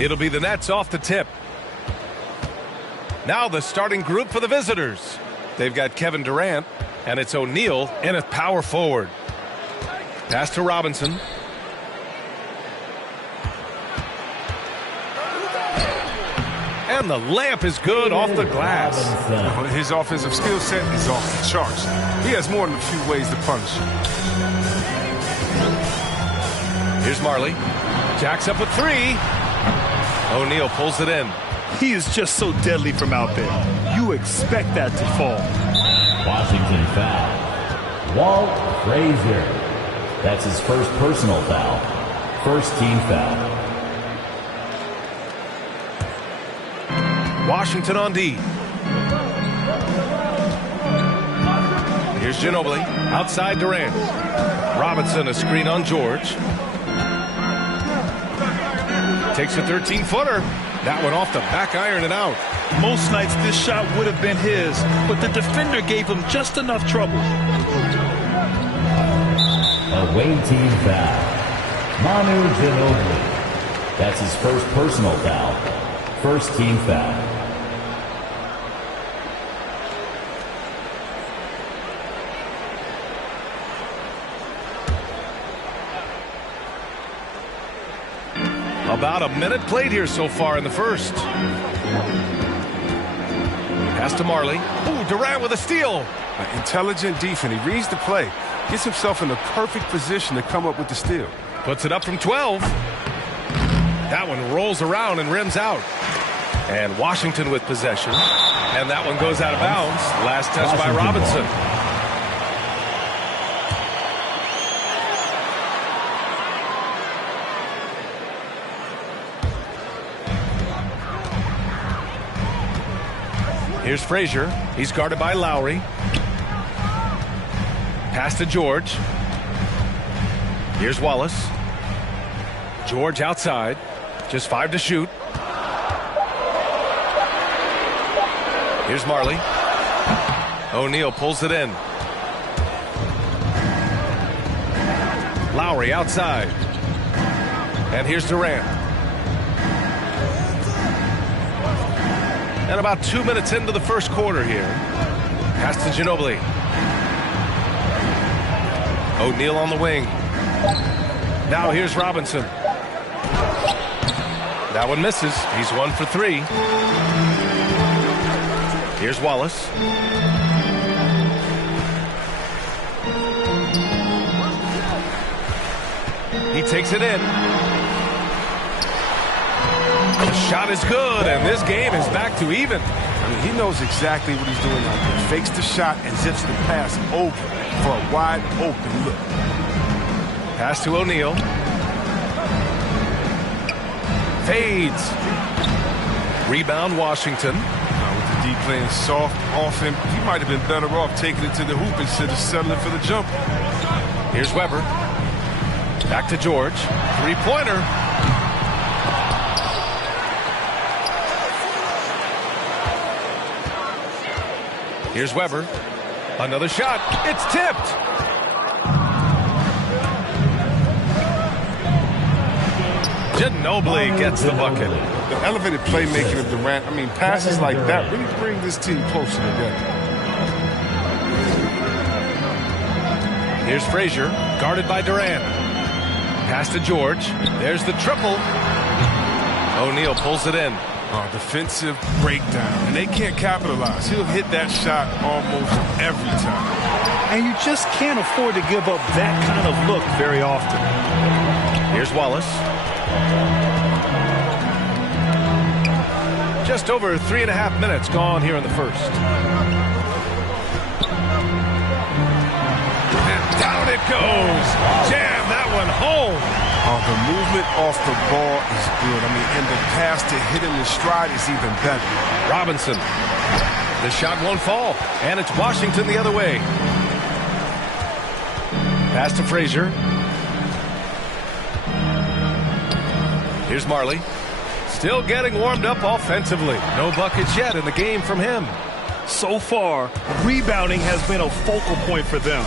It'll be the Nets off the tip. Now the starting group for the visitors. They've got Kevin Durant, and it's O'Neal in at power forward. Pass to Robinson. And the layup is good off the glass. His offensive skill set is off the charts. He has more than a few ways to punish. Here's Marley. Jacks up a three. O'Neal pulls it in. He is just so deadly from out there. You expect that to fall. Washington foul. Walt Frazier. That's his first personal foul. First team foul. Washington on D. Here's Ginobili. Outside Durant. Robinson a screen on George. Takes a 13-footer. That one off the back iron and out. Most nights this shot would have been his, but the defender gave him just enough trouble. Away team foul. Manu Ginobili. That's his first personal foul. First team foul. About a minute played here so far in the first. Pass to Marley. Ooh, Durant with a steal. Intelligent defense. He reads the play. Gets himself in the perfect position to come up with the steal. Puts it up from 12. That one rolls around and rims out. And Washington with possession. And that one goes out of bounds. Last touch by Robinson. Here's Frazier. He's guarded by Lowry. Pass to George. Here's Wallace. George outside. Just 5 to shoot. Here's Marley. O'Neal pulls it in. Lowry outside. And here's Durant. And about 2 minutes into the first quarter here. Pass to Ginobili. O'Neal on the wing. Now here's Robinson. That one misses. He's 1 for 3. Here's Wallace. He takes it in. The shot is good, and this game is back to even. I mean, he knows exactly what he's doing out there. Fakes the shot and zips the pass over for a wide open look. Pass to O'Neal. Fades. Rebound Washington. Now with the D playing soft off him, he might have been better off taking it to the hoop instead of settling for the jumper. Here's Weber. Back to George. Three-pointer. Here's Weber. Another shot. It's tipped. Ginobili gets the bucket. The elevated playmaking of Durant, I mean, passes like that really bring this team closer together. Here's Frazier, guarded by Durant. Pass to George. There's the triple. O'Neal pulls it in. Defensive breakdown, and they can't capitalize. He'll hit that shot almost every time. And you just can't afford to give up that kind of look very often. Here's Wallace. Just over 3.5 minutes gone here in the first. And down it goes. Jam that one home. The movement off the ball is good. I mean, and the pass to hit him in stride is even better. Robinson. The shot won't fall. And it's Washington the other way. Pass to Frazier. Here's Marley. Still getting warmed up offensively. No buckets yet in the game from him. So far, rebounding has been a focal point for them.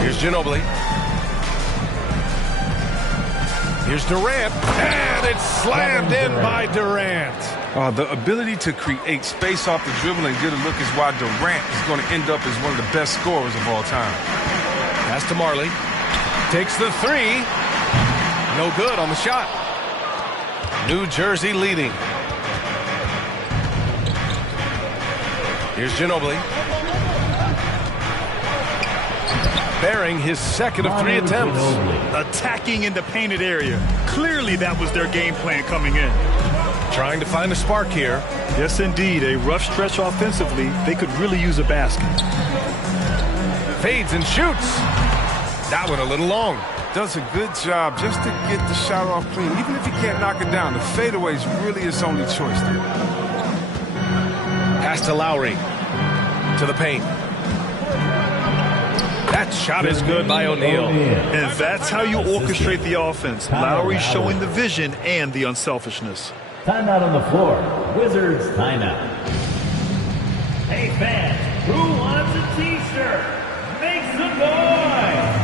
Here's Ginobili. Here's Durant. And it's slammed in by Durant. The ability to create space off the dribble and get a look is why Durant is going to end up as one of the best scorers of all time. Pass to Marley. Takes the three. No good on the shot. New Jersey leading. Here's Ginobili. Bearing his second of 3 attempts. Attacking in the painted area. Clearly that was their game plan coming in. Trying to find a spark here. Yes, indeed. A rough stretch offensively. They could really use a basket. Fades and shoots. That one a little long. Does a good job just to get the shot off clean. Even if he can't knock it down, the fadeaway is really his only choice there. Pass to Lowry. To the paint. That Shot is good by O'Neal. And that's how you orchestrate the offense. Lowry showing the vision and the unselfishness. Timeout on the floor. Wizards timeout. Hey fans, who wants a t-shirt? Make some noise!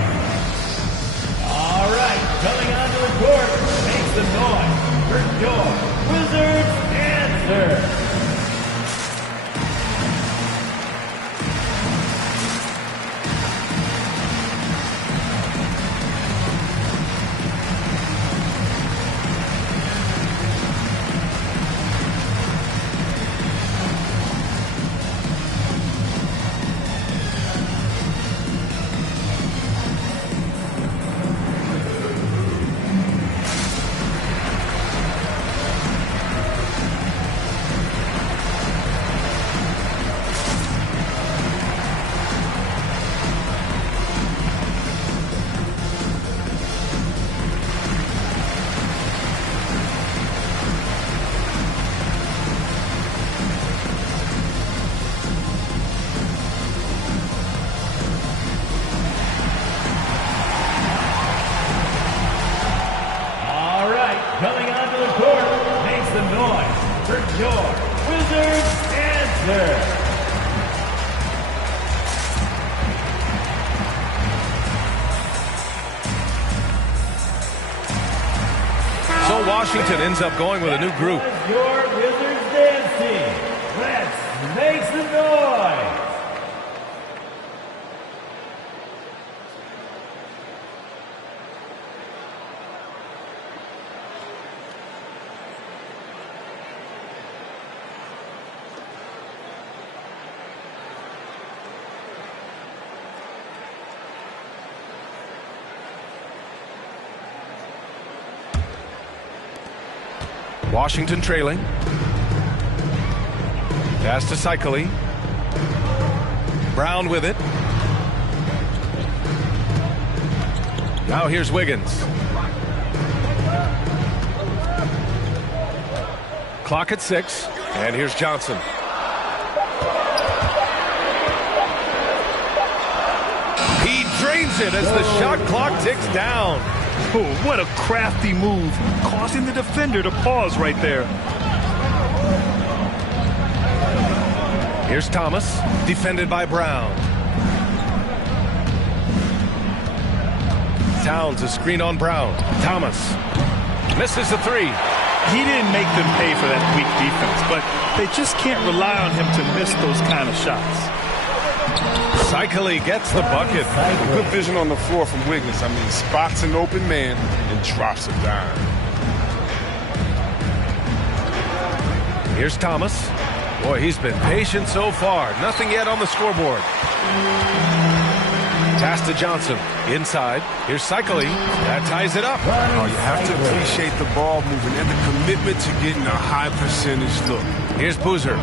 All right, coming onto the court, make some noise for your Wizards answer. Washington ends up going with a new group. Your Wizards dance team. Let's make some noise. Washington trailing. Pass to Cycli. Brown with it. Now here's Wiggins. Clock at 6. And here's Johnson. He drains it as the shot clock ticks down. Oh, what a crafty move, causing the defender to pause right there. Here's Thomas, defended by Brown. Towns a screen on Brown. Thomas misses the 3. He didn't make them pay for that weak defense, but they just can't rely on him to miss those kind of shots. Cycli gets the bucket. Good vision on the floor from Wiggins. I mean, spots an open man and drops a dime. Here's Thomas. Boy, he's been patient so far. Nothing yet on the scoreboard. Pass to Johnson. Inside. Here's Cycli. That ties it up. Oh, you have to appreciate the ball movement and the commitment to getting a high percentage look. Here's Boozer.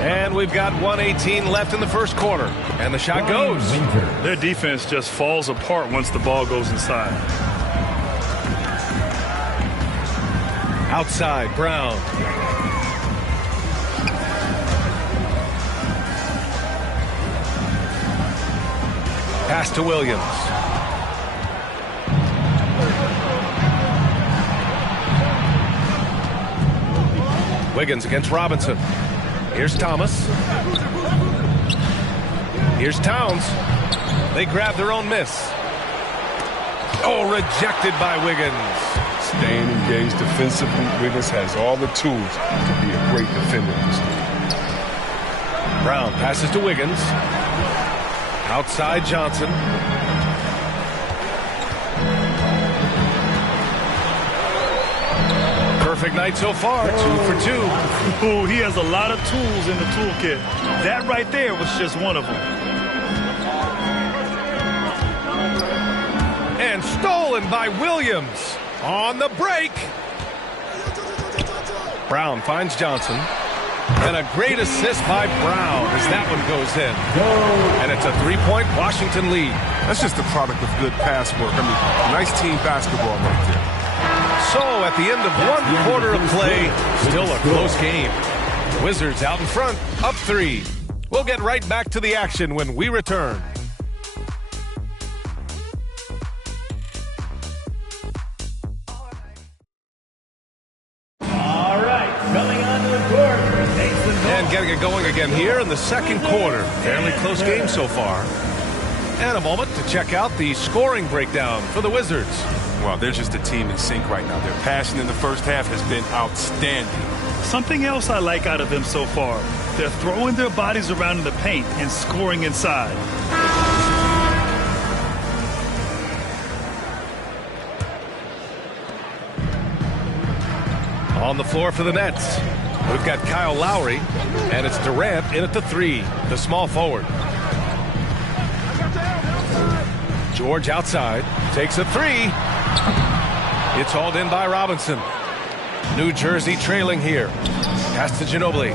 And we've got 1:18 left in the first quarter. And the shot goes. Their defense just falls apart once the ball goes inside. Outside, Brown. Pass to Williams. Wiggins against Robinson. Here's Thomas. Here's Towns. They grab their own miss. Oh, rejected by Wiggins. Staying engaged defensively, Wiggins has all the tools to be a great defender in this league. Brown passes to Wiggins. Outside Johnson. Perfect night so far, 2 for 2. Oh, he has a lot of tools in the toolkit. That right there was just one of them. And stolen by Williams on the break. Brown finds Johnson. And a great assist by Brown as that one goes in. And it's a 3-point Washington lead. That's just a product of good pass work. I mean, nice team basketball right there. So at the end of one quarter of play, still a close game. Wizards out in front, up 3. We'll get right back to the action when we return. All right, coming onto the court. And getting it going again here in the second quarter. Fairly close game so far. And a moment to check out the scoring breakdown for the Wizards. Well, they're just a team in sync right now. Their passion in the first half has been outstanding. Something else I like out of them so far. They're throwing their bodies around in the paint and scoring inside. On the floor for the Nets, we've got Kyle Lowry, and it's Durant in at the 3, the small forward. George outside, takes a 3. It's hauled in by Robinson. New Jersey trailing here. Pass to Ginobili.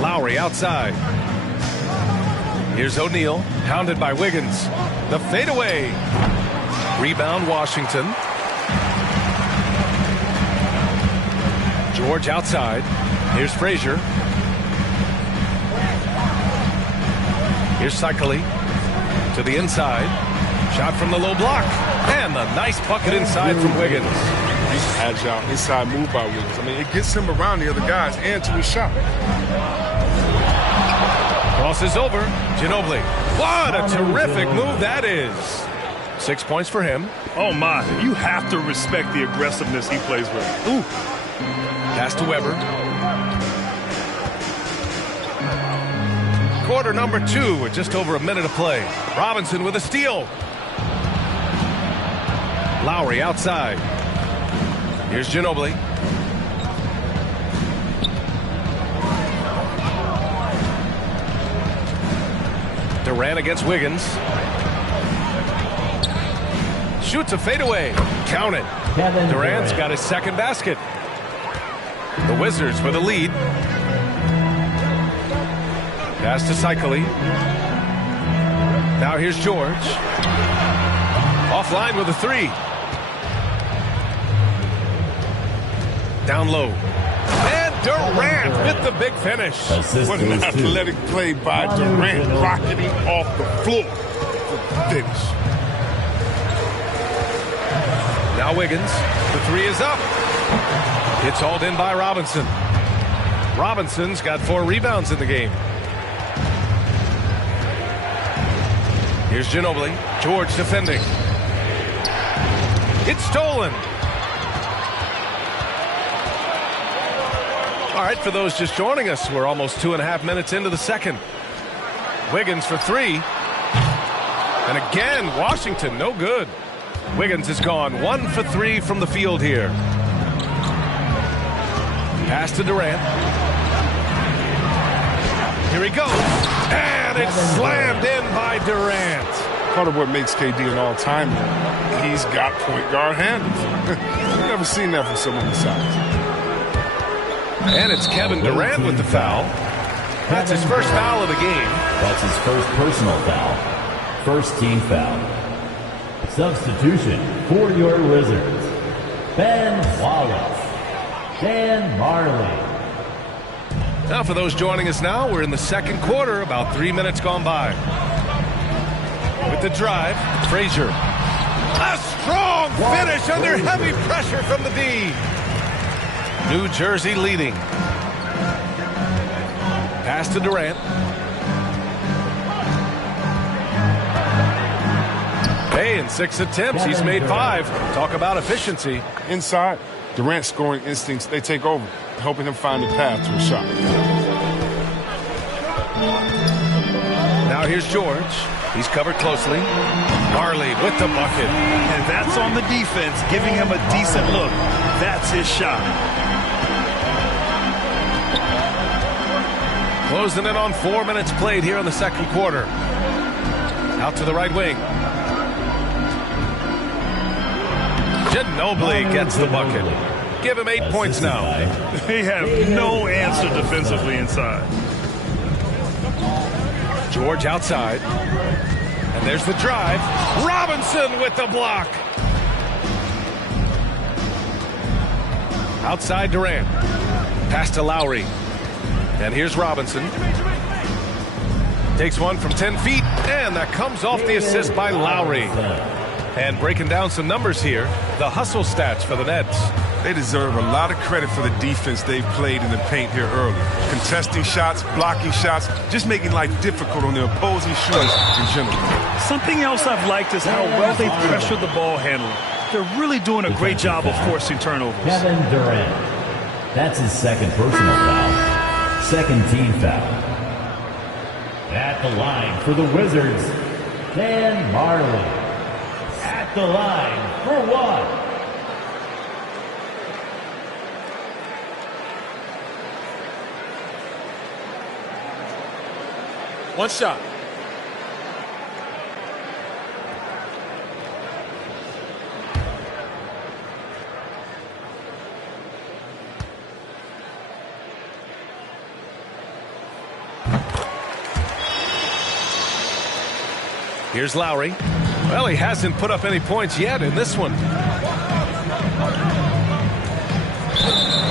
Lowry outside. Here's O'Neal, hounded by Wiggins. The fadeaway. Rebound Washington. George outside. Here's Frazier. Here's Cycli to the inside. Shot from the low block. And the nice bucket inside from Wiggins. He's agile, inside move by Wiggins. I mean, it gets him around the other guys and to his shot. Crosses over. Ginobili. What a terrific move that is. 6 points for him. Oh, my. You have to respect the aggressiveness he plays with. Ooh. Pass to Weber. Quarter number 2 with just over a minute of play. Robinson with a steal. Lowry outside. Here's Ginobili. Durant against Wiggins. Shoots a fadeaway. Count it. Durant's got his second basket. The Wizards with a lead. Pass to Cycli. Now here's George. Offline with a 3. Down low. And Durant with the big finish. What an athletic play by Durant, rocketing off the floor for the finish. Now Wiggins. The 3 is up. It's hauled in by Robinson. Robinson's got 4 rebounds in the game. Here's Ginobili. George defending. It's stolen. All right, for those just joining us, we're almost 2.5 minutes into the second. Wiggins for 3. And again, Washington, no good. Wiggins is gone 1 for 3 from the field here. Pass to Durant. Here he goes. And it's slammed in by Durant. Part of what makes KD an all-timer, he's got point guard handles. I've never seen that from someone his size. And it's Kevin Durant with the foul. That's his first foul of the game. That's his first personal foul. First team foul. Substitution for your Wizards. Ben Wallace. Dan Marley. Now for those joining us now, we're in the second quarter, about 3 minutes gone by. With the drive, Frazier. A strong finish under heavy pressure from the D. New Jersey leading. Pass to Durant. Hey, in 6 attempts, he's made 5. Talk about efficiency. Inside, Durant's scoring instincts, they take over, helping him find a path to a shot. Now here's George. He's covered closely. Marley with the bucket. And that's on the defense, giving him a decent look. That's his shot. Closing in on 4 minutes played here in the second quarter. Out to the right wing. Ginobili gets the bucket. Give him 8 points now. They have no answer defensively inside. George outside. And there's the drive. Robinson with the block. Outside Durant. Pass to Lowry. And here's Robinson. Takes one from 10 feet, and that comes off the assist by Lowry. And breaking down some numbers here, the hustle stats for the Nets. They deserve a lot of credit for the defense they've played in the paint here early. Contesting shots, blocking shots, just making life difficult on the opposing shooters in general. Something else I've liked is how well they pressured the ball handler. They're really doing a great job of forcing turnovers. Kevin Durant. That's his second personal foul. Second team foul. At the line for the Wizards, Dan Marley. At the line for one. One shot. Here's Lowry. Well, he hasn't put up any points yet in this one.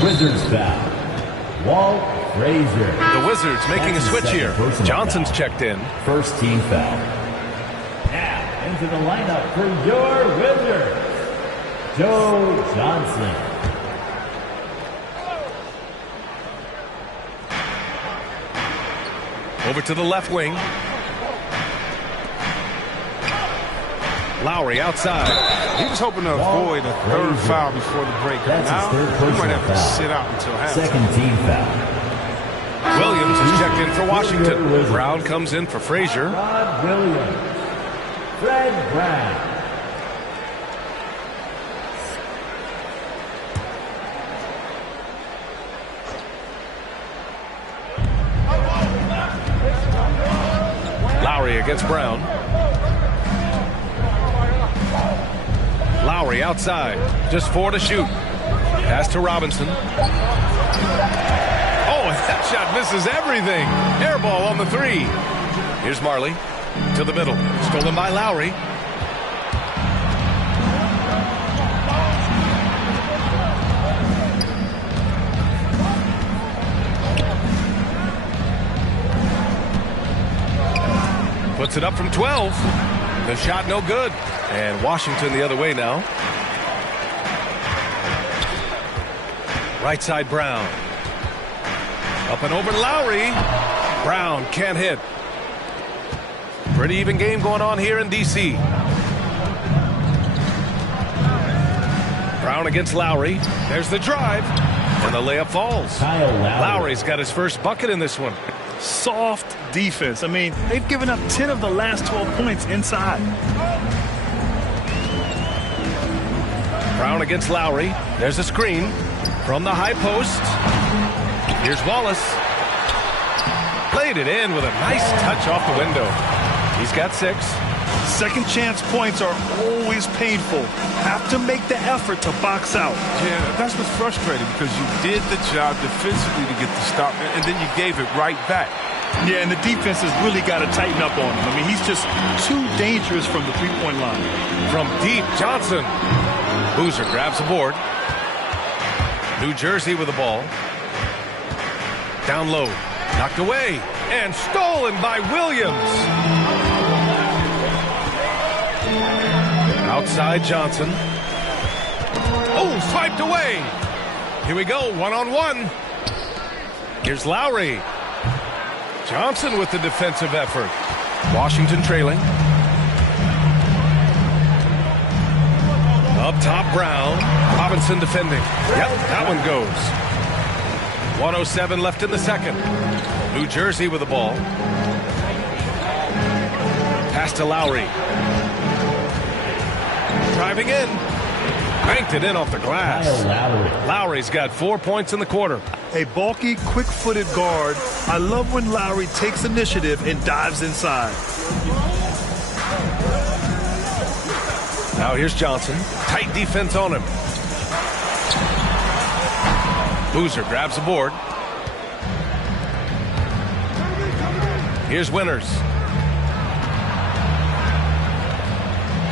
Wizards foul. Walt Frazier. The Wizards making a switch here. Johnson's checked in. First team foul. Now into the lineup for your Wizards, Joe Johnson. Over to the left wing. Lowry outside. He was hoping to avoid a third foul before the break. Now, he might have to sit out until halftime. Second team foul. Williams is checked in for Washington. Brown comes in for Frazier. Rod Williams. Fred Brown. Lowry against Brown. Lowry outside. Just 4 to shoot. Pass to Robinson. Oh, that shot misses everything. Air ball on the 3. Here's Marley to the middle. Stolen by Lowry. Puts it up from 12. The shot no good. And Washington the other way now. Right side Brown. Up and over Lowry. Brown can't hit. Pretty even game going on here in D.C. Brown against Lowry. There's the drive. And the layup falls. Lowry's got his first bucket in this one. Soft defense. I mean, they've given up 10 of the last 12 points inside. Brown against Lowry. There's a screen from the high post. Here's Wallace. Played it in with a nice touch off the window. He's got 6. Second chance points are always painful. Have to make the effort to box out. Yeah, that's what's frustrating because you did the job defensively to get the stop, and then you gave it right back. Yeah, and the defense has really got to tighten up on him. I mean, he's just too dangerous from the three-point line. From deep, Johnson. Boozer grabs the board. New Jersey with the ball. Down low. Knocked away. And stolen by Williams. Outside Johnson. Oh, swiped away. Here we go, one-on-one. Here's Lowry. Johnson with the defensive effort. Washington trailing. Up top, Brown. Robinson defending. Yep, that one goes. 1:07 left in the second. New Jersey with the ball. Pass to Lowry. Driving in. Banked it in off the glass. Lowry's got 4 points in the quarter. A bulky, quick-footed guard. I love when Lowry takes initiative and dives inside. Now here's Johnson. Tight defense on him. Boozer grabs the board. Here's Winters.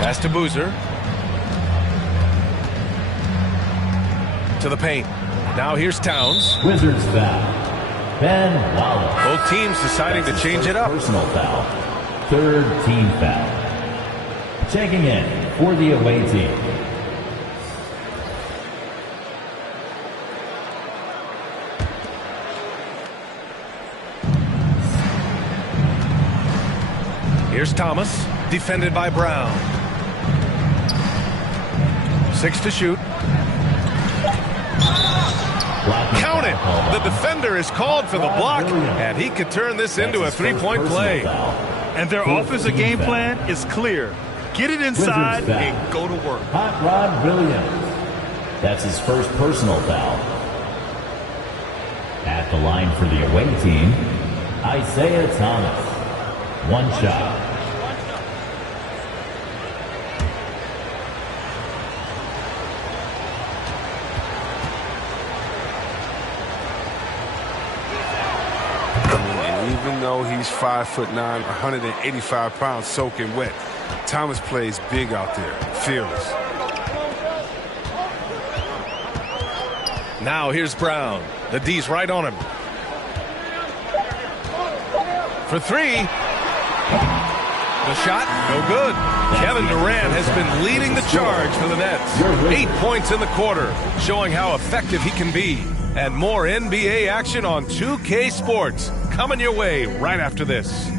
Pass to Boozer. To the paint. Now here's Towns. Wizards foul. Ben Wallace. Both teams deciding to change it up. Personal foul. Third team foul. Checking in for the away team. Here's Thomas, defended by Brown. 6 to shoot. Count it! The defender is called for the block, and he could turn this into a three-point play. And their offensive game plan is clear. Get it inside and go to work. Hot Rod Williams. That's his first personal foul. At the line for the away team, Isaiah Thomas. One shot. Even though he's 5'9", 185 pounds, soaking wet, Thomas plays big out there, fearless. Now here's Brown. The D's right on him. For 3. The shot, no good. Kevin Durant has been leading the charge for the Nets. 8 points in the quarter, showing how effective he can be. And more NBA action on 2K Sports coming your way right after this.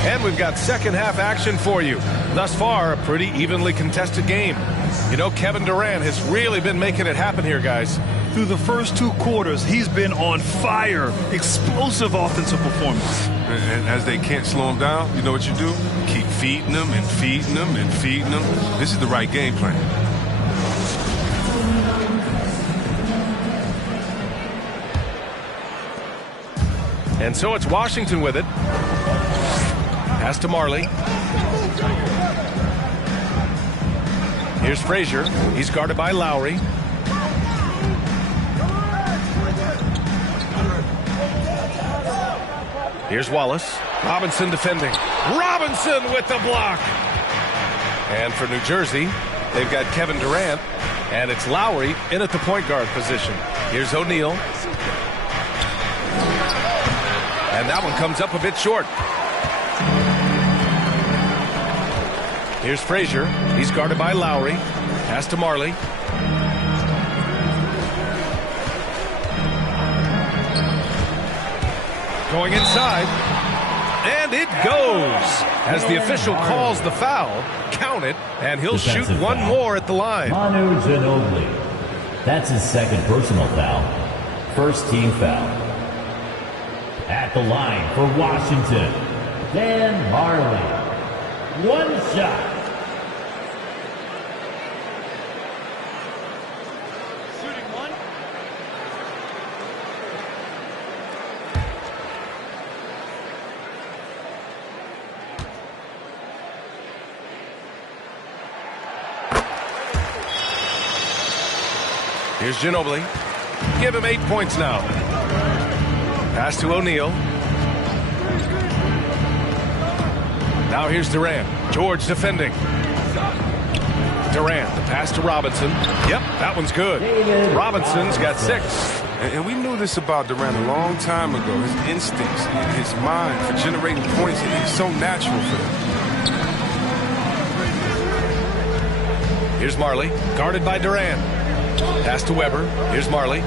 And we've got second half action for you. Thus far, a pretty evenly contested game. You know, Kevin Durant has really been making it happen here, guys. Through the first 2 quarters, he's been on fire. Explosive offensive performance. And as they can't slow him down, you know what you do? Keep feeding them and feeding them and feeding them. This is the right game plan. And so it's Washington with it. Pass to Marley. Here's Frazier. He's guarded by Lowry. Here's Wallace. Robinson defending. Robinson with the block. And for New Jersey, they've got Kevin Durant. And it's Lowry in at the point guard position. Here's O'Neal. And that one comes up a bit short. Here's Frazier. He's guarded by Lowry. Pass to Marley. Going inside. And it goes. As the official calls the foul, count it, and he'll shoot one more at the line. Manu Ginobili. That's his second personal foul. First team foul. At the line for Washington, Dan Marley. One shot. Shooting one. Here's Ginobili. Give him 8 points now. Pass to O'Neal. Now here's Durant. George defending. Durant, the pass to Robinson. Yep, that one's good. Robinson's got 6. And we knew this about Durant a long time ago. His instincts, his mind for generating points, it's so natural for him. Here's Marley, guarded by Durant. Pass to Weber. Here's Marley.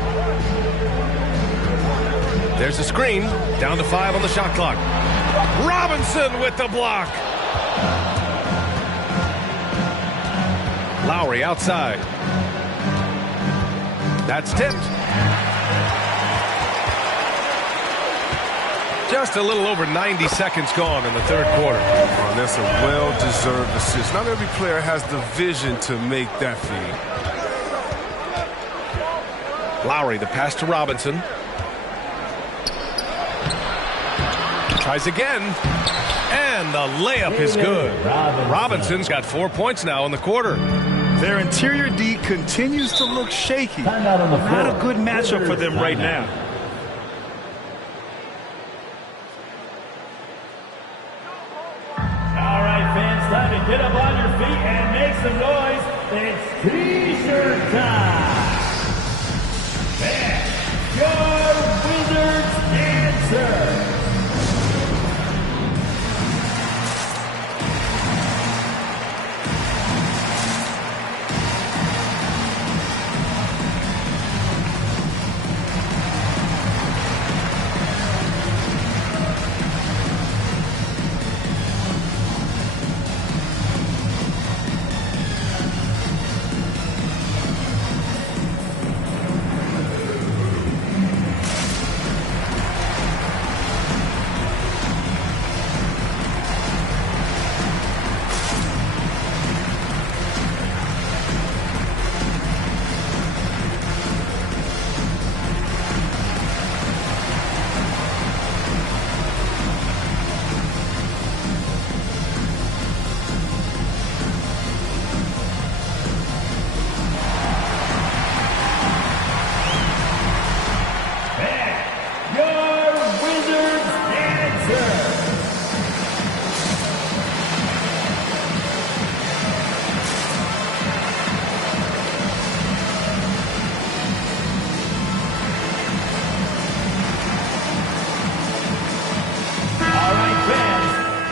There's a screen. Down to 5 on the shot clock. Robinson with the block. Lowry outside. That's tipped. Just a little over 90 seconds gone in the third quarter. Oh, that's a well-deserved assist. Not every player has the vision to make that feed. Lowry, the pass to Robinson. Tries again. And the layup is good. Robinson's got 4 points now in the quarter. Their interior D continues to look shaky. Not a good matchup for them right now. All right, fans, time to get up on your feet and make some noise. It's T-shirt time. And your Wizards answer.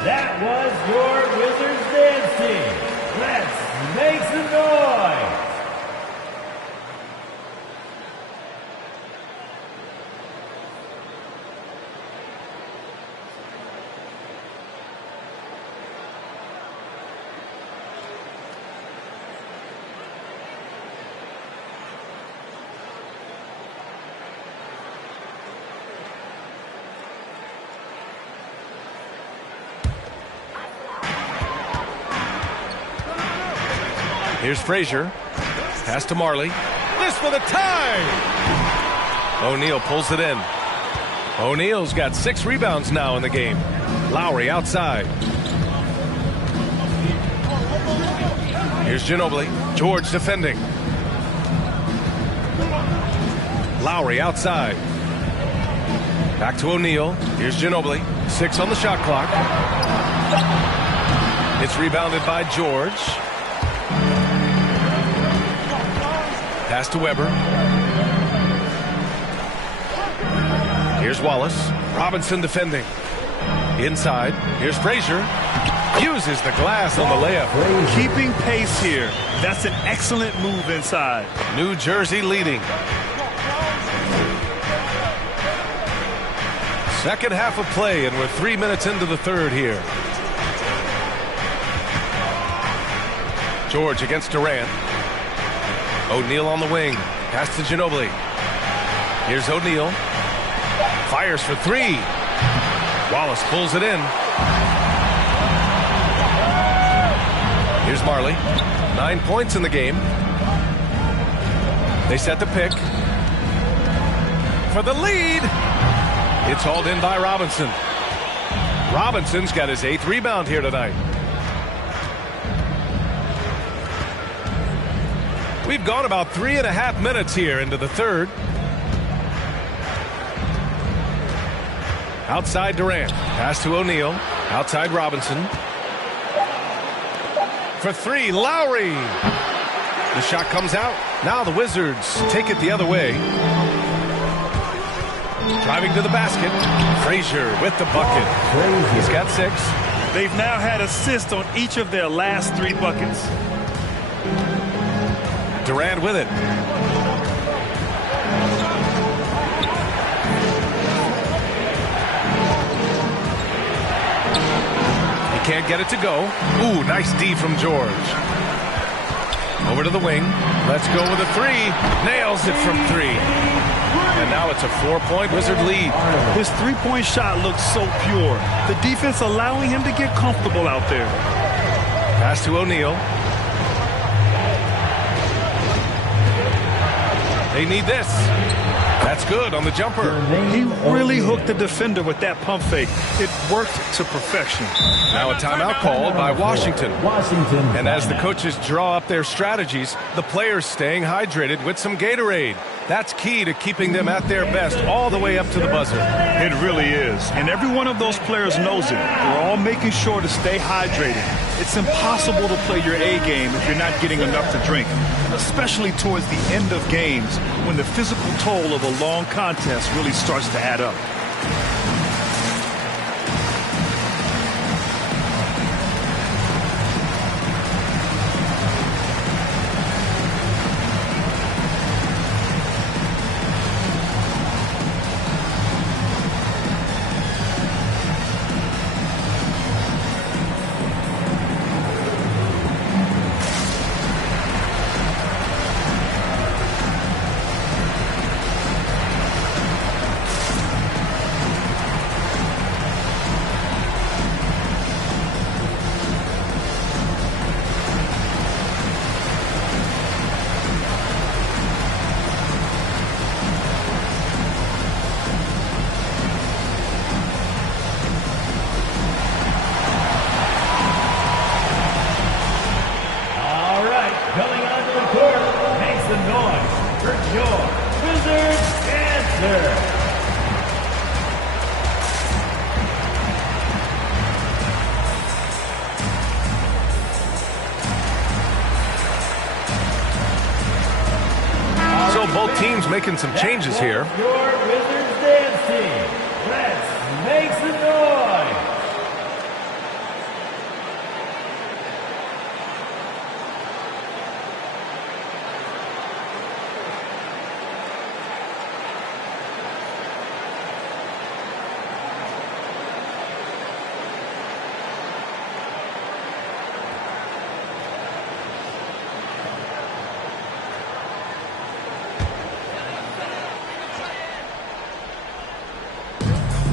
That was your Wizards dance team. Let's make some noise. Here's Frazier. Pass to Marley. This for the tie! O'Neal pulls it in. O'Neal's got 6 rebounds now in the game. Lowry outside. Here's Ginobili. George defending. Lowry outside. Back to O'Neal. Here's Ginobili. 6 on the shot clock. It's rebounded by George. Pass to Weber. Here's Wallace. Robinson defending. Inside. Here's Frazier. Uses the glass on the layup. Keeping pace here. That's an excellent move inside. New Jersey leading. Second half of play, and we're 3 minutes into the third here. George against Durant. O'Neal on the wing. Pass to Ginobili. Here's O'Neal. Fires for 3. Wallace pulls it in. Here's Marley. 9 points in the game. They set the pick. For the lead. It's hauled in by Robinson. Robinson's got his 8th rebound here tonight. We've gone about 3.5 minutes here into the third. Outside Durant. Pass to O'Neal. Outside Robinson. For 3, Lowry. The shot comes out. Now the Wizards take it the other way. Driving to the basket. Frazier with the bucket. He's got 6. They've now had assists on each of their last 3 buckets. Durant with it. He can't get it to go. Ooh, nice D from George. Over to the wing. Let's go with a 3. Nails it from 3. And now it's a 4-point Wizard lead. His three-point shot looks so pure. The defense allowing him to get comfortable out there. Pass to O'Neal. They need this. That's good on the jumper. He really hooked the defender with that pump fake. It worked to perfection. Now a timeout called by Washington. And as the coaches draw up their strategies, the players staying hydrated with some Gatorade. That's key to keeping them at their best all the way up to the buzzer. It really is. And every one of those players knows it. They're all making sure to stay hydrated. It's impossible to play your A game if you're not getting enough to drink, especially towards the end of games when the physical toll of a long contest really starts to add up. Both teams making some changes here. Your Wizards dance team. Let's make some noise.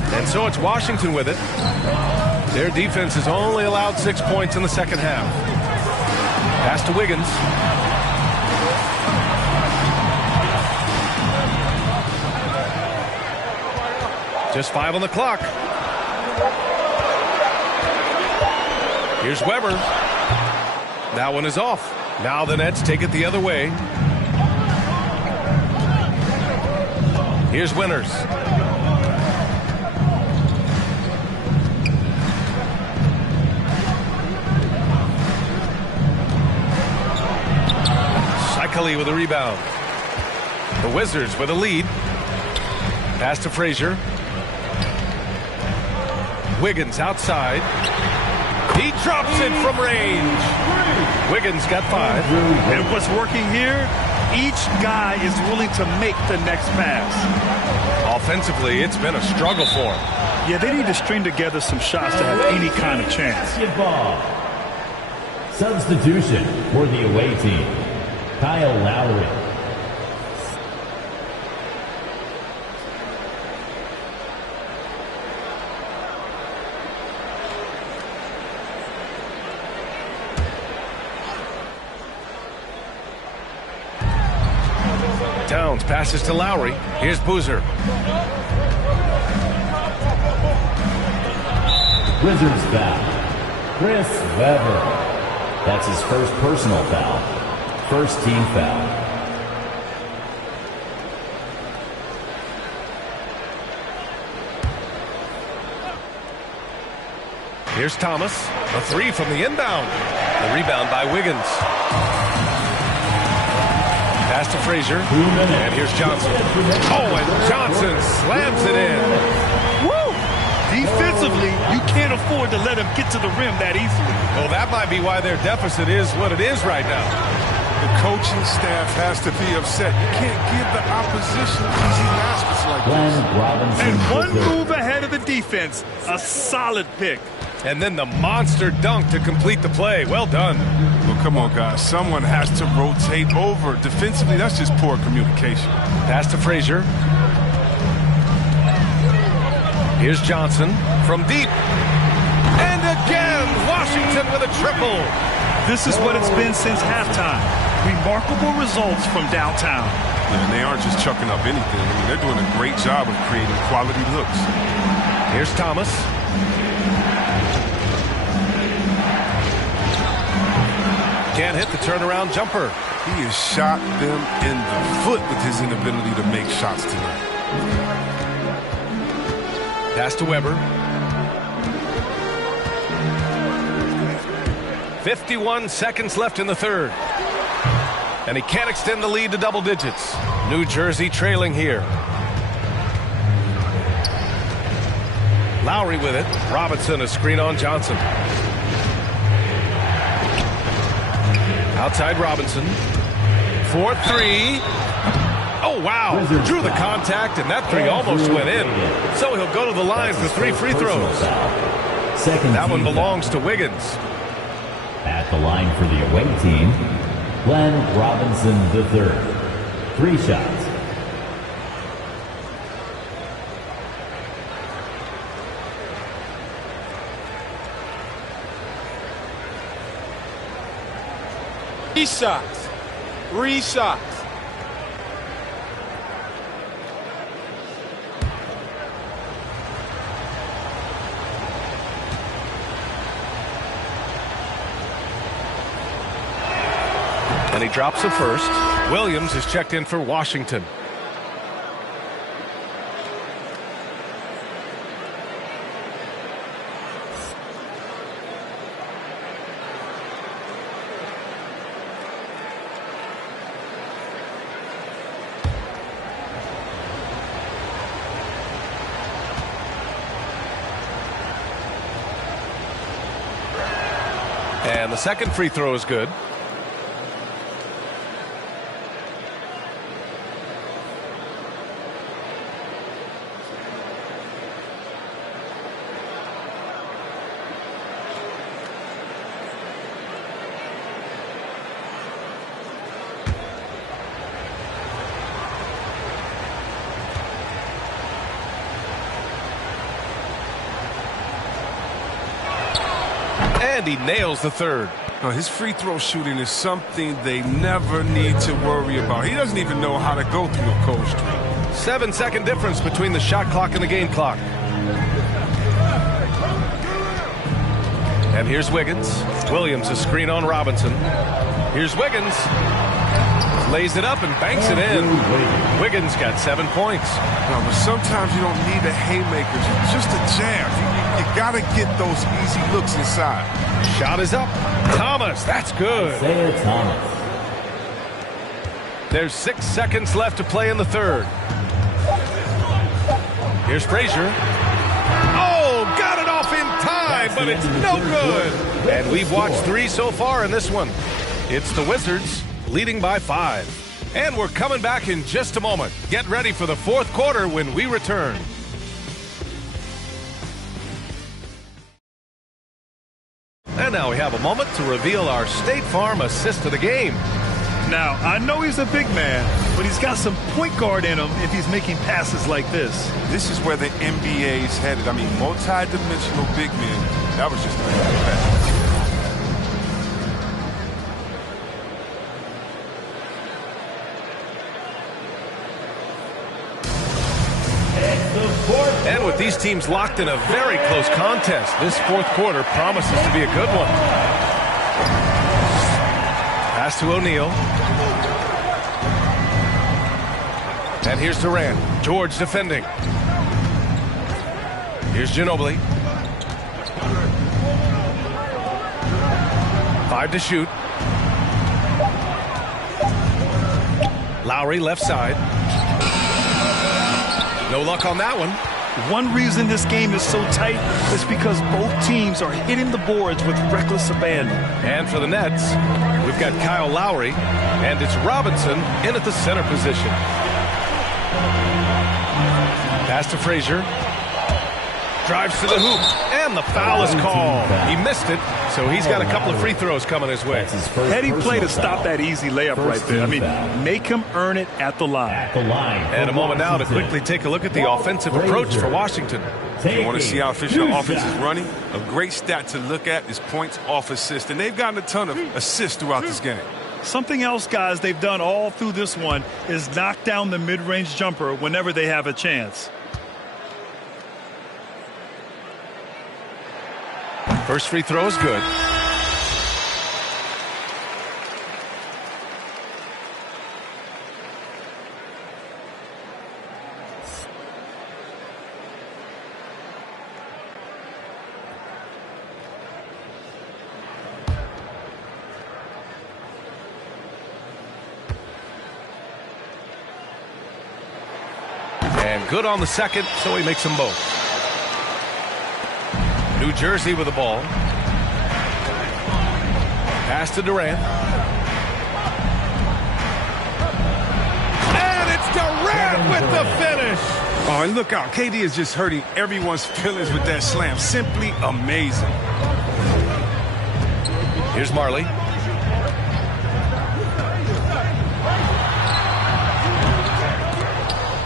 And so it's Washington with it. Their defense has only allowed 6 points in the second half. Pass to Wiggins. Just 5 on the clock. Here's Weber. That one is off. Now the Nets take it the other way. Here's Winters. Shikely with a rebound. The Wizards with a lead. Pass to Frazier. Wiggins outside. He drops it from range. Wiggins got 5. And what's working here? Each guy is willing to make the next pass. Offensively, it's been a struggle for him. Yeah, they need to string together some shots to have any kind of chance. Basketball. Substitution for the away team. Kyle Lowry. Towns passes to Lowry. Here's Boozer. Wizards foul. Chris Webber. That's his first personal foul. First team foul. Here's Thomas. A 3 from the inbound. The rebound by Wiggins. Pass to Frazier. And here's Johnson. Oh, and Johnson slams it in. Woo! Defensively, you can't afford to let him get to the rim that easily. Well, that might be why their deficit is what it is right now. The coaching staff has to be upset. You can't give the opposition easy baskets like this. And one move ahead of the defense. A solid pick. And then the monster dunk to complete the play. Well done. Well, come on, guys. Someone has to rotate over. Defensively, that's just poor communication. Pass to Frazier. Here's Johnson from deep. And again, Washington with a triple. This is what it's been since halftime. Remarkable results from downtown. Yeah, and they aren't just chucking up anything. I mean, they're doing a great job of creating quality looks. Here's Thomas. Can't hit the turnaround jumper. He has shot them in the foot with his inability to make shots tonight. Pass to Weber. 51 seconds left in the third. And he can't extend the lead to double digits. New Jersey trailing here. Lowry with it. Robinson a screen on Johnson. Outside Robinson. 4-3. Oh, wow. Drew the contact, and that three almost went in. So he'll go to the line for 3 free throws. That one belongs to Wiggins. At the line for the away team, Glenn Robinson III. 3 shots. Three shots. And he drops the first. Williams is checked in for Washington. And the second free throw is good. And he nails the third. Now, his free throw shooting is something they never need to worry about. He doesn't even know how to go through a cold streak. 7-second difference between the shot clock and the game clock. And here's Wiggins. Williams a screen on Robinson. Here's Wiggins. Lays it up and banks it in. Wiggins got 7 points. No, but sometimes you don't need a haymaker, just a jab. You got to get those easy looks inside. Shot is up. Thomas, that's good. Isaiah Thomas. There's 6 seconds left to play in the third. Here's Frazier. Oh, got it off in time, but it's no good. And we've watched 3 so far in this one. It's the Wizards leading by 5. And we're coming back in just a moment. Get ready for the fourth quarter when we return. And now we have a moment to reveal our State Farm assist of the game. Now, I know he's a big man, but he's got some point guard in him if he's making passes like this. This is where the NBA is headed. I mean, multi-dimensional big men. That was just a bad pass. And with these teams locked in a very close contest, this fourth quarter promises to be a good one. Pass to O'Neal. And here's Durant. George defending. Here's Ginobili. 5 to shoot. Lowry left side. No luck on that one. One reason this game is so tight is because both teams are hitting the boards with reckless abandon. And for the Nets, we've got Kyle Lowry, and it's Robinson in at the center position. Pass to Frazier. Drives to the hoop, and the foul is called. He missed it, so he's got a couple of free throws coming his way. Heady play to stop that easy layup right there. I mean, make him earn it at the line. And a moment now to quickly take a look at the offensive approach for Washington. If you want to see how efficient the offense is running, a great stat to look at is points off assist. And they've gotten a ton of assists throughout this game. Something else, guys, they've done all through this one is knock down the mid-range jumper whenever they have a chance. First free throw is good. And good on the second, so he makes them both. New Jersey with the ball. Pass to Durant. And it's Durant with the finish. Oh, and look out. KD is just hurting everyone's feelings with that slam. Simply amazing. Here's Marley.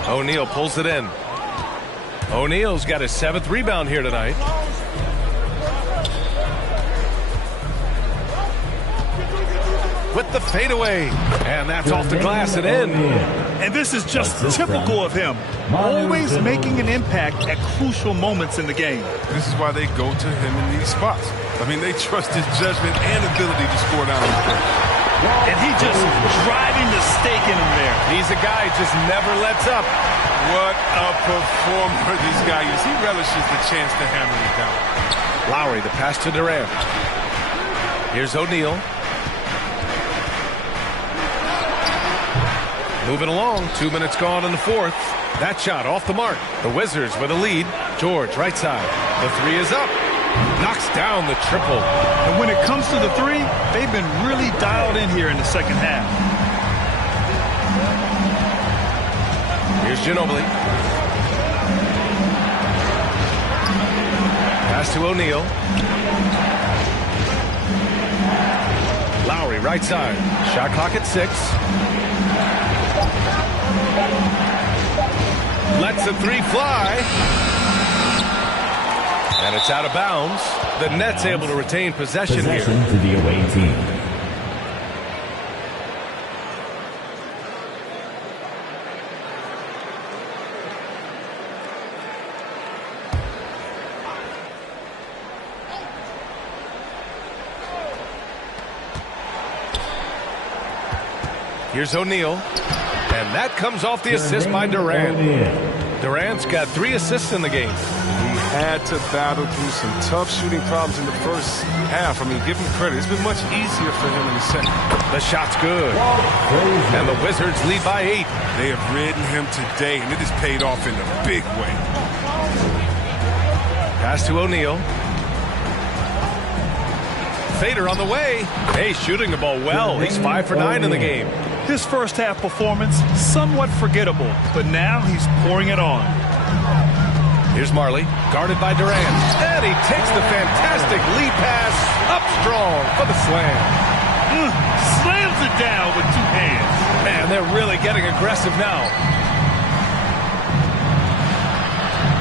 O'Neal pulls it in. O'Neal's got his 7th rebound here tonight. With the fadeaway. And that's off the glass and in. And this is just typical of him. Always making an impact at crucial moments in the game. This is why they go to him in these spots. I mean, they trust his judgment and ability to score down the court. And he just driving the stake in him there. He's a guy who just never lets up. What a performer this guy is. He relishes the chance to hammer it down. Lowry, the pass to Durant. Here's O'Neal. Moving along, 2 minutes gone in the fourth. That shot off the mark. The Wizards with a lead. George, right side. The three is up. Knocks down the triple. And when it comes to the three, they've been really dialed in here in the second half. Here's Ginobili. Pass to O'Neal. Lowry, right side. Shot clock at 6. Lets the three fly. And it's out of bounds. The Nets able to retain possession here. To the away team. Here's O'Neal. And that comes off the assist by Durant. Durant's got 3 assists in the game. He had to battle through some tough shooting problems in the first half. I mean, give him credit. It's been much easier for him in the second. The shot's good. And the Wizards lead by 8. They have ridden him today, and it has paid off in a big way. Pass to O'Neal. Fader on the way. Hey, shooting the ball well. He's 5 for 9 in the game. His first half performance, somewhat forgettable, but now he's pouring it on. Here's Marley, guarded by Durant. And he takes the fantastic lead pass up strong for the slam. Slams it down with 2 hands. Man, they're really getting aggressive now.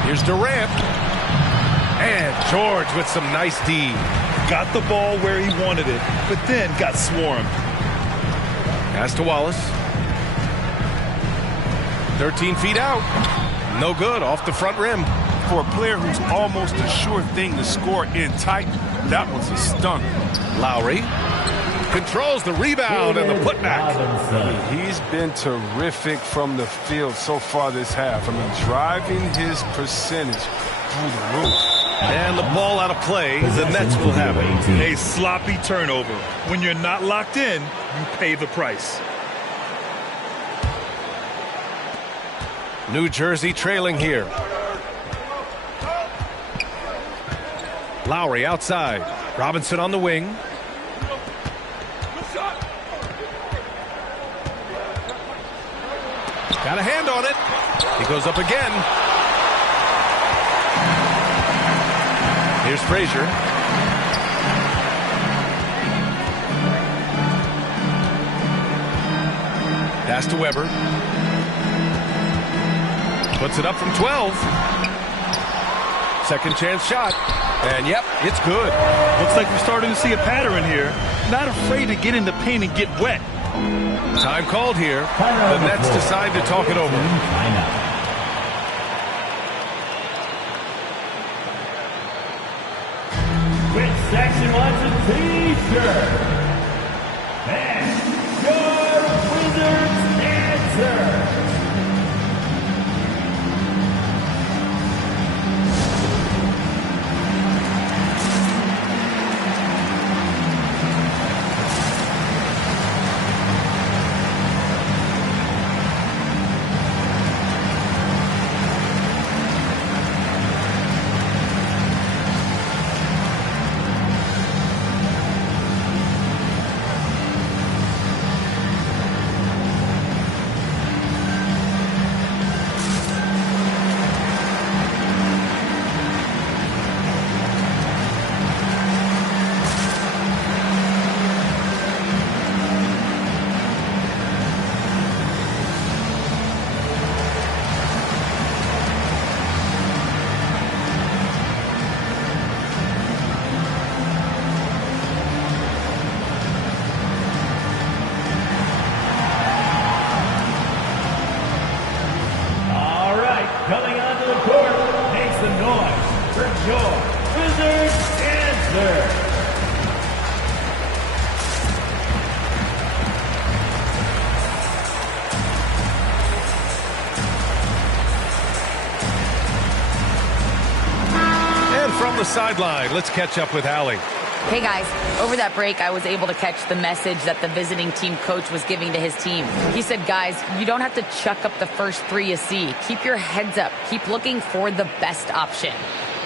Here's Durant. And George with some nice D. Got the ball where he wanted it, but then got swarmed. Pass to Wallace. 13 feet out. No good, off the front rim. For a player who's almost a sure thing to score in tight, that was a stunner. Lowry controls the rebound and the putback. He's been terrific from the field so far this half. I mean, driving his percentage through the roof. And the ball out of play. The Nets will have it. A sloppy turnover. When you're not locked in, you pay the price. New Jersey trailing here. Lowry outside. Robinson on the wing. Got a hand on it. He goes up again. Here's Frazier. Pass to Weber. Puts it up from 12. Second chance shot. And yep, it's good. Looks like we're starting to see a pattern here. Not afraid to get in the paint and get wet. Time called here. The Nets decide to talk it over. Which section wants a t-shirt? And your Wizards answer. Coming onto the court, make some noise for your Wizards answer. And from the sideline, let's catch up with Allie. Hey guys, over that break, I was able to catch the message that the visiting team coach was giving to his team. He said, guys, you don't have to chuck up the first three you see. Keep your heads up. Keep looking for the best option.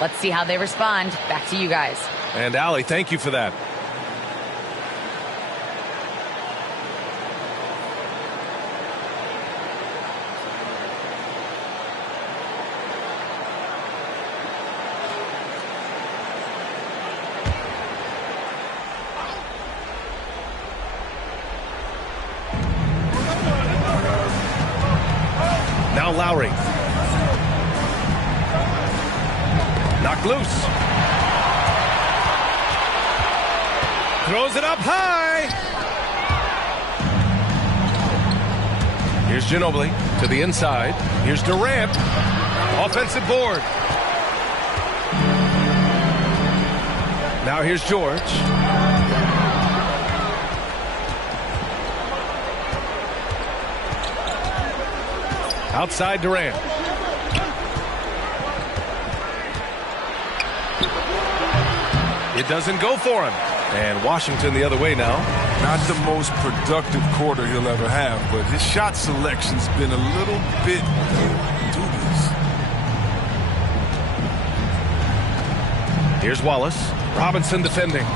Let's see how they respond. Back to you guys. And Allie, thank you for that. Now Lowry. Knocked loose. Throws it up high. Here's Ginobili to the inside. Here's Durant. Offensive board. Now here's George. Outside Durant. It doesn't go for him. And Washington the other way now. Not the most productive quarter he'll ever have, but his shot selection's been a little bit dubious. Here's Wallace. Robinson defending.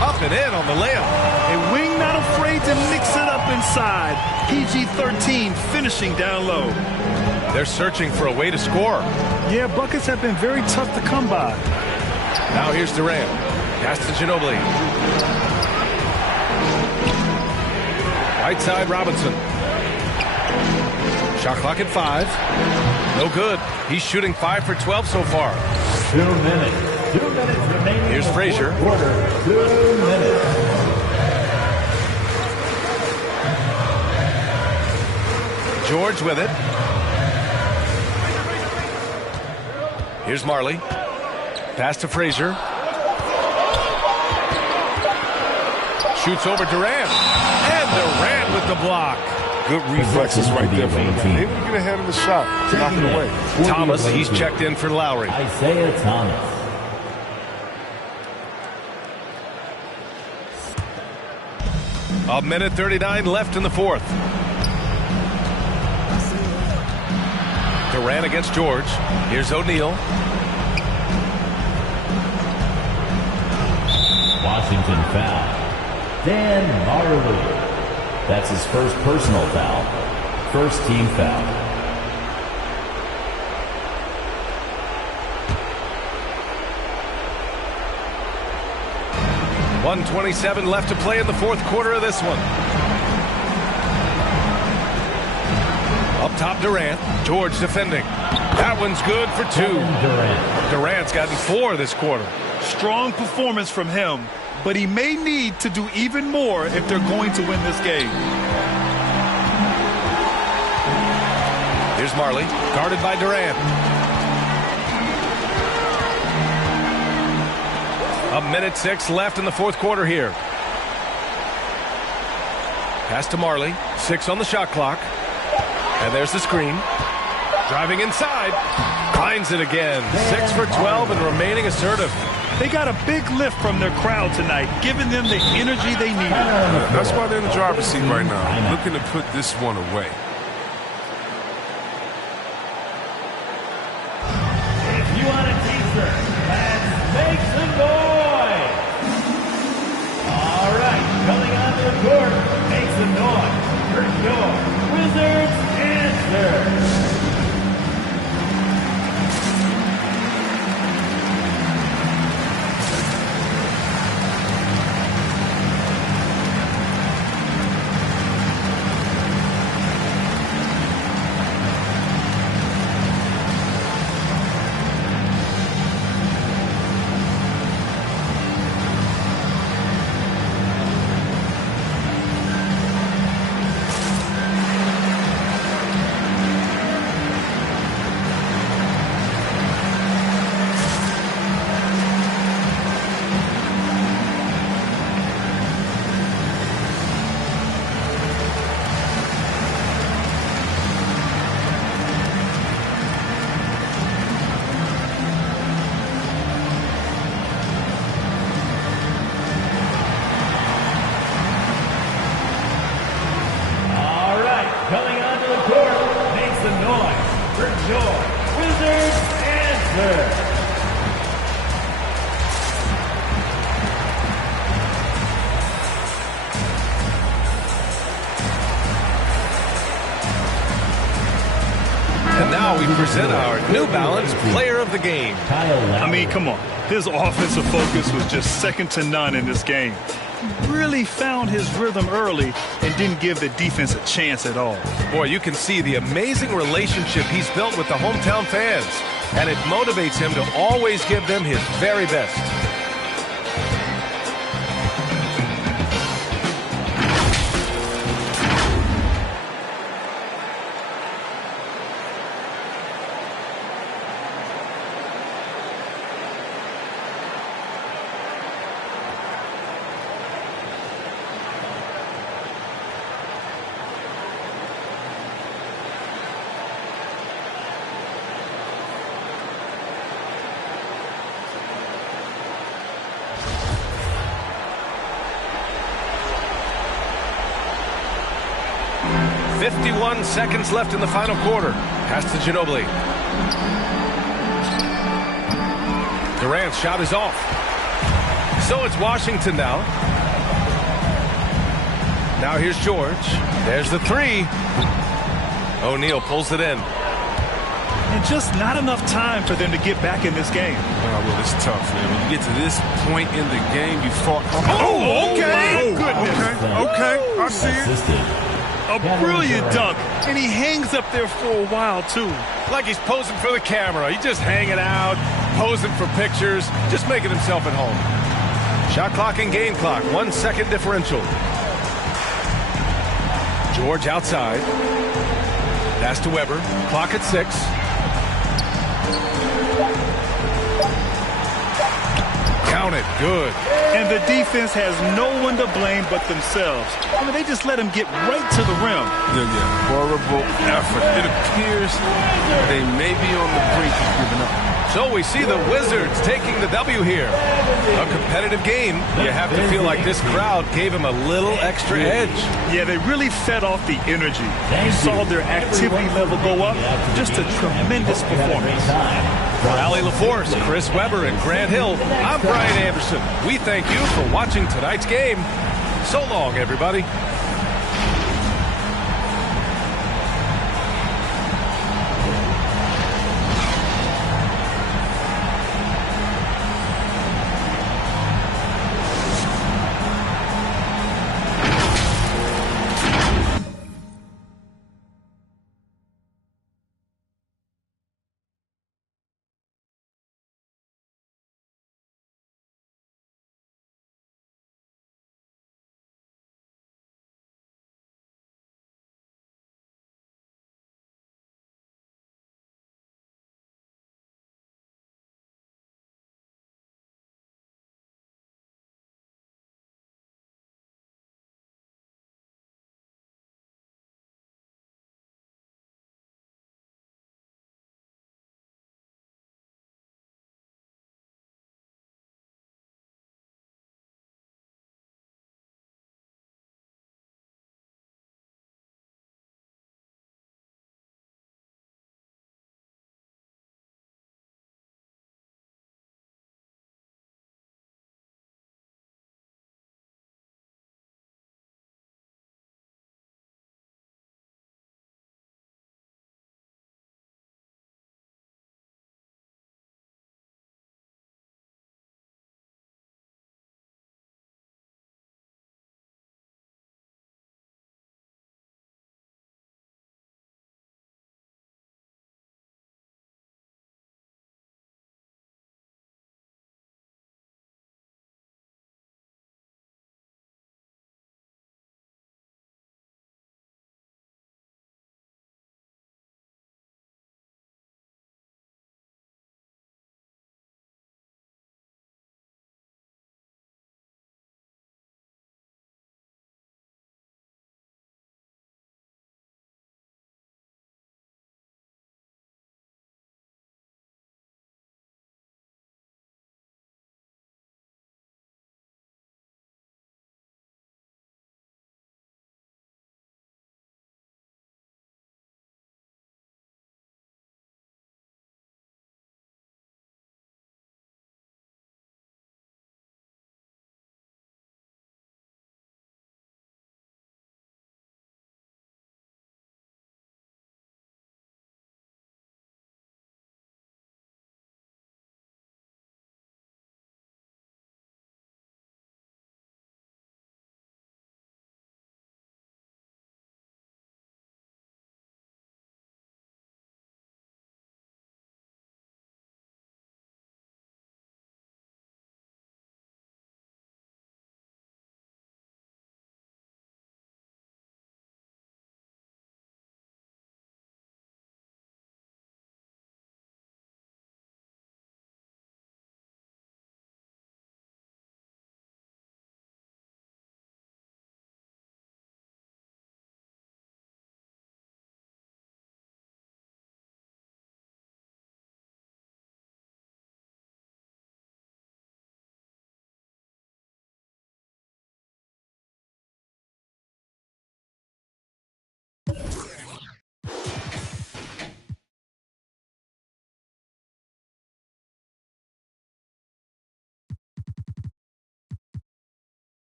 Up and in on the layup. A wing not afraid to mix it up inside. PG-13 finishing down low. They're searching for a way to score. Yeah, buckets have been very tough to come by. Now here's Durant. Pass to Ginobili. Right side Robinson. Shot clock at 5. No good. He's shooting 5 for 12 so far. 2 minutes. 2 minutes remaining. Here's Frazier. Quarter. 2 minutes. George with it. Here's Marley. Pass to Frazier. Shoots over Durant. And Durant with the block. Good reflexes right there from him. Able to get ahead of the shot. Knock it away. Thomas, he's checked in for Lowry. Isaiah Thomas. A minute 39 left in the fourth. Durant against George. Here's O'Neal. Washington foul. Dan Marley. That's his first personal foul. First team foul. .127 left to play in the fourth quarter of this one. Up top Durant. George defending. That one's good for 2. Durant. Durant's gotten 4 this quarter. Strong performance from him, but he may need to do even more if they're going to win this game. Here's Marley, guarded by Durant. A minute 6 left in the fourth quarter here. Pass to Marley, 6 on the shot clock. And there's the screen. Driving inside, finds it again. 6 for 12 and remaining assertive. They got a big lift from their crowd tonight, giving them the energy they needed. That's why they're in the driver's seat right now, looking to put this one away. If you want a t-shirt, let's make some noise. All right, coming onto the court, make some noise for your Wizards answer. Coming onto the court, make some noise for your Wizards answer. And now we present our New Balance Player of the Game. I mean, come on. His offensive focus was just second to none in this game. He really found his rhythm early and didn't give the defense a chance at all. Boy, you can see the amazing relationship he's built with the hometown fans, and it motivates him to always give them his very best. "51 seconds left in the final quarter. Pass to Ginobili. Durant's shot is off. So it's Washington now. Now here's George. There's the three. O'Neal pulls it in. And just not enough time for them to get back in this game. Well, it's tough, man. When you get to this point in the game, you fought. Oh, okay. Oh, Goodness. Okay, I see it. A brilliant dunk, and he hangs up there for a while, too. Like he's posing for the camera. He's just hanging out, posing for pictures, just making himself at home. Shot clock and game clock, 1 second differential. George outside. Pass to Weber. Clock at 6. Count it. Good. And the defense has no one to blame but themselves. I mean, they just let him get right to the rim. Yeah. Horrible effort. It appears they may be on the brink of giving up. So we see the Wizards taking the W here. A competitive game. You have to feel like this crowd gave him a little extra edge. Yeah, they really fed off the energy. You saw their activity level go up. Just a tremendous performance. For Allie LaForce, Chris Weber, and Grant Hill, I'm Brian Anderson. We thank you for watching tonight's game. So long, everybody.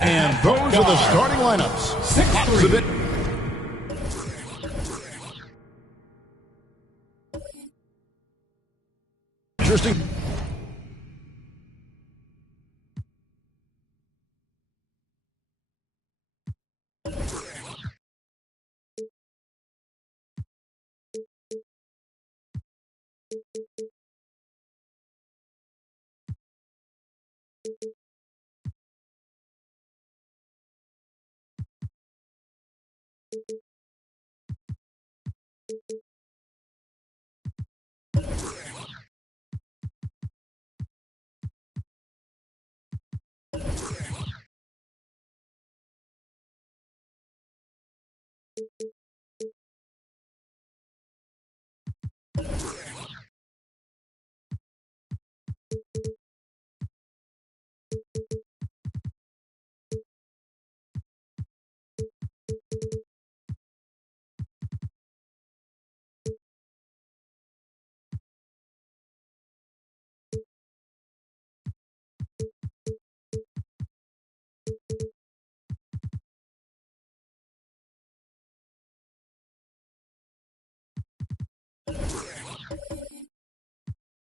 And those are the starting lineups. 6-3. Interesting.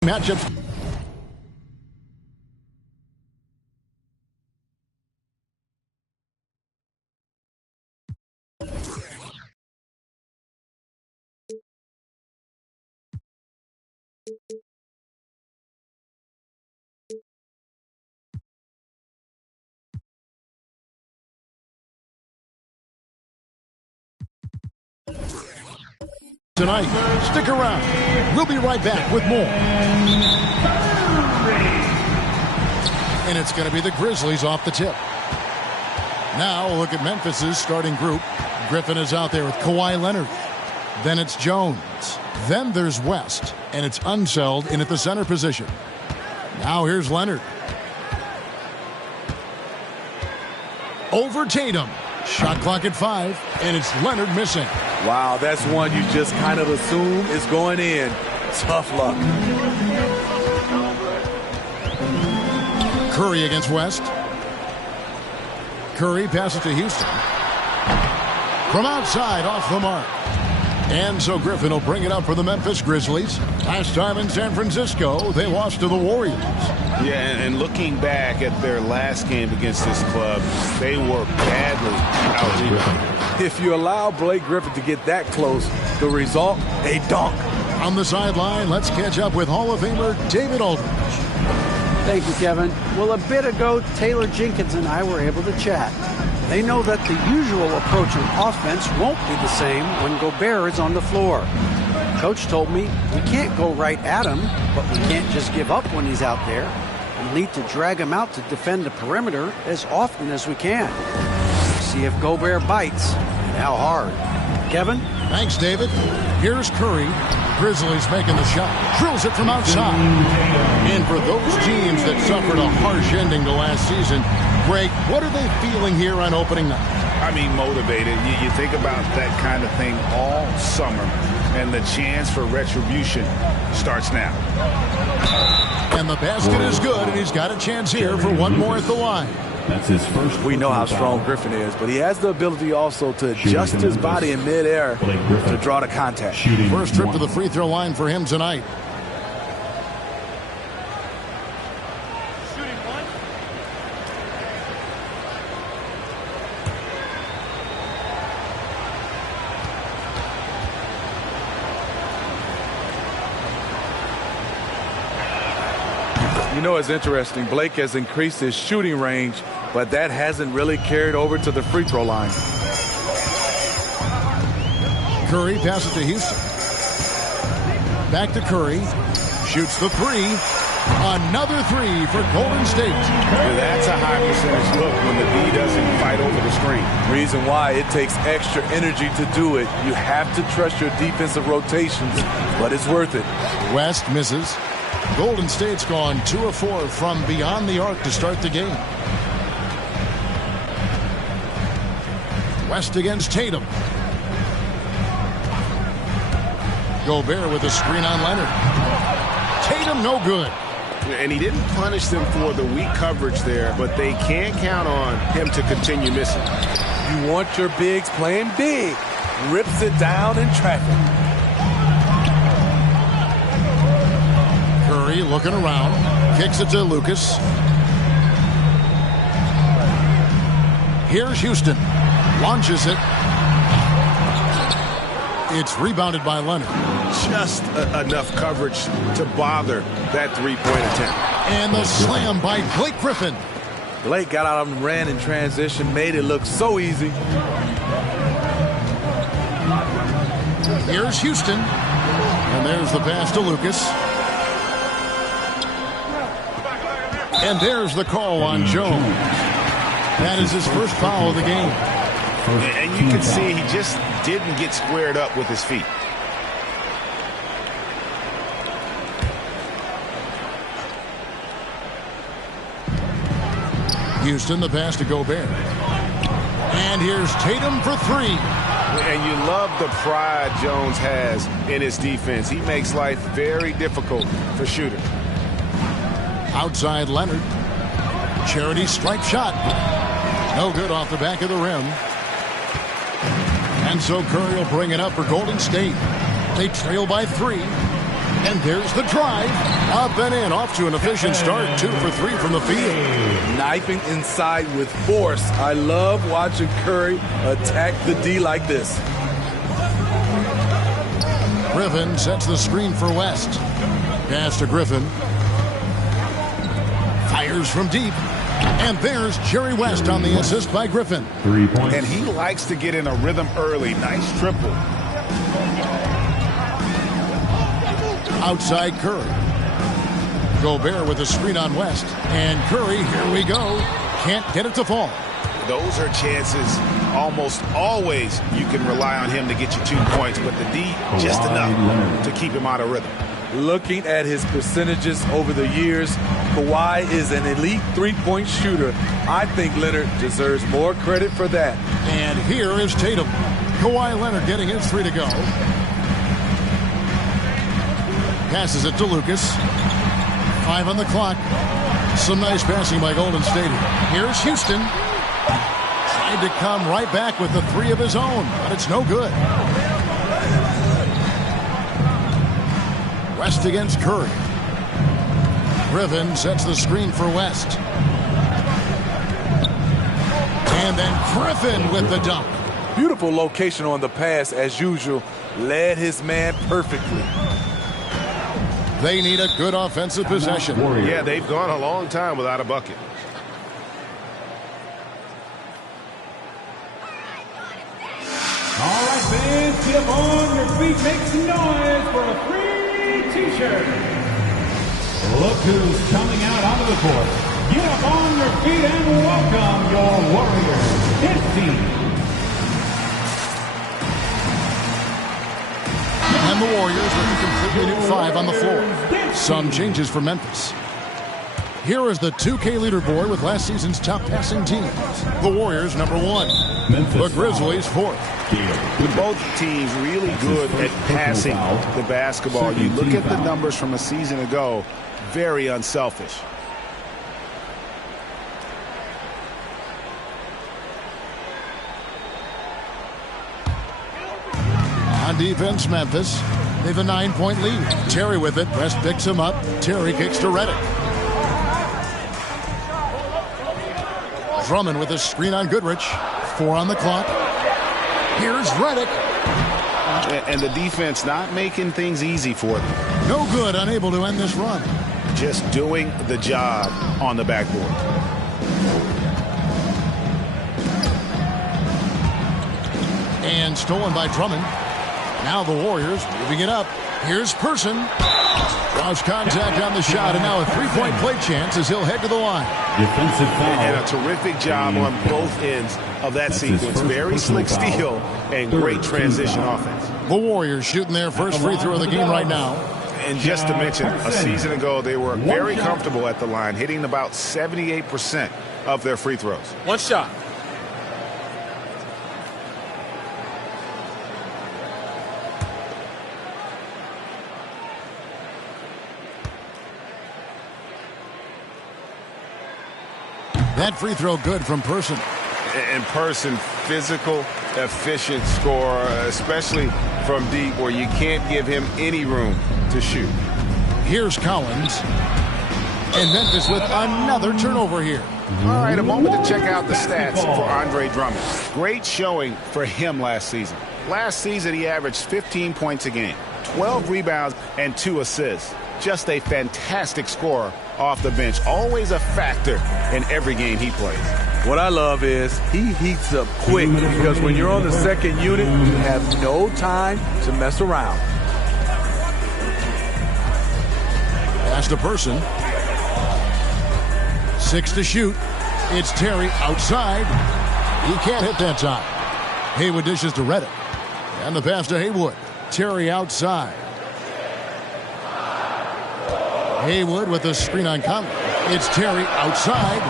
Matchups. Tonight, stick around. We'll be right back with more. And it's going to be the Grizzlies off the tip. Now, look at Memphis's starting group. Griffin is out there with Kawhi Leonard. Then it's Jones. Then there's West. And it's Unseld in at the center position. Now here's Leonard. Over Tatum. Shot clock at 5, and it's Leonard missing. Wow, that's one you just kind of assume is going in. Tough luck. Curry against West. Curry passes to Houston. From outside, off the mark. And so Griffin will bring it up for the Memphis Grizzlies. Last time in San Francisco, they lost to the Warriors. Yeah, and looking back at their last game against this club, they were badly out-rebounded. If you allow Blake Griffin to get that close, the result, a dunk. On the sideline, let's catch up with Hall of Famer David Aldridge. Thank you, Kevin. Well, a bit ago, Taylor Jenkins and I were able to chat. They know that the usual approach on offense won't be the same when Gobert is on the floor. Coach told me we can't go right at him, but we can't just give up when he's out there. We need to drag him out to defend the perimeter as often as we can. See if Gobert bites and how hard. Kevin? Thanks, David. Here's Curry. Grizzlies making the shot. Drills it from outside. And for those teams that suffered a harsh ending to last season, Greg, what are they feeling here on opening night? I mean, motivated. You think about that kind of thing all summer, and the chance for retribution starts now. And the basket is good, and he's got a chance here for one more at the line. That's his first. We know how strong Griffin is, but he has the ability also to adjust his body in midair to draw the contact. First trip to the free throw line for him tonight. Shooting one. You know, it's interesting. Blake has increased his shooting range, but that hasn't really carried over to the free throw line. Curry passes to Houston. Back to Curry. Shoots the three. Another three for Golden State. That's a high percentage look when the D doesn't fight over the screen. Reason why it takes extra energy to do it. You have to trust your defensive rotations, but it's worth it. West misses. Golden State's gone 2 of 4 from beyond the arc to start the game. West against Tatum. Gobert with a screen on Leonard. Tatum no good. And he didn't punish them for the weak coverage there, but they can't count on him to continue missing. You want your bigs playing big. Rips it down in traffic. Curry looking around. Kicks it to Lucas. Here's Houston. Launches it. It's rebounded by Leonard. Just enough coverage to bother that three-point attempt. And the slam by Blake Griffin. Blake got out and ran in transition, made it look so easy. Here's Houston. And there's the pass to Lucas. And there's the call on Jones. That is his first foul of the game. And you can see he just didn't get squared up with his feet. Houston, the pass to Gobert. And here's Tatum for three. And you love the pride Jones has in his defense. He makes life very difficult for shooters. Outside Leonard. Charity stripe shot. No good off the back of the rim. And so Curry will bring it up for Golden State. They trail by 3. And there's the drive. Up and in. Off to an efficient start. 2 for 3 from the field. Knifing inside with force. I love watching Curry attack the D like this. Griffin sets the screen for West. Pass to Griffin. Fires from deep. And there's Jerry West on the assist by Griffin. 3 points. And he likes to get in a rhythm early. Nice triple. Outside Curry. Gobert with a screen on West. And Curry, here we go. Can't get it to fall. Those are chances almost always you can rely on him to get you 2 points, but the D just enough to keep him out of rhythm. Looking at his percentages over the years, Kawhi is an elite three-point shooter. I think Leonard deserves more credit for that. And here is Tatum. Kawhi Leonard getting his 3 to go. Passes it to Lucas. 5 on the clock. Some nice passing by Golden State. Here's Houston. Tried to come right back with the 3 of his own, but it's no good. West against Curry. Griffin sets the screen for West. And then Griffin with the dunk. Beautiful location on the pass as usual. Led his man perfectly. They need a good offensive possession. Yeah, they've gone a long time without a bucket. All right, fans, get up on your feet, make some noise for a free T-shirt. Look who's coming out onto the court. Get up on your feet and welcome your Warriors, his team. And the Warriors with a completely new 5 on the floor. Some changes for Memphis. Here is the 2K leaderboard with last season's top passing teams. The Warriors, number 1. The Grizzlies, 4th. Both teams really good at passing the basketball. You look at the numbers from a season ago, very unselfish. On defense, Memphis. They have a 9-point lead. Terry with it. West picks him up. Terry kicks to Redick. Drummond with a screen on Goodrich. 4 on the clock. Here's Redick. And the defense not making things easy for them. No good, unable to end this run. Just doing the job on the backboard. And stolen by Drummond. Now the Warriors moving it up. Here's Person. Draws contact on the shot, and now a 3-point play chance as he'll head to the line. Defensive foul. And a terrific job on both ends of that sequence. Very slick steal and great transition offense. The Warriors shooting their first free throw of the game right now. And just to mention, a season ago, they were very comfortable at the line, hitting about 78% of their free throws. One shot. That free throw good from Person. And Person, physical, efficient scorer, especially from deep where you can't give him any room to shoot. Here's Collins. And Memphis with another turnover here. All right, a moment to check out the stats for Andre Drummond. Great showing for him last season. Last season, he averaged 15 points a game, 12 rebounds, and 2 assists. Just a fantastic scorer off the bench. Always a factor in every game he plays. What I love is he heats up quick because when you're on the second unit, you have no time to mess around. Pass to Person. 6 to shoot. It's Terry outside. He can't hit that time. Haywood dishes to Redick. And the pass to Haywood. Terry outside. Haywood with the screen on Conley. It's Terry outside.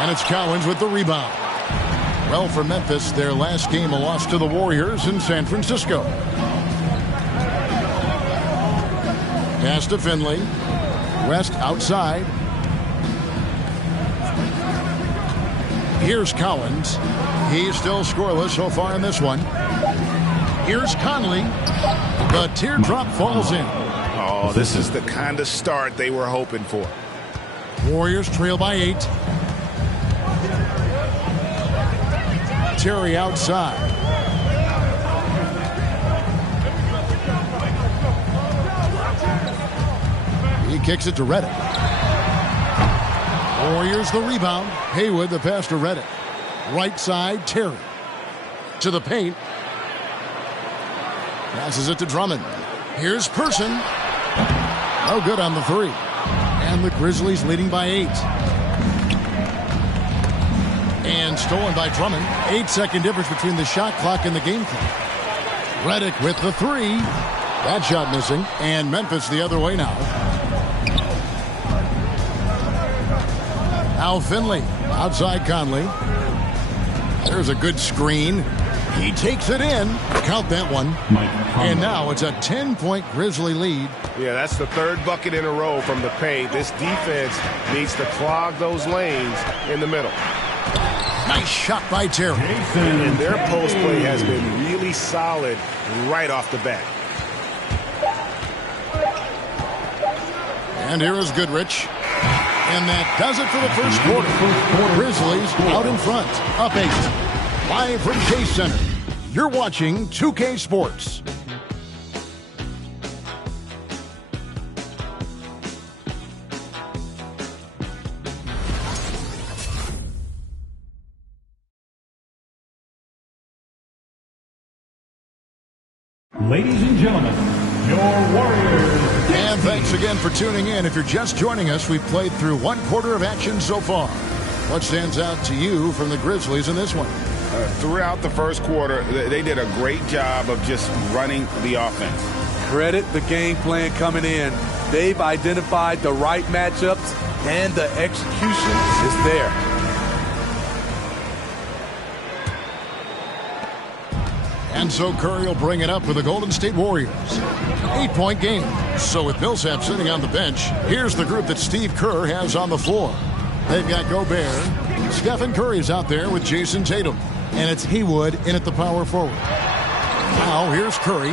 And it's Cowens with the rebound. Well, for Memphis, their last game a loss to the Warriors in San Francisco. Pass to Finley. West outside. Here's Cowens. He's still scoreless so far in this one. Here's Conley. The teardrop falls in. Oh, this is the kind of start they were hoping for. Warriors trail by 8. Terry outside. He kicks it to Redick. Warriors the rebound. Haywood the pass to Redick. Right side, Terry. To the paint. Passes it to Drummond. Here's Person. No good on the 3. And the Grizzlies leading by 8. And stolen by Drummond. 8-second difference between the shot clock and the game clock. Redick with the 3. That shot missing. And Memphis the other way now. Now Finley. Outside Conley. There's a good screen. He takes it in. Count that one. And now it's a 10-point Grizzly lead. Yeah, that's the 3rd bucket in a row from the paint. This defense needs to clog those lanes in the middle. Nice shot by Terry. And their post play has been really solid right off the bat. And here is Goodrich. And that does it for the first quarter. Grizzlies out in front. Up 8. Live from Chase Center. You're watching 2K Sports. Ladies and gentlemen, your Warriors. And thanks again for tuning in. If you're just joining us, we've played through one quarter of action so far. What stands out to you from the Grizzlies in this one? Throughout the first quarter, they did a great job of just running the offense. Credit the game plan coming in. They've identified the right matchups, and the execution is there. And so Curry will bring it up for the Golden State Warriors. 8-point game. So with Millsap sitting on the bench, here's the group that Steve Kerr has on the floor. They've got Gobert. Stephen Curry's out there with Jason Tatum. And it's Haywood in at the power forward. Now here's Curry.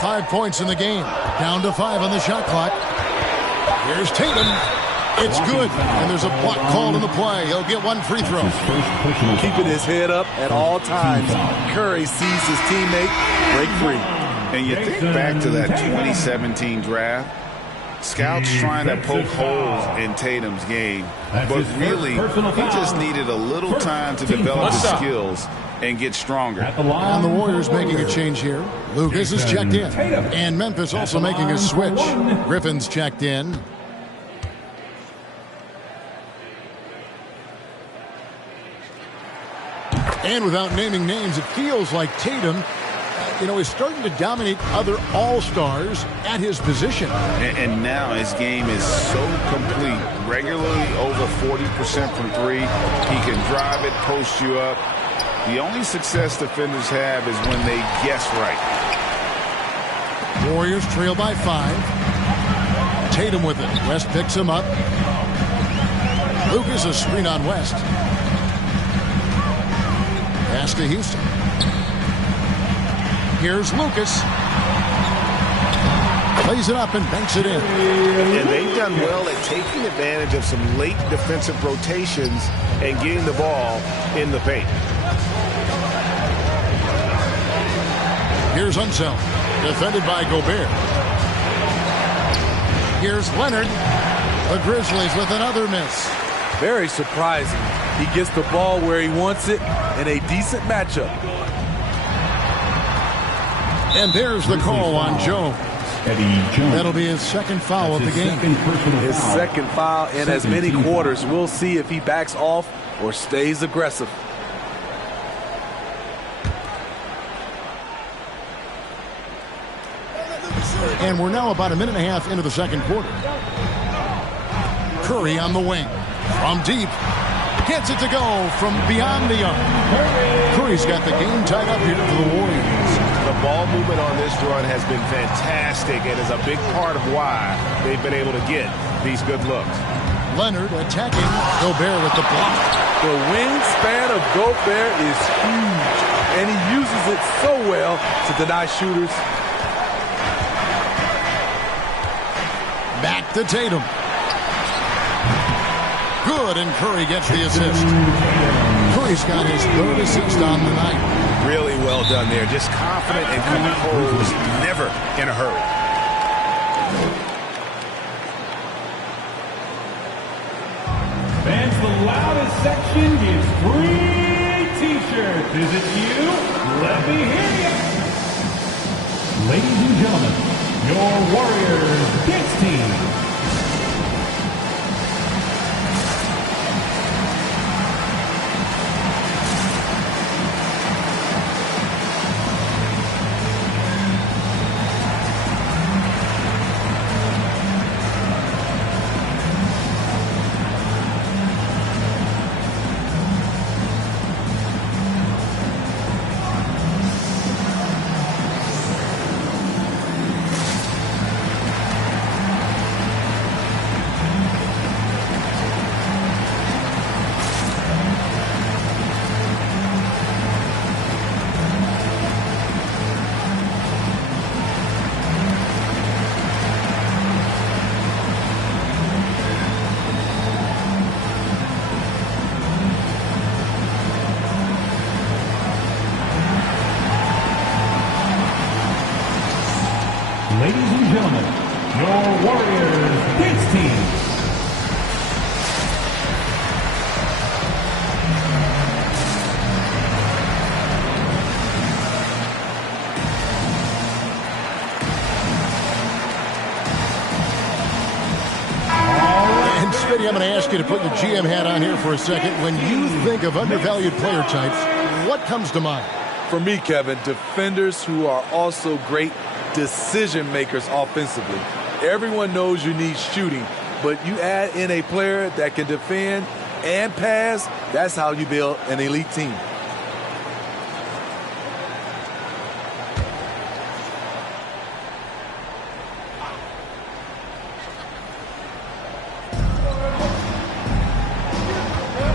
5 points in the game. Down to 5 on the shot clock. Here's Tatum. It's good. And there's a block called in the play. He'll get one free throw. Keeping his head up at all times. Curry sees his teammate break free. And you think back to that 2017 draft, scouts trying to poke holes in Tatum's game, but really he just needed a little time to develop his skills and get stronger. And the Warriors making a change here. Lucas is checked in. And Memphis also making a switch. Griffin's checked in. And without naming names, it feels like Tatum, is starting to dominate other all-stars at his position. And now his game is so complete. Regularly over 40% from three. He can drive it, post you up. The only success defenders have is when they guess right. Warriors trail by 5. Tatum with it. West picks him up. Lucas a screen on West. Pass to Houston. Here's Lucas. Plays it up and banks it in. And they've done well at taking advantage of some late defensive rotations and getting the ball in the paint. Here's Unseld. Defended by Gobert. Here's Leonard. The Grizzlies with another miss. Very surprising. He gets the ball where he wants it in a decent matchup. And there's the call on Jones. That'll be his second foul of the game. His second foul in as many quarters. We'll see if he backs off or stays aggressive. And we're now about a minute and a half into the second quarter. Curry on the wing. From deep. Gets it to go from beyond the arc. Curry's got the game tied up here for the Warriors. The ball movement on this run has been fantastic and is a big part of why they've been able to get these good looks. Leonard attacking. Gobert with the block. The wingspan of Gobert is huge, and he uses it so well to deny shooters. Back to Tatum. Good, and Curry gets the assist. Curry's got his third assist on the night. Really well done there. Just confident and composed, never in a hurry. Fans, the loudest section gives free T-shirts. Is it you? Let me hear you. Ladies and gentlemen, your Warriors Kids team. I'm going to ask you to put your GM hat on here for a second. When you think of undervalued player types, what comes to mind? For me, Kevin, defenders who are also great decision makers offensively. Everyone knows you need shooting, but you add in a player that can defend and pass, that's how you build an elite team.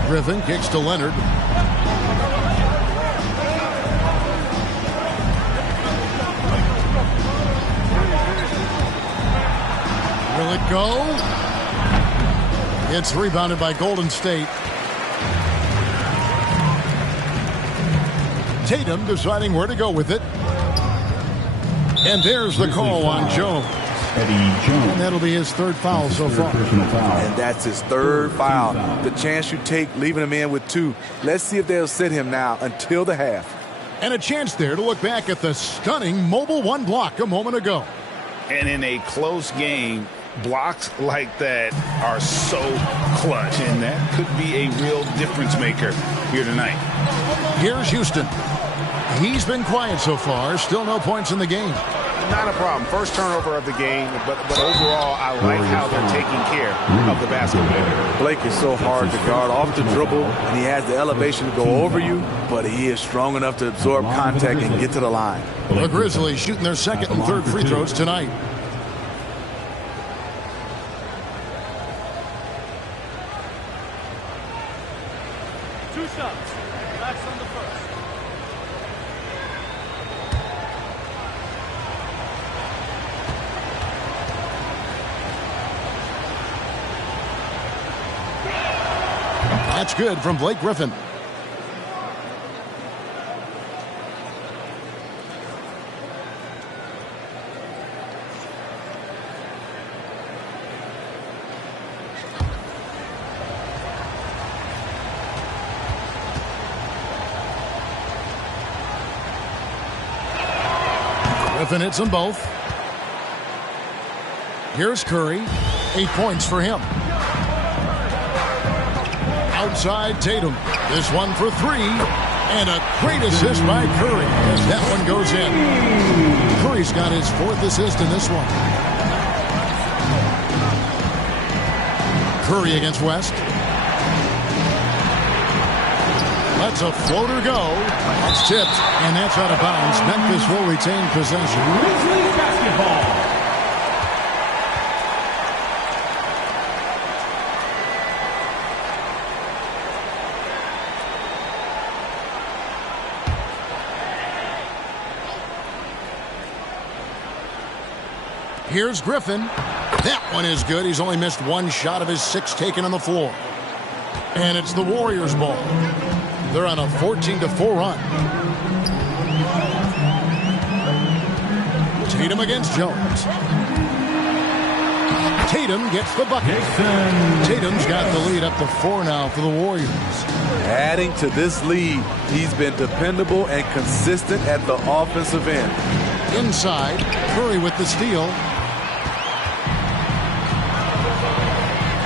Griffin kicks to Leonard. Will it go? It's rebounded by Golden State. Tatum deciding where to go with it. And there's the call on Jones. And that'll be his third foul so far. And that's his third foul. The chance you take leaving him in with 2. Let's see if they'll sit him now until the half. And a chance there to look back at the stunning mobile 1 block a moment ago. And in a close game, blocks like that are so clutch, and that could be a real difference maker here tonight. Here's Houston. He's been quiet so far. Still no points in the game. Not a problem. First turnover of the game, but overall, I like how they're taking care of the basketball. Blake is so hard to guard off the dribble, and he has the elevation to go over you, but he is strong enough to absorb contact and get to the line. The Grizzlies shooting their second and third free throws tonight. Two shots. That's on the first. That's good from Blake Griffin. Griffin hits them both. Here's Curry. 8 points for him. Outside Tatum. This one for 3. And a great assist by Curry as that one goes in. Curry's got his 4th assist in this one. Curry against West. Lets a floater go. That's tipped, and that's out of bounds. Memphis will retain possession. Grizzlies basketball. Here's Griffin. That one is good. He's only missed 1 shot of his 6 taken on the floor. And it's the Warriors' ball. They're on a 14-4 run. Tatum against Jones. Tatum gets the bucket. Tatum's got the lead up to 4 now for the Warriors. Adding to this lead, he's been dependable and consistent at the offensive end. Inside, Curry with the steal.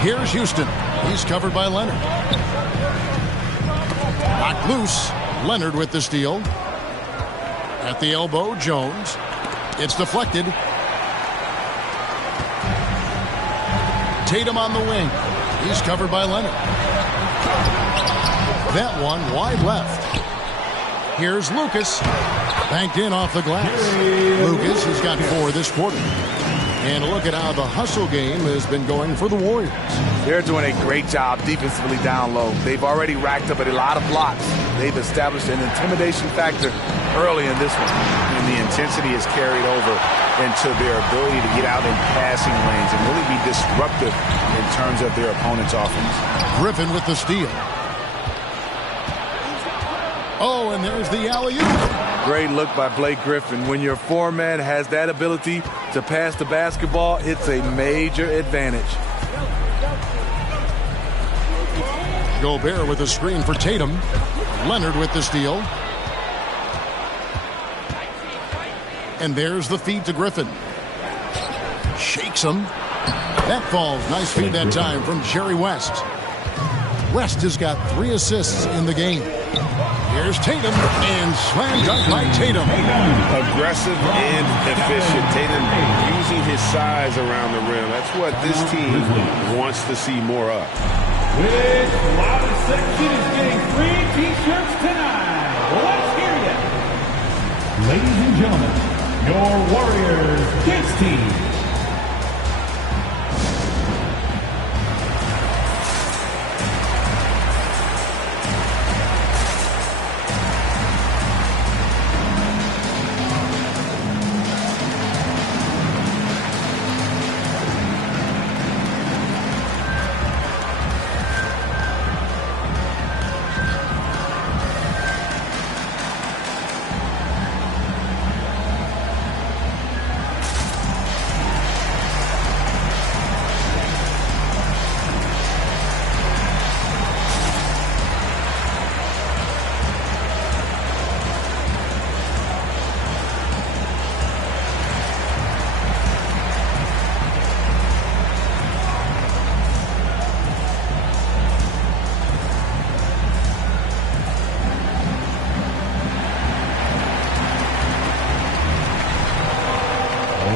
Here's Houston. He's covered by Leonard. Knocked loose. Leonard with the steal. At the elbow, Jones. It's deflected. Tatum on the wing. He's covered by Leonard. That one wide left. Here's Lucas. Banked in off the glass. Lucas has got 4 this quarter. And look at how the hustle game has been going for the Warriors. They're doing a great job defensively down low. They've already racked up a lot of blocks. They've established an intimidation factor early in this one. And the intensity is carried over into their ability to get out in passing lanes and really be disruptive in terms of their opponent's offense. Griffin with the steal. Oh, and there's the alley-oop. Great look by Blake Griffin. When your foreman has that ability to pass the basketball, it's a major advantage. Gobert with a screen for Tatum. Leonard with the steal. And there's the feed to Griffin. Shakes him. That falls. Nice feed that time from Jerry West. West has got 3 assists in the game. Here's Tatum, and slam dunk by Tatum. Aggressive and efficient. Tatum using his size around the rim. That's what this team wants to see more of. Which loudest section is getting free T-shirts tonight? Let's hear it. Ladies and gentlemen, your Warriors Kids team.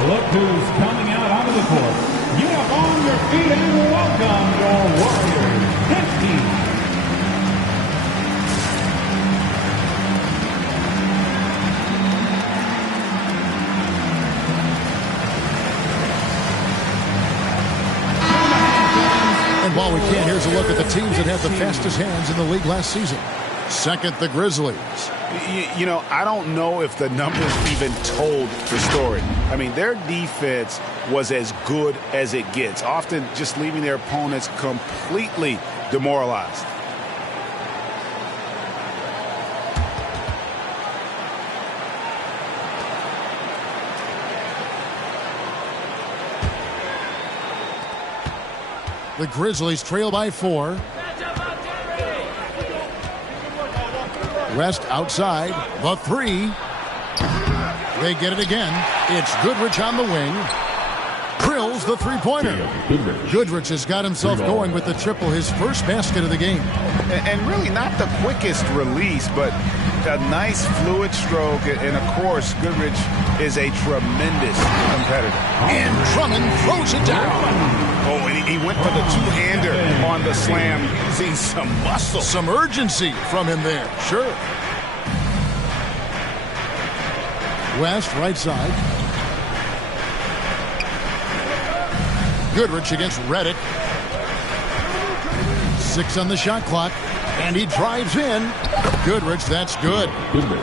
Look who's coming out onto the court. Get up on your feet and welcome your Warriors 15. And while we can't, here's a look at the teams that had the fastest hands in the league last season. Second, the Grizzlies. You know, I don't know if the numbers even told the story. I mean, their defense was as good as it gets, often just leaving their opponents completely demoralized. The Grizzlies trail by 4. West outside, the 3. They get it again. It's Goodrich on the wing. Drills the three-pointer. Goodrich has got himself going with the triple, his first basket of the game. And really not the quickest release, but a nice fluid stroke. And, of course, Goodrich is a tremendous competitor. And Drummond throws it down. Oh, and he went for the two-hander on the slam, using some muscle. Some urgency from him there, sure. West, right side. Goodrich against Reddick. 6 on the shot clock. And he drives in. Goodrich, that's good.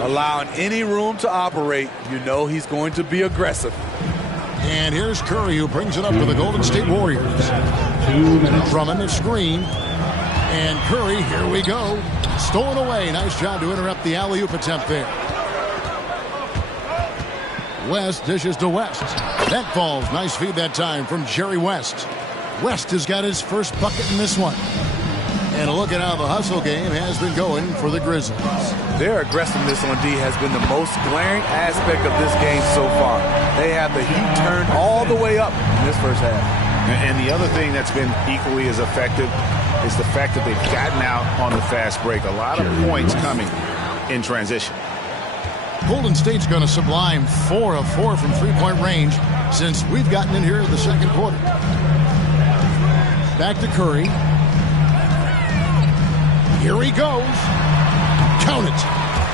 Allowing any room to operate, you know he's going to be aggressive. And here's Curry, who brings it up for the Golden State Warriors. Drummond, a screen. And Curry, here we go. Stolen away. Nice job to interrupt the alley-oop attempt there. West dishes to West. That falls. Nice feed that time from Jerry West. West has got his first bucket in this one. And a look at how the hustle game has been going for the Grizzlies. Their aggressiveness on D has been the most glaring aspect of this game so far. They have the heat turned all the way up in this first half. And the other thing that's been equally as effective is the fact that they've gotten out on the fast break. A lot of points coming in transition. Golden State's going to sublime 4 of 4 from three-point range since we've gotten in here in the second quarter. Back to Curry. Here he goes. Count it.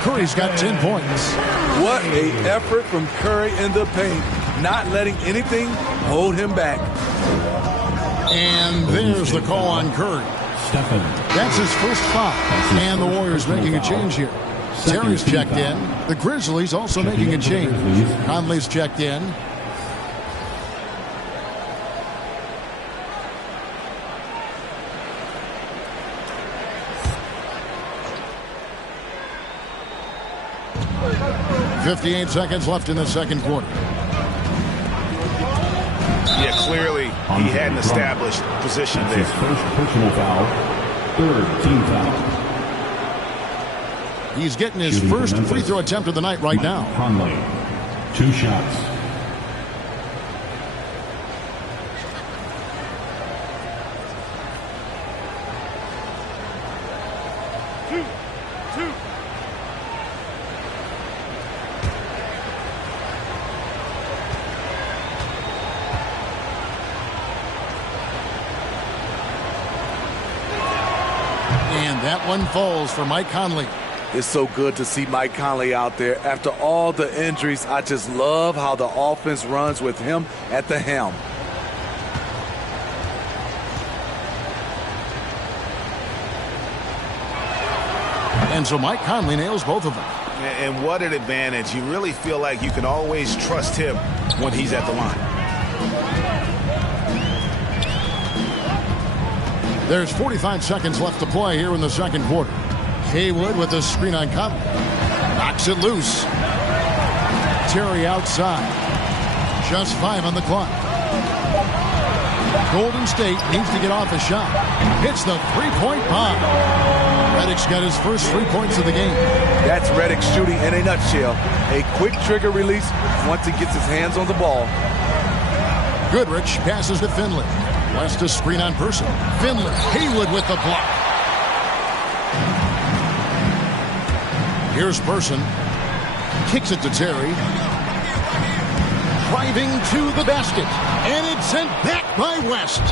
Curry's got 10 points. What a effort from Curry in the paint. Not letting anything hold him back. And there's the call on Curry. That's his first foul. And the Warriors making a change here. Terry's checked in. The Grizzlies also making a change. Conley's checked in. .58 seconds left in the second quarter. Yeah, clearly he hadn't established position there. His first personal foul, 3rd team foul. He's getting his first free throw attempt of the night right now. Conley, 2 shots. 2. And that one falls for Mike Conley. It's so good to see Mike Conley out there. After all the injuries, I just love how the offense runs with him at the helm. And so Mike Conley nails both of them. And what an advantage. You really feel like you can always trust him when he's at the line. There's 45 seconds left to play here in the second quarter. Haywood with the screen on Conley. Knocks it loose. Terry outside. Just 5 on the clock. Golden State needs to get off a shot. Hits the three-point bomb. Reddick's got his first 3 points of the game. That's Reddick shooting in a nutshell. A quick trigger release once he gets his hands on the ball. Goodrich passes to Finley. West to screen on Person. Finley. Haywood with the block. Here's Person. Kicks it to Terry. Driving to the basket. And it's sent back by West.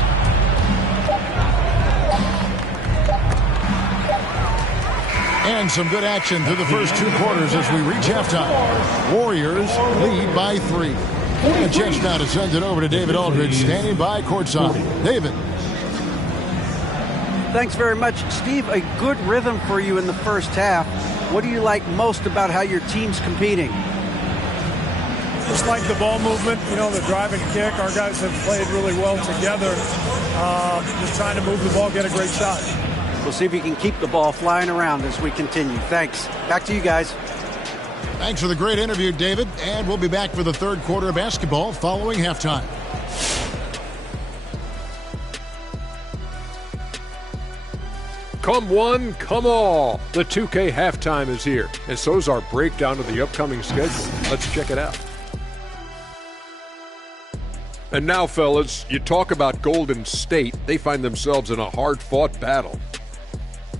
And some good action through the first 2 quarters as we reach halftime. Warriors lead by 3. And just now to send it over to David Aldridge, standing by courtside. David. Thanks very much, Steve. A good rhythm for you in the first half. What do you like most about how your team's competing? Just like the ball movement, you know, the drive and kick. Our guys have played really well together. Just trying to move the ball, get a great shot. We'll see if you can keep the ball flying around as we continue. Thanks. Back to you guys. Thanks for the great interview, David. And we'll be back for the third quarter of basketball following halftime. Come one, come all. The 2K halftime is here, and so's our breakdown of the upcoming schedule. Let's check it out. And now, fellas, you talk about Golden State. They find themselves in a hard-fought battle.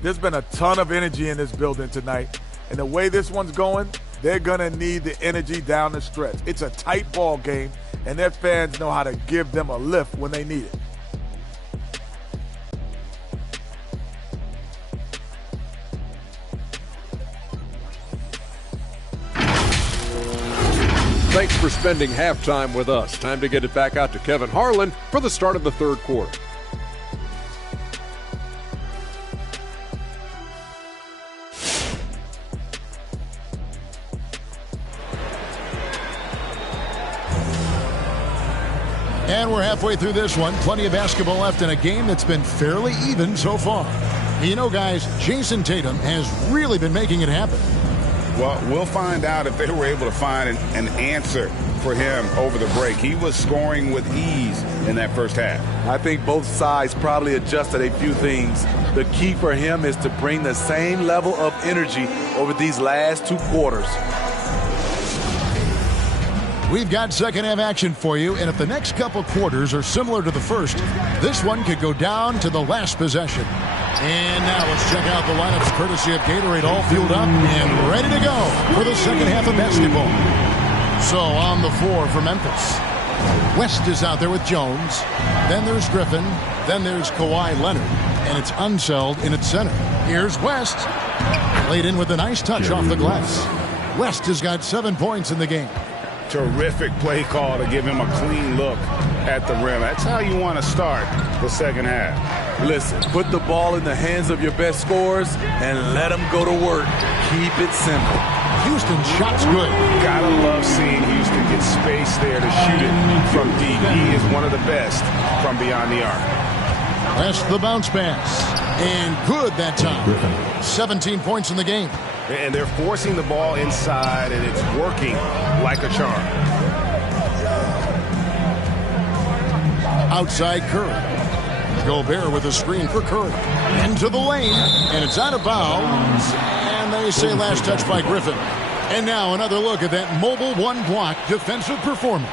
There's been a ton of energy in this building tonight, and the way this one's going, they're going to need the energy down the stretch. It's a tight ball game, and their fans know how to give them a lift when they need it. Thanks for spending halftime with us. Time to get it back out to Kevin Harlan for the start of the third quarter. And we're halfway through this one. Plenty of basketball left in a game that's been fairly even so far. You know, guys, Jason Tatum has really been making it happen. Well, we'll find out if they were able to find an answer for him over the break. He was scoring with ease in that first half. I think both sides probably adjusted a few things. The key for him is to bring the same level of energy over these last 2 quarters. We've got second half action for you, and if the next couple quarters are similar to the first, this one could go down to the last possession. And now let's check out the lineups courtesy of Gatorade, all fueled up and ready to go for the second half of basketball. So on the floor for Memphis, West is out there with Jones. Then there's Griffin. Then there's Kawhi Leonard. And it's Unseld in its center. Here's West. Laid in with a nice touch off the glass. West has got 7 points in the game. Terrific play call to give him a clean look at the rim. That's how you want to start the second half. Listen, put the ball in the hands of your best scorers and let them go to work. Keep it simple. Houston's shot's good. Gotta love seeing Houston get space there to shoot it from deep. He is one of the best from beyond the arc. That's the bounce pass. And good that time. 17 points in the game. And they're forcing the ball inside, and it's working like a charm. Outside Curry. Gobert with a screen for Curry. Into the lane, and it's out of bounds. And they say last touch by Griffin. And now another look at that mobile one-block defensive performance.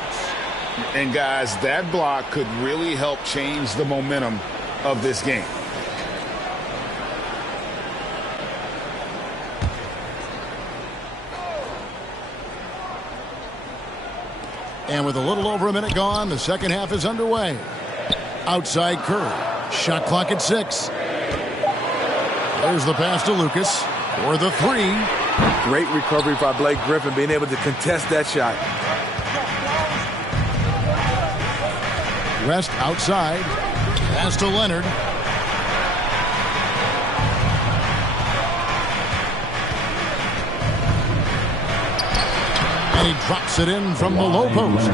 And, guys, that block could really help change the momentum of this game. And with a little over a minute gone, the second half is underway. Outside Curry. Shot clock at 6. There's the pass to Lucas for the 3. Great recovery by Blake Griffin, being able to contest that shot. West outside. Pass to Leonard. And he drops it in from the low post.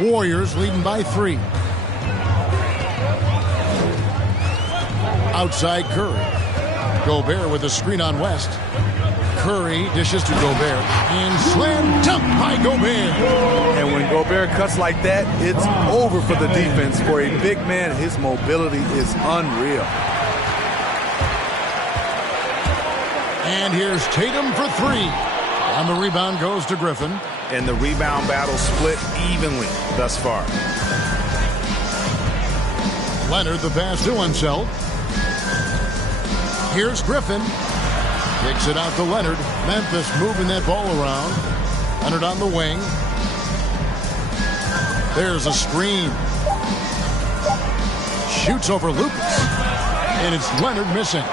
Warriors leading by 3. Outside Curry. Gobert with a screen on West. Curry dishes to Gobert. And slam dunk by Gobert. And when Gobert cuts like that, it's over for the defense. For a big man, his mobility is unreal. And here's Tatum for 3. And the rebound goes to Griffin. And the rebound battle split evenly thus far. Leonard the pass to Unseld. Here's Griffin. Kicks it out to Leonard. Memphis moving that ball around. Leonard on the wing. There's a screen. Shoots over Lucas. And it's Leonard missing.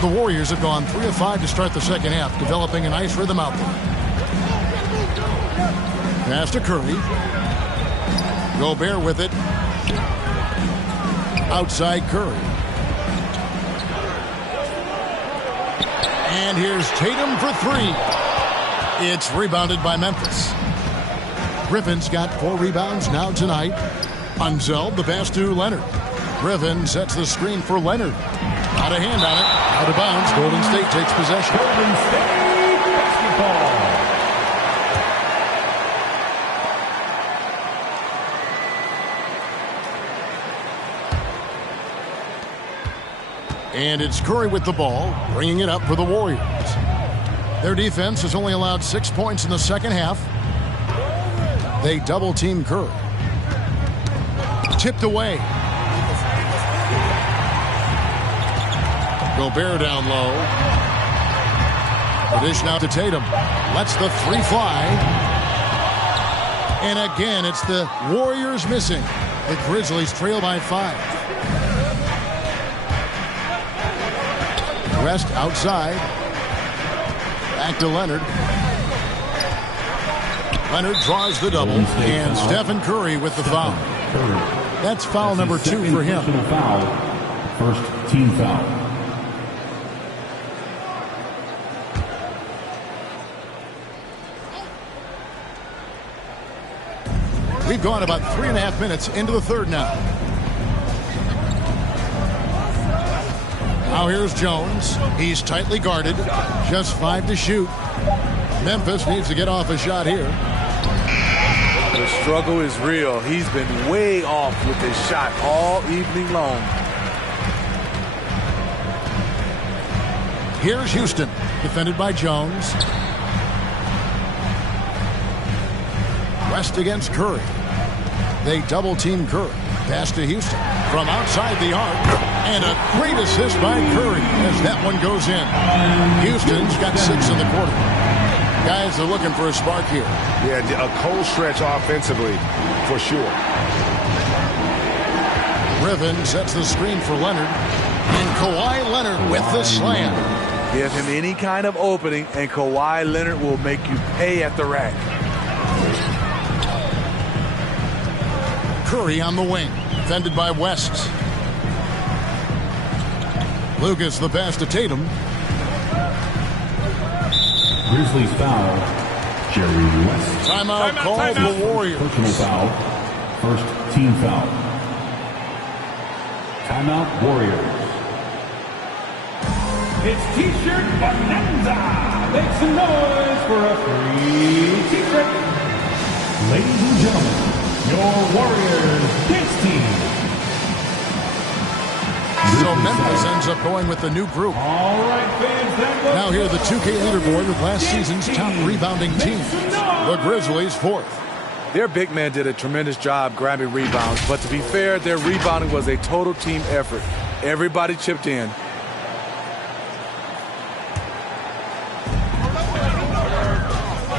The Warriors have gone 3 of 5 to start the second half, developing a nice rhythm out there. Pass to Curry. Gobert with it. Outside Curry. And here's Tatum for 3. It's rebounded by Memphis. Griffin's got 4 rebounds now tonight. Unseld the pass to Leonard. Griffin sets the screen for Leonard. Not a hand on it. Out of bounds. Golden State takes possession. Golden State basketball. And it's Curry with the ball, bringing it up for the Warriors. Their defense has only allowed 6 points in the second half. They double-team Curry. Tipped away. Gobert down low. The dish now to Tatum. Lets the 3 fly. And again, it's the Warriors missing. The Grizzlies trail by 5. West outside. Back to Leonard. Leonard draws the double. And Stephen Curry with the foul. That's foul number 2 for him. First team foul. We've gone about 3.5 minutes into the third now. Now here's Jones. He's tightly guarded. Just 5 to shoot. Memphis needs to get off a shot here. The struggle is real. He's been way off with his shot all evening long. Here's Houston, defended by Jones. West against Curry. They double-team Curry. Pass to Houston from outside the arc. And a great assist by Curry as that one goes in. Houston's got 6 in the quarter. Guys are looking for a spark here. Yeah, a cold stretch offensively, for sure. Griffin sets the screen for Leonard. And Kawhi Leonard with the slam. Give him any kind of opening, and Kawhi Leonard will make you pay at the rack. Curry on the wing, defended by West. Lucas the pass to Tatum. Grizzlies foul. Jerry West. Timeout called the Warriors. Personal foul. First team foul. Timeout Warriors. It's T-shirt Bonanza. Make some noise for a free T-shirt. Ladies and gentlemen, your Warriors dance team. So Memphis ends up going with the new group. All right, fans, that was now here the 2K leaderboard with last season's top rebounding team. The Grizzlies 4th. Their big man did a tremendous job grabbing rebounds, but to be fair, their rebounding was a total team effort. Everybody chipped in.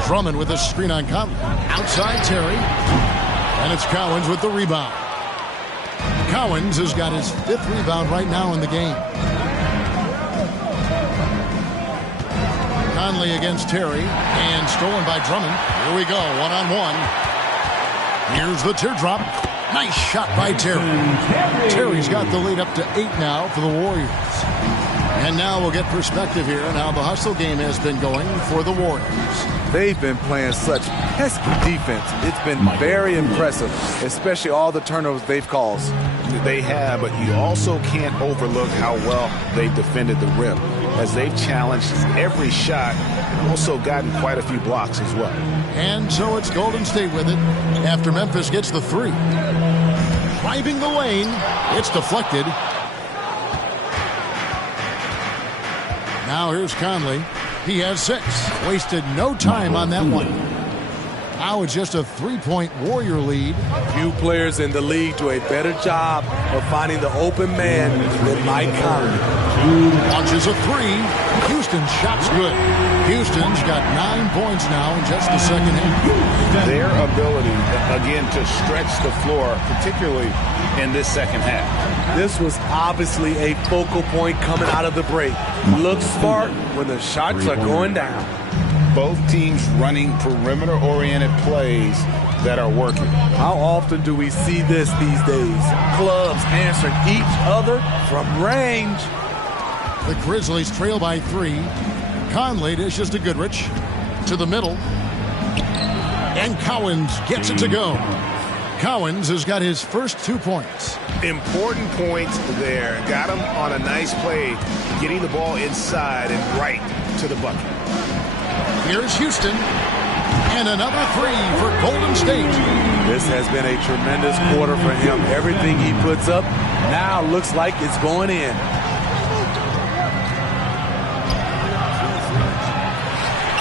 Drummond with a screen on Conley. Outside Terry. And it's Cowens with the rebound. Cowens has got his 5th rebound right now in the game. Conley against Terry. And stolen by Drummond. Here we go, one-on-one. Here's the teardrop. Nice shot by Terry. Terry's got the lead up to 8 now for the Warriors. And now we'll get perspective here on how the hustle game has been going for the Warriors. They've been playing such pesky defense. It's been very impressive, especially all the turnovers they've caused. They have, but you also can't overlook how well they've defended the rim, as they've challenged every shot, also gotten quite a few blocks as well. And so it's Golden State with it after Memphis gets the 3. Driving the lane, it's deflected. Now here's Conley. He has 6. Wasted no time on that one. Now it's just a 3-point Warrior lead. Few players in the league do a better job of finding the open man than Mike Conley. Launches a 3. Houston's shot's good. Houston's got 9 points now in just the second half. Their ability, again, to stretch the floor, particularly in this second half. This was obviously a focal point coming out of the break. Look smart when the shots are going down. Both teams running perimeter-oriented plays that are working. How often do we see this these days? Clubs answering each other from range. The Grizzlies trail by 3. Conley dishes to Goodrich. To the middle. And Cowens gets it to go. Cowens has got his first 2 points. Important points there. Got him on a nice play, getting the ball inside and right to the bucket. Here's Houston. And another 3 for Golden State. This has been a tremendous quarter for him. Everything he puts up now looks like it's going in.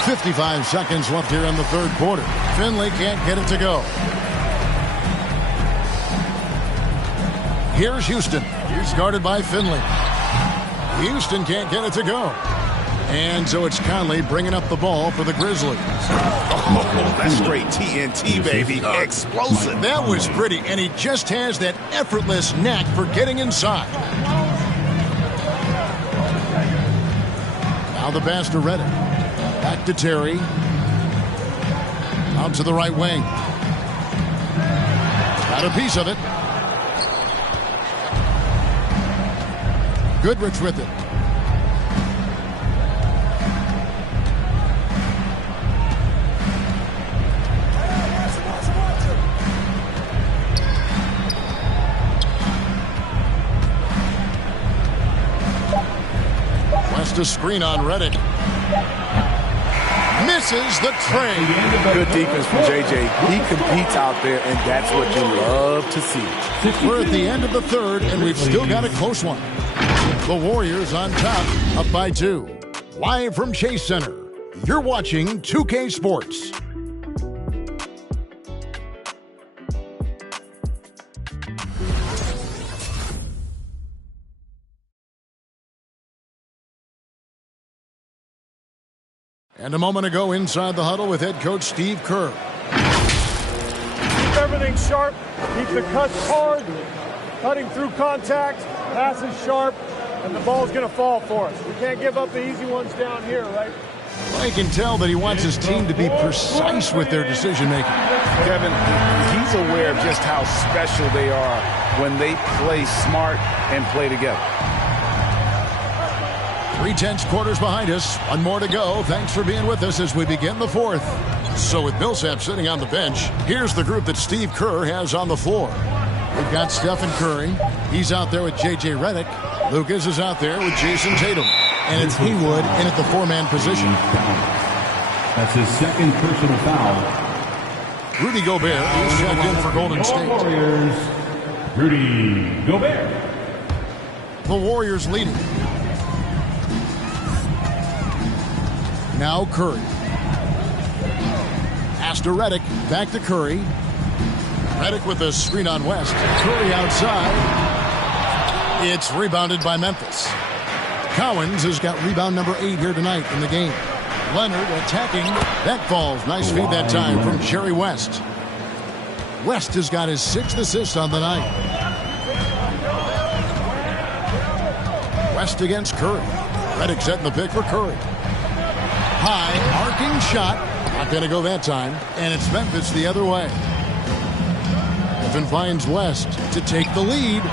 .55 seconds left here in the 3rd quarter. Finley can't get it to go. Here's Houston. He's guarded by Finley. Houston can't get it to go. And so it's Conley bringing up the ball for the Grizzlies. Oh, that's straight TNT, baby. Explosive. That was pretty, and he just has that effortless knack for getting inside. Now the pass to Reddick. Back to Terry. Out to the right wing. Got a piece of it. Goodrich with it. West a screen on Reddick. Misses the tray. Good defense from JJ. He competes out there, and that's what you love to see. We're at the end of the 3rd, and we've still got a close one. The Warriors on top, up by 2. Live from Chase Center, you're watching 2K Sports. And a moment ago inside the huddle with head coach Steve Kerr. Keep everything sharp. Keep the cuts hard. Cutting through contact. Passes sharp. And the ball's going to fall for us. We can't give up the easy ones down here, right? I can tell that he wants his team to be precise with their decision-making. Kevin, he's aware of just how special they are when they play smart and play together. 3/10 quarters behind us. One more to go. Thanks for being with us as we begin the 4th. So with Millsap sitting on the bench, here's the group that Steve Kerr has on the floor. We've got Stephen Curry. He's out there with J.J. Redick. Lucas is out there with Jason Tatum. And it's Haywood in at the 4-man position. That's his 2nd personal foul. Rudy Gobert is checked in for Golden State. Warriors, Rudy Gobert. The Warriors leading. Now Curry. Pass to Redick. Back to Curry. Redick with the screen on West. Curry outside. It's rebounded by Memphis. Cowens has got rebound number 8 here tonight in the game. Leonard attacking. That falls. Nice feed that time from Jerry West. West has got his 6th assist on the night. West against Curry. Redick setting the pick for Curry. High, arcing shot. Not going to go that time. And it's Memphis the other way. Griffin finds West to take the lead.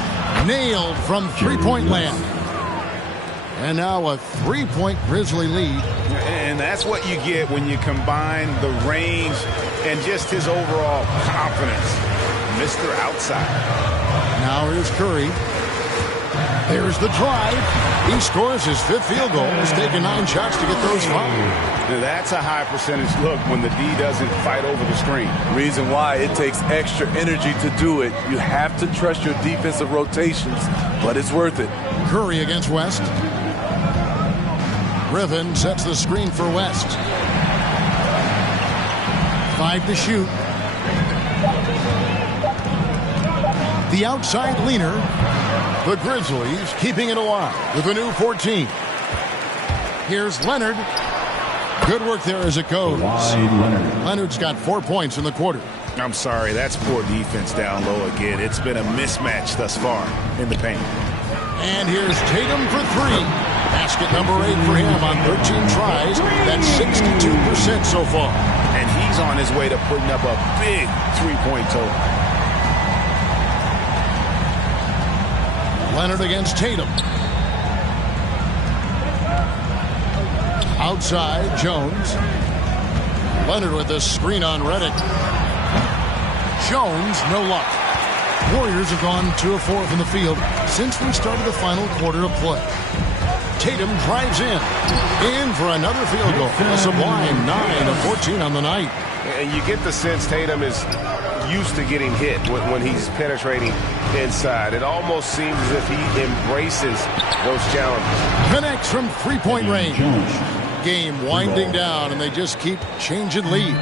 Nailed from three-point land. And now a 3-point Grizzly lead. And that's what you get when you combine the range and just his overall confidence. Mr. Outside. Now here's Curry. There's the drive. He scores his 5th field goal. He's taken 9 shots to get those 5. Now that's a high percentage look when the D doesn't fight over the screen. Reason why it takes extra energy to do it. You have to trust your defensive rotations, but it's worth it. Curry against West. Griffin sets the screen for West. 5 to shoot. The outside leaner. The Grizzlies keeping it alive with a new 14. Here's Leonard. Good work there as it goes. Leonard's got 4 points in the quarter. I'm sorry, that's poor defense down low again. It's been a mismatch thus far in the paint. And here's Tatum for 3. Basket number 8 for him on 13 tries. That's 62% so far. And he's on his way to putting up a big 3-point total. Leonard against Tatum. Outside, Jones. Leonard with the screen on Redick. Jones, no luck. Warriors have gone 2 of 4 from the field since we started the final quarter of play. Tatum drives in for another field goal. A sublime 9 of 14 on the night. And you get the sense Tatum is used to getting hit when he's penetrating inside. It almost seems as if he embraces those challenges. Connects from 3-point range. Game winding down, and they just keep changing leads.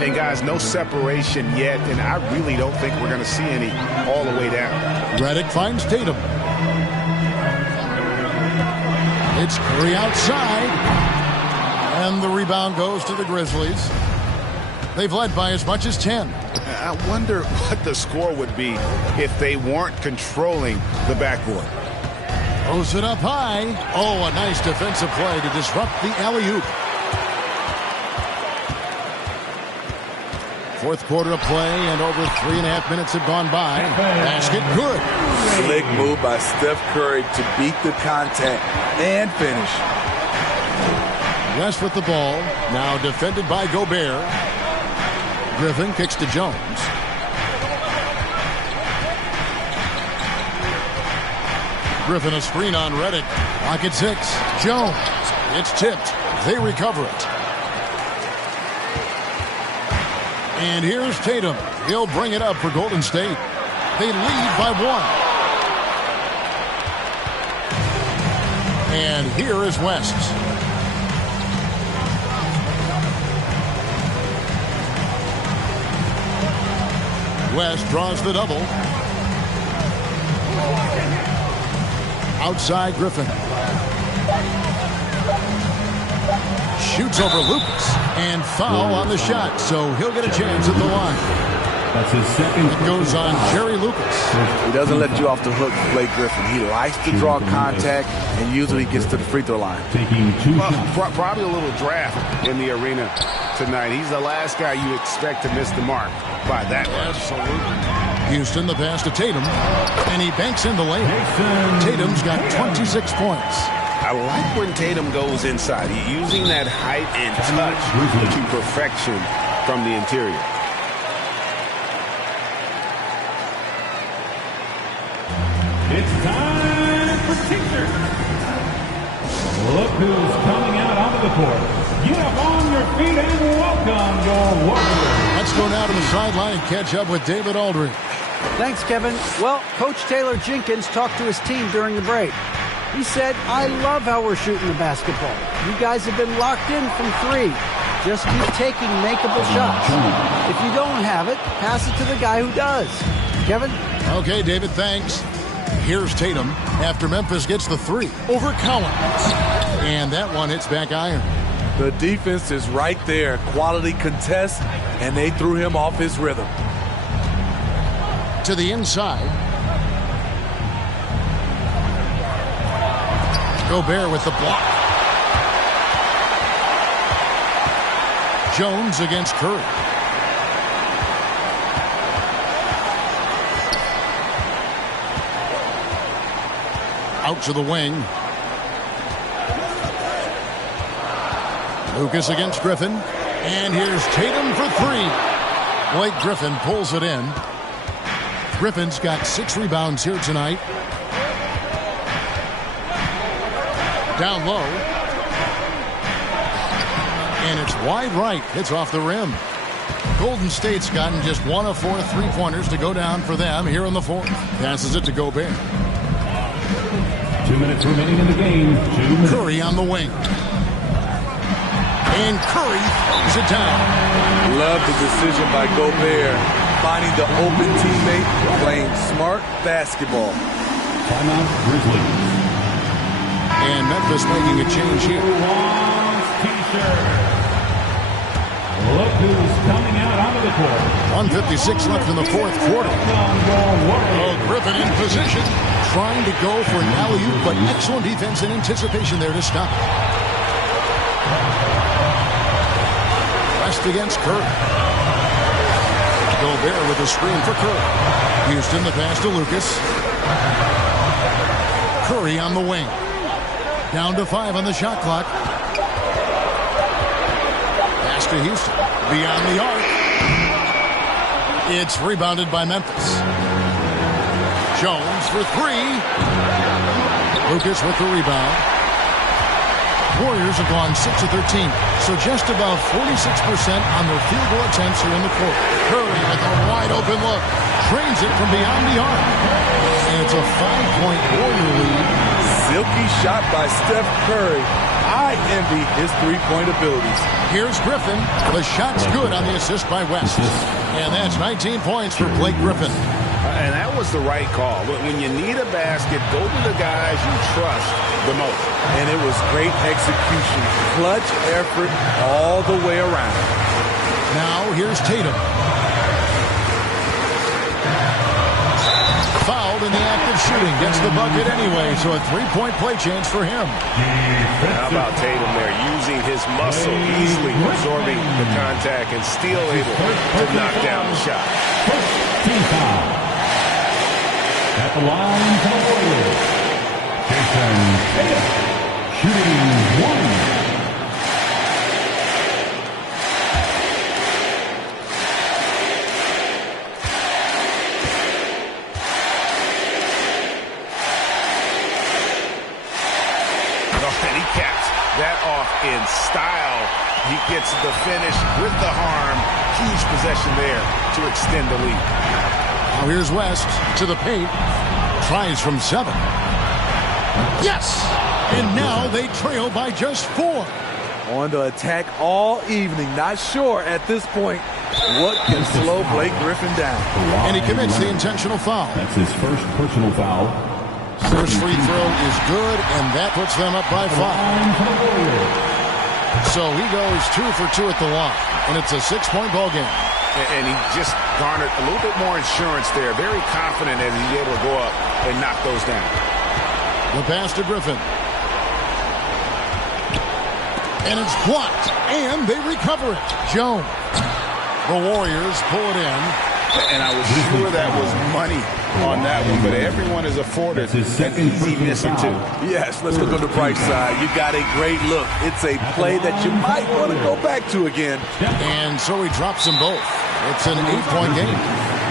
And guys, no separation yet, and I really don't think we're going to see any all the way down. Redick finds Tatum. It's Curry outside, and the rebound goes to the Grizzlies. They've led by as much as 10. I wonder what the score would be if they weren't controlling the backboard. Throws it up high. Oh, a nice defensive play to disrupt the alley-oop. 4th quarter of play, and over 3.5 minutes have gone by. Basket good. Slick move by Steph Curry to beat the contact and finish. West with the ball. Now defended by Gobert. Griffin kicks to Jones. Griffin a screen on Redick. Lock at 6. Jones. It's tipped. They recover it. And here's Tatum. He'll bring it up for Golden State. They lead by 1. And here is West. West draws the double. Outside Griffin. Shoots over Lucas. And foul on the shot, so he'll get a chance at the line. That's his second. It goes on Jerry Lucas. He doesn't let you off the hook, Blake Griffin. He likes to draw contact and usually gets to the free throw line. Taking 2 Well, shots. probably a little draft in the arena tonight. He's the last guy you expect to miss the mark by that much. Absolutely. Houston, the pass to Tatum, and he banks in the layup. Tatum's got 26 points. I like when Tatum goes inside. He's using that height and touch to perfection from the interior. It's time for teachers. Look who's coming out onto the court. Get up on your feet and welcome your Warriors. Let's go now to the sideline and catch up with David Aldridge. Thanks, Kevin. Well, Coach Taylor Jenkins talked to his team during the break. He said, I love how we're shooting the basketball. You guys have been locked in from 3. Just keep taking makeable shots. If you don't have it, pass it to the guy who does. Kevin? Okay, David, thanks. Here's Tatum after Memphis gets the 3 over Collins. And that one hits back iron. The defense is right there. Quality contest, and they threw him off his rhythm. To the inside. Gobert with the block. Jones against Curry. Out to the wing. Lucas against Griffin. And here's Tatum for three. Blake Griffin pulls it in. Griffin's got 6 rebounds here tonight. Down low. And it's wide right. It's off the rim. Golden State's gotten just 1 of 4 3-pointers to go down for them here in the fourth. Passes it to Gobert. 2 minutes remaining in the game. 2 minutes. Curry on the wing. And Curry throws it down. Love the decision by Gobert. Finding the open teammate, playing smart basketball. Timeout, Grizzlies. And Memphis making a change here. T-shirt. Look who's coming out onto the court. 1:56 left in the fourth quarter. Oh, Griffin in position. Trying to go for an alley-oop, but excellent defense and anticipation there to stop. West against Curry. Gobert with a screen for Curry. Houston the pass to Lucas. Curry on the wing. Down to 5 on the shot clock. Pass to Houston. Beyond the arc. It's rebounded by Memphis. Jones for 3. Lucas with the rebound. Warriors have gone 6 of 13, so just about 46% on their field goal attempts here in the court. Curry with a wide open look. Trains it from beyond the arc. And it's a 5-point Warrior lead. Silky shot by Steph Curry. I envy his three-point abilities. Here's Griffin. The shot's good on the assist by West. And that's 19 points for Blake Griffin. And that was the right call. When you need a basket, go to the guys you trust the most. And it was great execution. Clutch effort all the way around. Now here's Tatum. Fouled in the act of shooting. Gets the bucket anyway, so a 3-point play chance for him. How about Tatum there, using his muscle, easily absorbing the contact and still able to knock down the shot. Team foul. At the line for the Warriors. Jason Tatum. Shooting 1. That off in style. He gets the finish with the arm. Huge possession there to extend the lead. Now here's West to the paint. Tries from 7. Yes! And now they trail by just 4. On the attack all evening. Not sure at this point what can slow Blake Griffin down. And he commits the intentional foul. That's his first personal foul. First free throw is good, and that puts them up by 5. So he goes 2 for 2 at the line, and it's a 6-point ball game. And he just garnered a little bit more insurance there. Very confident as he's able to go up and knock those down. The pass to Griffin. And it's blocked, and they recover it. Jones. The Warriors pull it in. And I was sure that was money on that one, but everyone is afforded an easy miss or 2. Yes, let's look on the bright side. You got a great look. It's a play that you might want to go back to again. And so he drops them both. It's an 8-point game.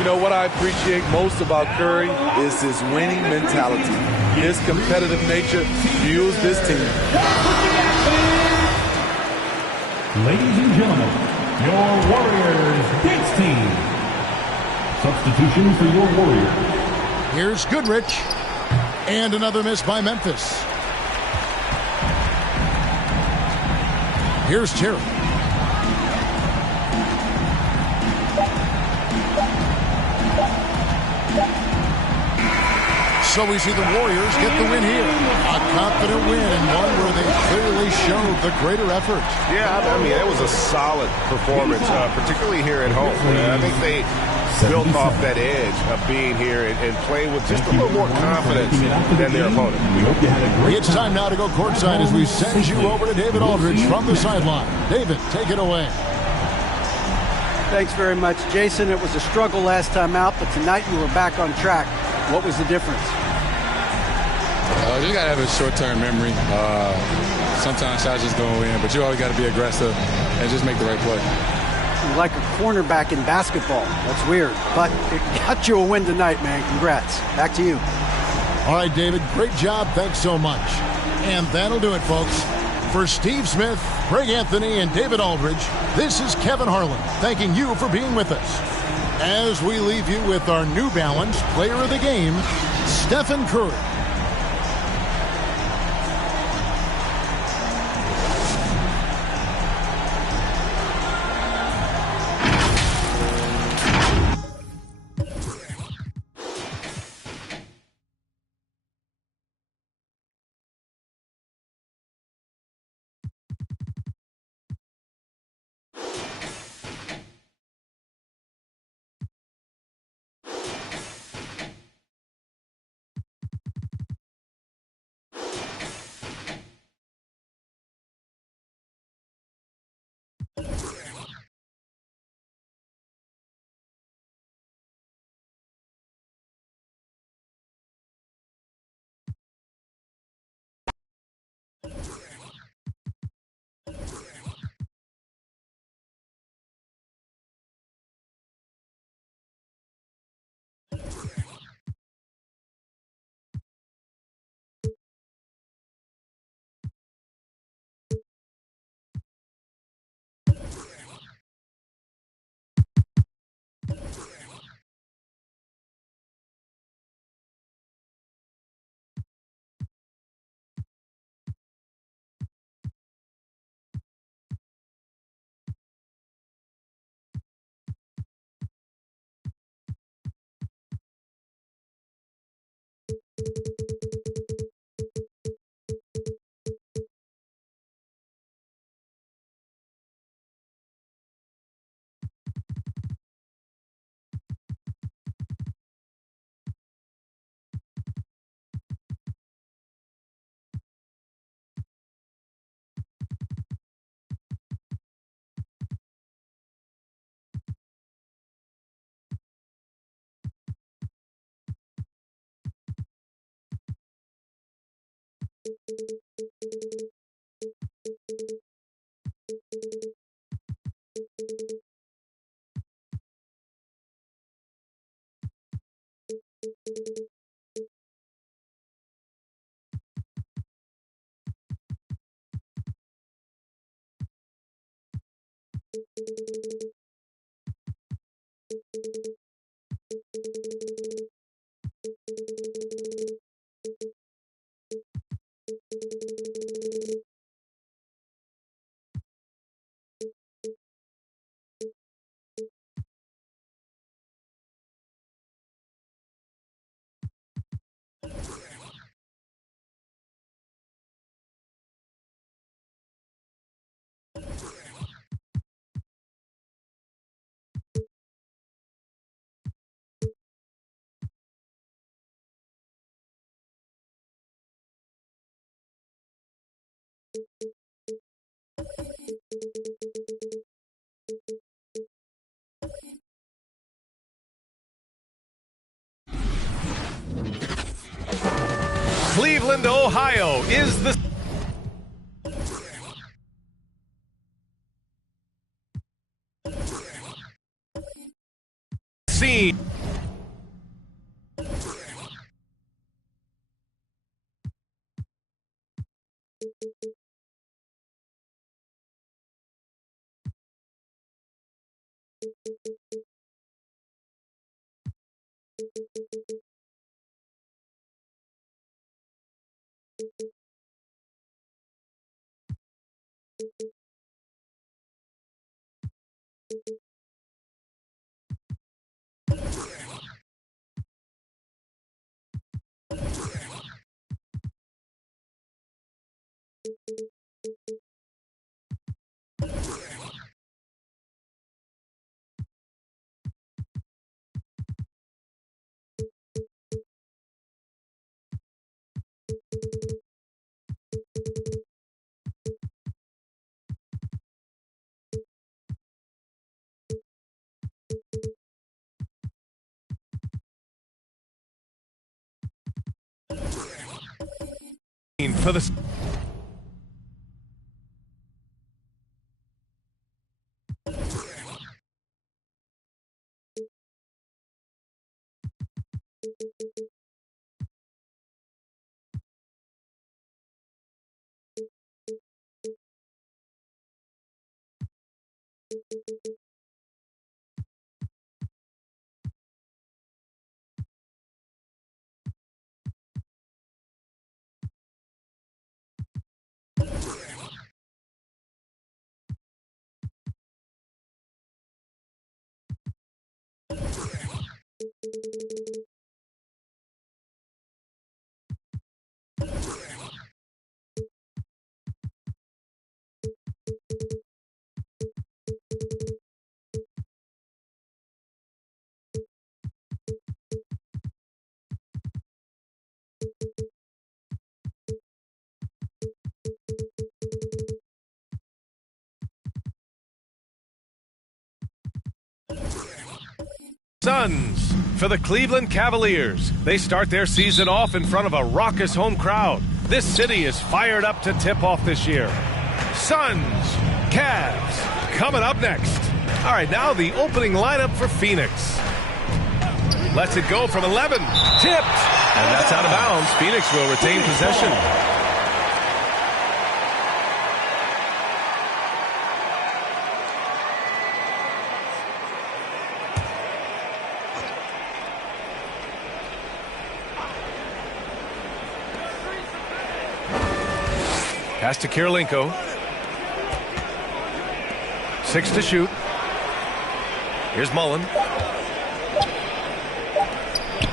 You know what I appreciate most about Curry is his winning mentality. His competitive nature fuels this team. Ladies and gentlemen, your Warriors dance team. Substitution for your Warriors. Here's Goodrich. And another miss by Memphis. Here's Terry. So we see the Warriors get the win here. A confident win and one where they clearly showed the greater effort. Yeah, I mean, it was a solid performance, particularly here at home. I think they built off that edge of being here and playing with just a little more confidence than their opponent. It's time now to go courtside as we send you over to David Aldridge from the sideline. David, take it away. Thanks very much, Jason. It was a struggle last time out, but tonight you were back on track. What was the difference? You got to have a short-term memory. Sometimes shots just don't in, but you always got to be aggressive and just make the right play. You're like a cornerback in basketball. That's weird, but it got you a win tonight, man. Congrats. Back to you. All right, David, great job. Thanks so much. And that'll do it, folks. For Steve Smith, Greg Anthony, and David Aldridge, this is Kevin Harlan thanking you for being with us. As we leave you with our New Balance Player of the Game, Stephen Curry. Cleveland, Ohio is the scene. For the Suns for the Cleveland Cavaliers. They start their season off in front of a raucous home crowd. This city is fired up to tip off this year. Suns, Cavs, coming up next. All right, now the opening lineup for Phoenix. Lets it go from 11. Tipped. And that's out of bounds. Phoenix will retain possession. Pass to Kirilenko. 6 to shoot. Here's Mullen.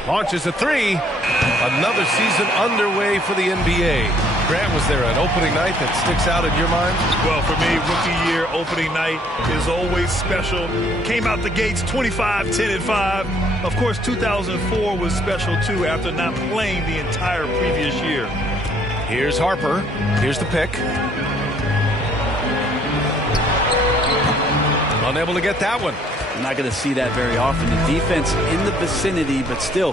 Launches a 3. Another season underway for the NBA. Grant, was there an opening night that sticks out in your mind? Well, for me, rookie year opening night is always special. Came out the gates 25, 10, and 5. Of course, 2004 was special, too, after not playing the entire previous year. Here's Harper. Here's the pick. Unable to get that one. You're not going to see that very often. The defense in the vicinity, but still,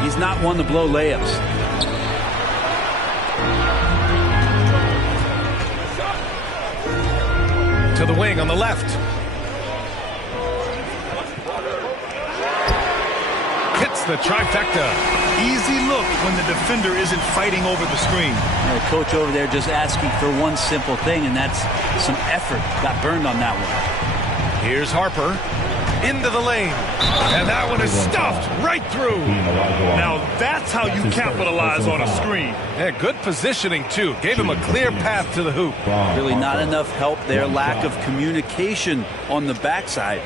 he's not one to blow layups. To the wing on the left. Hits the trifecta. Easy look when the defender isn't fighting over the screen. The coach over there just asking for one simple thing, and that's some effort. Got burned on that one. Here's Harper. Into the lane. And that one is stuffed right through. Now that's how you capitalize on a screen. Yeah, good positioning, too. Gave him a clear path to the hoop. Really not enough help there. Lack of communication on the backside.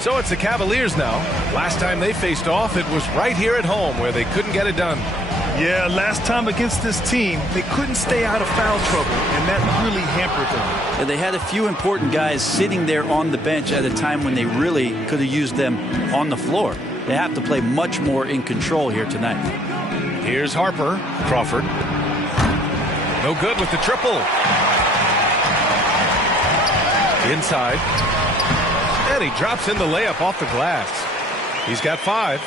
So it's the Cavaliers now. Last time they faced off, it was right here at home where they couldn't get it done. Yeah, last time against this team, they couldn't stay out of foul trouble, and that really hampered them. Yeah, they had a few important guys sitting there on the bench at a time when they really could have used them on the floor. They have to play much more in control here tonight. Here's Harper. Crawford. No good with the triple. Inside. And he drops in the layup off the glass. He's got 5.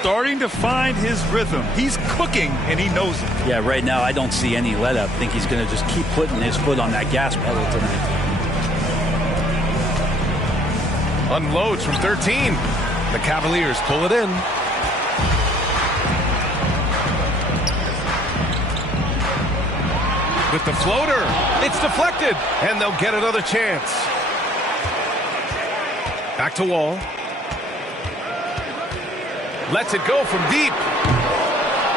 Starting to find his rhythm. He's cooking, and he knows it. Yeah, right now I don't see any let up. I think he's going to just keep putting his foot on that gas pedal tonight. Unloads from 13. The Cavaliers pull it in. With the floater, it's deflected, and they'll get another chance. Back to Wall. Lets it go from deep.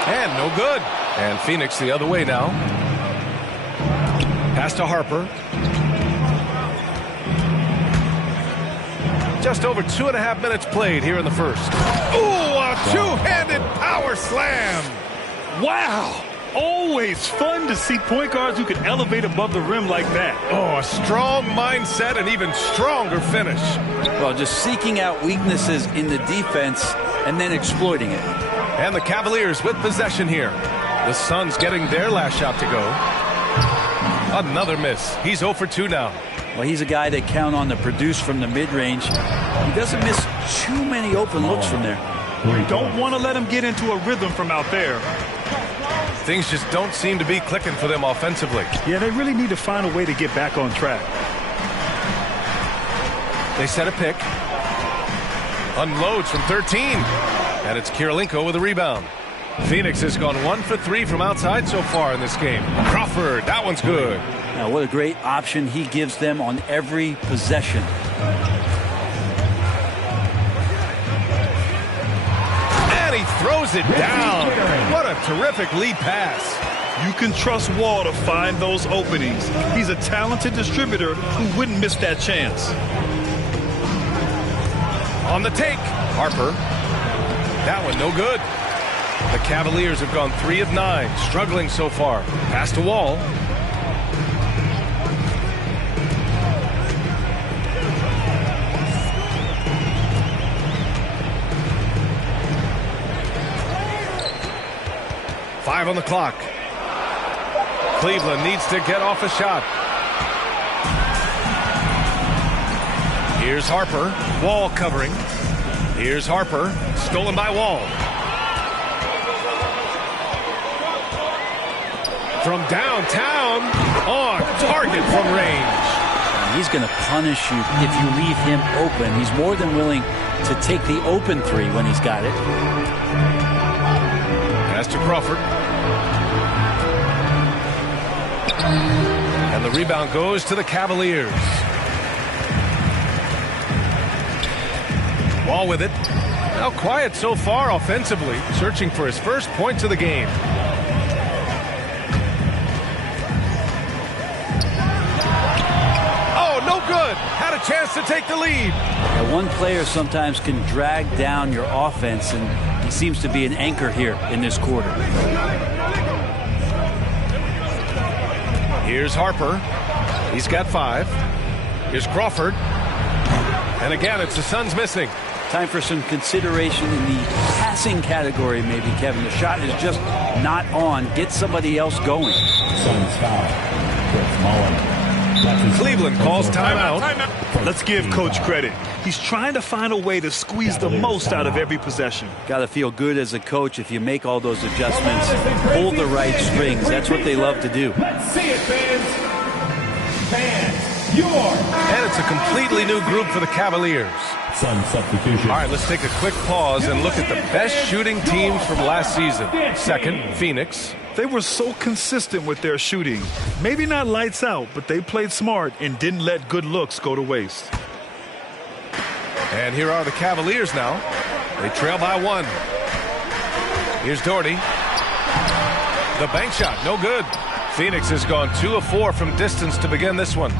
And no good. And Phoenix the other way now. Pass to Harper. Just over 2.5 minutes played here in the first. Ooh, a two-handed power slam. Wow. Always fun to see point guards who can elevate above the rim like that. Oh, a strong mindset and even stronger finish. Well, just seeking out weaknesses in the defense and then exploiting it. And the Cavaliers with possession here. The Suns getting their last shot to go. Another miss. He's 0 for 2 now. Well, he's a guy they count on to produce from the mid-range. He doesn't miss too many open looks from there. You don't want to let him get into a rhythm from out there. Things just don't seem to be clicking for them offensively. Yeah, they really need to find a way to get back on track. They set a pick. Unloads from 13. And it's Kirilenko with a rebound. Phoenix has gone 1 for 3 from outside so far in this game. Crawford, that one's good. Now, what a great option he gives them on every possession. And he throws it down. What a terrific lead pass. You can trust Wall to find those openings. He's a talented distributor who wouldn't miss that chance. On the take, Harper. That one no good. The Cavaliers have gone 3 of 9, struggling so far. Pass to Wall. Five on the clock. Cleveland needs to get off a shot. Here's Harper. Wall covering. Here's Harper. Stolen by Wall. From downtown, on target from range. He's going to punish you if you leave him open. He's more than willing to take the open three when he's got it. Pass to Crawford. And the rebound goes to the Cavaliers. Wall with it. Now quiet so far offensively, searching for his first points of the game. No good. Had a chance to take the lead. Now, one player sometimes can drag down your offense, and he seems to be an anchor here in this quarter. Here's Harper. He's got 5. Here's Crawford. And again, it's the Suns missing. Time for some consideration in the passing category, maybe, Kevin. The shot is just not on. Get somebody else going. Suns foul. Chris Mullen. Cleveland calls timeout. Let's give Coach credit. He's trying to find a way to squeeze the most out of every possession. Got to feel good as a coach if you make all those adjustments, hold the right strings. That's what they love to do. Let's see it, fans. Fans, and it's a completely new group for the Cavaliers. Sun substitution. All right, let's take a quick pause and look at the best shooting teams from last season. Second, Phoenix. They were so consistent with their shooting. Maybe not lights out, but they played smart and didn't let good looks go to waste. And here are the Cavaliers now. They trail by 1. Here's Doherty. The bank shot, no good. Phoenix has gone 2 of 4 from distance to begin this one.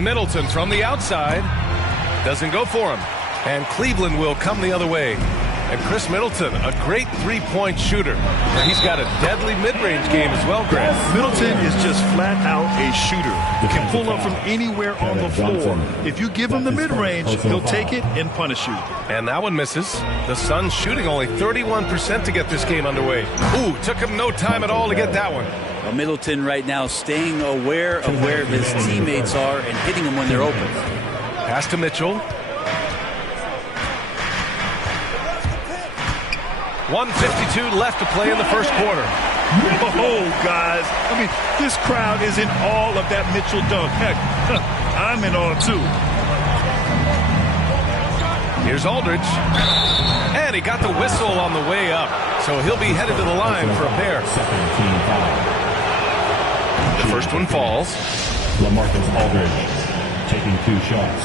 Middleton from the outside. Doesn't go for him. And Cleveland will come the other way. And Chris Middleton, a great three-point shooter. He's got a deadly mid-range game as well, Grant. Middleton is just flat out a shooter. He can pull up from anywhere on the floor. If you give him the mid-range, he'll take it and punish you. And that one misses. The Suns shooting only 31% to get this game underway. Ooh, took him no time at all to get that one. Well, Middleton right now staying aware of where his teammates are and hitting them when they're open. Pass to Mitchell. 1:52 left to play in the first quarter. Oh, guys. I mean, this crowd is in awe of that Mitchell dunk. Heck, I'm in awe, too. Here's Aldridge. And he got the whistle on the way up. So he'll be headed to the line for a pair. The first one falls. LaMarcus Aldridge taking 2 shots.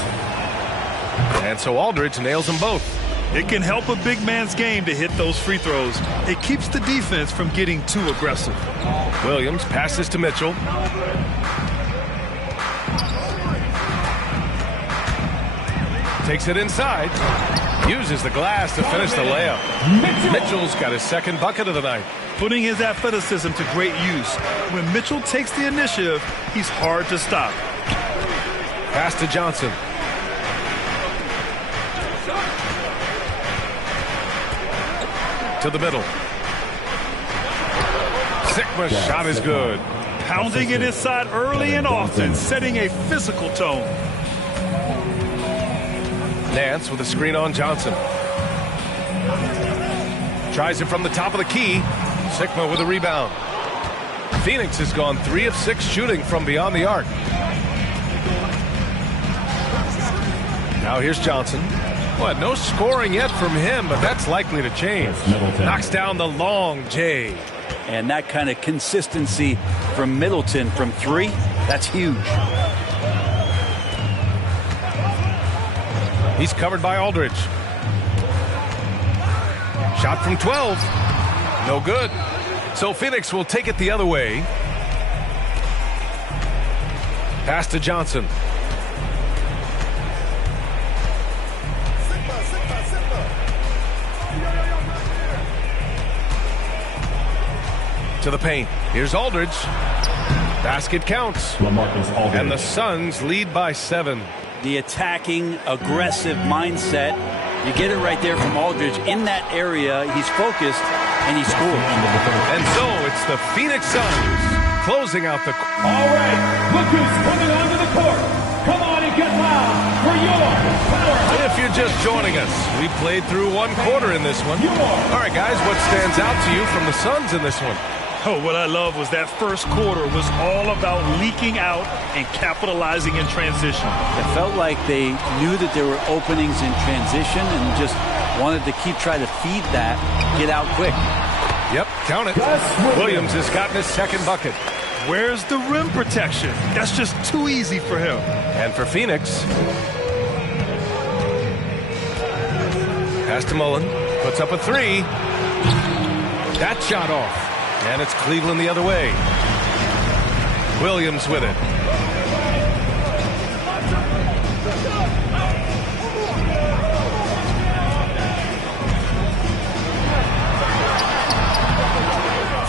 And so Aldridge nails them both. It can help a big man's game to hit those free throws. It keeps the defense from getting too aggressive. Williams passes to Mitchell. Takes it inside. Uses the glass to finish the layup. Mitchell's got his second bucket of the night. Putting his athleticism to great use. When Mitchell takes the initiative, he's hard to stop. Pass to Johnson. To the middle. Sigma's shot is good. Pounding it inside early and often, setting a physical tone. Nance with a screen on Johnson. Tries it from the top of the key. Sigma with a rebound. Phoenix has gone 3 of 6 shooting from beyond the arc. Now here's Johnson. Well, no scoring yet from him, but that's likely to change. Knocks down the long J. And that kind of consistency from Middleton from 3, that's huge. He's covered by Aldridge. Shot from 12. No good. So Phoenix will take it the other way. Pass to Johnson. To the paint. Here's Aldridge. Basket counts. And the Suns lead by 7. The attacking, aggressive mindset. You get it right there from Aldridge. In that area, he's focused, and he scores. And so it's the Phoenix Suns closing out the... All right, look who's coming onto the court. Come on and get loud for your power. If you're just joining us, we played through 1 quarter in this one. All right, guys, what stands out to you from the Suns in this one? Oh, what I love was that first quarter was all about leaking out and capitalizing in transition. It felt like they knew that there were openings in transition and just wanted to keep trying to feed that, get out quick. Yep, count it. Williams has gotten his second bucket. Where's the rim protection? That's just too easy for him. And for Phoenix, pass to Mullen, puts up a 3. That shot off. And it's Cleveland the other way. Williams with it.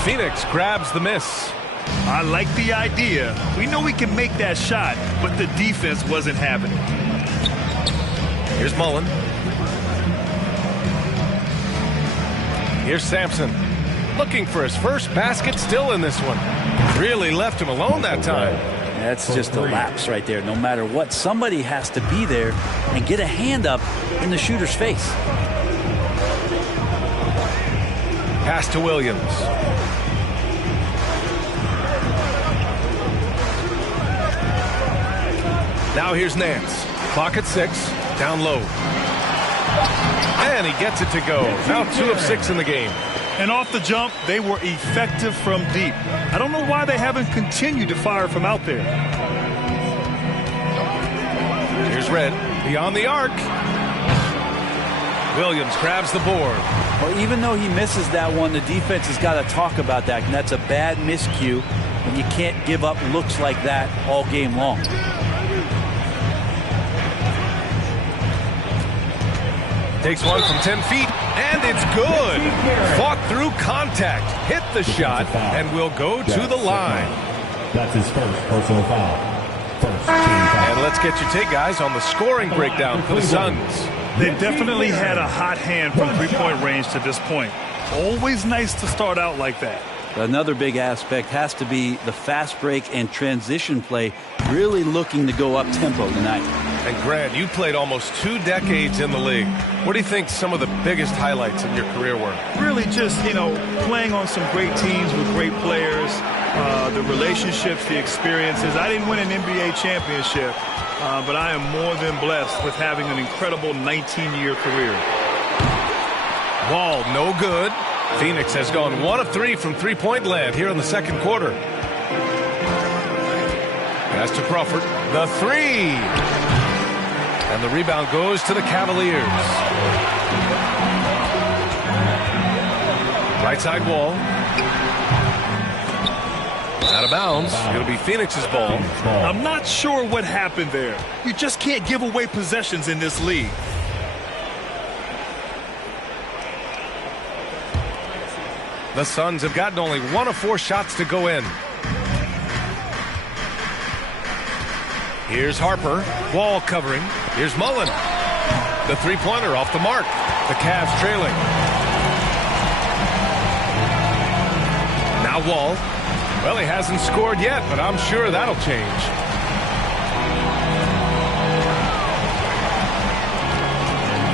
Phoenix grabs the miss. I like the idea. We know we can make that shot, but the defense wasn't having it. Here's Mullen. Here's Sampson. Looking for his first basket still in this one. Really left him alone that time. That's just a lapse right there. No matter what, somebody has to be there and get a hand up in the shooter's face. Pass to Williams. Now here's Nance. Clock at 6. Down low. And he gets it to go. Now 2 of 6 in the game. And off the jump, they were effective from deep. I don't know why they haven't continued to fire from out there. Here's Red, beyond the arc. Williams grabs the board. Well, even though he misses that one, the defense has got to talk about that. And that's a bad miscue. And you can't give up looks like that all game long. Takes one from 10 feet, and it's good. Fought through contact, hit the shot, and will go to the line. That's his first personal foul. First team foul. And let's get your take, guys, on the scoring breakdown for the Suns. They definitely had a hot hand from three-point range to this point. Always nice to start out like that. Another big aspect has to be the fast break and transition play, really looking to go up tempo tonight. And Grant, you played almost 2 decades in the league. What do you think some of the biggest highlights in your career were? Really just, playing on some great teams with great players, the relationships, the experiences. I didn't win an NBA championship, but I am more than blessed with having an incredible 19-year career. Wall, no good. Phoenix has gone 1 of 3 from three-point land here in the second quarter. Pass to Crawford. The 3. And And the rebound goes to the Cavaliers. Right side wall. Out of bounds. It'll be Phoenix's ball. I'm not sure what happened there. You just can't give away possessions in this league. The Suns have gotten only 1 of 4 shots to go in. Here's Harper. Wall covering. Here's Mullen. The three-pointer off the mark. The Cavs trailing. Now Wall. Well, he hasn't scored yet, but I'm sure that'll change.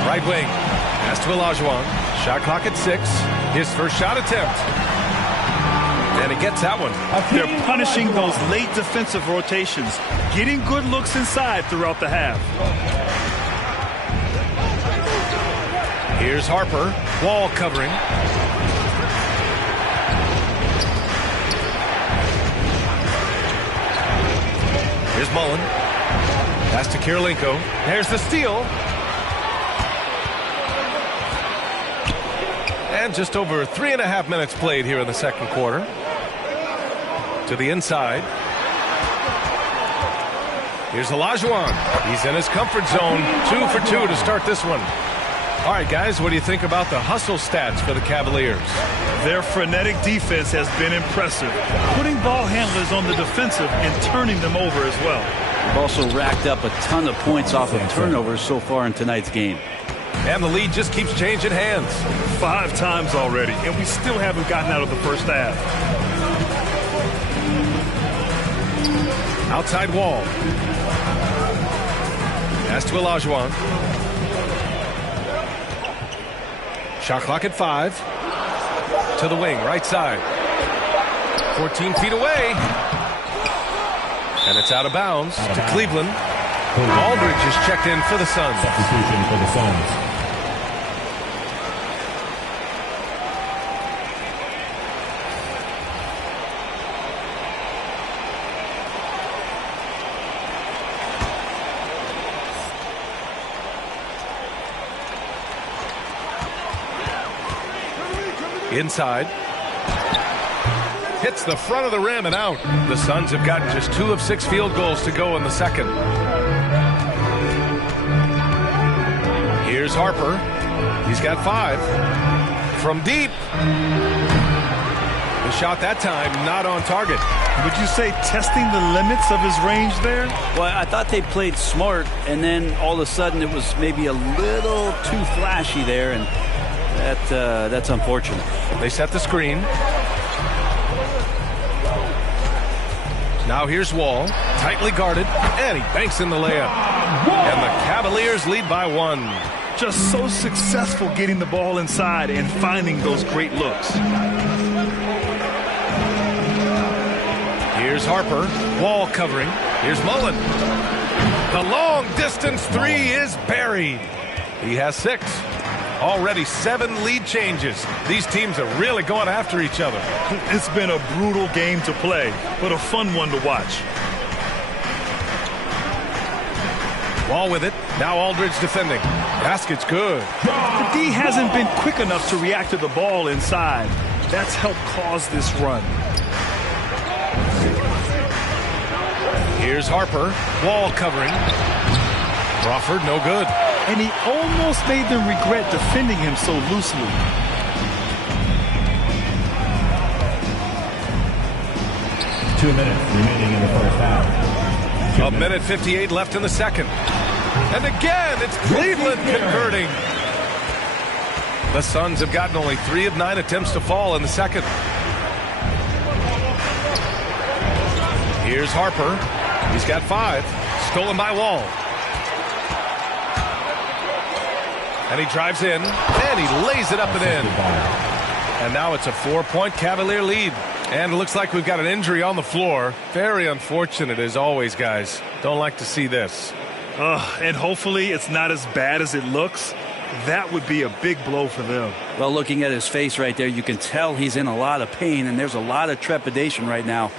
Right wing. Pass to Olajuwon. Shot clock at 6. His first shot attempt. And he gets that one. They're punishing those late defensive rotations, getting good looks inside throughout the half. Here's Harper. Wall covering. Here's Mullen. Pass to Kirilenko. There's the steal. And just over 3.5 minutes played here in the second quarter. To the inside. Here's Olajuwon. He's in his comfort zone. 2 for 2 to start this one. All right, guys, what do you think about the hustle stats for the Cavaliers? Their frenetic defense has been impressive, putting ball handlers on the defensive and turning them over as well. They've also racked up a ton of points off of turnovers so far in tonight's game. And the lead just keeps changing hands. 5 times already, and we still haven't gotten out of the first half. Outside Wall. Pass to Olajuwon. Shot clock at 5. To the wing, right side. 14 feet away. And it's out of bounds to Cleveland. Aldridge is checked in for the Suns. Substitution for the Suns. Inside. Hits the front of the rim and out. The Suns have gotten just 2 of 6 field goals to go in the second. Here's Harper. He's got 5. From deep. The shot that time not on target. Would you say testing the limits of his range there? Well, I thought they played smart, and then all of a sudden it was maybe a little too flashy there, and that's unfortunate. They set the screen. Now here's Wall, tightly guarded, and he banks in the layup. And the Cavaliers lead by 1. Just so successful getting the ball inside and finding those great looks. Here's Harper, Wall covering. Here's Mullen. The long distance 3 is buried. He has 6. Already 7 lead changes. These teams are really going after each other. It's been a brutal game to play, but a fun one to watch. Wall with it. Now Aldridge defending. Basket's good. The D hasn't been quick enough to react to the ball inside. That's helped cause this run. Here's Harper. Wall covering. Crawford, no good. And he almost made them regret defending him so loosely. Two minutes remaining in the first half. 1:58 left in the second. And again, it's Cleveland converting. The Suns have gotten only 3 of 9 attempts to fall in the second. Here's Harper. He's got 5. Stolen by Wall. And he drives in, and he lays it up and in. And now it's a 4-point Cavalier lead. And it looks like we've got an injury on the floor. Very unfortunate as always, guys. Don't like to see this. And hopefully it's not as bad as it looks. That would be a big blow for them. Well, looking at his face right there, you can tell he's in a lot of pain, and there's a lot of trepidation right now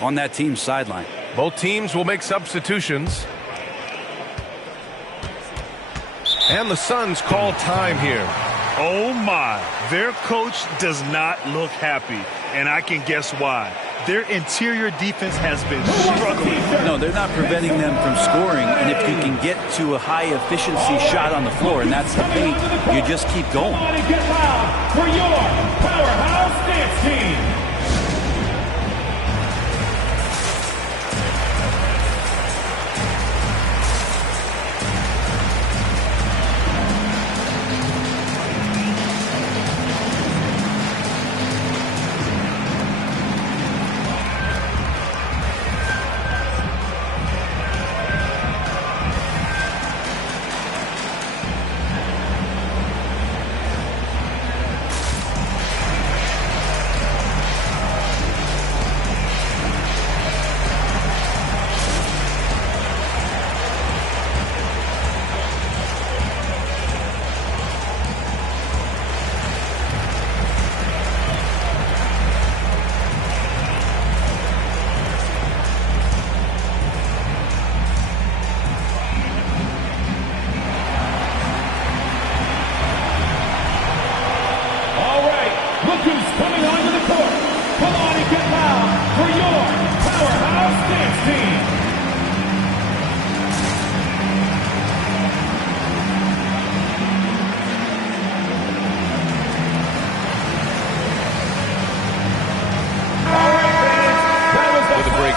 on that team's sideline. Both teams will make substitutions. And the Suns call time here. Oh, my. Their coach does not look happy, and I can guess why. Their interior defense has been struggling. No, they're not preventing them from scoring, and if you can get to a high-efficiency shot on the floor, and that's the paint, you just keep going. Come on and get loud for your powerhouse dance team.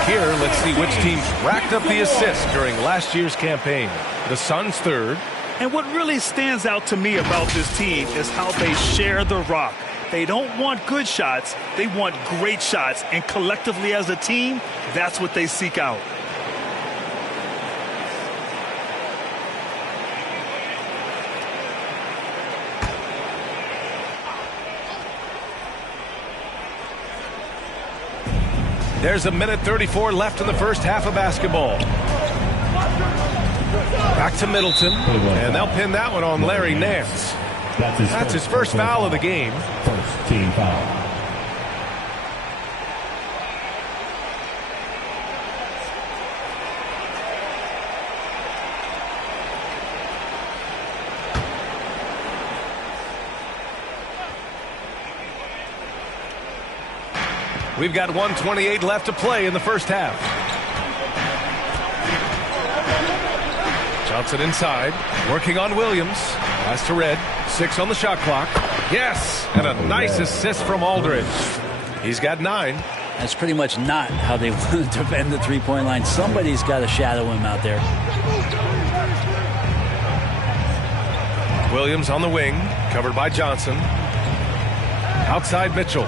Here, let's see which teams racked up the assists during last year's campaign. The Suns third. And what really stands out to me about this team is how they share the rock. They don't want good shots, they want great shots. And collectively as a team, that's what they seek out. There's a minute 34 left in the first half of basketball. Back to Middleton, and they'll pin that one on Larry Nance. That's his first foul of the game. First team foul. We've got 1:28 left to play in the first half. Johnson inside, working on Williams. Pass to Red, 6 on the shot clock. Yes, and a nice assist from Aldridge. He's got 9. That's pretty much not how they want to defend the three-point line. Somebody's got to shadow him out there. Williams on the wing, covered by Johnson. Outside Mitchell.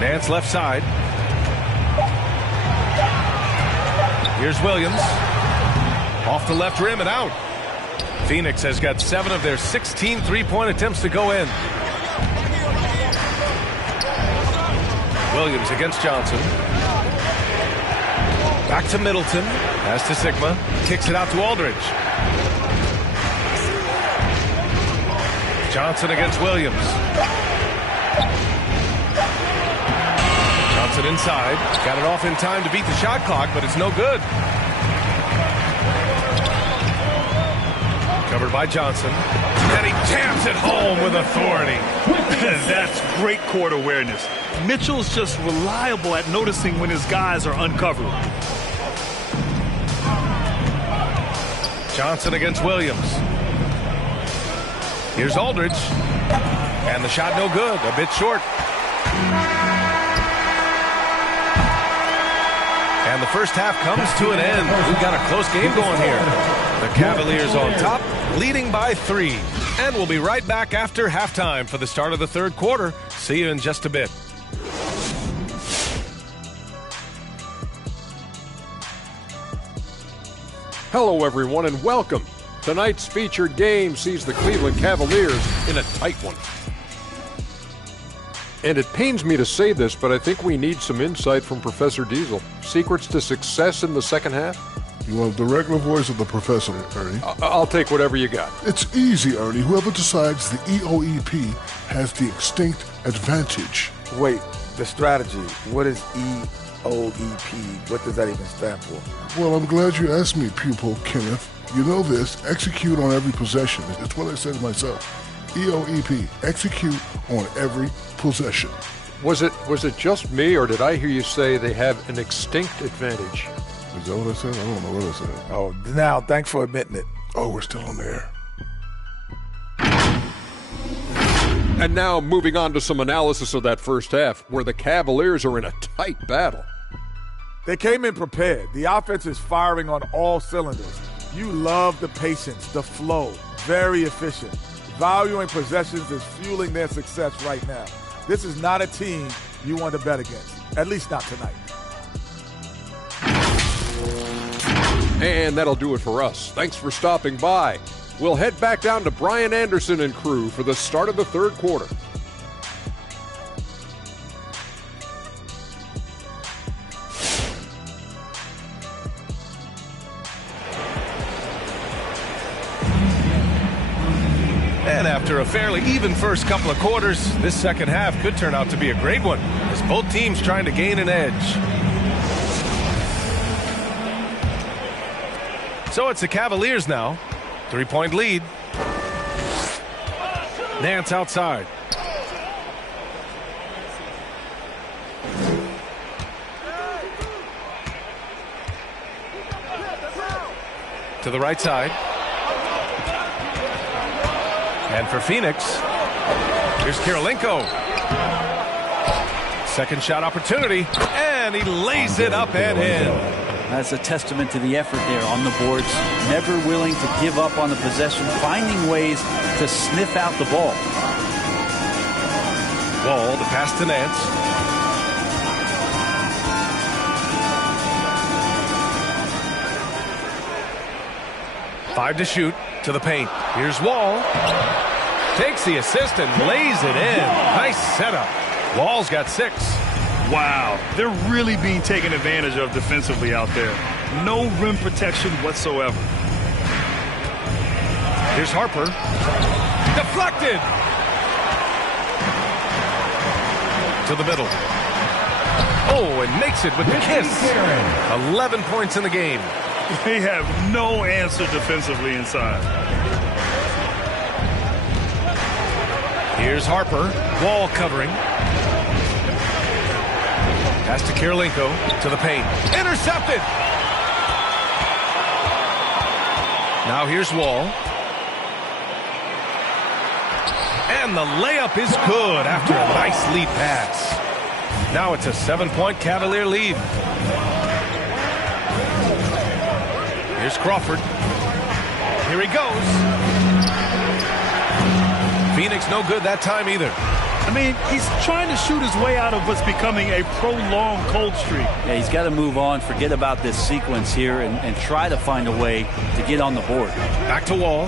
Nance left side. Here's Williams. Off the left rim and out. Phoenix has got 7 of their 16 three-point attempts to go in. Williams against Johnson. Back to Middleton. Pass to Sigma. Kicks it out to Aldridge. Johnson against Williams. Johnson inside. Got it off in time to beat the shot clock, but it's no good. Covered by Johnson. And he jams it home with authority. That's great court awareness. Mitchell's just reliable at noticing when his guys are uncovered. Johnson against Williams. Here's Aldridge. And the shot no good. A bit short. And the first half comes to an end. We've got a close game going here. The Cavaliers on top, leading by 3. And we'll be right back after halftime for the start of the third quarter. See you in just a bit. Hello, everyone, and welcome. Tonight's featured game sees the Cleveland Cavaliers in a tight one. And it pains me to say this, but I think we need some insight from Professor Diesel. Secrets to success in the second half? You want the regular voice of the professor, Ernie? I'll take whatever you got. It's easy, Ernie. Whoever decides the EOEP has the extinct advantage. Wait, the strategy. What is EOEP? EOEP. What does that even stand for? Well, I'm glad you asked me, pupil Kenneth. You know this, execute on every possession. It's what I said to myself. EOEP, execute on every possession. Was it just me, or did I hear you say they have an extinct advantage? Is that what I said? I don't know what I said. Oh, now, thanks for admitting it. Oh, we're still on the air. And now moving on to some analysis of that first half, where the Cavaliers are in a tight battle. They came in prepared. The offense is firing on all cylinders. You love the patience, the flow, very efficient. Valuing possessions is fueling their success right now. This is not a team you want to bet against, at least not tonight. And that'll do it for us. Thanks for stopping by. We'll head back down to Brian Anderson and crew for the start of the third quarter. And after a fairly even first couple of quarters, this second half could turn out to be a great one, as both teams trying to gain an edge. So it's the Cavaliers now. 3-point lead. Nance outside. To the right side. And for Phoenix, here's Kirilenko. Second shot opportunity, and he lays it up and in. That's a testament to the effort there on the boards. Never willing to give up on the possession, finding ways to sniff out the ball. Wall, the pass to Nance. Five to shoot, to the paint. Here's Wall. Takes the assist and lays it in. Nice setup. Wall's got 6. Wow, they're really being taken advantage of defensively out there. No rim protection whatsoever. Here's Harper. Deflected. To the middle. Oh, and makes it with the kiss. 11 points in the game. They have no answer defensively inside. Here's Harper. Wall covering. Pass to Kirilenko, to the paint. Intercepted! Now here's Wall. And the layup is good after a nice lead pass. Now it's a 7-point Cavalier lead. Here's Crawford. Here he goes. Phoenix no good that time either. I mean, he's trying to shoot his way out of what's becoming a prolonged cold streak. Yeah, he's got to move on, forget about this sequence here, and try to find a way to get on the board. Back to Wall.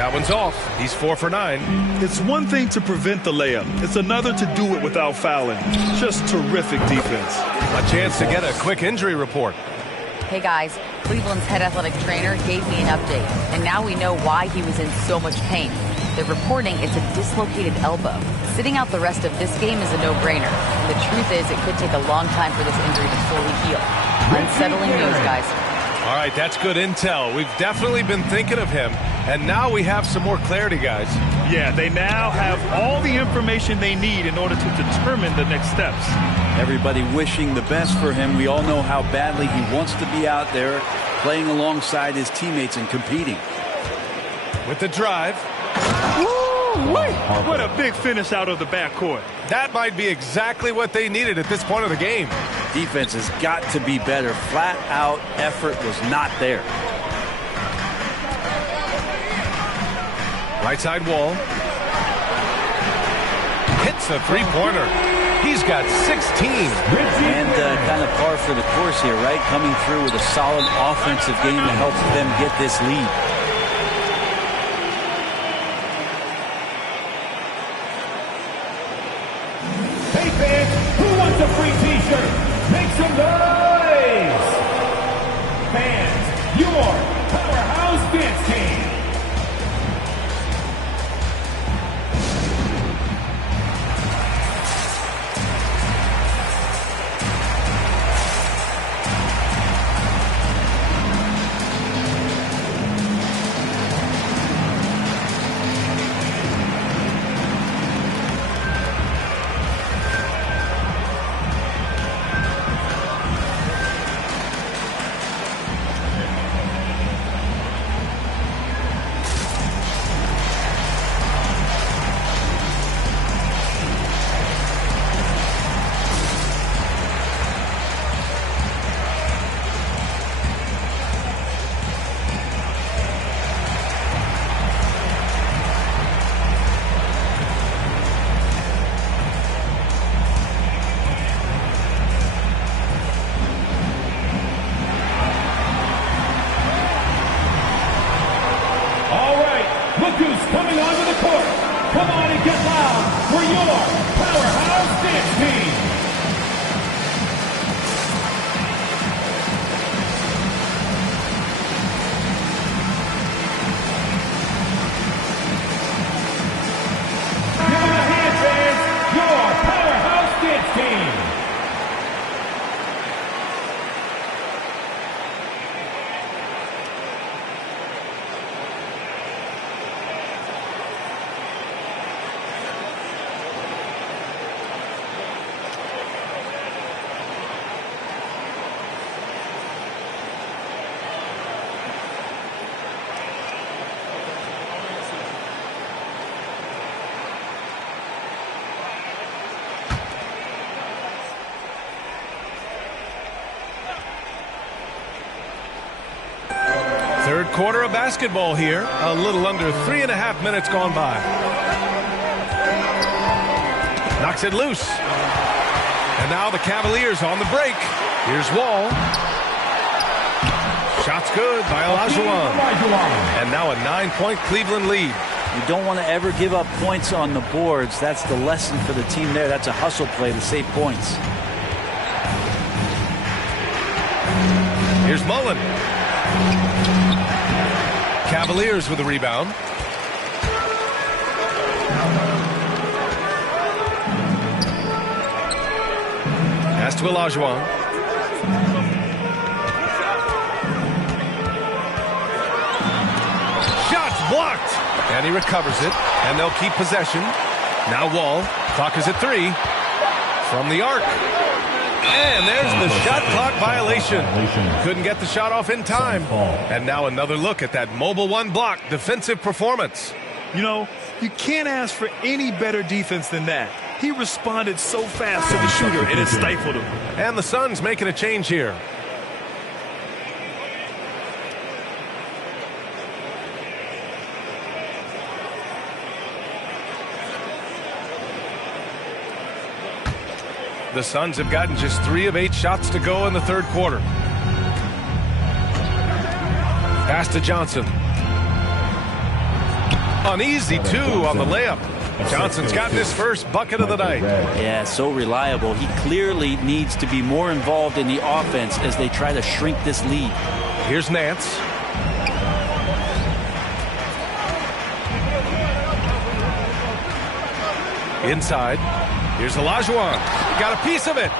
That one's off. He's 4 for 9. It's one thing to prevent the layup. It's another to do it without fouling. Just terrific defense. A chance to get a quick injury report. Hey guys, Cleveland's head athletic trainer gave me an update, and now we know why he was in so much pain. They're reporting it's a dislocated elbow. Sitting out the rest of this game is a no-brainer. The truth is it could take a long time for this injury to fully heal. Unsettling news, guys. All right, that's good intel. We've definitely been thinking of him, and now we have some more clarity, guys. Yeah, they now have all the information they need in order to determine the next steps. Everybody wishing the best for him. We all know how badly he wants to be out there playing alongside his teammates and competing. With the drive. Woo-wee! What a big finish out of the backcourt. That might be exactly what they needed at this point of the game. Defense has got to be better. Flat out effort was not there. Right side Wall. Hits a three-pointer. He's got 16. And kind of par for the course here, right? Coming through with a solid offensive game to help them get this lead. Hey fans, who wants a free t-shirt? Make some noise! Fans, your powerhouse dance team. coming onto the court. Come on and get loud for your powerhouse dance team. Give them a hand, fans. Your powerhouse dance team. Third quarter of basketball here. A little under 3.5 minutes gone by. Knocks it loose. And now the Cavaliers on the break. Here's Wall. Shot's good by Olajuwon. And now a 9-point Cleveland lead. You don't want to ever give up points on the boards. That's the lesson for the team there. That's a hustle play to save points. Here's Mullen. Cavaliers with a rebound. Pass to Olajuwon. Shots blocked. And he recovers it. And they'll keep possession. Now Wall. Clock is at 3. From the arc. And there's the shot clock violation. Couldn't get the shot off in time. And now another look at that mobile one block defensive performance. You know, you can't ask for any better defense than that. He responded so fast to the shooter, and it stifled him. And the Suns making a change here. The Suns have gotten just 3 of 8 shots to go in the third quarter. Pass to Johnson. Uneasy, 2 on the layup. Johnson's gotten his first bucket of the night. Yeah, so reliable. He clearly needs to be more involved in the offense as they try to shrink this lead. Here's Nance. Inside. Here's Olajuwon. Got a piece of it.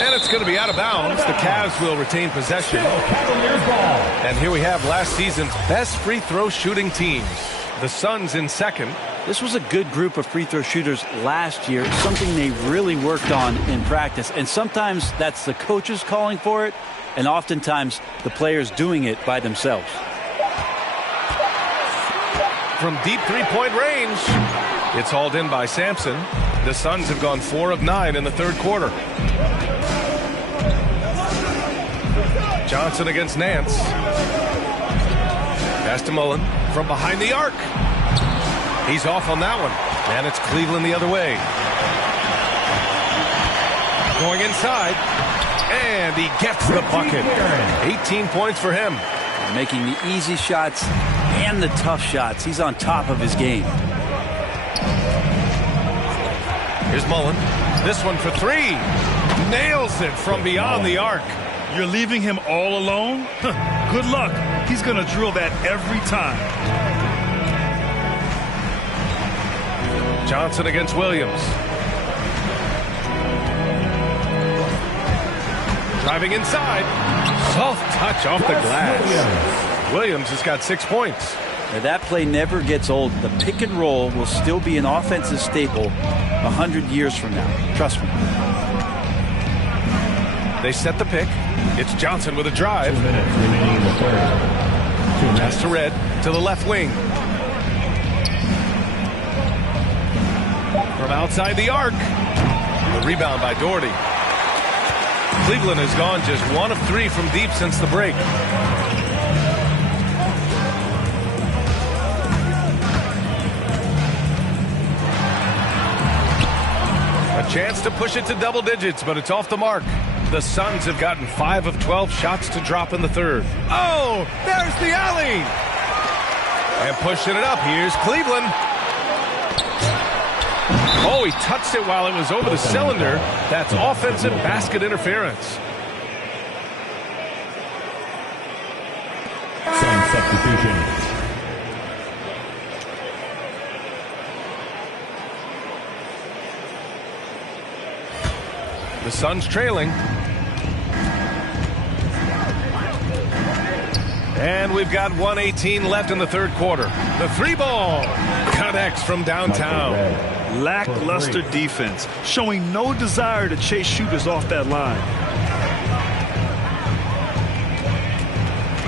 And it's going to be out of bounds. The Cavs will retain possession. And here we have last season's best free throw shooting teams. The Suns in second. This was a good group of free throw shooters last year, something they really worked on in practice. And sometimes that's the coaches calling for it, and oftentimes the players doing it by themselves. From deep three-point range, it's hauled in by Sampson. The Suns have gone 4 of 9 in the third quarter. Johnson against Nance. Pass to Mullen from behind the arc. He's off on that one. And it's Cleveland the other way. Going inside. And he gets the bucket. 18 points for him. Making the easy shots and the tough shots. He's on top of his game. Here's Mullen. This one for 3. Nails it from beyond the arc. You're leaving him all alone? Good luck. He's going to drill that every time. Johnson against Williams. Driving inside. Soft touch off the glass. Williams has got 6 points. Now that play never gets old. The pick and roll will still be an offensive staple 100 years from now. Trust me. They set the pick. It's Johnson with a drive. Pass to Red to the left wing. From outside the arc. The rebound by Doherty. Cleveland has gone just 1 of 3 from deep since the break. A chance to push it to double digits, but it's off the mark. The Suns have gotten 5 of 12 shots to drop in the third. Oh, there's the alley! And pushing it up. Here's Cleveland. Oh, he touched it while it was over the cylinder. That's offensive basket interference. Some substitutions. The Suns trailing. And we've got 1:18 left in the third quarter. The three ball connects from downtown. Lackluster defense, showing no desire to chase shooters off that line.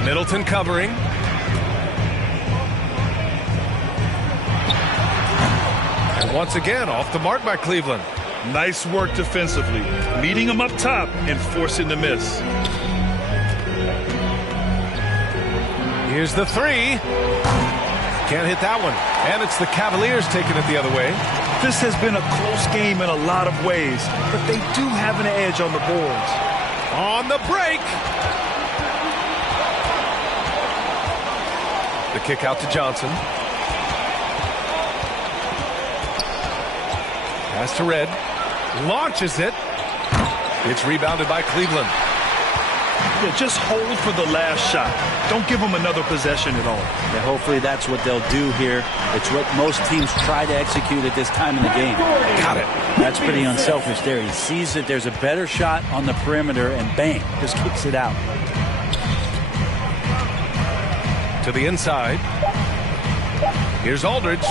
Middleton covering. And once again, off the mark by Cleveland. Nice work defensively, meeting him up top and forcing the miss. Here's the three. Can't hit that one. And it's the Cavaliers taking it the other way. This has been a close game in a lot of ways, but they do have an edge on the boards. On the break. The kick out to Johnson. Pass to Red. Launches it. It's rebounded by Cleveland. Yeah, just hold for the last shot. Don't give them another possession at all. Yeah, hopefully that's what they'll do here. It's what most teams try to execute at this time in the game. Got it. That's pretty unselfish there. He sees that there's a better shot on the perimeter and bang, just kicks it out. To the inside. Here's Aldridge.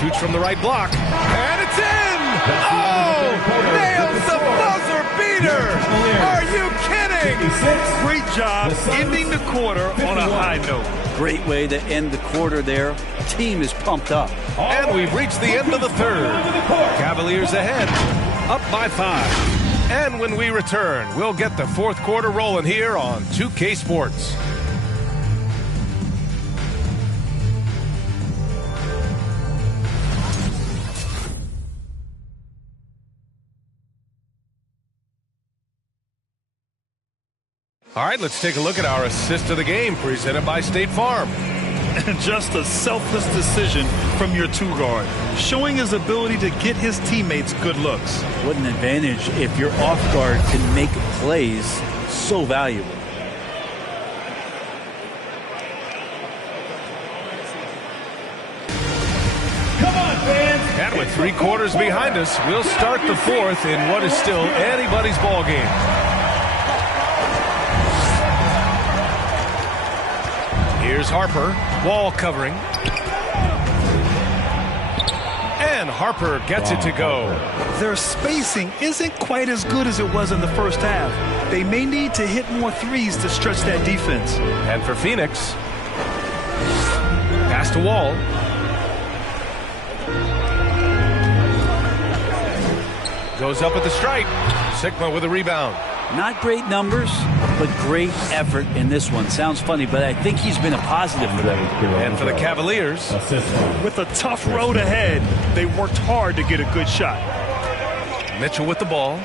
Shoots from the right block. And it's in! Oh! Nails the buzzer beater! Are you kidding? Great job ending the quarter on a high note. Great way to end the quarter there. Team is pumped up. And we've reached the end of the third. Cavaliers ahead, up by 5. And when we return, we'll get the fourth quarter rolling here on 2K Sports. All right, let's take a look at our assist of the game presented by State Farm. And just a selfless decision from your two-guard, showing his ability to get his teammates good looks. What an advantage if your off-guard can make plays so valuable. Come on, fans. And with 3 quarters behind us, we'll start the fourth in what is still anybody's ball game. Here's Harper, wall covering. And Harper gets it to go. Their spacing isn't quite as good as it was in the first half. They may need to hit more threes to stretch that defense. And for Phoenix, pass to Wall. Goes up at the stripe. Sigma with a rebound. Not great numbers, but great effort in this one. Sounds funny, but I think he's been a positive for them. And for the Cavaliers, with a tough road ahead, they worked hard to get a good shot. Mitchell with the ball.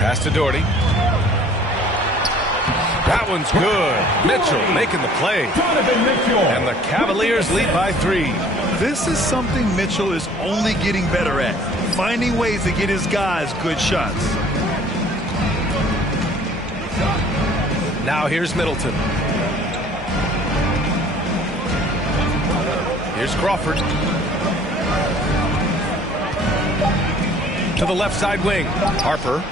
Pass to Doherty. That one's good. Mitchell making the play. And the Cavaliers lead by 3. This is something Mitchell is only getting better at, finding ways to get his guys good shots. Now here's Middleton. Here's Crawford. To the left side wing. Harper.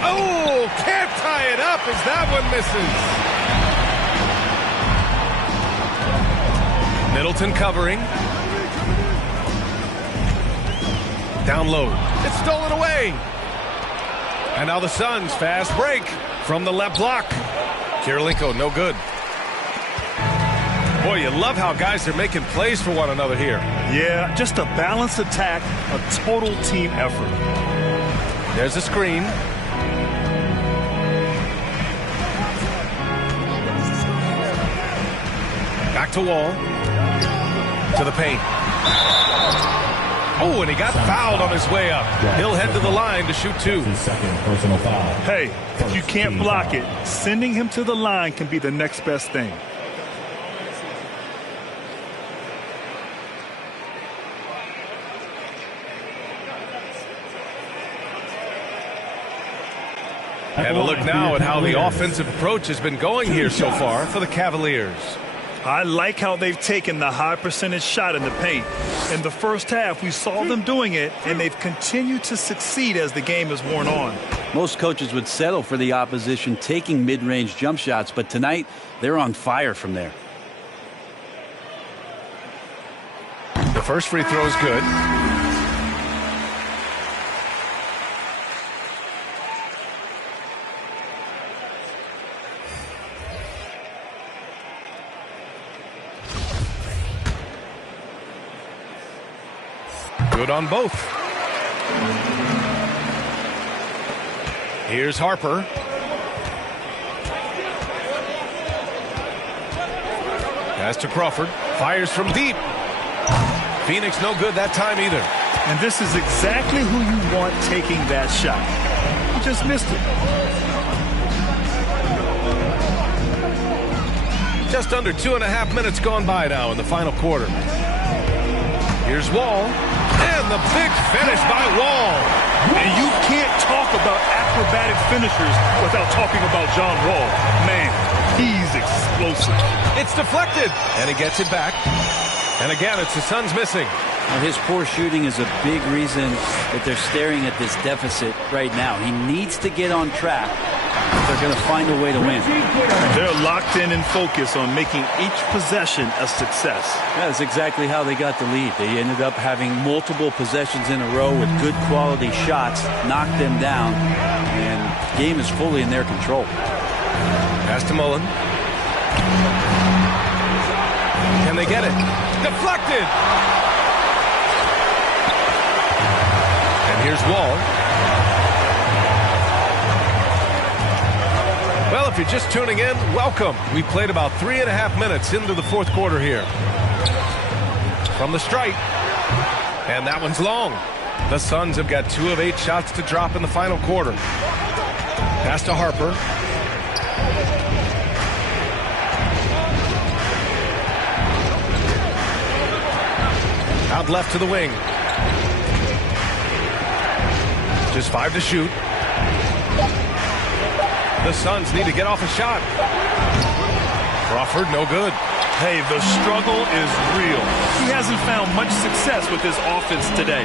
Oh, can't tie it up as that one misses. Middleton covering. Down low. It's stolen away. And now the Suns fast break from the left block. Kirilenko, no good. Boy, you love how guys are making plays for one another here. Yeah, just a balanced attack, a total team effort. There's a screen. Back to Wall. To the paint. Oh, and he got fouled on his way up. He'll head to the line to shoot 2. Second personal foul. Hey, if you can't block it, sending him to the line can be the next best thing. And a look now at how the offensive approach has been going here so far for the Cavaliers. I like how they've taken the high percentage shot in the paint. In the first half, we saw them doing it, and they've continued to succeed as the game has worn on. Most coaches would settle for the opposition taking mid-range jump shots, but tonight they're on fire from there. The first free throw is good. Good on both. Here's Harper. Pass to Crawford. Fires from deep. Phoenix no good that time either. And this is exactly who you want taking that shot. He just missed it. Just under 2.5 minutes gone by now in the final quarter. Here's Wall. And the big finish by Wall. And you can't talk about acrobatic finishers without talking about John Wall. Man, he's explosive. It's deflected. And he gets it back. And again, it's the Suns missing. Well, his poor shooting is a big reason that they're staring at this deficit right now. He needs to get on track if they're going to find a way to win. They're locked in and focused on making each possession a success. That's exactly how they got the lead. They ended up having multiple possessions in a row with good quality shots, knocked them down, and the game is fully in their control. Pass to Mullen. Can they get it? Deflected! And here's Wall. Well, if you're just tuning in, welcome. We played about 3.5 minutes into the fourth quarter here. From the stripe. And that one's long. The Suns have got 2 of 8 shots to drop in the final quarter. Pass to Harper. Out left to the wing. Just 5 to shoot. The Suns need to get off a shot. Crawford, no good. Hey, the struggle is real. He hasn't found much success with his offense today.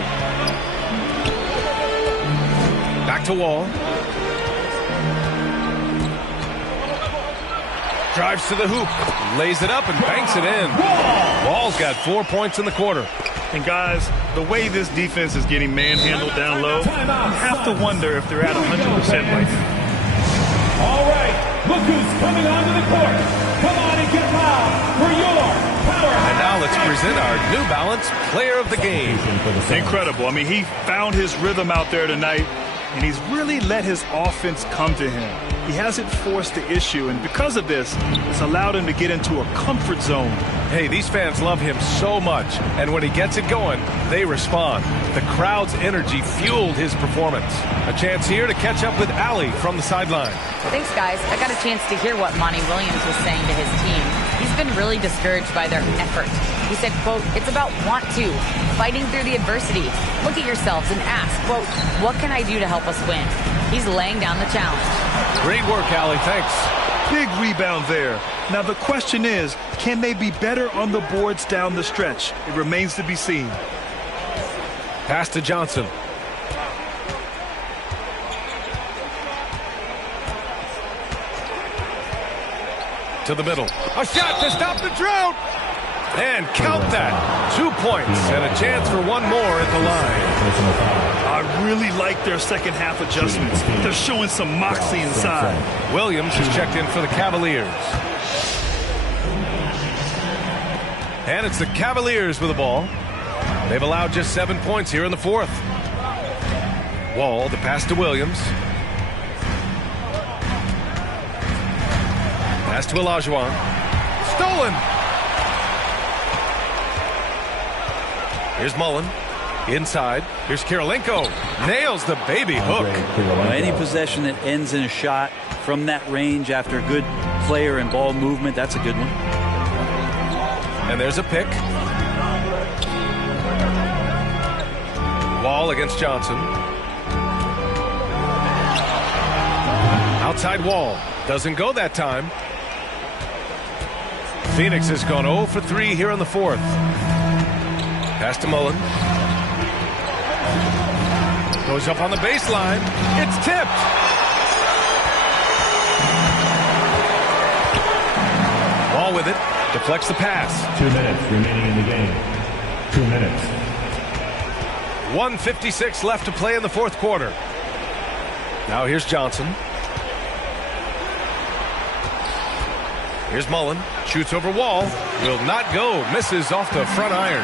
Back to Wall. Drives to the hoop. Lays it up and banks it in. Wall's got 4 points in the quarter. And guys, the way this defense is getting manhandled down low, you have to wonder if they're at 100% right now. All right, look who's coming onto the court. Come on and get loud for your power. And now let's present our New Balance Player of the Game. Incredible. I mean, he found his rhythm out there tonight, and he's really let his offense come to him. He hasn't forced the issue, and because of this, it's allowed him to get into a comfort zone. Hey, these fans love him so much, and when he gets it going, they respond. The crowd's energy fueled his performance. A chance here to catch up with Allie from the sideline. Thanks, guys. I got a chance to hear what Monty Williams was saying to his team. He's been really discouraged by their effort. He said, quote, it's about want to, fighting through the adversity. Look at yourselves and ask, quote, what can I do to help us win? He's laying down the challenge. Great work, Allie. Thanks. Big rebound there. Now the question is, can they be better on the boards down the stretch? It remains to be seen. Pass to Johnson. To the middle. A shot to stop the drought. And count that. 2 points and a chance for one more at the line. I really like their second half adjustments. They're showing some moxie inside. Williams has checked in for the Cavaliers. And it's the Cavaliers with the ball. They've allowed just 7 points here in the fourth. Wall, the pass to Williams. Pass to Olajuwon. Stolen. Here's Mullen. Inside, here's Kirilenko. Nails the baby hook. Any possession that ends in a shot from that range after good player and ball movement, that's a good one. And there's a pick. Wall against Johnson. Outside Wall. Doesn't go that time. Phoenix has gone 0 for 3 here in the fourth. Pass to Mullen. Goes up on the baseline. It's tipped. Wall with it. Deflects the pass. 2 minutes remaining in the game. 2 minutes. 1:56 left to play in the fourth quarter. Now here's Johnson. Here's Mullen. Shoots over Wall. Will not go. Misses off the front iron.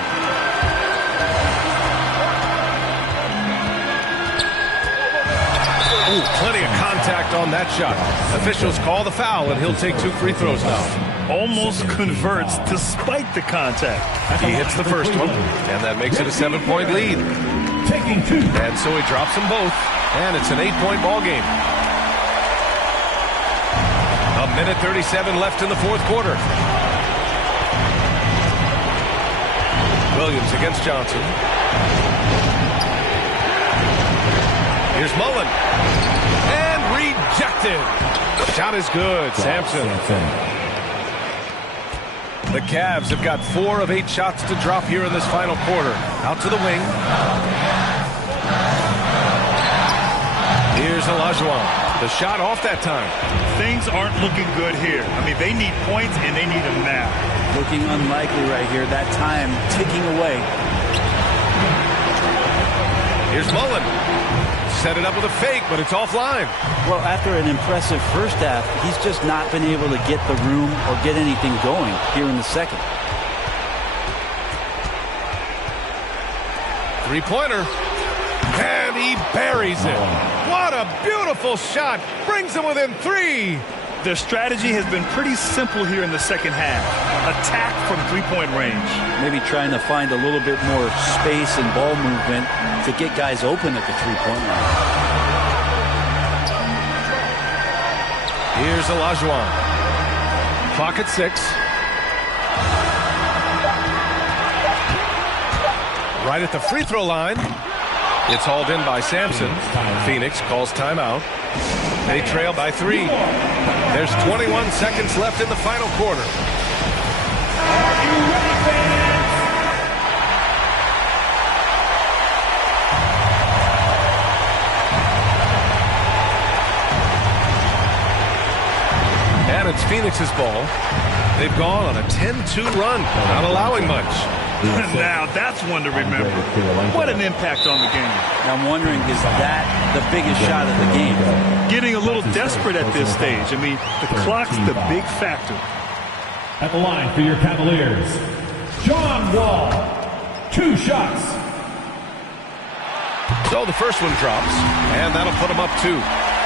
Ooh, plenty of contact on that shot. Officials call the foul, and he'll take 2 free throws now. Almost converts despite the contact. He hits the first one, and that makes it a 7-point lead. Taking 2. And so he drops them both, and it's an 8-point ball game. A minute 37 left in the fourth quarter. Williams against Johnson. Here's Mullen. And rejected. Shot is good. Sampson. The Cavs have got 4 of 8 shots to drop here in this final quarter. Out to the wing. Here's Olajuwon. The shot off that time. Things aren't looking good here. I mean, they need points, and they need them now. Looking unlikely right here. That time ticking away. Here's Mullen. Set it up with a fake, but it's offline. Well, after an impressive first half, he's just not been able to get the room or get anything going here in the second. Three-pointer. And he buries it. What a beautiful shot. Brings him within 3. Their strategy has been pretty simple here in the second half. Attack from three-point range. Maybe trying to find a little bit more space and ball movement to get guys open at the three-point line. Here's Olajuwon. Clock at 6. Right at the free throw line. It's hauled in by Sampson. Phoenix calls timeout. They trail by 3. There's 21 seconds left in the final quarter. Are you ready, fans? And it's Phoenix's ball. They've gone on a 10-2 run, not allowing much. Now that's one to remember. What an impact on the game. Now I'm wondering, is that the biggest shot of the game? Getting a little desperate at this stage. I mean, the clock's the big factor. At the line for your Cavaliers, John Wall. 2 shots. So the first one drops, and that'll put him up 2.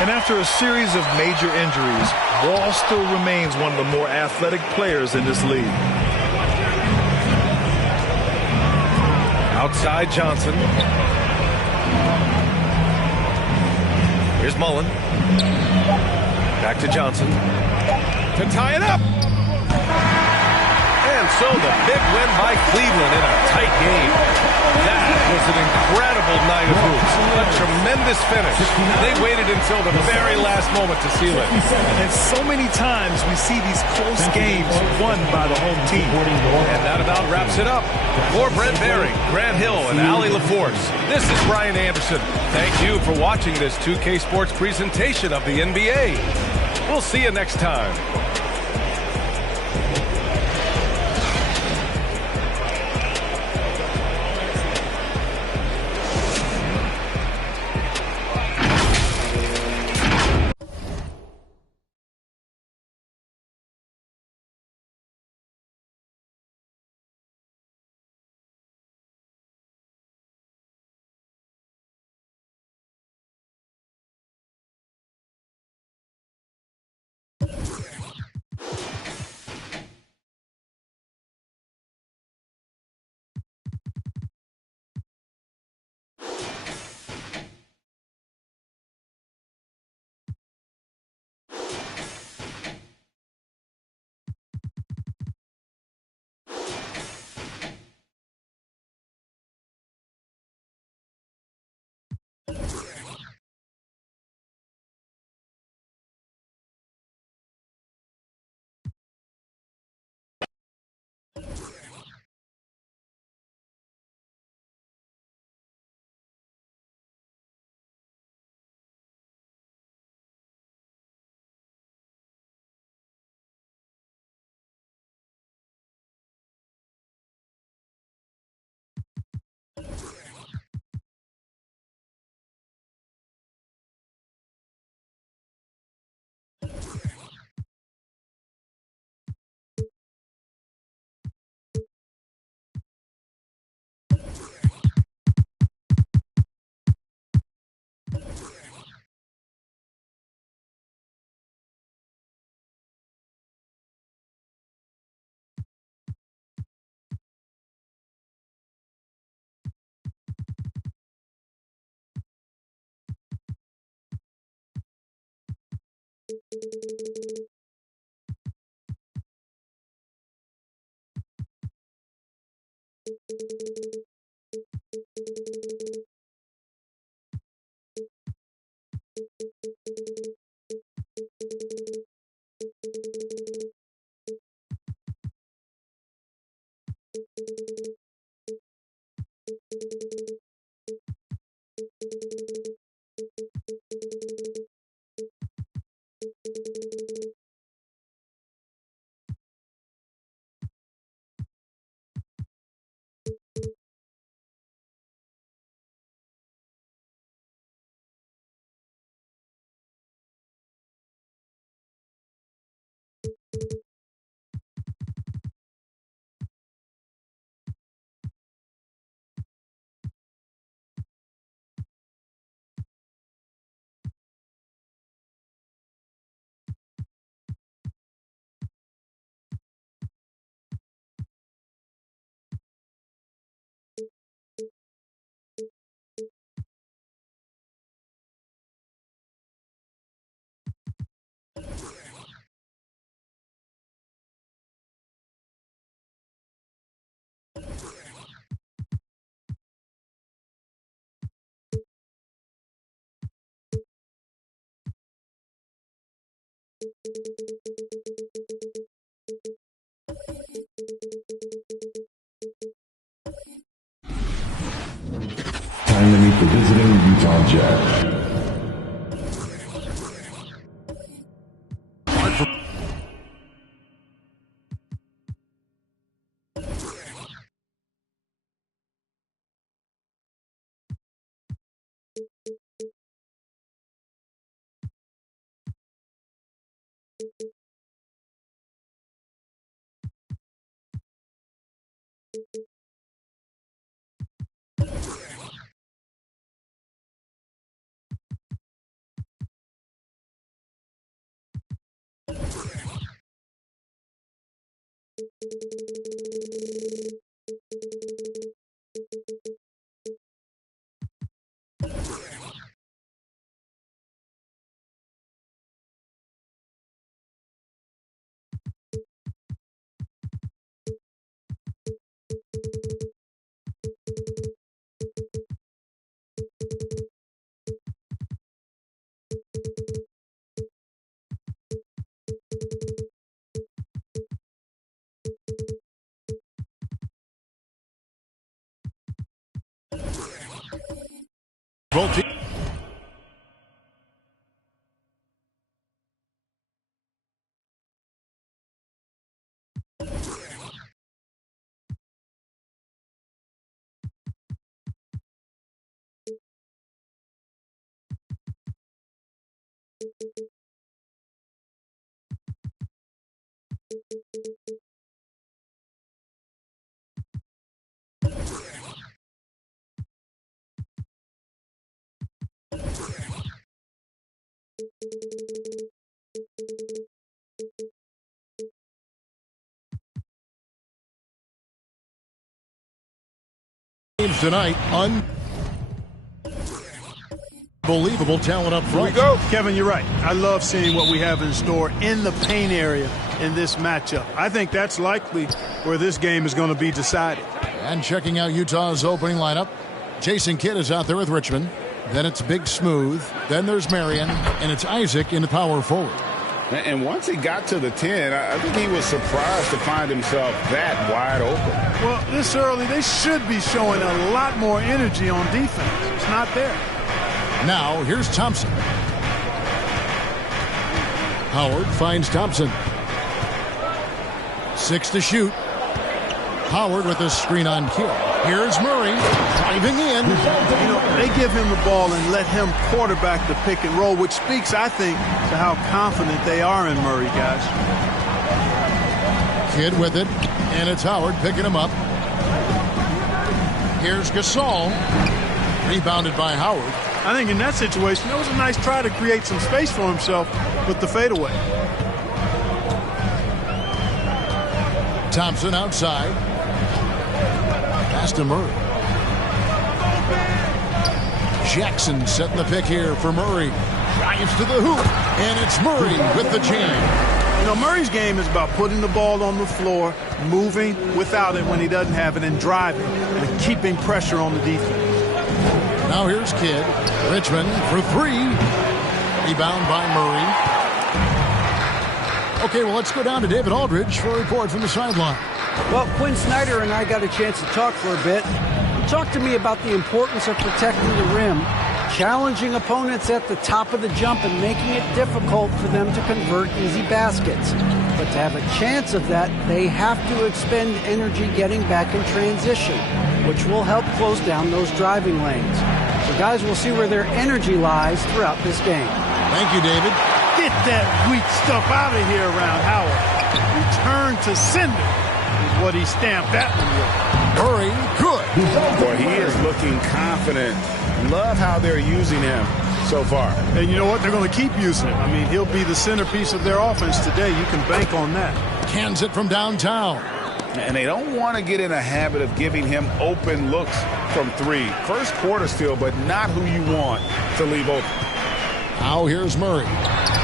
And after a series of major injuries, Wall still remains one of the more athletic players in this league. Outside Johnson. Here's Mullen. Back to Johnson. To tie it up. And so the big win by Cleveland in a tight game. That was an incredible night of hoops. A tremendous finish. They waited until the very last moment to seal it. And so many times we see these close games won by the home team. And that about wraps it up. For Brent Barry, Grant Hill, and Allie LaForce, this is Brian Anderson. Thank you for watching this 2K Sports presentation of the NBA. We'll see you next time. Time to meet the visiting Utah Jazz. Both teams. Teams tonight, unbelievable talent up front. Here we go. Kevin, you're right. I love seeing what we have in store in the paint area in this matchup. I think that's likely where this game is going to be decided. And checking out Utah's opening lineup, Jason Kidd is out there with Richmond. Then it's Big Smooth. Then there's Marion. And it's Isaac in the power forward. And once he got to the 10, I think he was surprised to find himself that wide open. Well, this early, they should be showing a lot more energy on defense. It's not there. Now, here's Thompson. Howard finds Thompson. 6 to shoot. Howard with a screen on kill. Here's Murray driving in. You know, they give him the ball and let him quarterback the pick and roll, which speaks, I think, to how confident they are in Murray, guys. Kid with it, and it's Howard picking him up. Here's Gasol. Rebounded by Howard. I think in that situation, that was a nice try to create some space for himself with the fadeaway. Thompson outside. Pass to Murray. Jackson setting the pick here for Murray. Drives to the hoop, and it's Murray with the jam. You know, Murray's game is about putting the ball on the floor, moving without it when he doesn't have it, and driving and keeping pressure on the defense. Now here's Kidd. Richmond for 3. Rebound by Murray. Okay, well, let's go down to David Aldridge for a report from the sideline. Well, Quinn Snyder and I got a chance to talk for a bit. He talked to me about the importance of protecting the rim, challenging opponents at the top of the jump and making it difficult for them to convert easy baskets. But to have a chance of that, they have to expend energy getting back in transition, which will help close down those driving lanes. So guys, we'll see where their energy lies throughout this game. Thank you, David. Get that weak stuff out of here around Howard. Return to sender is what he stamped that one with. Murray, good. Boy, he is looking confident. Love how they're using him so far. And you know what? They're going to keep using him. I mean, he'll be the centerpiece of their offense today. You can bank on that. Cans it from downtown. And they don't want to get in a habit of giving him open looks from 3. First quarter still, but not who you want to leave open. Now here's Murray.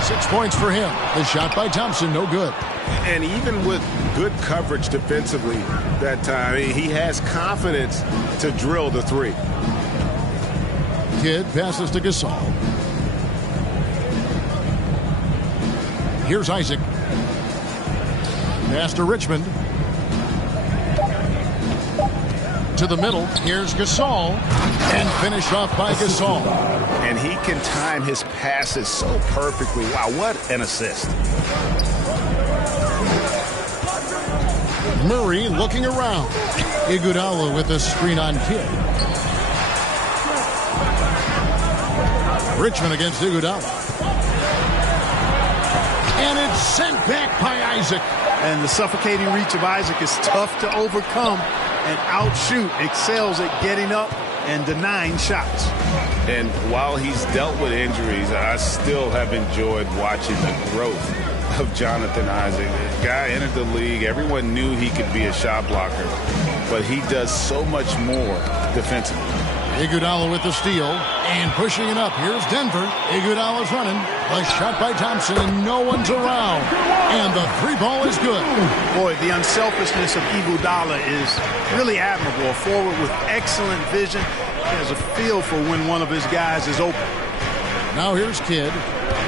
6 points for him. The shot by Thompson, no good. And even with good coverage defensively that time, he has confidence to drill the 3. Kidd passes to Gasol. Here's Isaac. Pass to Richmond. To the middle. Here's Gasol. And finished off by Gasol. And he can time his passes so perfectly. Wow, what an assist. Murray looking around. Iguodala with a screen on Kidd. Richmond against Iguodala. And it's sent back by Isaac. And the suffocating reach of Isaac is tough to overcome and outshoot. Excels at getting up and denying shots. And while he's dealt with injuries, I still have enjoyed watching the growth of Jonathan Isaac. The guy entered the league. Everyone knew he could be a shot blocker, but he does so much more defensively. Iguodala with the steal and pushing it up. Here's Denver. Iguodala's running. A shot by Thompson and no one's around. And the 3-ball is good. Boy, the unselfishness of Iguodala is really admirable. A forward with excellent vision. He has a feel for when one of his guys is open. Now here's Kidd.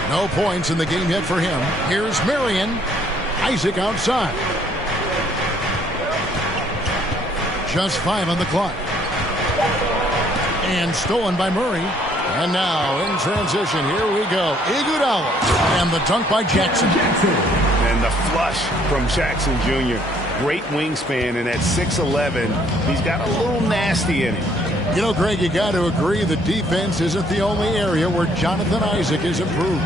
No points in the game yet for him. Here's Marion. Isaac outside. Just 5 on the clock. And stolen by Murray. And now in transition, here we go. Iguodala. And the dunk by Jackson. And the flush from Jackson Jr. Great wingspan, and at 6'11", he's got a little nasty in him. You know, Greg, you got to agree the defense isn't the only area where Jonathan Isaac is improved.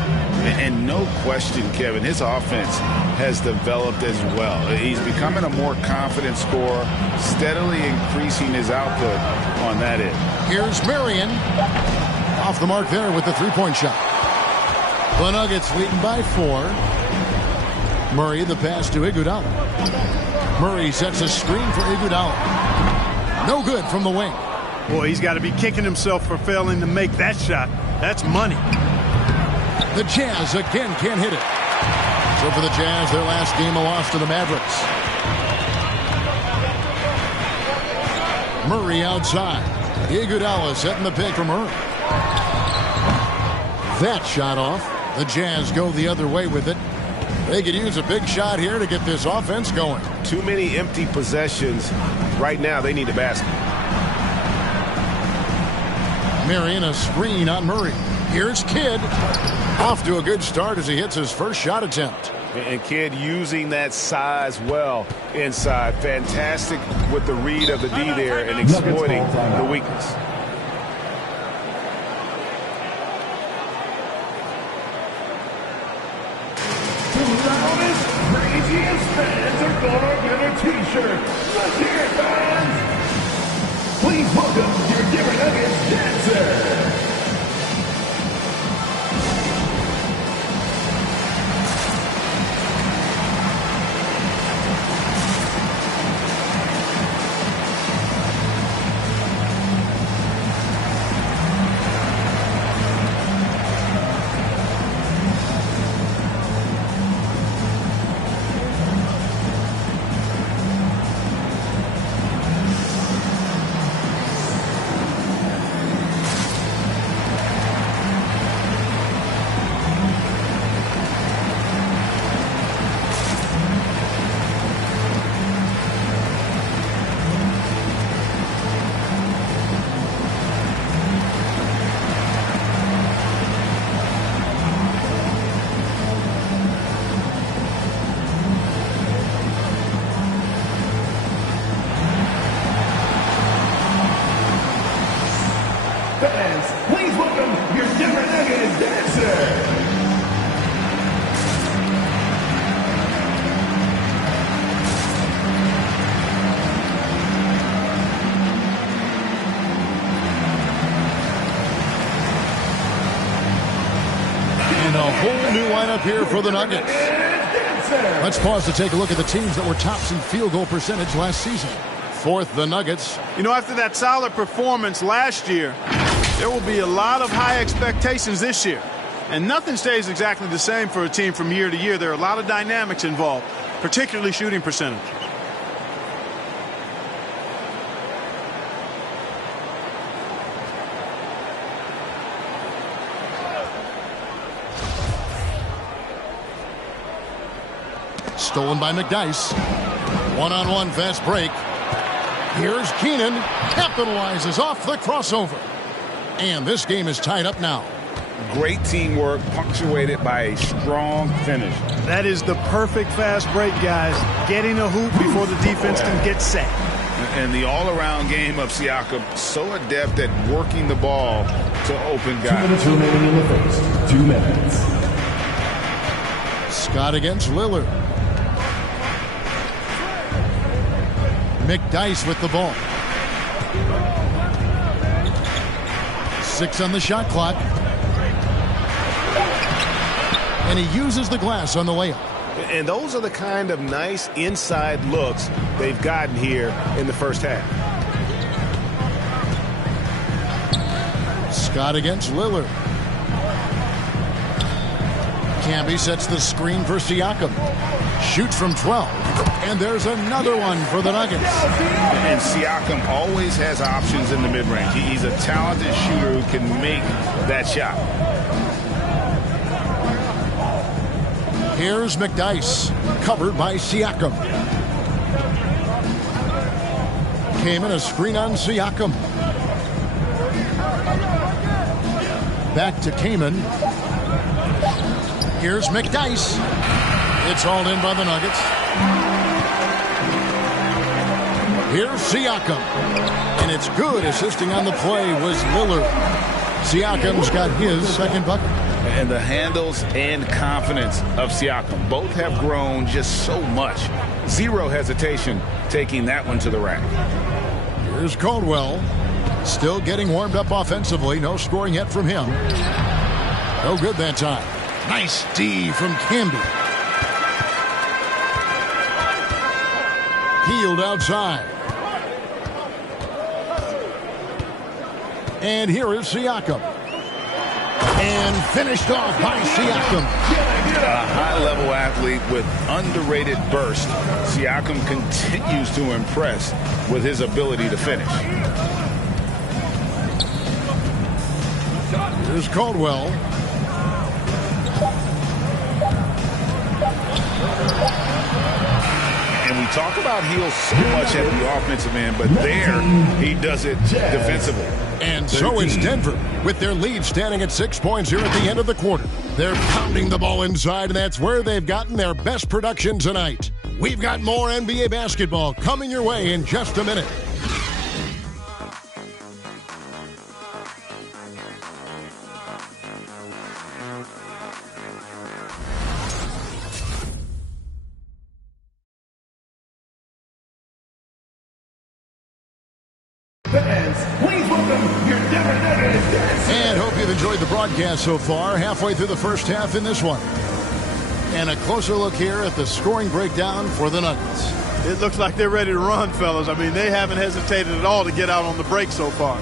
And no question, Kevin, his offense has developed as well. He's becoming a more confident scorer, steadily increasing his output on that end. Here's Marion. Off the mark there with the 3-point shot. The Nuggets leading by 4. Murray, the pass to Iguodala. Murray sets a screen for Iguodala. No good from the wing. Boy, he's got to be kicking himself for failing to make that shot. That's money. The Jazz again can't hit it. So for the Jazz, their last game a loss to the Mavericks. Murray outside. Iguodala setting the pick for Murray. That shot off. The Jazz go the other way with it. They could use a big shot here to get this offense going. Too many empty possessions. Right now, they need a basket. Marion, a screen on Murray. Here's Kidd. Off to a good start as he hits his first shot attempt. And Kidd using that size well inside. Fantastic with the read of the D there and exploiting the weakness. Craziest fans are gonna get a t-shirt. Let's hear it, fans. Please welcome your Denver Nuggets dancer. Here for the Nuggets. Let's pause to take a look at the teams that were tops in field goal percentage last season. Fourth, the Nuggets. You know, after that solid performance last year, there will be a lot of high expectations this year. And nothing stays exactly the same for a team from year to year. There are a lot of dynamics involved, particularly shooting percentage. Stolen by McDyess. One-on-one fast break. Here's Keenan. Capitalizes off the crossover. And this game is tied up now. Great teamwork punctuated by a strong finish. That is the perfect fast break, guys. Getting a hoop before the defense can get set. And the all-around game of Siakam, so adept at working the ball to open guys. 2 minutes remaining in the first. 2 minutes. Scott against Lillard. McDyess with the ball. 6 on the shot clock. And he uses the glass on the layup. And those are the kind of nice inside looks they've gotten here in the first half. Scott against Lillard. Camby sets the screen for Siakam. Shoots from 12. And there's another one for the Nuggets. And Siakam always has options in the mid-range. He's a talented shooter who can make that shot. Here's McDyess, covered by Siakam. Came in a screen on Siakam. Back to Kaman. Here's McDyess. It's all in by the Nuggets. Here's Siakam. And it's good. Assisting on the play was Lillard. Siakam's got his second bucket. And the handles and confidence of Siakam both have grown just so much. Zero hesitation taking that one to the rack. Here's Caldwell. Still getting warmed up offensively. No scoring yet from him. No good that time. Nice D from Camby. Healed outside. And here is Siakam. And finished off by Siakam. A high-level athlete with underrated burst. Siakam continues to impress with his ability to finish. Here's Caldwell. And we talk about Hill so much at the offensive end, but there he does it defensively. And so it's Denver with their lead standing at 6 points here at the end of the quarter. They're pounding the ball inside, and that's where they've gotten their best production tonight. We've got more NBA basketball coming your way in just a minute. And hope you've enjoyed the broadcast so far. Halfway through the first half in this one. And a closer look here at the scoring breakdown for the Nuggets. It looks like they're ready to run, fellas. I mean, they haven't hesitated at all to get out on the break so far.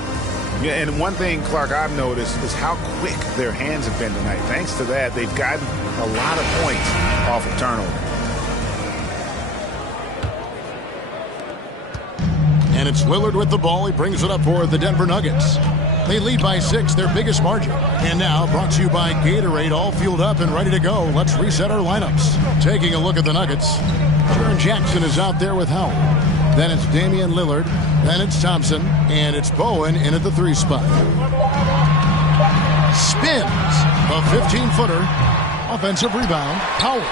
Yeah, and one thing, Clark, I've noticed is how quick their hands have been tonight. Thanks to that, they've gotten a lot of points off of turnover. And it's Lillard with the ball. He brings it up for the Denver Nuggets. They lead by 6, their biggest margin. And now, brought to you by Gatorade, all fueled up and ready to go. Let's reset our lineups. Taking a look at the Nuggets. Jaren Jackson is out there with Howard. Then it's Damian Lillard. Then it's Thompson. And it's Bowen in at the 3 spot. Spins. A 15-footer. Offensive rebound. Howard.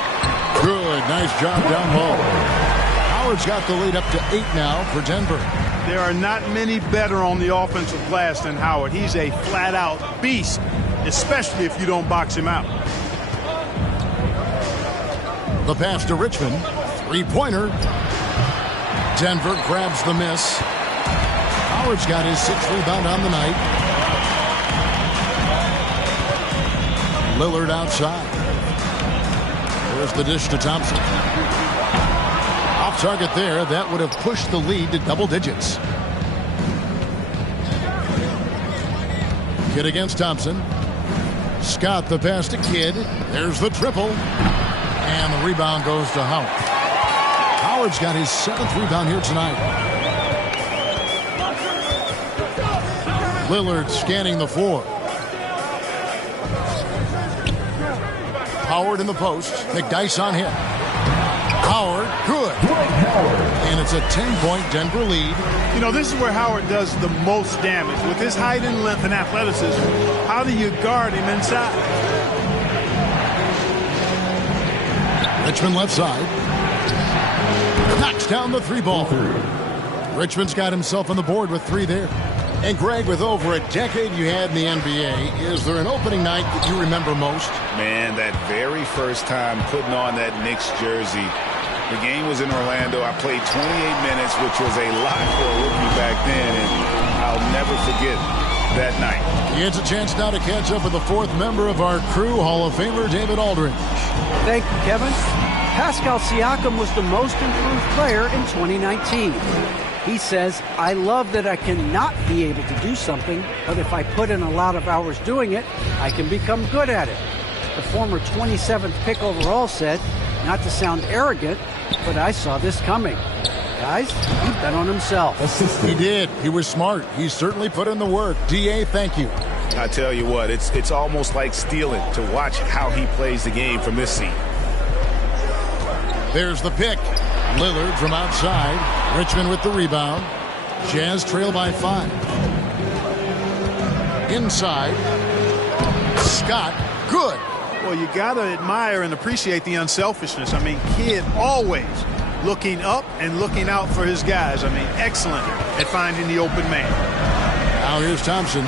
Good. Nice job down low. Howard's got the lead up to 8 now for Denver. There are not many better on the offensive glass than Howard. He's a flat-out beast, especially if you don't box him out. The pass to Richmond. 3-pointer. Denver grabs the miss. Howard's got his 6th rebound on the night. Lillard outside. There's the dish to Thompson. Off target there. That would have pushed the lead to double digits. Kidd against Thompson. Scott the pass to Kidd. There's the triple. And the rebound goes to Howard. Howard's got his 7th rebound here tonight. Lillard scanning the floor. Howard in the post. McDyess on him. Howard, good. And it's a 10-point Denver lead. You know, this is where Howard does the most damage. With his height and length and athleticism, how do you guard him inside? Richmond left side. Knocks down the 3-ball. Richmond's got himself on the board with 3 there. And Greg, with over a decade you had in the NBA, is there an opening night that you remember most? Man, that very first time putting on that Knicks jersey. The game was in Orlando. I played 28 minutes, which was a lot for a rookie back then, and I'll never forget that night. He gets a chance now to catch up with the 4th member of our crew, Hall of Famer David Aldridge. Thank you, Kevin. Pascal Siakam was the most improved player in 2019. He says, I love that I cannot be able to do something, but if I put in a lot of hours doing it, I can become good at it. The former 27th pick overall said, not to sound arrogant, but I saw this coming. Guys, he bet on himself. He did. He was smart. He certainly put in the work. D.A., thank you. I tell you what, it's almost like stealing to watch how he plays the game from this seat. There's the pick. Lillard from outside. Richmond with the rebound. Jazz trail by 5. Inside. Scott, good. Well, you got to admire and appreciate the unselfishness. I mean, Kidd always looking up and looking out for his guys. I mean, excellent at finding the open man. Now here's Thompson.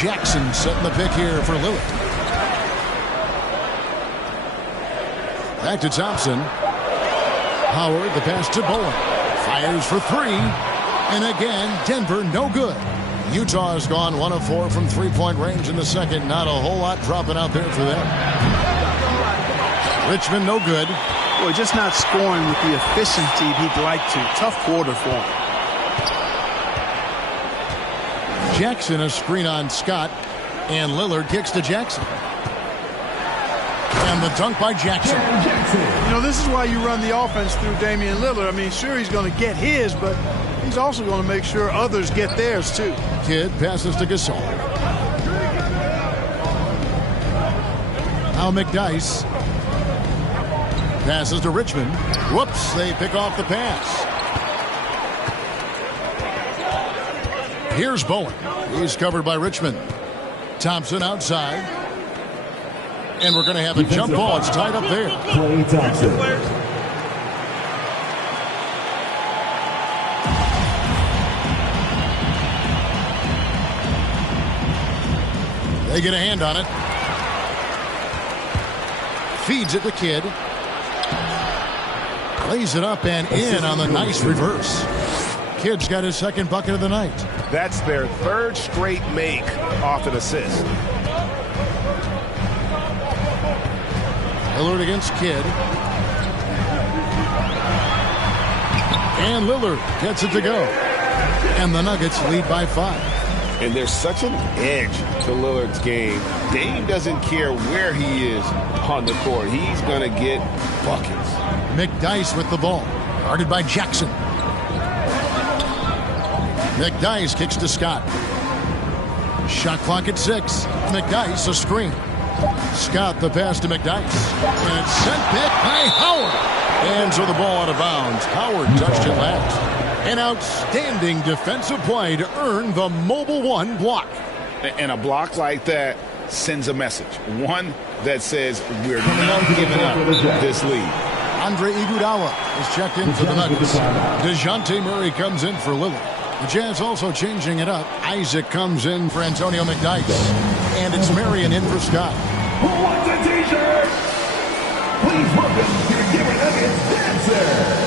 Jackson setting the pick here for Lillard. Back to Thompson. Howard, the pass to Bowen. Fires for 3. And again, Denver no good. Utah has gone 1 of 4 from 3-point range in the second. Not a whole lot dropping out there for them. Richmond no good. Boy, just not scoring with the efficiency he'd like to. Tough quarter for him. Jackson a screen on Scott. And Lillard kicks to Jackson. And the dunk by Jackson. You know, this is why you run the offense through Damian Lillard. I mean, sure, he's going to get his, but he's also going to make sure others get theirs, too. Kidd passes to Gasol. Now McDyess passes to Richmond. Whoops, they pick off the pass. Here's Bowen. He's covered by Richmond. Thompson outside. And we're going to have a jump ball. It's tied up there. Klay Thompson. They get a hand on it. Feeds it to Kidd. Lays it up and in on the nice reverse. Kidd's got his second bucket of the night. That's their third straight make off an assist. Lillard against Kidd. And Lillard gets it to go. And the Nuggets lead by 5. And there's such an edge to Lillard's game. Dame doesn't care where he is on the court. He's going to get buckets. McDyess with the ball. Guarded by Jackson. McDyess kicks to Scott. Shot clock at 6. McDyess a screen. Scott the pass to McDyess. And it's sent back by Howard. And so the ball out of bounds. Howard touched it last. An outstanding defensive play to earn the Mobile One block. And a block like that sends a message. One that says we're not giving up this lead. Andre Iguodala is checked in for the Nuggets. DeJounte Murray comes in for Lillard. The Jazz also changing it up. Isaac comes in for Antonio McDyess. And it's Marion in for Scott. Who wants a t-shirt? Please welcome your Denver Nuggets dancer.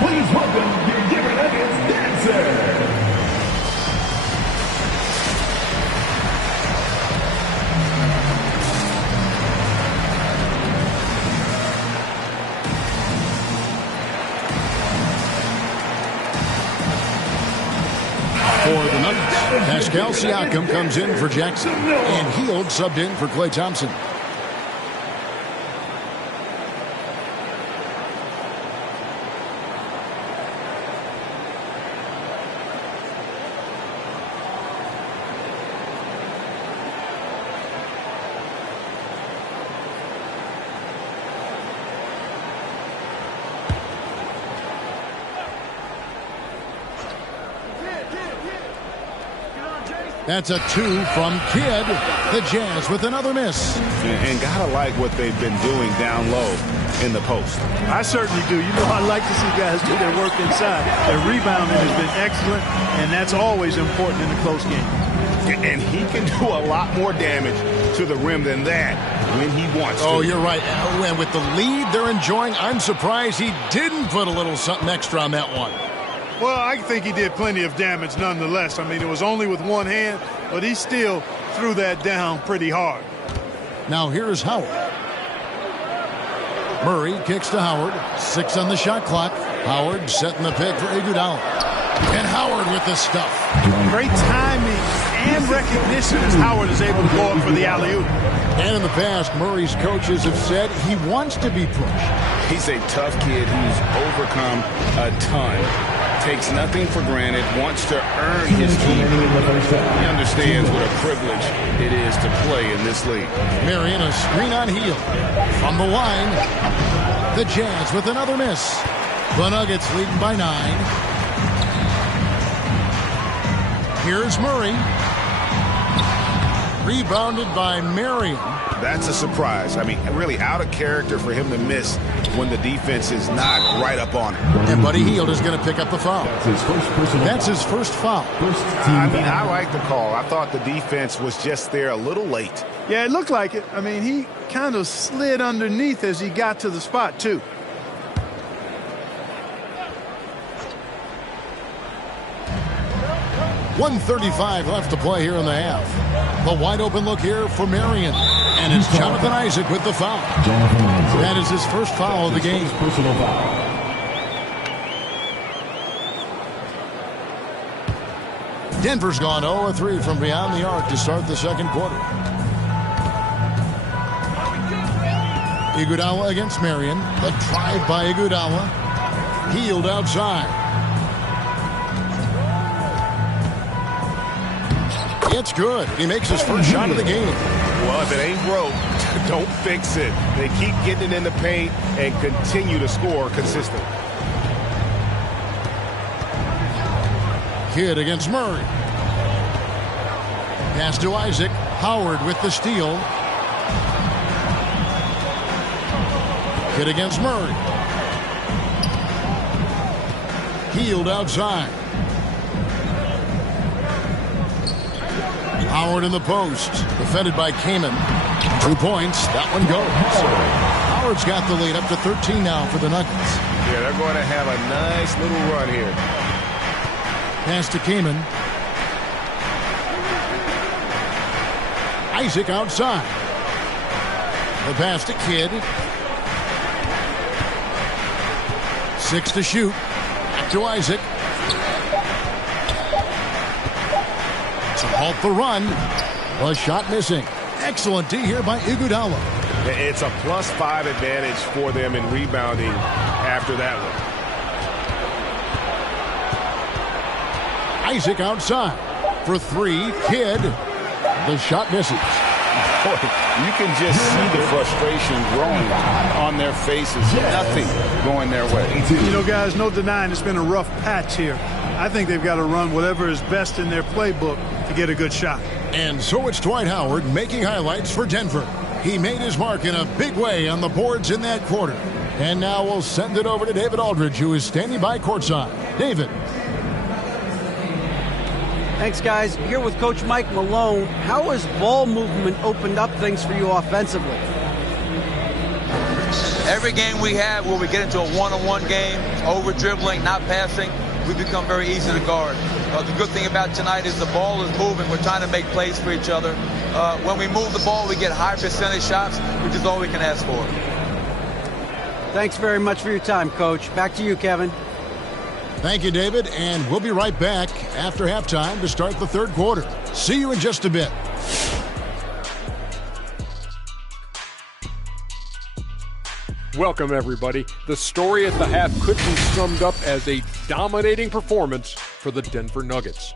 Please welcome your Denver Nuggets dancer. For the Nuggets, Pascal Siakam comes in for Jackson. And Hield subbed in for Klay Thompson. That's a 2 from Kidd. The Jazz with another miss. And gotta like what they've been doing down low in the post. I certainly do. You know, I like to see guys do their work inside. Their rebounding has been excellent, and that's always important in a close game. And he can do a lot more damage to the rim than that when he wants to. Oh, you're right. And with the lead they're enjoying, I'm surprised he didn't put a little something extra on that one. Well, I think he did plenty of damage nonetheless. I mean, it was only with one hand, but he still threw that down pretty hard. Now here's Howard. Murray kicks to Howard. 6 on the shot clock. Howard setting the pick for Iguodala. And Howard with the stuff. Great timing and recognition as Howard is able to go up for the alley-oop. And in the past, Murray's coaches have said he wants to be pushed. He's a tough kid who's overcome a ton. Takes nothing for granted, wants to earn his team. He understands what a privilege it is to play in this league. Marion a screen on Hield. From the line, the Jazz with another miss. The Nuggets leading by 9. Here's Murray. Rebounded by Marion. That's a surprise. I mean, really out of character for him to miss when the defense is not right up on him. And Buddy Hield is going to pick up the foul. That's his first foul. I mean, I like the call. I thought the defense was just there a little late. Yeah, it looked like it. I mean, he kind of slid underneath as he got to the spot, too. .135 left to play here in the half. The wide open look here for Marion. And it's Jonathan Isaac with the foul. That is his first foul of the game. Personal foul. Denver's gone 0-3 from beyond the arc to start the second quarter. Iguodala against Marion. The drive by Iguodala. Hield outside. It's good. He makes his first shot of the game. Well, if it ain't broke, don't fix it. They keep getting it in the paint and continue to score consistently. Kidd against Murray. Pass to Isaac. Howard with the steal. Kidd against Murray. Hield outside. Howard in the post. Defended by Kaman. 2 points. That one goes. Howard's got the lead up to 13 now for the Nuggets. Yeah, they're going to have a nice little run here. Pass to Kaman. Isaac outside. The pass to Kidd. 6 to shoot. Back to Isaac. To halt the run. A shot missing. Excellent D here by Iguodala. It's a +5 advantage for them in rebounding after that one. Isaac outside. For 3, Kidd. The shot misses. Boy, you can just see the frustration growing on their faces. Nothing going their way. You know, guys, no denying it's been a rough patch here. I think they've got to run whatever is best in their playbook to get a good shot. And so it's Dwight Howard making highlights for Denver. He made his mark in a big way on the boards in that quarter. And now we'll send it over to David Aldridge, who is standing by courtside. David. Thanks, guys. Here with Coach Mike Malone. How has ball movement opened up things for you offensively? Every game we have where we get into a one-on-one game, over-dribbling, not passing, we become very easy to guard. The good thing about tonight is the ball is moving. We're trying to make plays for each other. When we move the ball, we get high percentage shots, which is all we can ask for. Thanks very much for your time, Coach. Back to you, Kevin. Thank you, David, and we'll be right back after halftime to start the third quarter. See you in just a bit. Welcome, everybody. The story at the half could be summed up as a dominating performance for the Denver Nuggets.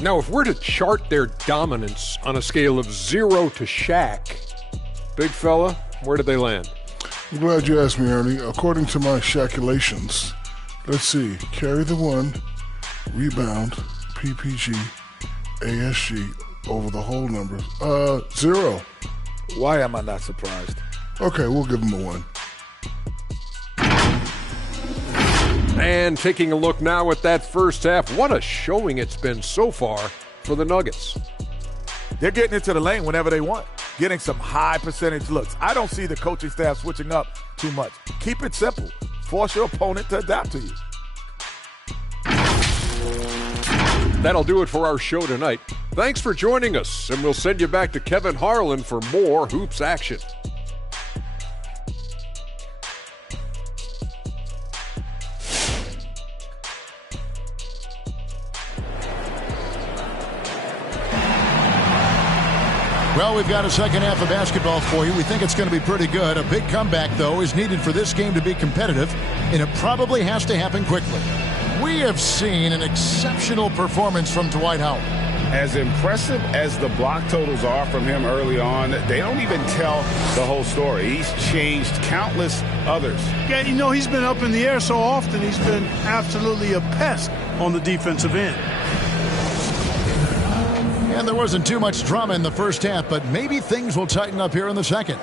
Now, if we're to chart their dominance on a scale of 0 to Shaq, big fella, where did they land? I'm glad you asked me, Ernie. According to my Shaqulations, let's see. Carry the 1, rebound, PPG, ASG over the whole numbers. 0. Why am I not surprised? Okay, we'll give him a 1. And taking a look now at that first half, what a showing it's been so far for the Nuggets. They're getting into the lane whenever they want, getting some high percentage looks. I don't see the coaching staff switching up too much. Keep it simple. Force your opponent to adapt to you. That'll do it for our show tonight. Thanks for joining us, and we'll send you back to Kevin Harlan for more hoops action. Well, we've got a second half of basketball for you. We think it's going to be pretty good. A big comeback, though, is needed for this game to be competitive, and it probably has to happen quickly. We have seen an exceptional performance from Dwight Howard. As impressive as the block totals are from him early on, they don't even tell the whole story. He's changed countless others. Yeah, you know, he's been up in the air so often, he's been absolutely a pest on the defensive end. And there wasn't too much drama in the first half, but maybe things will tighten up here in the second.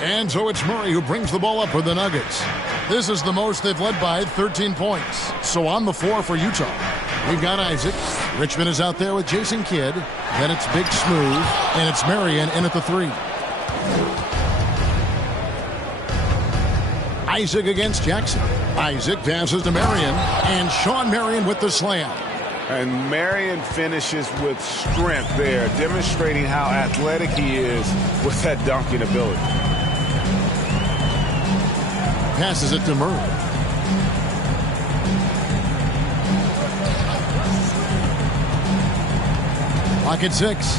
And so it's Murray who brings the ball up for the Nuggets. This is the most they've led by, 13 points. So on the floor for Utah, we've got Isaac. Richmond is out there with Jason Kidd. Then it's Big Smooth, and it's Marion in at the 3. Isaac against Jackson. Isaac passes to Marion, and Sean Marion with the slam. And Marion finishes with strength there, demonstrating how athletic he is with that dunking ability. Passes it to Murray. Clock at 6.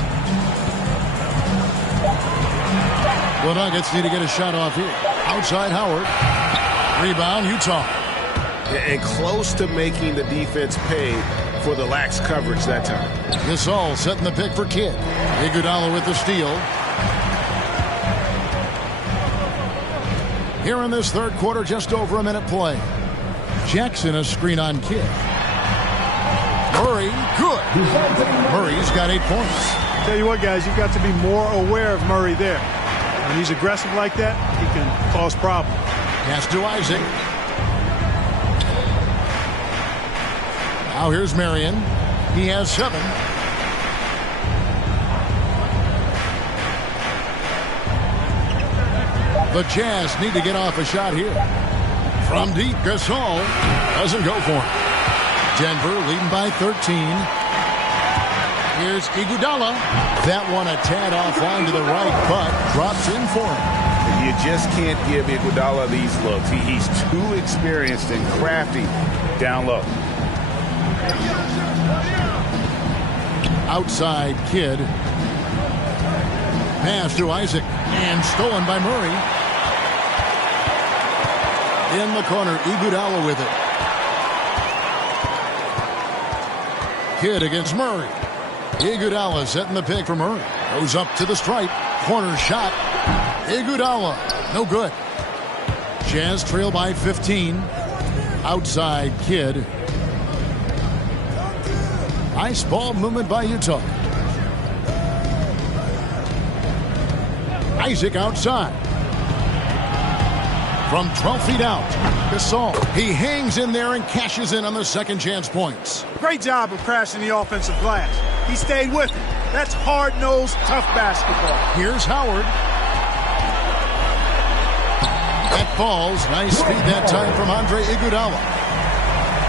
The Nuggets need to get a shot off here. Outside Howard. Rebound, Utah. And close to making the defense pay for the lax coverage that time. Gasol setting the pick for Kidd. Iguodala with the steal. Here in this third quarter, just over a minute play. Jackson a screen on Kidd. Murray, good. Murray's got 8 points. Tell you what, guys, you've got to be more aware of Murray there. When he's aggressive like that, he can cause problems. Pass to Isaac. Now here's Marion. He has 7. The Jazz need to get off a shot here. From deep, Gasol doesn't go for it. Denver leading by 13. Here's Iguodala. That one a tad offline to the right, but drops in for him. You just can't give Iguodala these looks. He's too experienced and crafty down low. Outside Kidd. Pass to Isaac and stolen by Murray. In the corner, Iguodala with it. Kidd against Murray. Iguodala setting the pick for Murray. Goes up to the stripe. Corner shot. Iguodala. No good. Jazz trail by 15. Outside Kidd. Nice ball movement by Utah. Isaac outside. From 12 feet out, Gasol. He hangs in there and cashes in on the second chance points. Great job of crashing the offensive glass. He stayed with it. That's hard-nosed, tough basketball. Here's Howard. That falls. Nice speed that time from Andre Iguodala.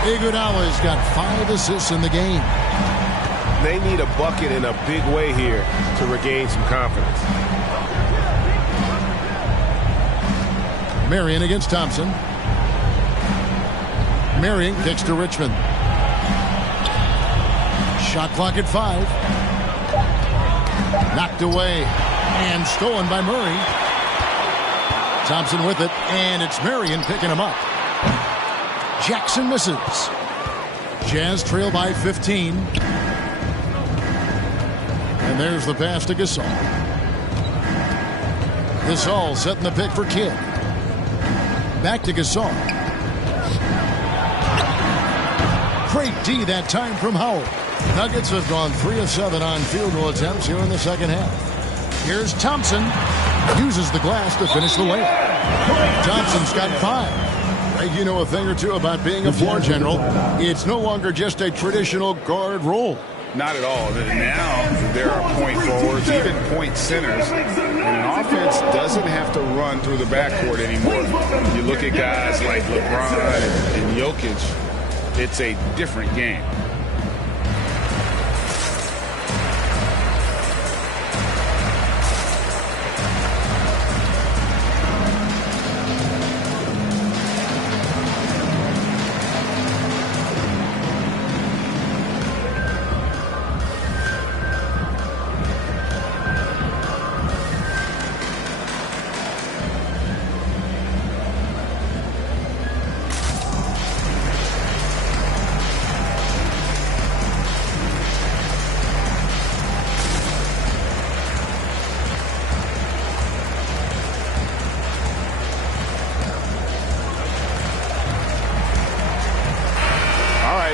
Iguodala's got 5 assists in the game. They need a bucket in a big way here to regain some confidence. Marion against Thompson. Marion kicks to Richmond. Shot clock at 5. Knocked away and stolen by Murray. Thompson with it, and it's Marion picking him up. Jackson misses. Jazz trail by 15. And there's the pass to Gasol. Gasol setting the pick for Kidd. Back to Gasol. Great D that time from Howard. Nuggets have gone 3 of 7 on field goal attempts here in the second half. Here's Thompson. Uses the glass to finish the layup. Thompson's got 5. Greg, you know a thing or two about being a floor general. It's no longer just a traditional guard role. Not at all. Now there are point forwards, even point centers, and an offense doesn't have to run through the backcourt anymore. You look at guys like LeBron and Jokic, it's a different game.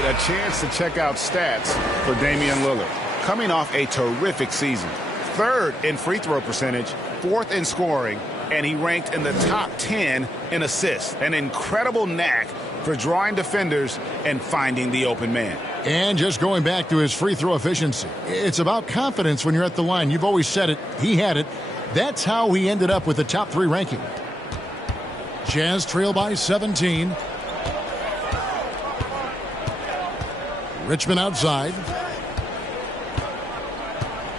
right, a chance to check out stats for Damian Lillard. Coming off a terrific season. 3rd in free throw percentage, 4th in scoring, and he ranked in the top 10 in assists. An incredible knack for drawing defenders and finding the open man. And just going back to his free throw efficiency, it's about confidence when you're at the line. You've always said it. He had it. That's how he ended up with the top 3 ranking. Jazz trail by 17. Richmond outside.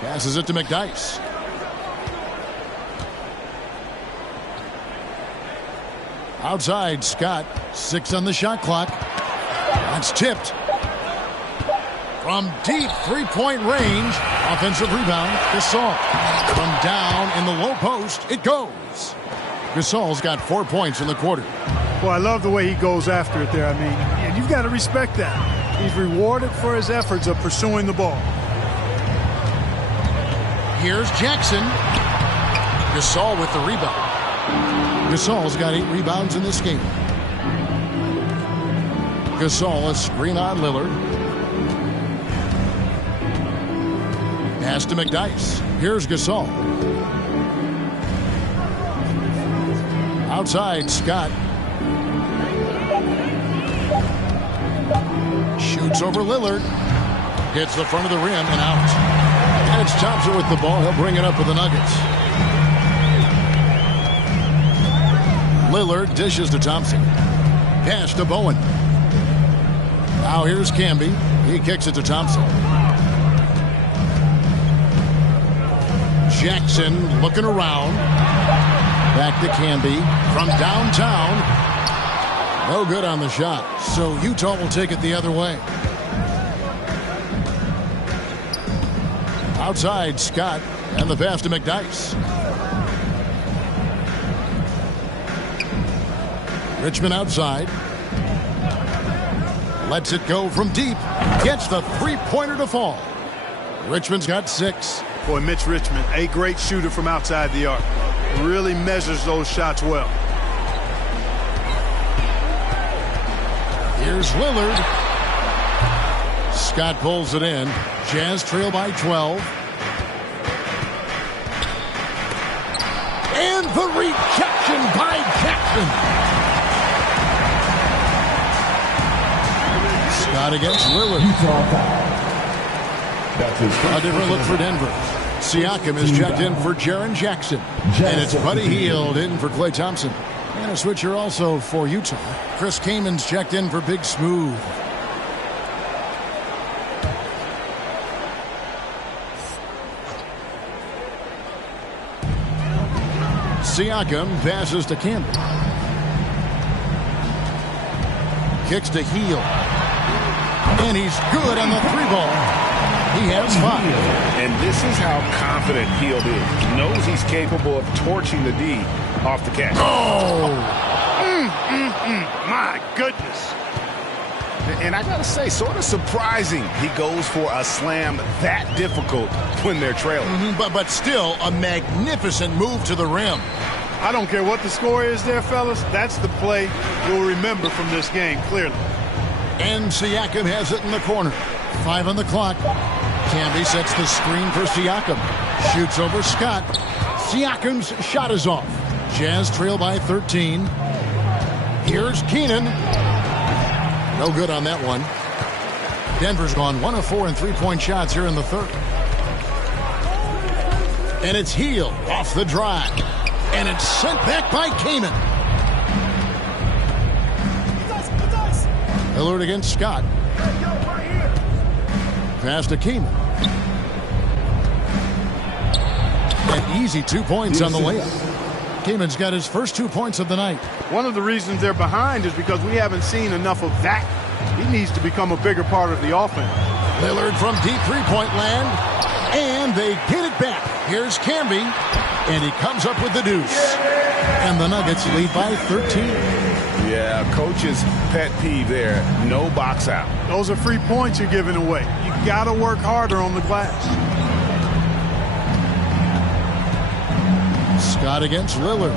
Passes it to McDyess. Outside, Scott. 6 on the shot clock. That's tipped. From deep three-point range. Offensive rebound. Gasol. From down in the low post, it goes. Gasol's got 4 points in the quarter. Well, I love the way he goes after it there. I mean, and you've got to respect that. He's rewarded for his efforts of pursuing the ball. Here's Jackson. Gasol with the rebound. Gasol's got 8 rebounds in this game. Gasol, a screen on Lillard. Pass to McDyess. Here's Gasol. Outside, Scott. Shoots over Lillard. Hits the front of the rim and out. And it's Thompson with the ball. He'll bring it up with the Nuggets. Lillard dishes to Thompson. Pass to Bowen. Now here's Camby. He kicks it to Thompson. Jackson looking around. Back to Camby from downtown. No good on the shot. So Utah will take it the other way. Outside, Scott. And the pass to McDyess. Richmond outside. Lets it go from deep. Gets the three-pointer to fall. Richmond's got 6. Boy, Mitch Richmond, a great shooter from outside the arc. Really measures those shots well. Here's Lillard. Scott pulls it in. Jazz trail by 12. And the rejection by Jackson. Scott against Lillard. A different look for Denver. Siakam is checked in for Jaren Jackson. And it's Buddy Hield in for Klay Thompson. And a switcher also for Utah. Chris Kamen's checked in for Big Smooth. Siakam passes to Campbell. Kicks to Hield. And he's good on the 3-ball. He has 5. And this is how confident Hield is. Knows he's capable of torching the D off the catch. Oh! My goodness. And I got to say, sort of surprising he goes for a slam that difficult when they're trailing. But still a magnificent move to the rim. I don't care what the score is there, fellas. That's the play we'll remember from this game, clearly. And Siakam has it in the corner. 5 on the clock. Camby sets the screen for Siakam. Shoots over Scott. Siakam's shot is off. Jazz trail by 13. Here's Keenan. No good on that one. Denver's gone 1 of 4 in 3-point shots here in the third. And it's Hield off the drive. And it's sent back by Kaman. Lillard against Scott. Pass to Kaman. An easy 2 points on the layup. Kaman's got his first 2 points of the night. One of the reasons they're behind is because we haven't seen enough of that. He needs to become a bigger part of the offense. Lillard from deep 3-point land. And they get it back. Here's Camby. And he comes up with the deuce. And the Nuggets lead by 13. Yeah, coach's pet peeve there. No box out. Those are free points you're giving away. You got to work harder on the glass. Scott against Lillard.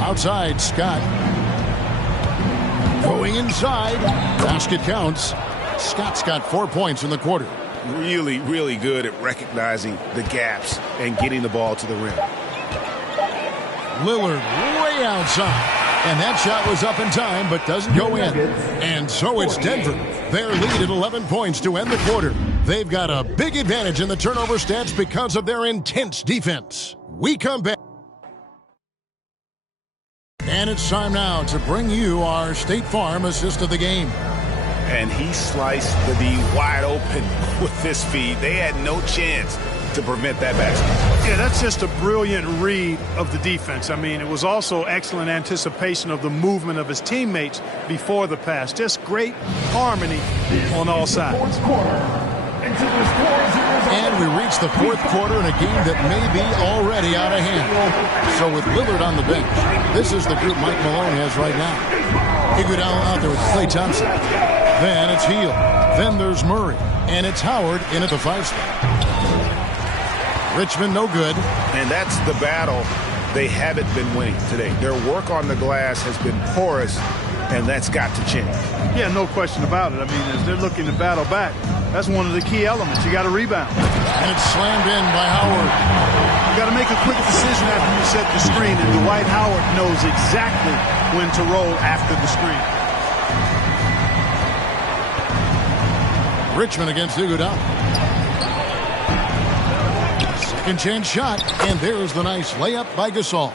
Outside, Scott. Going inside. Basket counts. Scott's got 4 points in the quarter. Really, really good at recognizing the gaps and getting the ball to the rim. Lillard way outside. And that shot was up in time, but doesn't go in. And so it's Denver. Their lead at 11 points to end the quarter. They've got a big advantage in the turnover stats because of their intense defense. We come back. And it's time now to bring you our State Farm assist of the game. And he sliced the D wide open with this feed. They had no chance to prevent that basket. Yeah, that's just a brilliant read of the defense. I mean, it was also excellent anticipation of the movement of his teammates before the pass. Just great harmony on all sides. And we reach the fourth quarter in a game that may be already out of hand. So with Lillard on the bench, this is the group Mike Malone has right now. Iguodala out there with Klay Thompson. Then it's Hield. Then there's Murray. And it's Howard in at the 5 spot. Richmond no good. And that's the battle they haven't been winning today. Their work on the glass has been porous, and that's got to change. Yeah, no question about it. I mean, as they're looking to battle back, that's one of the key elements. You got to rebound. And it's slammed in by Howard. You got to make a quick decision after you set the screen, and Dwight Howard knows exactly when to roll after the screen. Richmond against Iguodala. Second chance shot, and there's the nice layup by Gasol.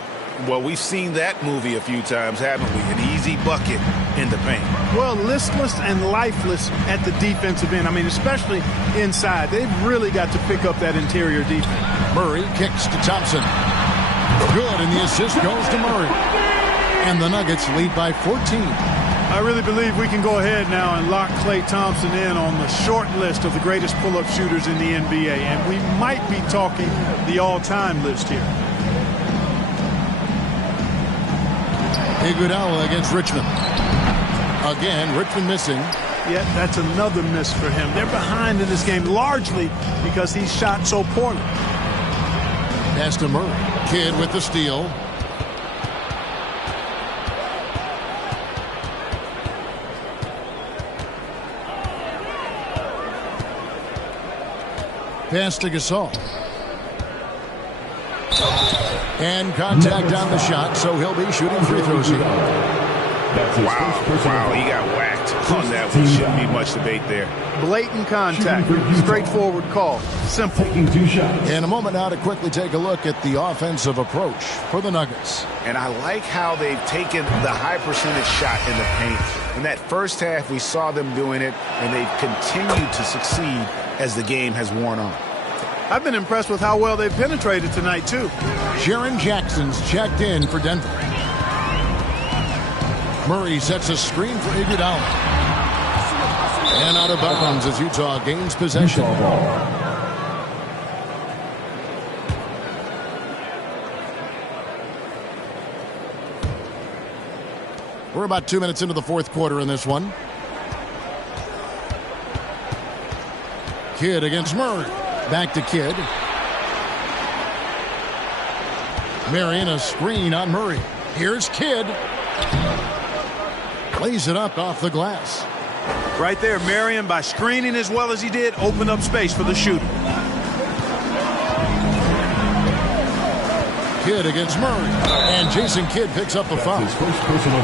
Well, we've seen that movie a few times, haven't we? An easy bucket in the paint. Well, listless and lifeless at the defensive end. I mean, especially inside. They've really got to pick up that interior defense. Murray kicks to Thompson. Good, and the assist goes to Murray. And the Nuggets lead by 14. I really believe we can go ahead now and lock Klay Thompson in on the short list of the greatest pull-up shooters in the NBA. And we might be talking the all-time list here. Iguodala against Richmond. Again, Richmond missing. Yeah, that's another miss for him. They're behind in this game largely because he shot so poorly. Pass to Murray. Kidd with the steal. Pass to Gasol. And contact on the shot, so he'll be shooting free throws here. Wow, he got whacked on that one. Shouldn't be much debate there. Blatant contact. Straightforward call. Simple. In a moment now to quickly take a look at the offensive approach for the Nuggets. And I like how they've taken the high percentage shot in the paint. In that first half, we saw them doing it, and they've continued to succeed as the game has worn on. I've been impressed with how well they've penetrated tonight, too. Jaren Jackson's checked in for Denver. Murray sets a screen for Iguodala. And out of bounds as Utah gains possession. We're about 2 minutes into the fourth quarter in this one. Kidd against Murray. Back to Kidd. Marion a screen on Murray. Here's Kidd. Plays it up off the glass. Right there, Marion, by screening as well as he did, opened up space for the shooter. Kidd against Murray. And Jason Kidd picks up the foul.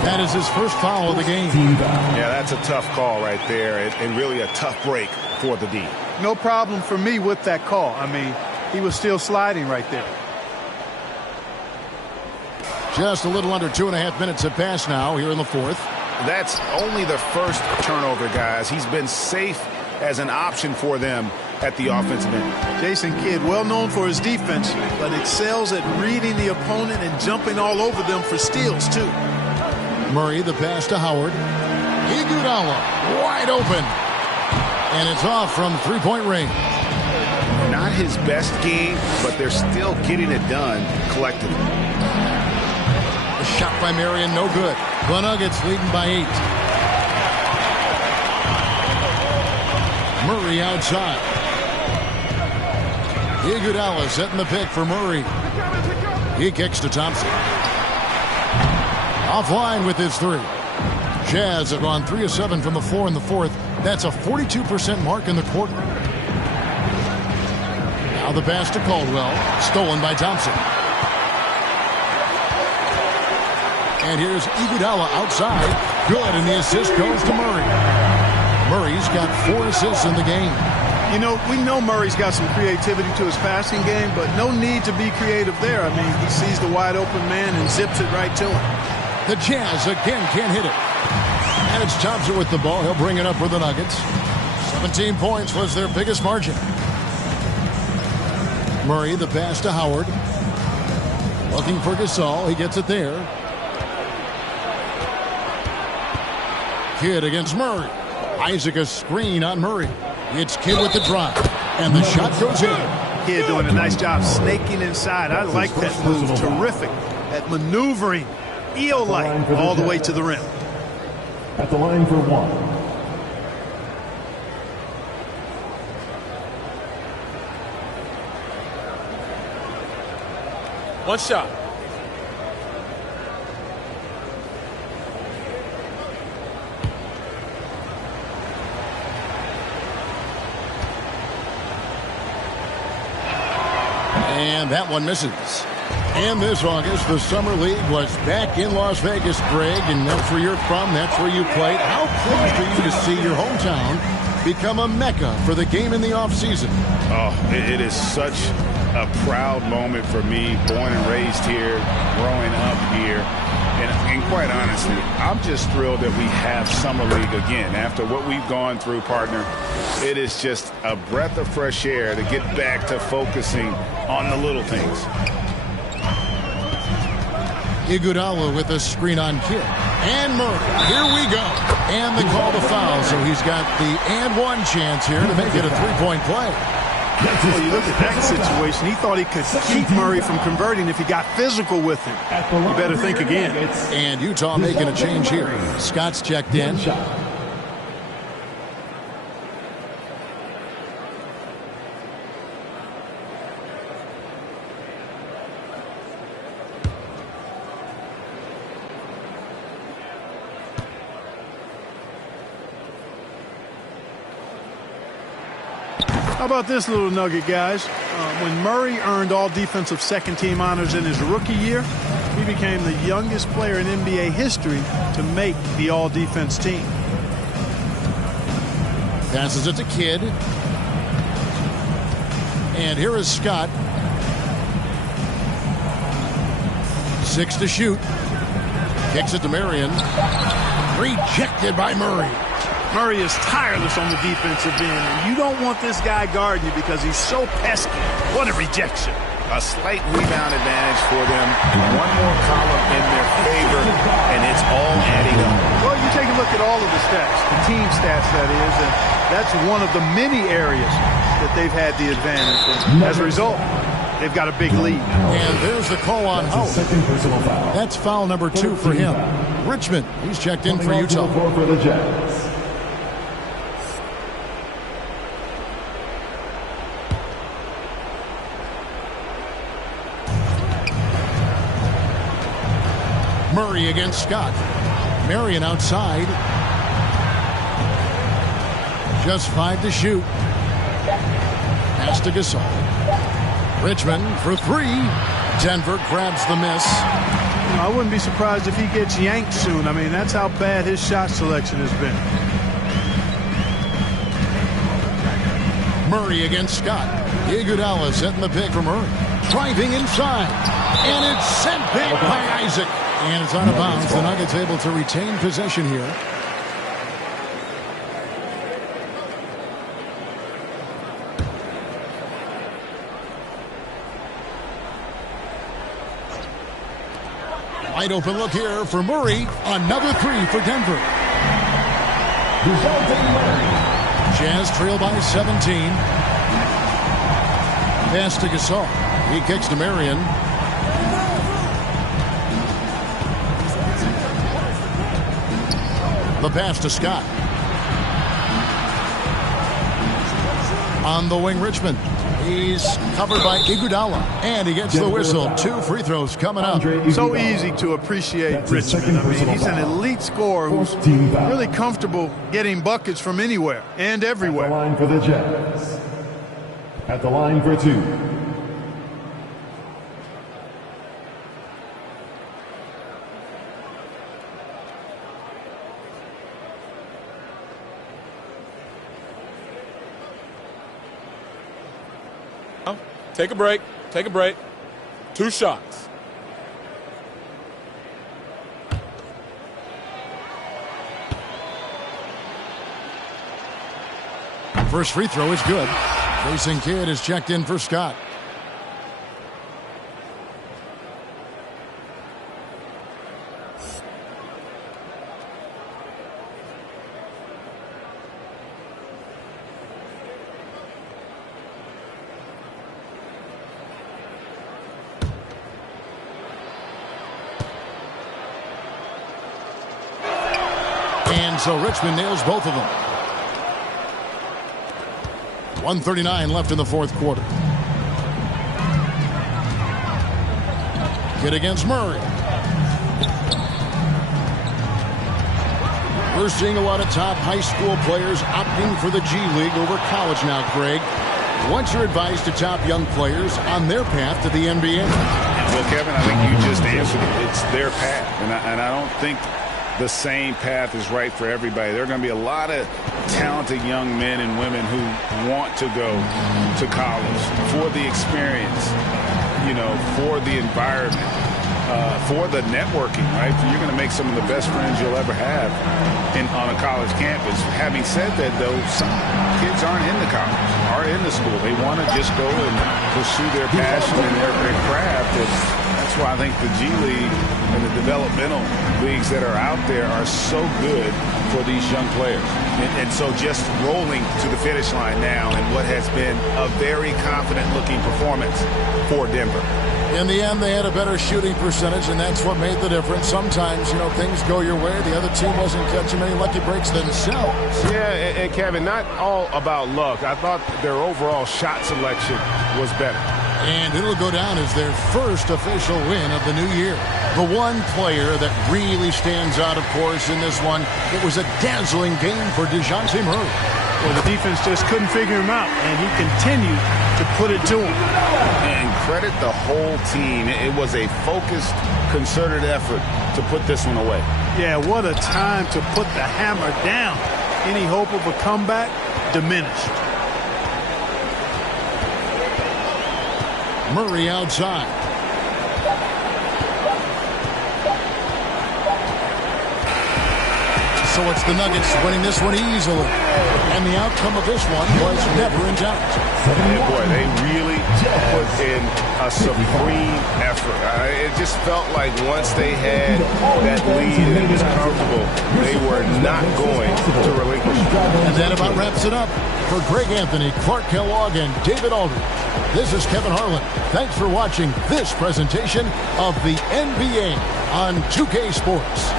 That is his first foul of the game. Yeah, that's a tough call right there, and really a tough break for the D. No problem for me with that call. I mean, he was still sliding right there. Just a little under 2.5 minutes have passed now here in the fourth. That's only the first turnover, guys. He's been safe as an option for them at the offensive end. Jason Kidd, well known for his defense, but excels at reading the opponent and jumping all over them for steals, too. Murray, the pass to Howard. Iguodala, wide open. And it's off from three-point range. Not his best game, but they're still getting it done collectively. A shot by Marion, no good. The Nuggets leading by 8. Murray outside. Iguodala setting the pick for Murray. He kicks to Thompson. Offline with his three. Jazz have gone 3 of 7 from the floor in the fourth. That's a 42% mark in the quarter. Now the pass to Caldwell, stolen by Thompson. And here's Iguodala outside. Good, and the assist goes to Murray. Murray's got 4 assists in the game. You know, we know Murray's got some creativity to his passing game, but no need to be creative there. I mean, he sees the wide open man and zips it right to him. The Jazz again can't hit it. And it's Thompson with the ball. He'll bring it up for the Nuggets. 17 points was their biggest margin. Murray, the pass to Howard. Looking for Gasol. He gets it there. Kidd against Murray. Isaac a screen on Murray. It's Kidd with the drive. And the shot goes in. Kidd doing a nice job snaking inside. I like that move. Terrific at maneuvering eel-like all the way to the rim. At the line for one. One shot. And that one misses. And this August, the Summer League was back in Las Vegas, Greg, and that's where you're from, that's where you played. How pleased are you to see your hometown become a mecca for the game in the offseason? Oh, it is such a proud moment for me, born and raised here, growing up here. And quite honestly, I'm just thrilled that we have Summer League again. After what we've gone through, partner, it is just a breath of fresh air to get back to focusing on the little things. Iguodala with a screen on Kidd. And Murray. Here we go. And the call to foul. So he's got the and one chance here to make it a three-point play. Well, you look at that situation. He thought he could keep Murray from converting if he got physical with him. You better think again. And Utah making a change here. Scott's checked in. How about this little nugget, guys? When Murray earned all defensive second-team honors in his rookie year, he became the youngest player in NBA history to make the all-defense team. Passes it to Kidd. And here is Scott. 6 to shoot. Kicks it to Marion. Rejected by Murray. Murray is tireless on the defensive end, and you don't want this guy guarding you because he's so pesky. What a rejection. A slight rebound advantage for them. One more column in their favor, and it's all adding up. Well, you take a look at all of the stats, the team stats, that is, and that's one of the many areas that they've had the advantage. And as a result, they've got a big lead. And there's the call on Howard. That's foul number 2 for him. Richmond, he's checked in for Utah. For the Jazz. Murray against Scott. Marion outside. Just 5 to shoot. Pass to Gasol. Richmond for 3. Denver grabs the miss. I wouldn't be surprised if he gets yanked soon. I mean, that's how bad his shot selection has been. Murray against Scott. Iguodala setting the pick for Murray. Driving inside. And it's sent back by Isaac. And it's out of bounds. The Nuggets able to retain possession here. Wide open look here for Murray. Another 3 for Denver. Jazz trail by 17. Pass to Gasol. He kicks to Marion. The pass to Scott. On the wing, Richmond. He's covered by Iguodala, and he gets the whistle. 2 free throws coming up. So easy to appreciate Richmond. I mean, he's an elite scorer who's really comfortable getting buckets from anywhere and everywhere. At the line for the Jazz. At the line for 2. Take a break. Take a break. 2 shots. First free throw is good. Jason Kidd is checked in for Scott. And so Richmond nails both of them. 1:39 left in the fourth quarter. Kidd against Murray. We're seeing a lot of top high school players opting for the G League over college now, Craig. What's your advice to top young players on their path to the NBA? Well, Kevin, I think you just answered it. It's their path, and I don't think the same path is right for everybody. There are going to be a lot of talented young men and women who want to go to college for the experience, you know, for the environment, for the networking, right? You're going to make some of the best friends you'll ever have on a college campus. Having said that, though, some kids aren't into college, aren't into school. They want to just go and pursue their passion and their craft. And that's why I think the G League and the developmental leagues that are out there are so good for these young players. And so just rolling to the finish line now in what has been a very confident-looking performance for Denver. In the end, they had a better shooting percentage, and that's what made the difference. Sometimes, you know, things go your way. The other team wasn't catching many lucky breaks themselves. Yeah, and Kevin, not all about luck. I thought their overall shot selection was better. And it'll go down as their first official win of the new year. The one player that really stands out, of course, in this one, it was a dazzling game for DeJounte Murray. Well, the defense just couldn't figure him out, and he continued to put it to him. And credit the whole team. It was a focused, concerted effort to put this one away. Yeah, what a time to put the hammer down. Any hope of a comeback diminished. Murray outside. So it's the Nuggets winning this one easily. And the outcome of this one was never in doubt. And boy, they really put in a supreme effort. It just felt like once they had that lead and it was comfortable, they were not going to relinquish. And that about wraps it up. For Greg Anthony, Clark Kellogg, and David Aldridge, this is Kevin Harlan. Thanks for watching this presentation of the NBA on 2K Sports.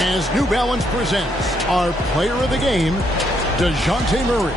As New Balance presents our player of the game, DeJounte Murray.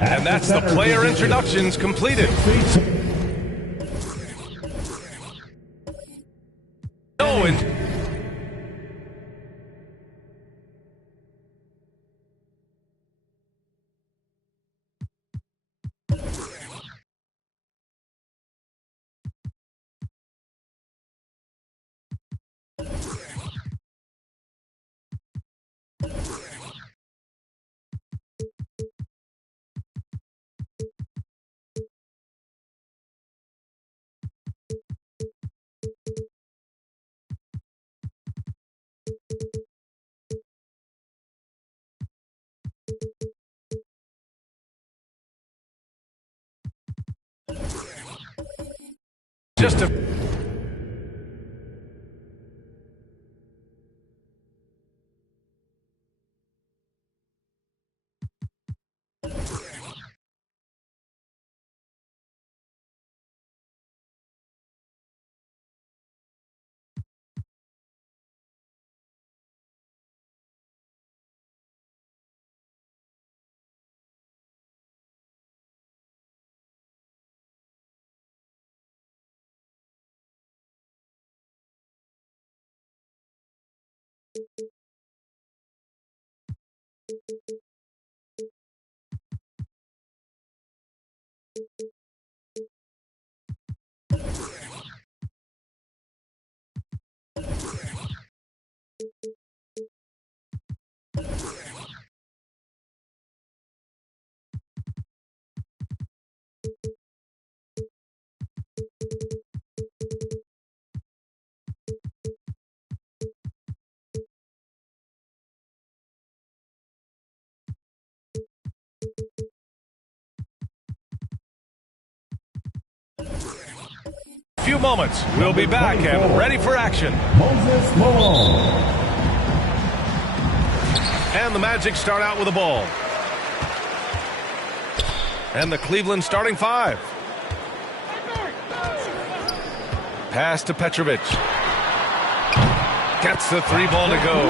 And that's the player introductions completed. Just a few moments. We'll be back and ready for action. And the Magic start out with a ball. And the Cleveland starting five. Pass to Petrovic. Gets the three ball to go.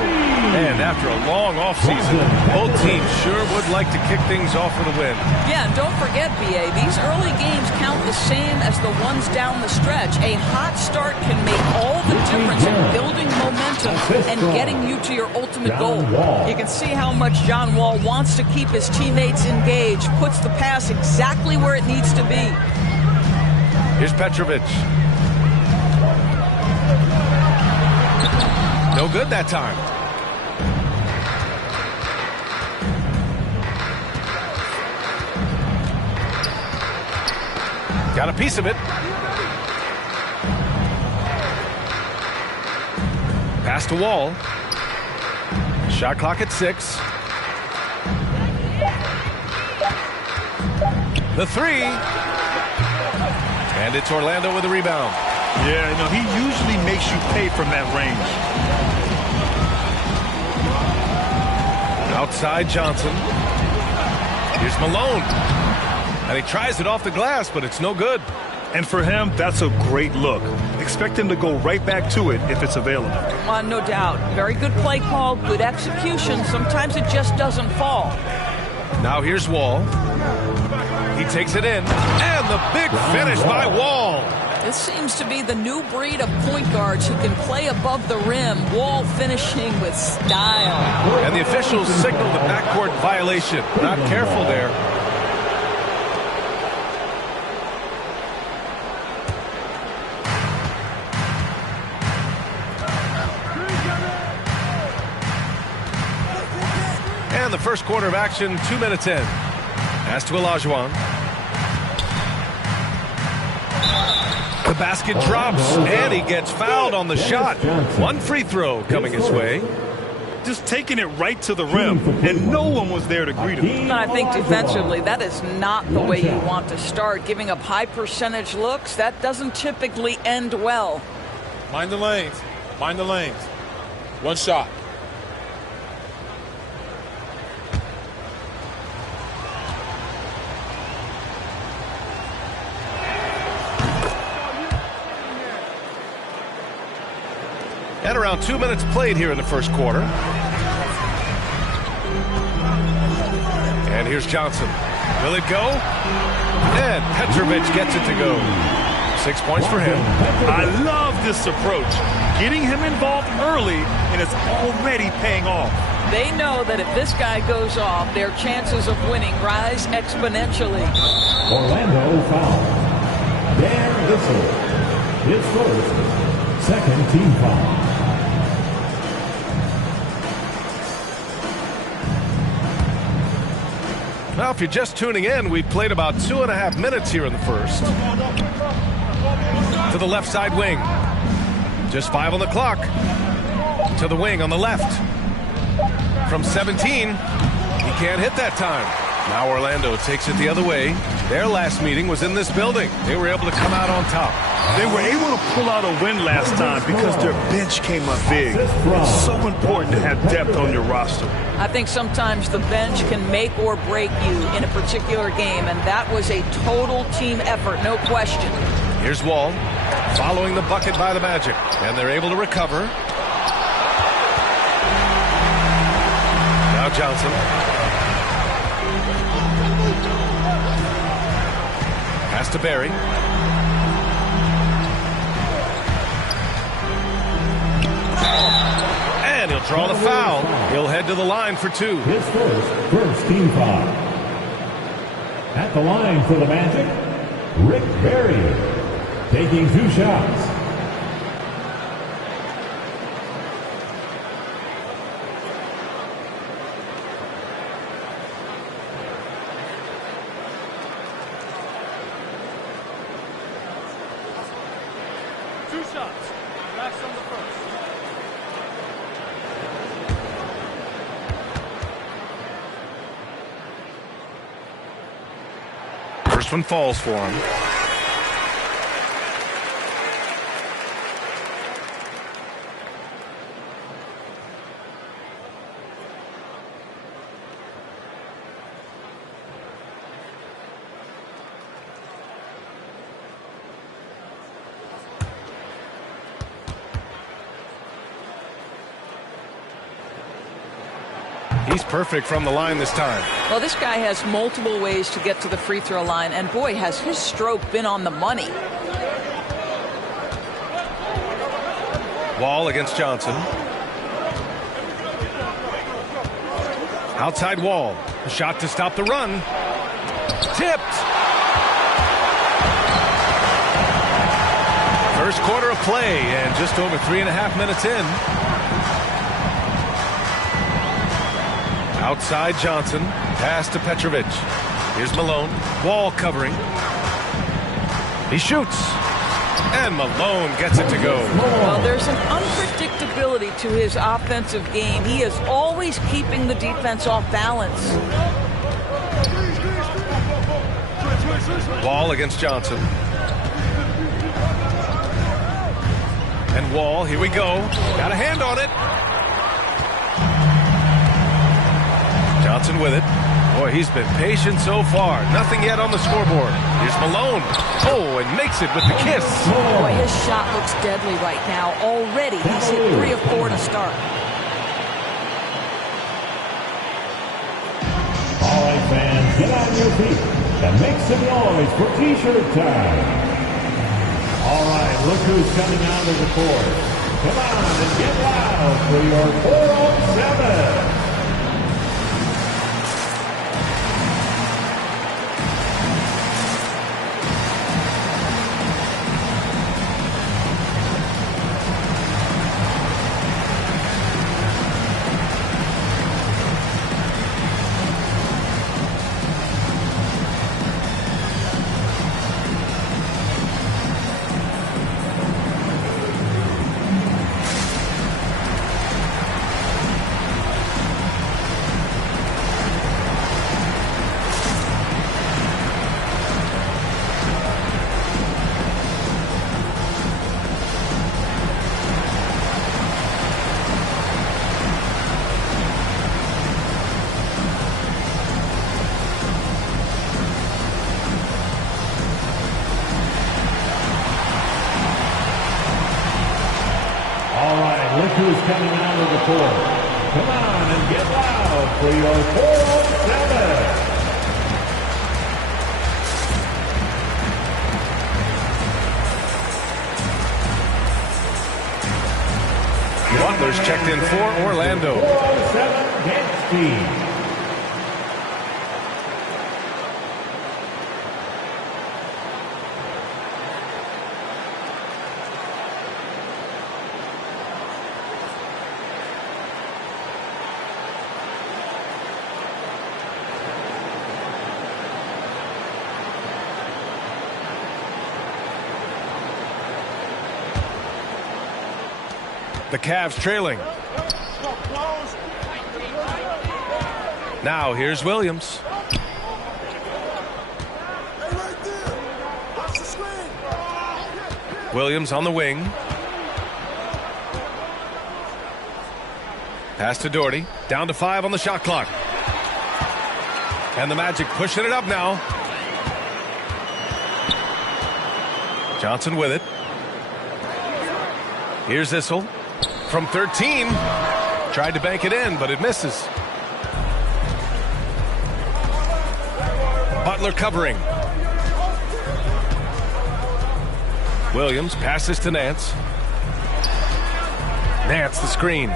And after a long offseason, both teams sure would like to kick things off with a win. Yeah, and don't forget, B.A., these early games count the same as the ones down the stretch. A hot start can make all the difference in building momentum and getting you to your ultimate goal. You can see how much John Wall wants to keep his teammates engaged, puts the pass exactly where it needs to be. Here's Petrovic. No good that time. Got a piece of it. Pass to Wall. Shot clock at 6. The three. And it's Orlando with the rebound. Yeah, he usually makes you pay from that range. Outside Johnson. Here's Malone. And he tries it off the glass, but it's no good. And for him, that's a great look. Expect him to go right back to it if it's available. No doubt. Very good play call, good execution. Sometimes it just doesn't fall. Now here's Wall. He takes it in. And the big finish by Wall. This seems to be the new breed of point guards who can play above the rim. Wall finishing with style. And the officials signal the backcourt violation. Not careful there. And the first quarter of action, 2 minutes in. Pass to Olajuwon. The basket drops, and he gets fouled on the shot. One free throw coming his way. Just taking it right to the rim, and no one was there to greet him. And I think defensively, that is not the way you want to start. Giving up high percentage looks, that doesn't typically end well. Mind the lanes. Mind the lanes. One shot. And around 2 minutes played here in the first quarter. And here's Johnson. Will it go? And Petrovic gets it to go. 6 points for him. I love this approach. Getting him involved early, and it's already paying off. They know that if this guy goes off, their chances of winning rise exponentially. Orlando foul. Dan Issel. His first, second team foul. Now, if you're just tuning in, we've played about 2.5 minutes here in the first. To the left side wing. Just 5 on the clock. To the wing on the left. From 17, he can't hit that time. Now Orlando takes it the other way. Their last meeting was in this building. They were able to come out on top. They were able to pull out a win last time because their bench came up big. It's so important to have depth on your roster. I think sometimes the bench can make or break you in a particular game, and that was a total team effort, no question. Here's Wall, following the bucket by the Magic, and they're able to recover. Now Johnson. Pass to Barry. And he'll draw the foul. He'll head to the line for 2. His first team foul. At the line for the Magic, Rick Barry, taking 2 shots. First one falls for him. He's perfect from the line this time. Well, this guy has multiple ways to get to the free throw line, and boy, has his stroke been on the money. Wall against Johnson. Outside Wall. A shot to stop the run. Tipped. First quarter of play, and just over 3.5 minutes in. Outside Johnson. Pass to Petrovic. Here's Malone. Wall covering. He shoots. And Malone gets it to go. Well, there's an unpredictability to his offensive game. He is always keeping the defense off balance. Wall against Johnson. And Wall, here we go. Got a hand on it. Johnson with it. Boy, he's been patient so far. Nothing yet on the scoreboard. Here's Malone. Oh, and makes it with the kiss. Boy, his shot looks deadly right now. Already, he's hit 3 of 4 to start. All right, fans, get on your feet and make some noise for T-shirt time. All right, look who's coming onto the court. Come on and get loud for your 4-on-7. Who's coming out of the court? Come on and get loud for your 4-on-7. Butler's checked in for Orlando. 407 Gansky. The Cavs trailing. Now here's Williams. Williams on the wing. Pass to Doherty. Down to 5 on the shot clock. And the Magic pushing it up now. Johnson with it. Here's Issel. From 13. Tried to bank it in, but it misses. Butler covering. Williams passes to Nance. Nance the screen.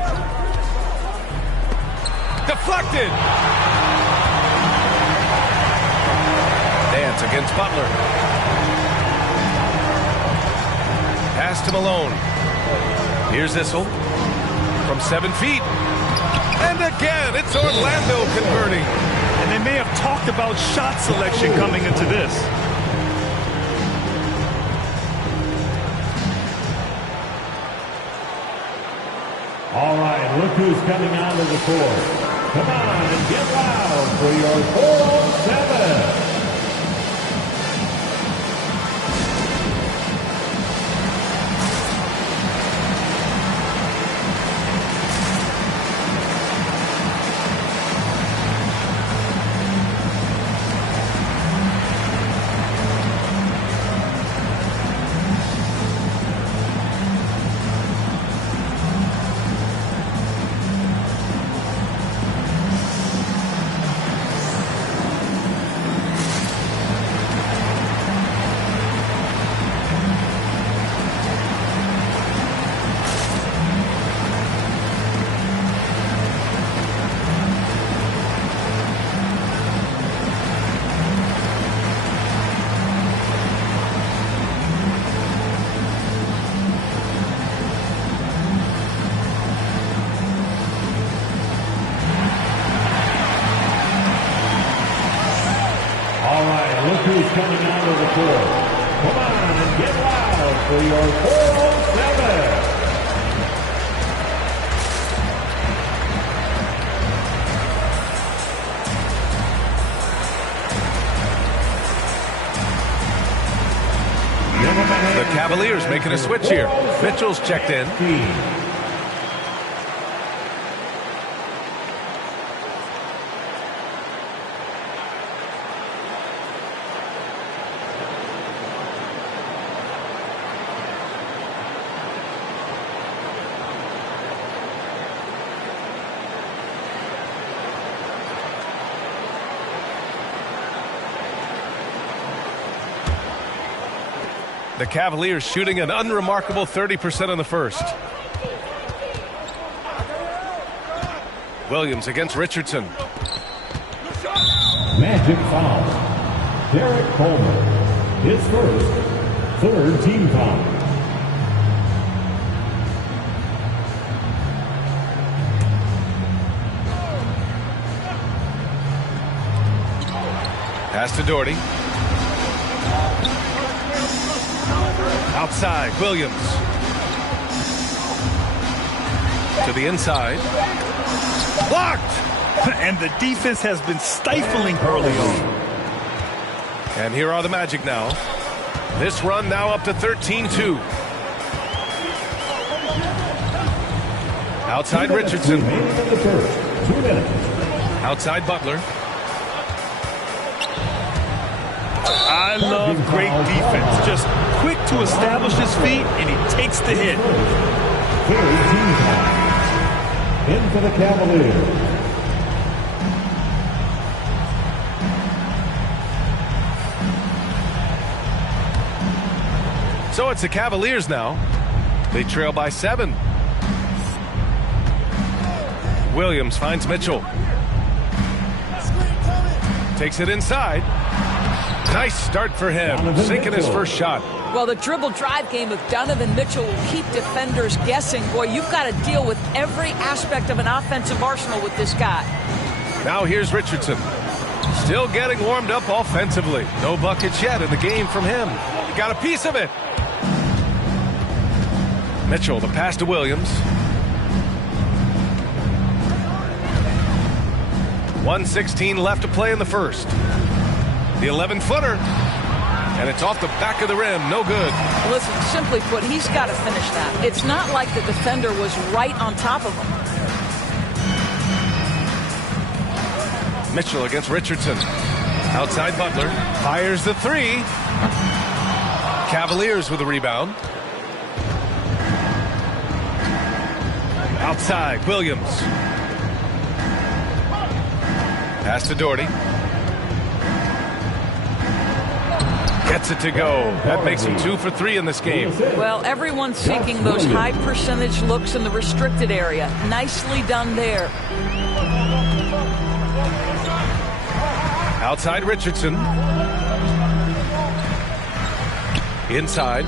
Deflected. Nance against Butler. Pass to Malone. Here's Issel. From 7 feet. And again, it's Orlando converting. And they may have talked about shot selection coming into this. All right, look who's coming onto the court. Come on and get loud for your 407. Who's coming out of the court? Come on and get loud for your 407. The Cavaliers making a switch here. Mitchell's checked in. The Cavaliers shooting an unremarkable 30% in the first. Williams against Richardson. Magic foul. Derek Coleman. His first, third team foul. Pass to Doherty. Outside, Williams. To the inside. Blocked! And the defense has been stifling early on. And here are the Magic now. This run now up to 13-2. Outside Richardson. Outside Butler. I love great defense. Just quick to establish his feet, and he takes the hit. Third team foul. In for the Cavaliers. So it's the Cavaliers now. They trail by 7. Williams finds Mitchell. Takes it inside. Nice start for him, sinking his first shot. Well, the dribble drive game with Donovan Mitchell will keep defenders guessing. Boy, you've got to deal with every aspect of an offensive arsenal with this guy. Now here's Richardson. Still getting warmed up offensively. No buckets yet in the game from him. He got a piece of it. Mitchell, the pass to Williams. 1:16 left to play in the first. The 11-footer. And it's off the back of the rim. No good. Listen, simply put, he's got to finish that. It's not like the defender was right on top of him. Mitchell against Richardson. Outside Butler. Fires the three. Cavaliers with a rebound. Outside, Williams. Pass to Doherty. Gets it to go. That makes him 2 for 3 in this game. Well, everyone's seeking those high percentage looks in the restricted area. Nicely done there. Outside Richardson. Inside.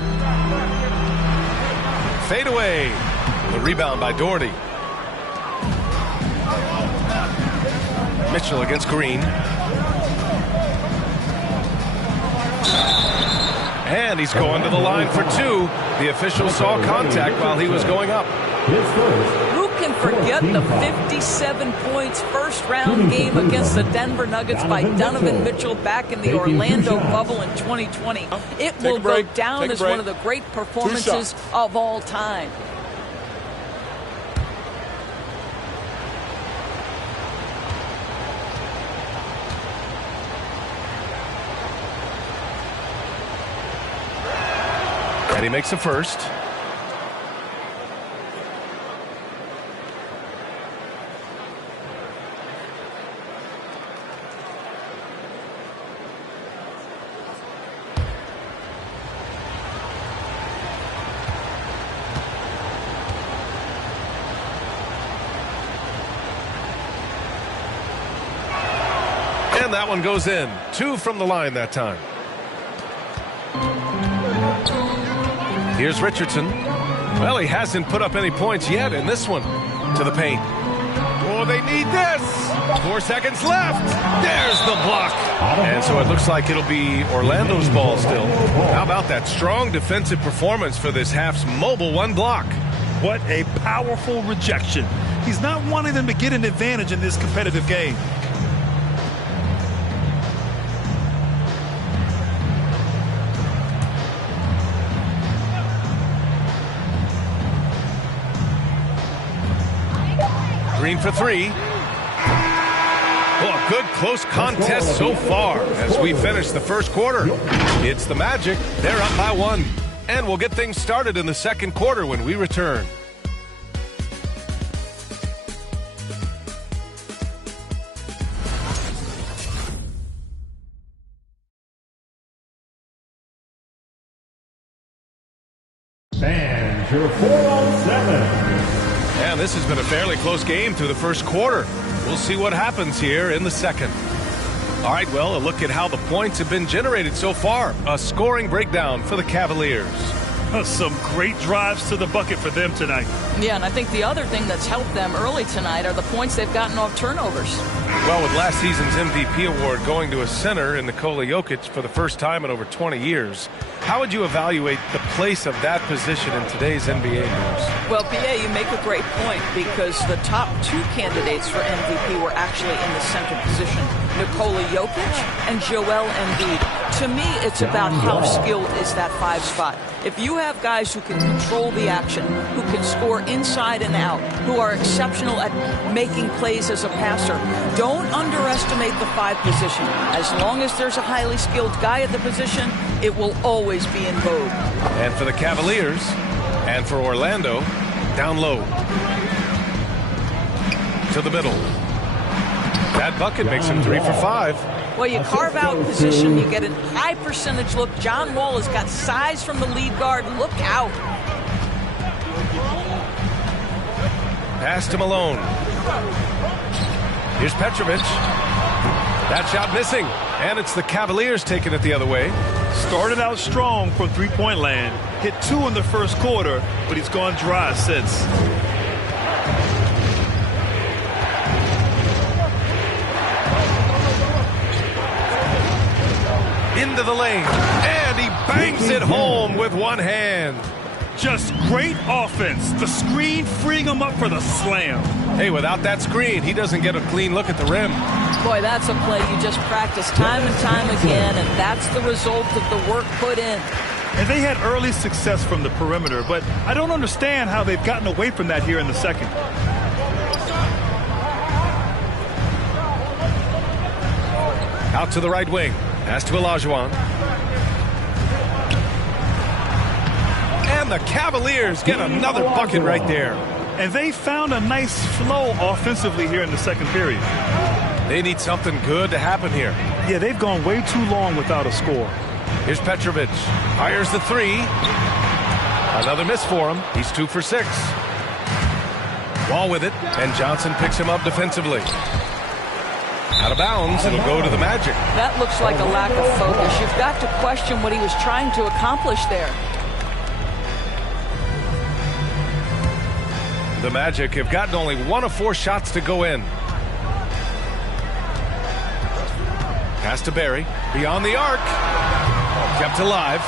Fade away. The rebound by Doherty. Mitchell against Green. And he's going to the line for 2. The official saw contact while he was going up. Who can forget the 57 points first round game against the Denver Nuggets by Donovan Mitchell back in the Orlando bubble in 2020? It will go down as one of the great performances of all time. And he makes the first. And that one goes in. 2 from the line that time. Here's Richardson. Well, he hasn't put up any points yet in this one. To the paint. Oh, they need this. 4 seconds left. There's the block. And so it looks like it'll be Orlando's ball still. How about that strong defensive performance for this half's mobile 1 block? What a powerful rejection. He's not wanting them to get an advantage in this competitive game. Green for 3. Oh, a good close contest so far as we finish the first quarter. It's the Magic. They're up by 1. And we'll get things started in the second quarter when we return. Fans, your 4-on-7. And this has been a fairly close game through the first quarter. We'll see what happens here in the second. All right, well, a look at how the points have been generated so far. A scoring breakdown for the Cavaliers. Some great drives to the bucket for them tonight. Yeah, and I think the other thing that's helped them early tonight are the points they've gotten off turnovers. Well, with last season's MVP award going to a center in Nikola Jokic for the first time in over 20 years, how would you evaluate the place of that position in today's NBA news? Well, BA, you make a great point because the top 2 candidates for MVP were actually in the center position, Nikola Jokic and Joel Embiid. To me, it's about how skilled is that 5 spot. If you have guys who can control the action, who can score inside and out, who are exceptional at making plays as a passer, don't underestimate the 5 position. As long as there's a highly skilled guy at the position, it will always be in vogue. And for the Cavaliers, and for Orlando, down low. To the middle. That bucket makes him 3 for 5. Well, you carve out position, you get a high percentage look. John Wall has got size from the lead guard. Look out. Pass to Malone. Here's Petrovic. That shot missing. And it's the Cavaliers taking it the other way. Started out strong from three-point land. Hit 2 in the first quarter, but he's gone dry since. Into the lane. And he bangs it home with one hand. Just great offense. The screen freeing him up for the slam. Hey, without that screen, he doesn't get a clean look at the rim. Boy, that's a play you just practice time and time again, and that's the result of the work put in. And they had early success from the perimeter, but I don't understand how they've gotten away from that here in the second. Out to the right wing. Pass to Olajuwon. And the Cavaliers get another bucket right there. And they found a nice flow offensively here in the second period. They need something good to happen here. Yeah, they've gone way too long without a score. Here's Petrovic. Fires the three. Another miss for him. He's 2 for 6. Wall with it, and Johnson picks him up defensively. Out of bounds, it'll go to the Magic. That looks like a lack of focus. You've got to question what he was trying to accomplish there. The Magic have gotten only 1 of 4 shots to go in. Pass to Barry. Beyond the arc. Kept alive.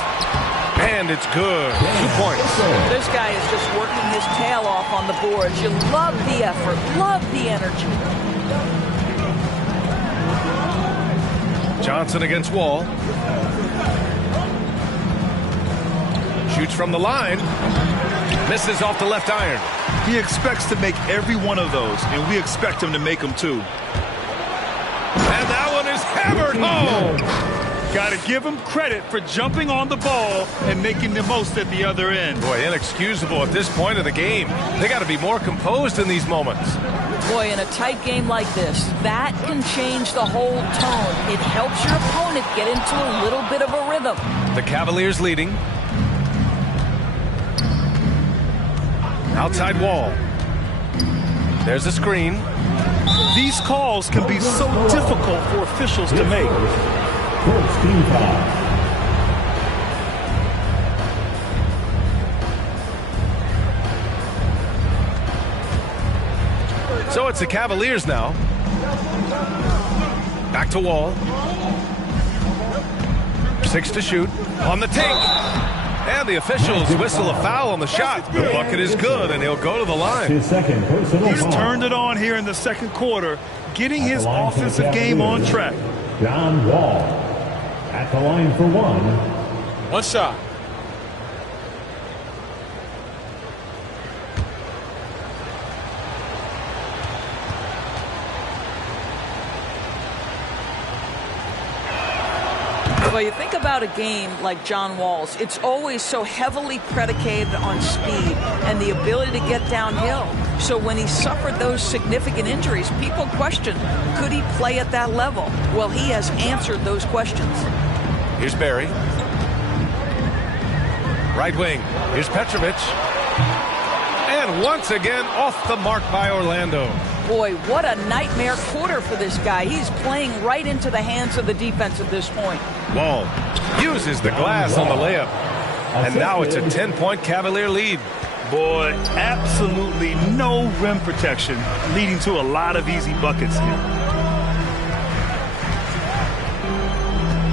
And it's good. 2 points. This guy is just working his tail off on the boards. You love the effort. Love the energy. Johnson against Wall. Shoots from the line. Misses off the left iron. He expects to make every one of those, and we expect him to make them too. And that one is hammered home. Got to give him credit for jumping on the ball and making the most at the other end. Boy, inexcusable at this point of the game. They got to be more composed in these moments. Boy, in a tight game like this, that can change the whole tone. It helps your opponent get into a little bit of a rhythm. The Cavaliers leading. Outside Wall. There's a screen. These calls can be so difficult for officials to make. First team foul. So it's the Cavaliers now. Back to Wall. 6 to shoot. On the take. And the officials whistle a foul on the shot. The bucket is good, and he'll go to the line. He's turned it on here in the second quarter, getting his offensive game on track. John Wall at the line for one. One shot. Well, you think about a game like John Wall's, it's always so heavily predicated on speed and the ability to get downhill. So when he suffered those significant injuries, people questioned, could he play at that level? Well, he has answered those questions. Here's Barry. Right wing. Here's Petrovic. And once again, off the mark by Orlando. Boy, what a nightmare quarter for this guy. He's playing right into the hands of the defense at this point. Wall uses the glass on the layup. And now it's a 10-point Cavalier lead. Boy, absolutely no rim protection, leading to a lot of easy buckets here.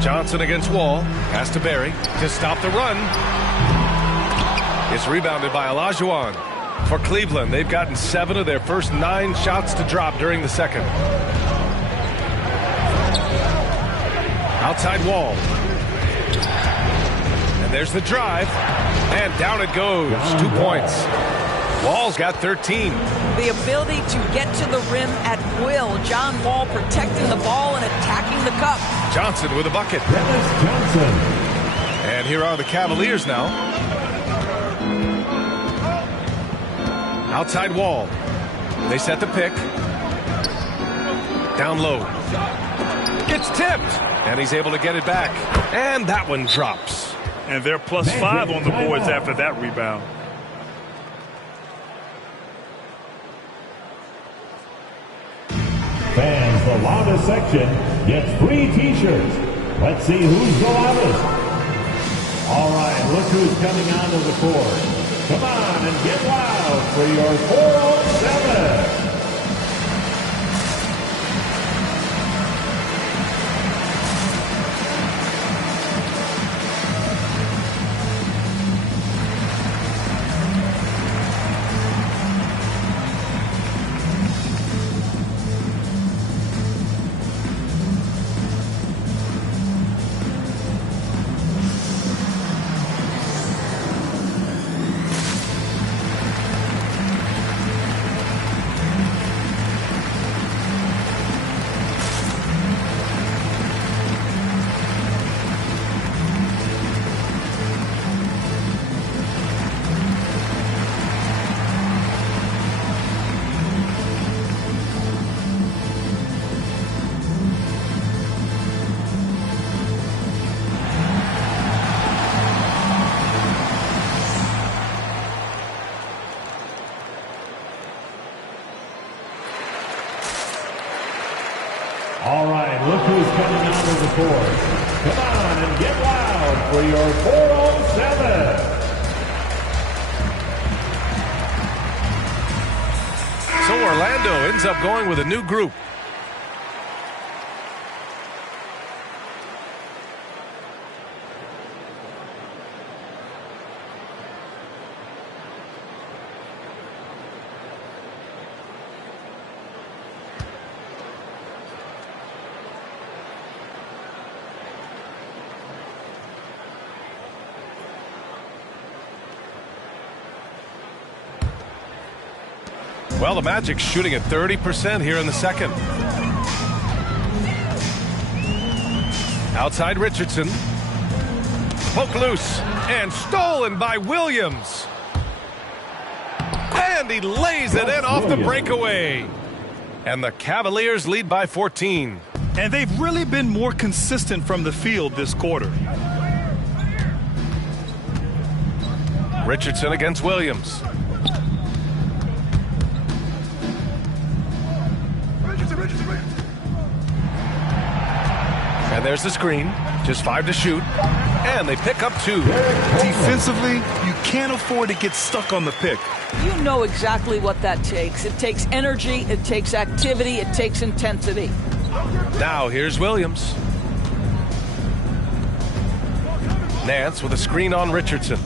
Johnson against Wall. Pass to Barry to stop the run. It's rebounded by Olajuwon. For Cleveland, they've gotten 7 of their first 9 shots to drop during the second. Outside Wall. And there's the drive. And down it goes. 2 points. Wall's got 13. The ability to get to the rim at will. John Wall protecting the ball and attacking the cup. Johnson with a bucket. Dennis Johnson. And here are the Cavaliers now. Outside Wall. They set the pick. Down low. It's tipped. And he's able to get it back. And that one drops. And they're +5 on the boards after that rebound. Fans, the loudest section gets free T-shirts. Let's see who's the loudest. All right, look who's coming onto the court. Come on and get loud for your 407. All right, look who's coming onto the court. Come on and get loud for your 407. So Orlando ends up going with a new group. Well, the Magic's shooting at 30% here in the second. Outside Richardson. Poke loose and stolen by Williams. And he lays it in off the breakaway. And the Cavaliers lead by 14. And they've really been more consistent from the field this quarter. Richardson against Williams. And there's the screen. Just 5 to shoot. And they pick up 2. Defensively, you can't afford to get stuck on the pick. You know exactly what that takes. It takes energy, it takes activity, it takes intensity. Now here's Williams. Nance with a screen on Richardson.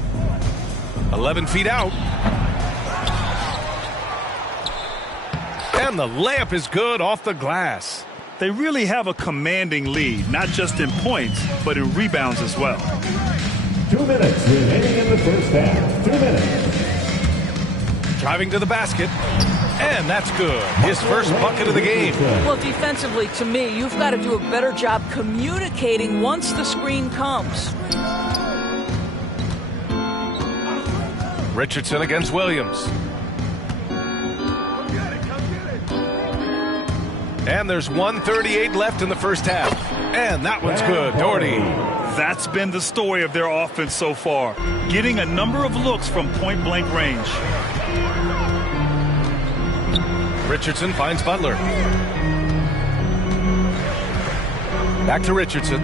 11 feet out. And the layup is good off the glass. They really have a commanding lead, not just in points, but in rebounds as well. 2 minutes remaining in the first half. 2 minutes. Driving to the basket. And that's good. His first bucket of the game. Well, defensively, to me, you've got to do a better job communicating once the screen comes. Richardson against Williams. And there's 1:38 left in the first half. And that one's good. Doherty. That's been the story of their offense so far. Getting a number of looks from point-blank range. Richardson finds Butler. Back to Richardson.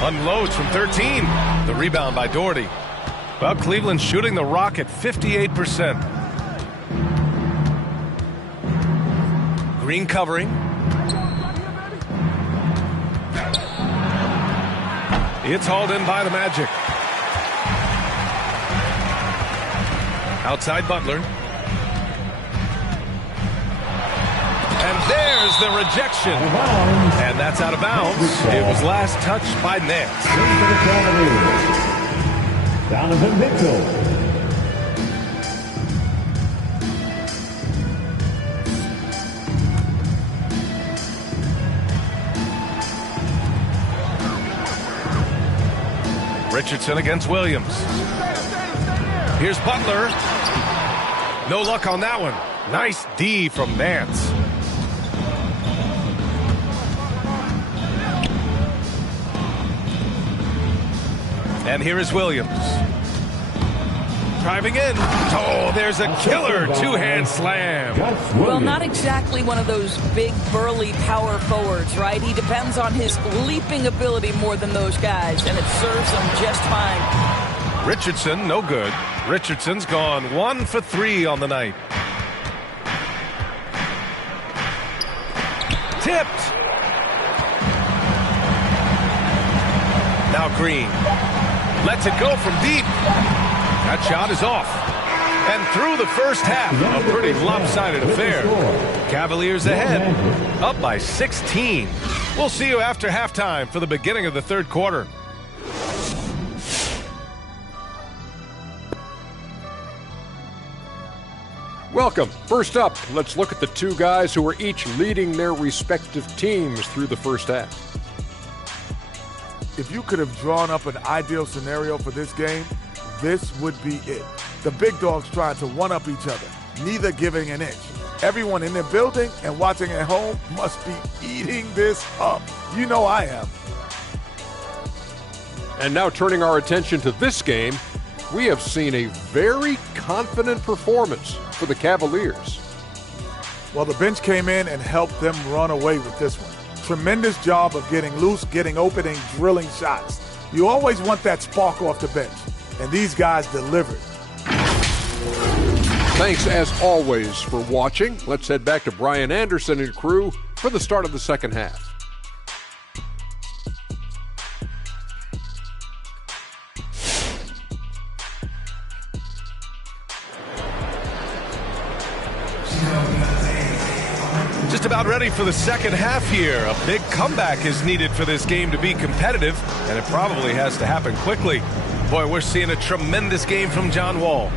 Unloads from 13. The rebound by Doherty. Well, Cleveland shooting the rock at 58%. Green covering. It's hauled in by the Magic. Outside Butler. And there's the rejection. And that's out of bounds. It was last touched by Nance. Donovan Mitchell. Richardson against Williams. Here's Butler. No luck on that one. Nice D from Nance. And here is Williams. Driving in. Oh, there's a killer two-hand slam. Well, not exactly one of those big, burly power forwards, right? He depends on his leaping ability more than those guys, and it serves him just fine. Richardson, no good. Richardson's gone 1 for 3 on the night. Tipped. Now Green lets it go from deep. That shot is off. And through the first half, a pretty lopsided affair. Cavaliers ahead, up by 16. We'll see you after halftime for the beginning of the third quarter. Welcome. First up, let's look at the two guys who are each leading their respective teams through the first half. If you could have drawn up an ideal scenario for this game, this would be it. The big dogs trying to one-up each other, neither giving an inch. Everyone in the building and watching at home must be eating this up. You know I am. And now turning our attention to this game, we have seen a very confident performance for the Cavaliers. Well, the bench came in and helped them run away with this one. Tremendous job of getting loose, getting open, and drilling shots. You always want that spark off the bench, and these guys delivered. Thanks, as always, for watching. Let's head back to Brian Anderson and crew for the start of the second half. Just about ready for the second half here. A big comeback is needed for this game to be competitive, and it probably has to happen quickly. Boy, we're seeing a tremendous game from John Wall.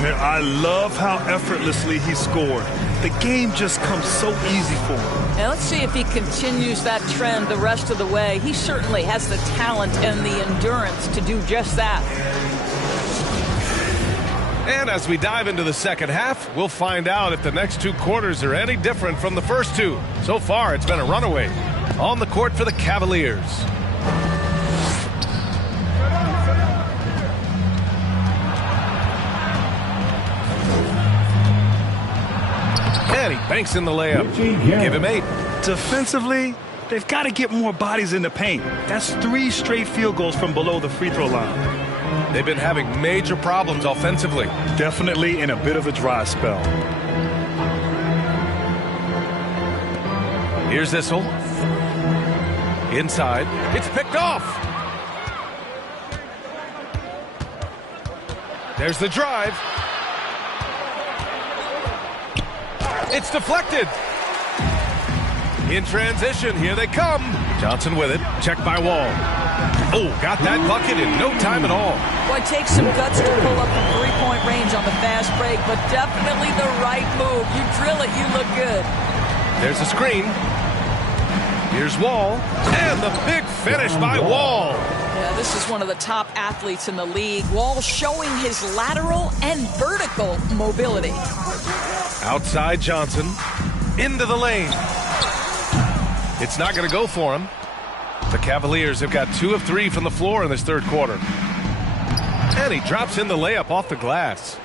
Man, I love how effortlessly he scored. The game just comes so easy for him. Now let's see if he continues that trend the rest of the way. He certainly has the talent and the endurance to do just that. And as we dive into the second half, we'll find out if the next two quarters are any different from the first two. So far, it's been a runaway. On the court for the Cavaliers. And he banks in the layup. Give him 8. Defensively, they've got to get more bodies in the paint. That's 3 straight field goals from below the free throw line. They've been having major problems offensively. Definitely in a bit of a dry spell. Here's Issel. Inside. It's picked off. There's the drive. It's deflected. In transition, here they come. Johnson with it. Checked by Wall. Oh, got that bucket in no time at all. Boy, it takes some guts to pull up from three-point range on the fast break, but definitely the right move. You drill it, you look good. There's a screen. Here's Wall. And the big finish by Wall. Yeah, this is one of the top athletes in the league. Wall showing his lateral and vertical mobility. Outside Johnson. Into the lane. It's not going to go for him. The Cavaliers have got 2 of 3 from the floor in this third quarter. And he drops in the layup off the glass.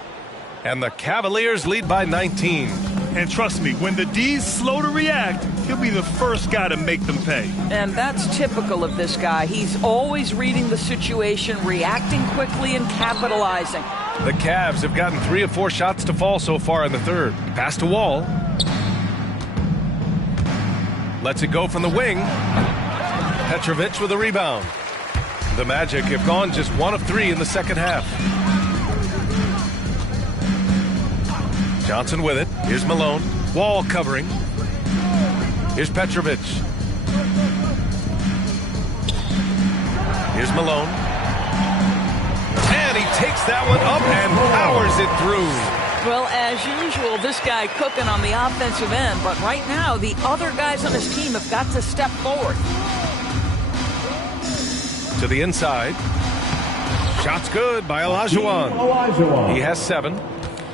And the Cavaliers lead by 19. And trust me, when the D's slow to react, he'll be the first guy to make them pay. And that's typical of this guy. He's always reading the situation, reacting quickly, and capitalizing. The Cavs have gotten 3 of 4 shots to fall so far in the third. Pass to Wall. Lets it go from the wing. Petrovic with a rebound. The Magic have gone just 1 of 3 in the second half. Johnson with it. Here's Malone. Wall covering. Here's Petrovic. Here's Malone. And he takes that one up and powers it through. Well, as usual, this guy cooking on the offensive end, but right now the other guys on his team have got to step forward. To the inside. Shot's good by Olajuwon. He has 7.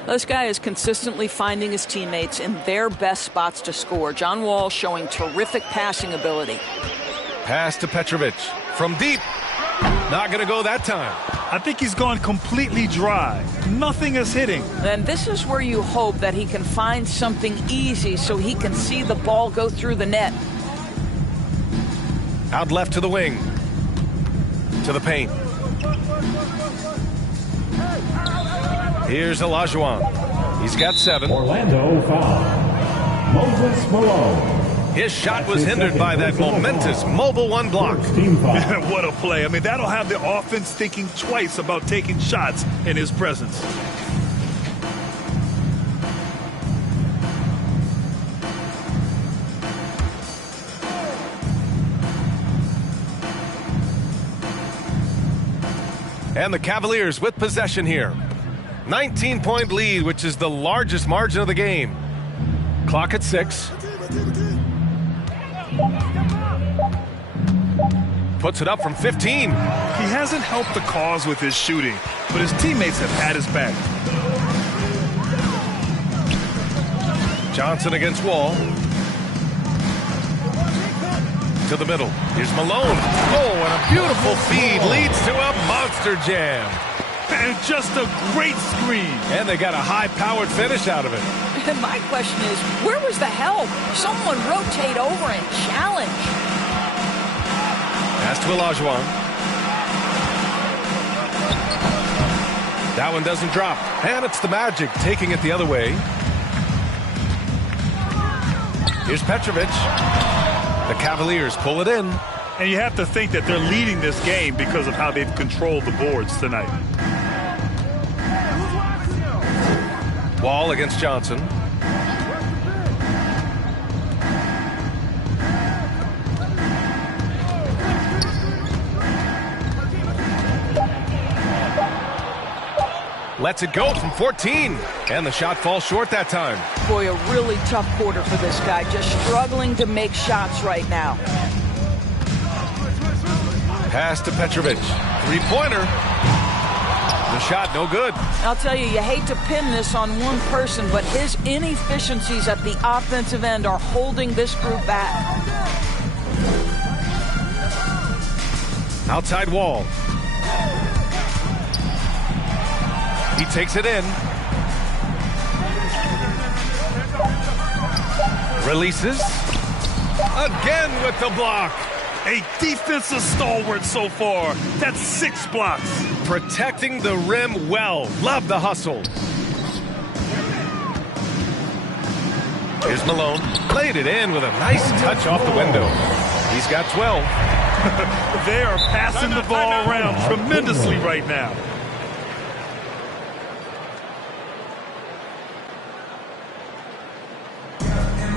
This guy is consistently finding his teammates in their best spots to score. John Wall showing terrific passing ability. Pass to Petrovic. From deep. Not going to go that time. I think he's gone completely dry. Nothing is hitting. And this is where you hope that he can find something easy so he can see the ball go through the net. Out left to the wing. To the paint. Here's Olajuwon. He's got 7. Orlando foul. Moses Malone. His shot was hindered by that momentous mobile 1 block. What a play. I mean, that'll have the offense thinking twice about taking shots in his presence. And the Cavaliers with possession here. 19-point lead, which is the largest margin of the game. Clock at 6. Puts it up from 15. He hasn't helped the cause with his shooting, but his teammates have had his back. Johnson against Wall. To the middle. Here's Malone. Oh, and a beautiful feed leads to a monster jam. And just a great screen. And they got a high-powered finish out of it. And my question is, where was the help? Someone rotate over and challenge. Pass to Olajuwon. That one doesn't drop. And it's the Magic taking it the other way. Here's Petrovic. The Cavaliers pull it in. And you have to think that they're leading this game because of how they've controlled the boards tonight. Wall against Johnson. Lets it go from 14. And the shot falls short that time. Boy, a really tough quarter for this guy. Just struggling to make shots right now. Pass to Petrovic. 3-pointer. The shot no good. I'll tell you, you hate to pin this on one person, but his inefficiencies at the offensive end are holding this group back. Outside Wall. He takes it in. Releases. Again with the block. A defensive stalwart so far. That's 6 blocks. Protecting the rim well. Love the hustle. Here's Malone. Played it in with a nice touch off the window. He's got 12. They are passing the ball around tremendously right now.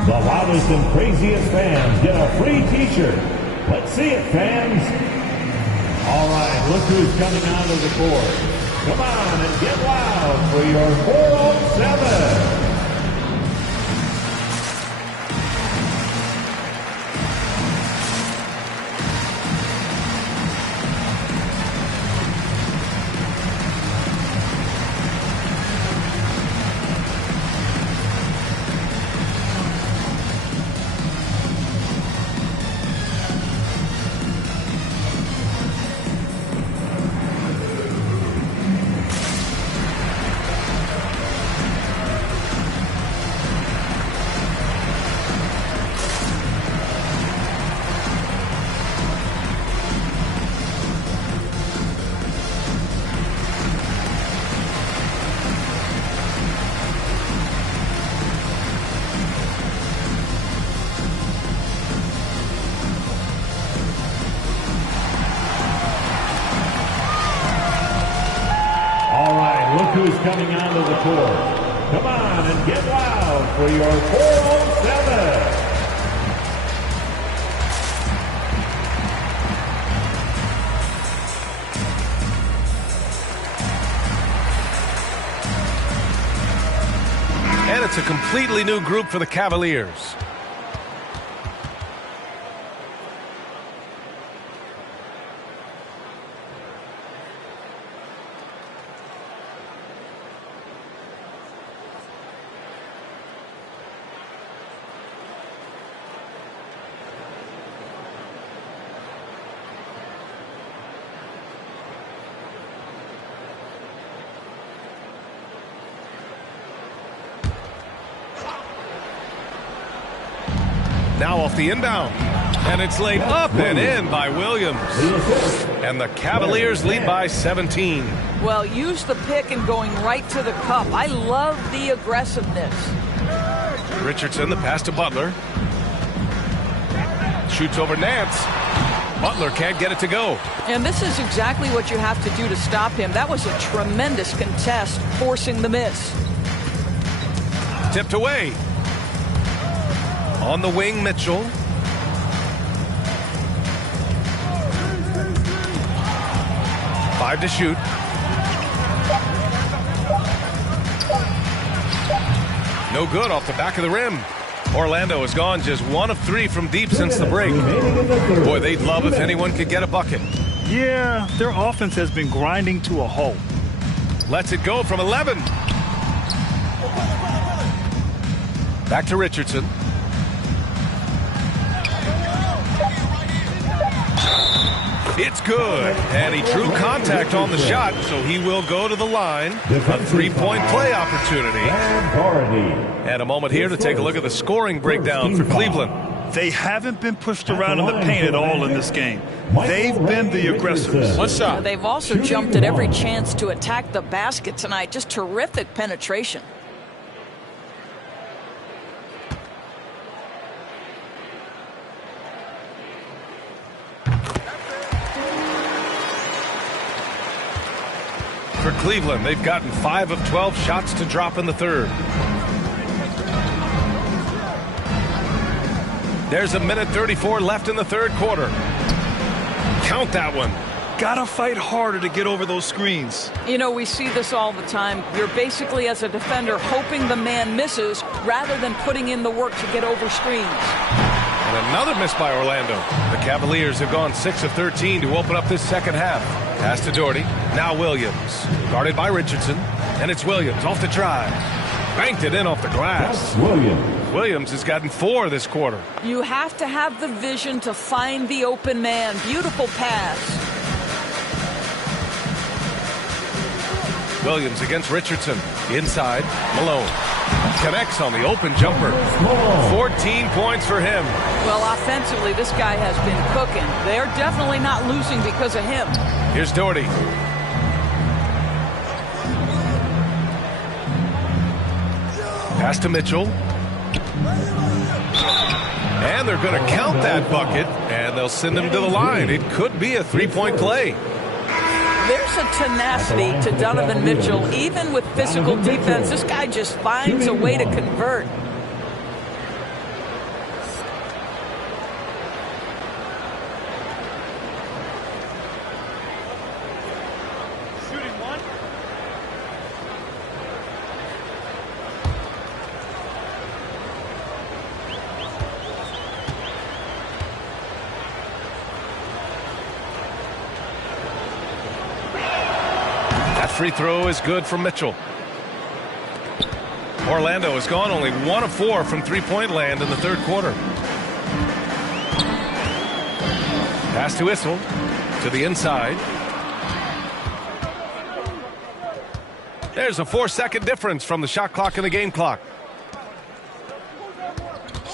The loudest and craziest fans get a free t-shirt. Let's see it, fans. All right, look who's coming onto the court. Come on and get loud for your 407. Who's coming onto the court? Come on and get loud for your 407. And it's a completely new group for the Cavaliers. Now off the inbound. And it's laid up and in by Williams. And the Cavaliers lead by 17. Well, use the pick and going right to the cup. I love the aggressiveness. Richardson, the pass to Butler. Shoots over Nance. Butler can't get it to go. And this is exactly what you have to do to stop him. That was a tremendous contest, forcing the miss. Tipped away. On the wing, Mitchell. Five to shoot. No good off the back of the rim. Orlando has gone just 1 of 3 from deep since the break. Boy, they'd love if anyone could get a bucket. Yeah, their offense has been grinding to a halt. Lets it go from 11. Back to Richardson. It's good. And he drew contact on the shot, so he will go to the line. A three-point play opportunity. And a moment here to take a look at the scoring breakdown for Cleveland. They haven't been pushed around in the paint at all in this game. They've been the aggressors. One shot. They've also jumped at every chance to attack the basket tonight. Just terrific penetration. For Cleveland, they've gotten 5 of 12 shots to drop in the third. There's a minute 34 left in the third quarter. Count that one. Gotta fight harder to get over those screens. You know, we see this all the time. You're basically, as a defender, hoping the man misses rather than putting in the work to get over screens. And another miss by Orlando. The Cavaliers have gone 6 of 13 to open up this second half. Pass to Doherty. Now Williams. Guarded by Richardson. And it's Williams off the drive. Banked it in off the glass. Williams has gotten 4 this quarter. You have to have the vision to find the open man. Beautiful pass. Williams against Richardson. Inside. Malone. Connects on the open jumper. 14 points for him. Well, offensively, this guy has been cooking. They're definitely not losing because of him. Here's Doherty. Pass to Mitchell. And they're going to count that bucket, and they'll send him to the line. It could be a three-point play. There's a tenacity to Donovan Mitchell. Even with physical defense, this guy just finds a way to convert. Shooting one. Free throw is good from Mitchell. Orlando has gone only 1 of 4 from three-point land in the third quarter. Pass to Issel to the inside. There's a 4-second difference from the shot clock and the game clock.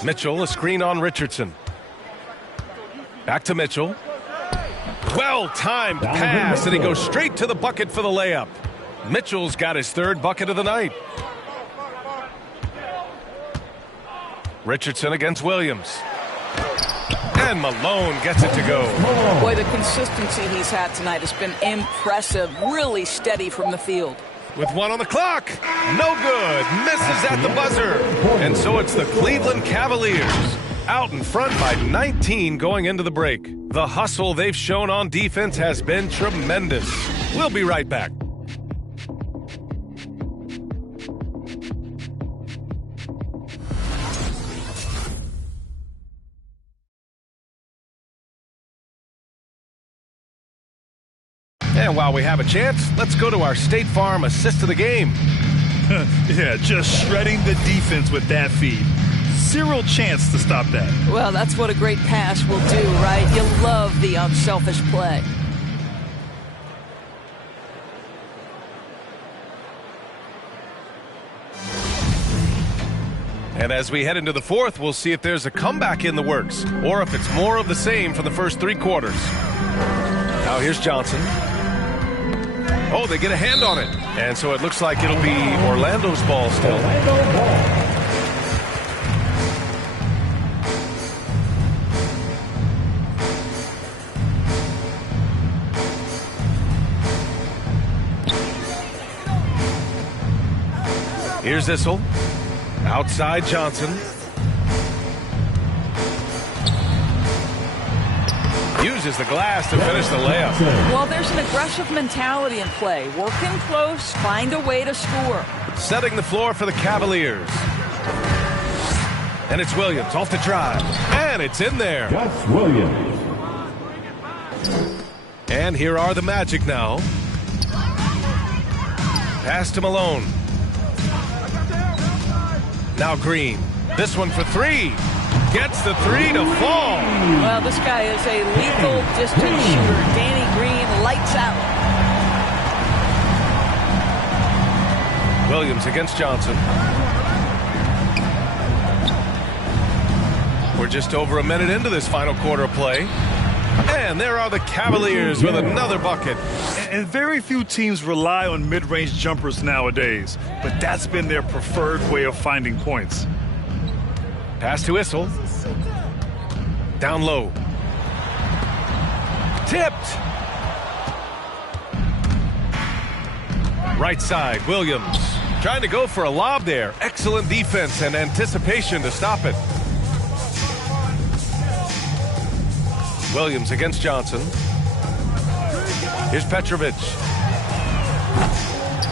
Mitchell, a screen on Richardson. Back to Mitchell. Well-timed pass, and he goes straight to the bucket for the layup. Mitchell's got his 3rd bucket of the night. Richardson against Williams. And Malone gets it to go. Boy, the consistency he's had tonight has been impressive. Really steady from the field. With 1 on the clock. No good. Misses at the buzzer. And so it's the Cleveland Cavaliers out in front by 19 going into the break. The hustle they've shown on defense has been tremendous. We'll be right back. And while we have a chance, let's go to our State Farm assist of the game. Yeah, just shredding the defense with that feed. Zero chance to stop that. Well, that's what a great pass will do, right? You love the unselfish play. And as we head into the fourth, we'll see if there's a comeback in the works or if it's more of the same from the first 3 quarters. Now here's Johnson. Oh, they get a hand on it. And so it looks like it'll be Orlando's ball still. Here's Issel. Outside Johnson. Uses the glass to finish the layup. Well, there's an aggressive mentality in play. Working close, find a way to score. Setting the floor for the Cavaliers. And it's Williams off the drive. And it's in there. That's Williams. And here are the Magic now. Pass to Malone. Now Green. This one for 3. Gets the 3 to fall. Well, this guy is a lethal distance shooter. Danny Green lights out. Williams against Johnson. We're just over a minute into this final quarter of play. And there are the Cavaliers with another bucket. And very few teams rely on mid-range jumpers nowadays, but that's been their preferred way of finding points. Pass to Issel. Down low. Tipped. Right side, Williams. Trying to go for a lob there. Excellent defense and anticipation to stop it. Williams against Johnson. Here's Petrovic.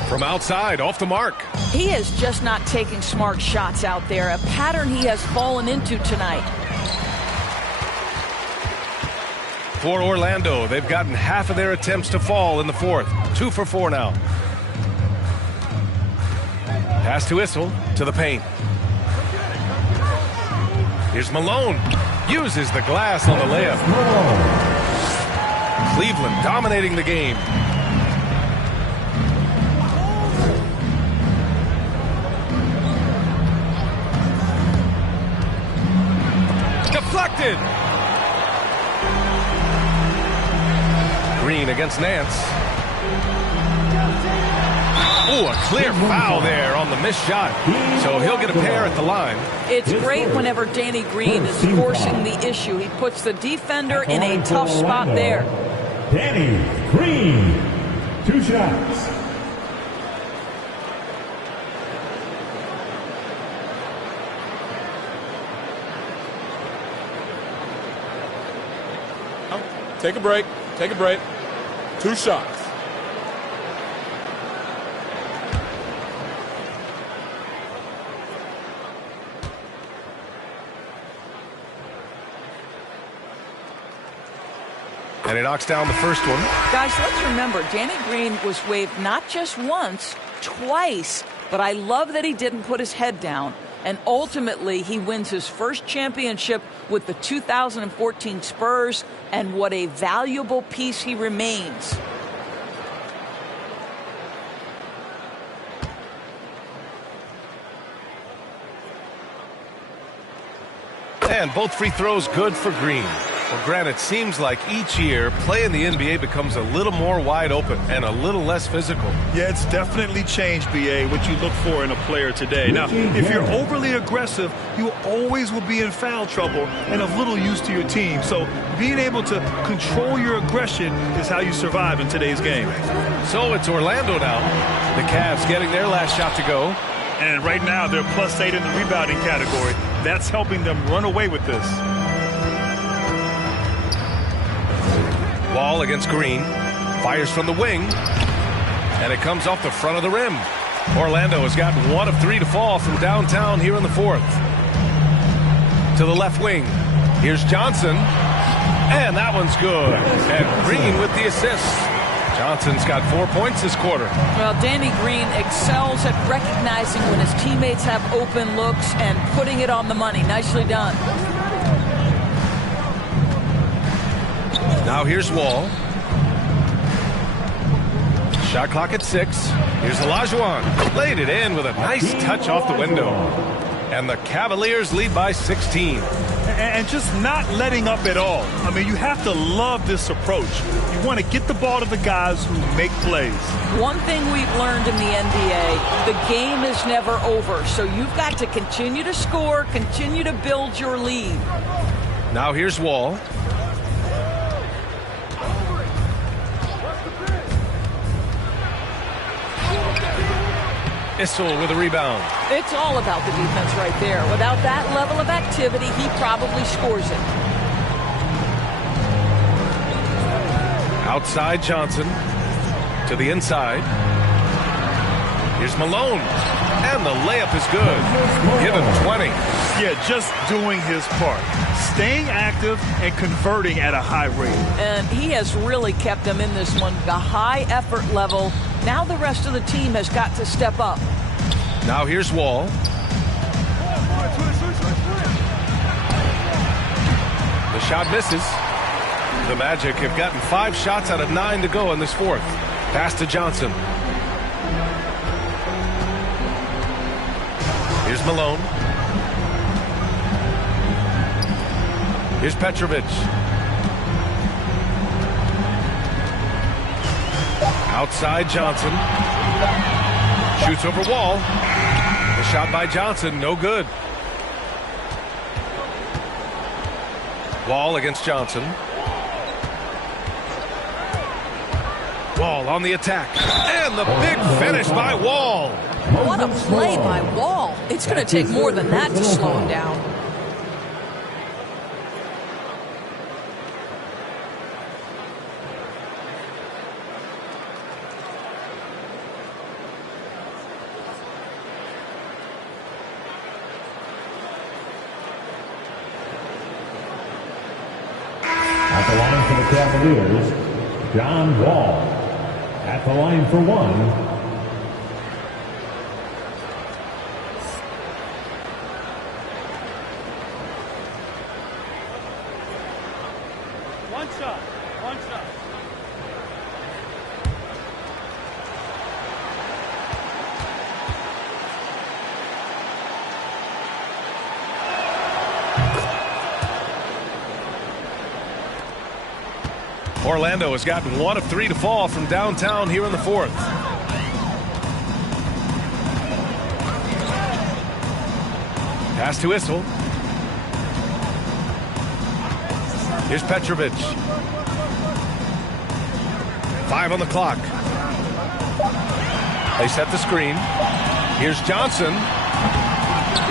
From outside, off the mark. He is just not taking smart shots out there, a pattern he has fallen into tonight. For Orlando, they've gotten half of their attempts to fall in the fourth. 2 for 4 now. Pass to Issel, to the paint. Here's Malone. Uses the glass on the layup. Cleveland dominating the game. Deflected. Green against Nance. Oh, a clear foul there on the missed shot. So he'll get a pair at the line. It's great whenever Danny Green is forcing the issue. He puts the defender in a tough spot there. Danny Green, 2 shots. Take a break. Take a break. 2 shots. And he knocks down the first one. Guys, let's remember, Danny Green was waived not just once, twice. But I love that he didn't put his head down. And ultimately, he wins his first championship with the 2014 Spurs. And what a valuable piece he remains. And both free throws good for Green. Well, Grant, it seems like each year, play in the NBA becomes a little more wide open and a little less physical. Yeah, it's definitely changed, BA, what you look for in a player today. Now, if you're overly aggressive, you always will be in foul trouble and of little use to your team. So being able to control your aggression is how you survive in today's game. So it's Orlando now. The Cavs getting their last shot to go. And right now, they're +8 in the rebounding category. That's helping them run away with this. Wall against Green. Fires from the wing. And it comes off the front of the rim. Orlando has gotten 1 of 3 to fall from downtown here in the fourth. To the left wing. Here's Johnson. And that one's good. And Green with the assist. Johnson's got 4 points this quarter. Well, Danny Green excels at recognizing when his teammates have open looks and putting it on the money. Nicely done. Now here's Wall. Shot clock at 6. Here's Olajuwon. Laid it in with a nice touch off the window. And the Cavaliers lead by 16. And just not letting up at all. I mean, you have to love this approach. You want to get the ball to the guys who make plays. One thing we've learned in the NBA, the game is never over. So you've got to continue to score, continue to build your lead. Now here's Wall. Issel with a rebound. It's all about the defense right there. Without that level of activity, he probably scores it. Outside Johnson to the inside. Here's Malone. And the layup is good. Give him 20. Yeah, just doing his part. Staying active and converting at a high rate. And he has really kept them in this one. The high effort level. Now the rest of the team has got to step up. Now here's Wall. The shot misses. The Magic have gotten 5 shots out of 9 to go in this fourth. Pass to Johnson. Here's Malone. Here's Petrovic. Outside Johnson. Shoots over Wall. The shot by Johnson, no good. Wall against Johnson. Wall on the attack. And the big finish by Wall. What a play by Wall. It's going to take more than that to slow him down. At the line for the Cavaliers, John Wall. At the line for one. One shot. Orlando has gotten 1 of 3 to fall from downtown here in the fourth. Pass to Issel. Here's Petrovic. 5 on the clock. They set the screen. Here's Johnson.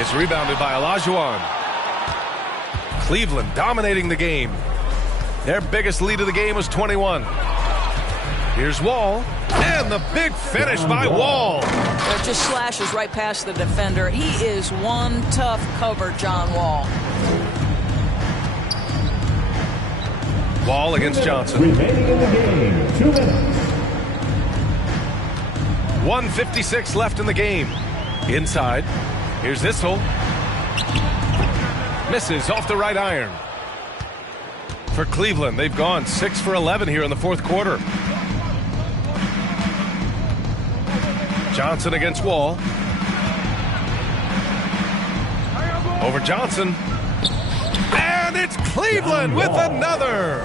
It's rebounded by Olajuwon. Cleveland dominating the game. Their biggest lead of the game was 21. Here's Wall. And the big finish by Wall. It just slashes right past the defender. He is one tough cover, John Wall. Wall against Johnson. Remaining in the game, 2 minutes. 1:56 left in the game. Inside. Here's Issel. Misses off the right iron. For Cleveland, they've gone 6 for 11 here in the fourth quarter. Johnson against Wall. Over Johnson. And it's Cleveland with another.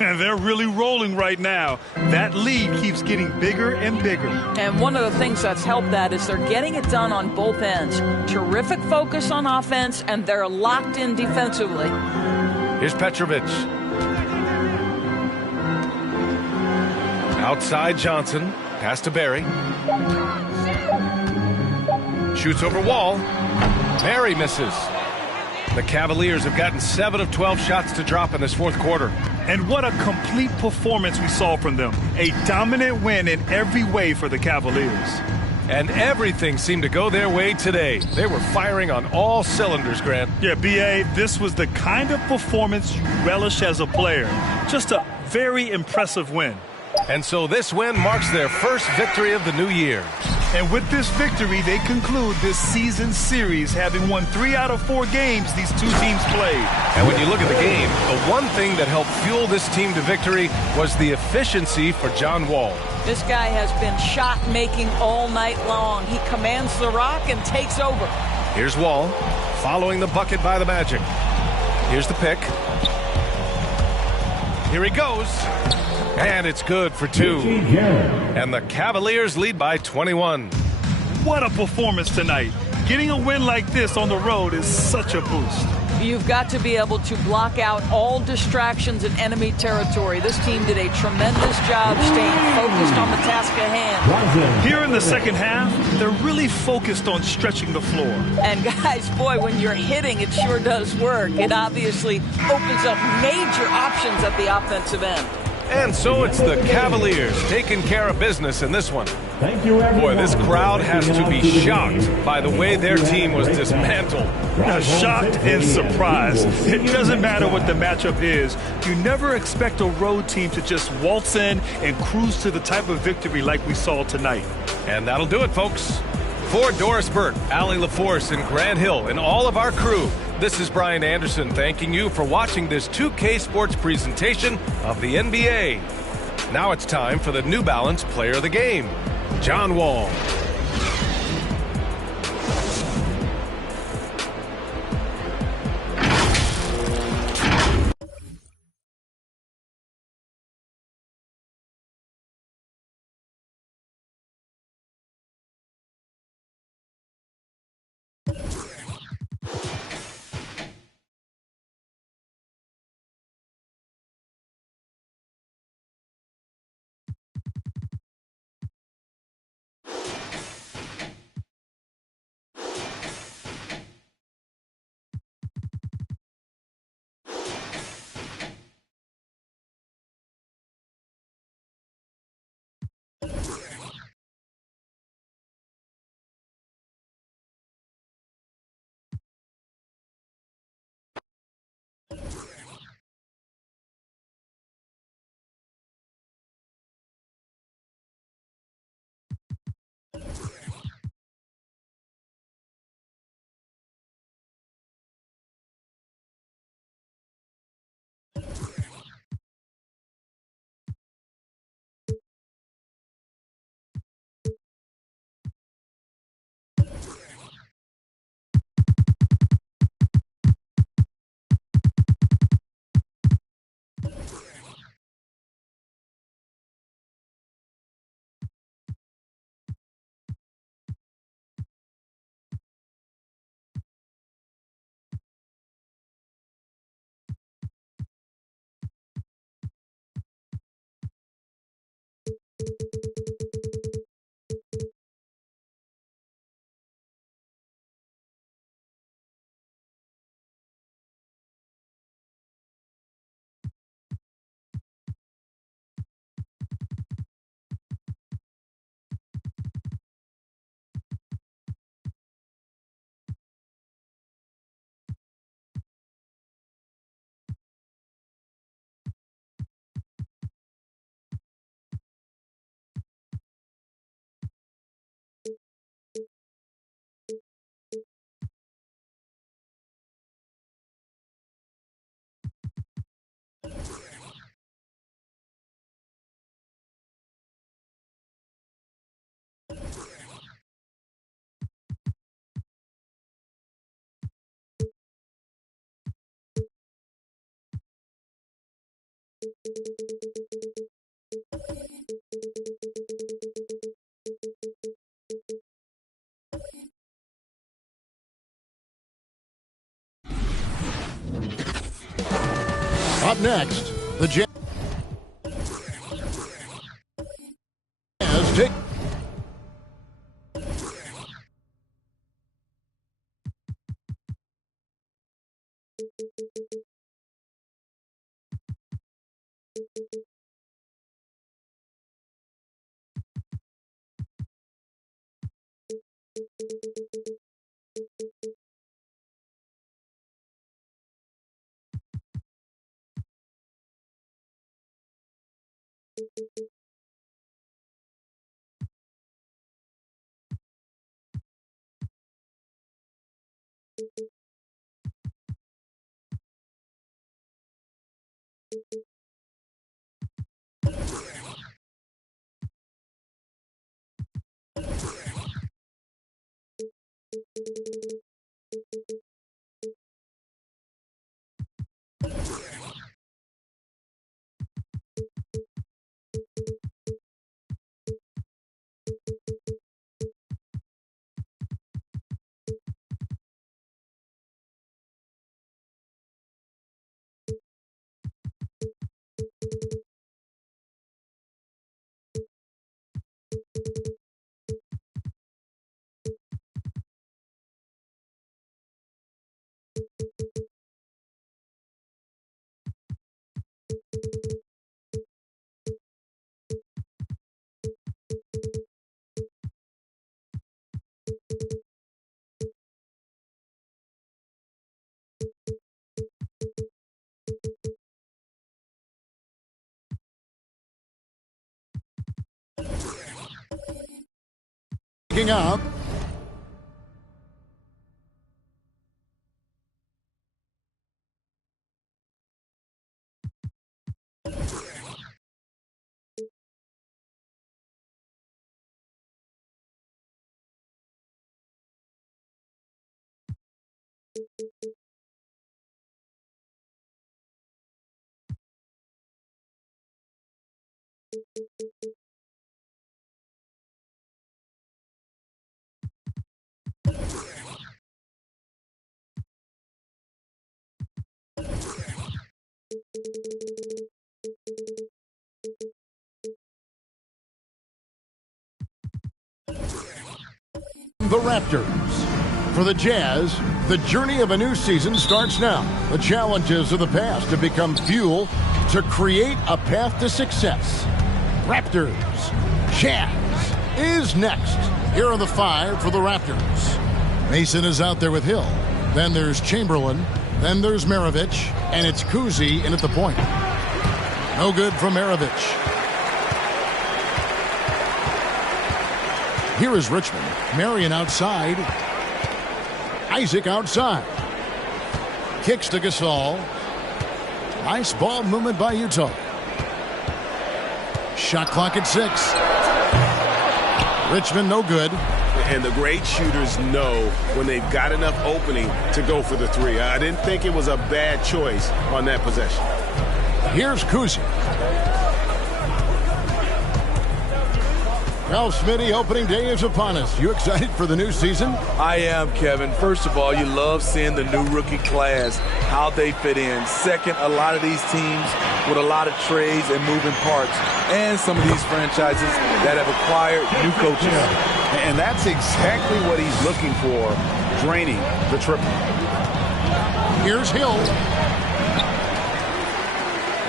And they're really rolling right now. That lead keeps getting bigger and bigger. And one of the things that's helped that is they're getting it done on both ends. Terrific focus on offense, and they're locked in defensively. Here's Petrovic. Outside Johnson. Pass to Barry. Shoots over Wall. Barry misses. The Cavaliers have gotten 7 of 12 shots to drop in this fourth quarter. And what a complete performance we saw from them. A dominant win in every way for the Cavaliers. And everything seemed to go their way today. They were firing on all cylinders, Grant. Yeah, B.A., this was the kind of performance you relish as a player. Just a very impressive win. And so this win marks their first victory of the new year. And with this victory, they conclude this season series, having won 3 out of 4 games these two teams played. And when you look at the game, the one thing that helped fuel this team to victory was the efficiency for John Wall. This guy has been shot-making all night long. He commands the rock and takes over. Here's Wall, following the bucket by the Magic. Here's the pick. Here he goes. And it's good for 2. And the Cavaliers lead by 21. What a performance tonight. Getting a win like this on the road is such a boost. You've got to be able to block out all distractions in enemy territory. This team did a tremendous job staying focused on the task at hand. Here in the second half, they're really focused on stretching the floor. And guys, boy, when you're hitting, it sure does work. It obviously opens up major options at the offensive end. And so it's the Cavaliers taking care of business in this one. Thank you, everyone. Boy, this crowd has to be shocked by the way their team was dismantled. Shocked and surprised. It doesn't matter what the matchup is. You never expect a road team to just waltz in and cruise to the type of victory like we saw tonight. And that'll do it, folks. For Doris Burt, Allie LaForce, and Grant Hill, and all of our crew, this is Brian Anderson thanking you for watching this 2K Sports presentation of the NBA. Now it's time for the New Balance Player of the Game, John Wall. Up next, the Jazz take. Checking out. The Raptors. For the Jazz, the journey of a new season starts now. The challenges of the past have become fuel to create a path to success. Raptors. Jazz is next. Here are the 5 for the Raptors. Mason is out there with Hill. Then there's Chamberlain. Then there's Maravich. And it's Kuzi in at the point. No good from Maravich. Here is Richmond. Marion outside. Isaac outside. Kicks to Gasol. Nice ball movement by Utah. Shot clock at 6. Richmond no good. And the great shooters know when they've got enough opening to go for the 3. I didn't think it was a bad choice on that possession. Here's Kuzi. Well, Smitty, opening day is upon us. You excited for the new season? I am, Kevin. First of all, you love seeing the new rookie class, how they fit in. Second, a lot of these teams with a lot of trades and moving parts. And some of these franchises that have acquired new coaches. And that's exactly what he's looking for, draining the triple. Here's Hill.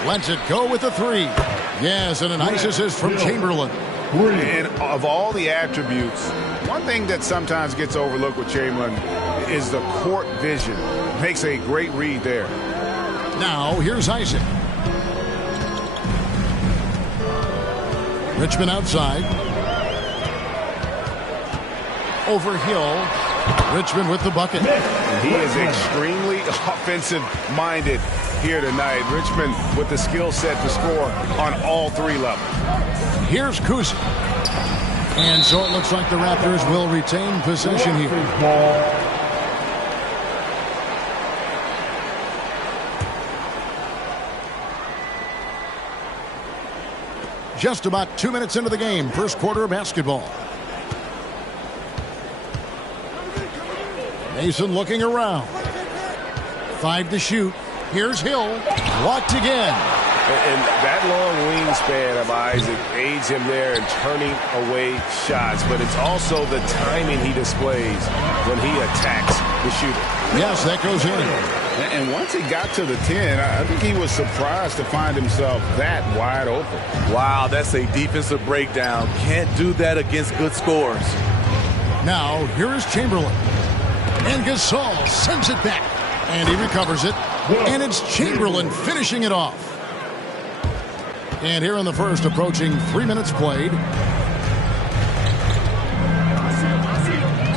Lets it go with the 3. Yes, and a nice assist from Chamberlain. And of all the attributes, one thing that sometimes gets overlooked with Chamberlain is the court vision. Makes a great read there. Now, here's Isaac. Richmond outside. Over Hill. Richmond with the bucket. And he is extremely offensive-minded here tonight. Richmond with the skill set to score on all 3 levels. Here's Kuzi. And so it looks like the Raptors will retain possession here. Just about 2 minutes into the game, first quarter of basketball. Mason looking around. 5 to shoot. Here's Hill. Blocked again. And that long wingspan of Isaac aids him there in turning away shots. But it's also the timing he displays when he attacks the shooter. Yes, that goes in. And once he got to the 10, I think he was surprised to find himself that wide open. Wow, that's a defensive breakdown. Can't do that against good scores. Now, here is Chamberlain. And Gasol sends it back. And he recovers it. And it's Chamberlain finishing it off. And here in the first, approaching 3 minutes played.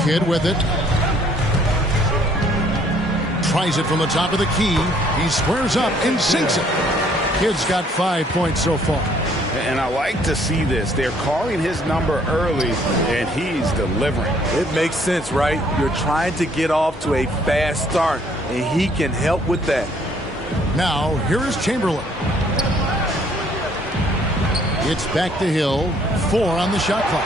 Kidd with it. Tries it from the top of the key. He squares up and sinks it. Kidd's got 5 points so far. And I like to see this. They're calling his number early, and he's delivering. It makes sense, right? You're trying to get off to a fast start, and he can help with that. Now, here is Chamberlain. It's back to Hill. 4 on the shot clock.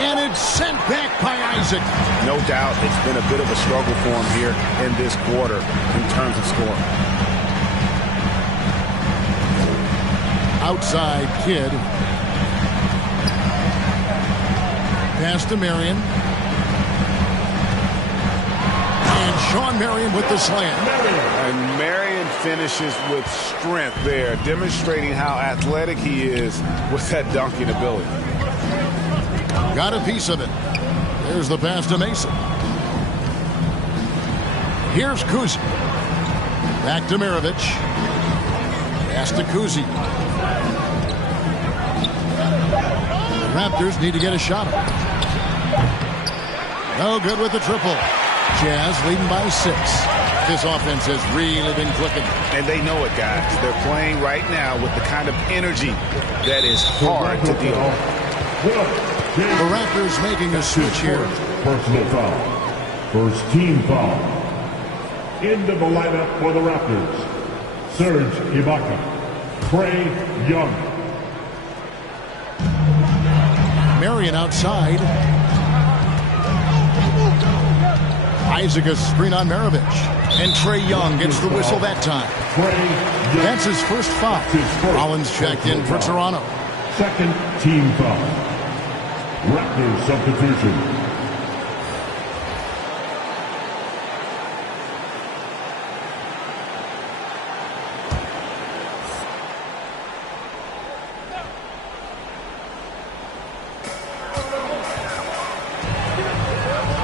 And it's sent back by Isaac. No doubt it's been a bit of a struggle for him here in this quarter in terms of scoring. Outside Kidd. Pass to Marion. And Sean Marion with the slam. And Marion finishes with strength there, demonstrating how athletic he is with that dunking ability. Got a piece of it. There's the pass to Mason. Here's Kuzi. Back to Maravich. Pass to Kuzi. The Raptors need to get a shot on. No good with the triple. Jazz leading by 6. This offense has really been clicking. And they know it, guys. They're playing right now with the kind of energy that is hard to deal with. The Raptors making a switch here. Personal foul. First team foul. Into the lineup for the Raptors. Serge Ibaka. Trae Young. Marion outside. Isaac a screen on Maravich. And Trae Young gets the whistle that time. That's his first foul. Rollins checked in for Toronto. Second team foul. Raptors substitution.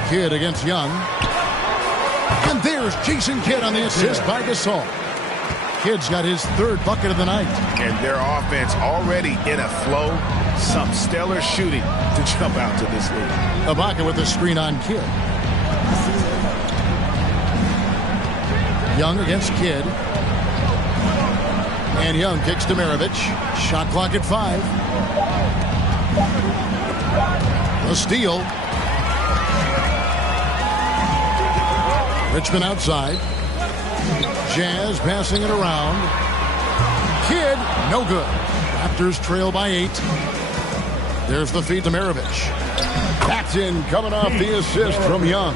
Kidd against Young. And there's Jason Kidd on the assist by Gasol. Kidd's got his 3rd bucket of the night. And their offense already in a flow. Some stellar shooting to jump out to this lead. Ibaka with a screen on Kidd. Young against Kidd. And Young kicks to Maravich. Shot clock at 5. A steal. Richmond outside. Jazz passing it around. Kidd, no good. Raptors trail by 8. There's the feed to Maravich. That's in, coming off the assist from Young.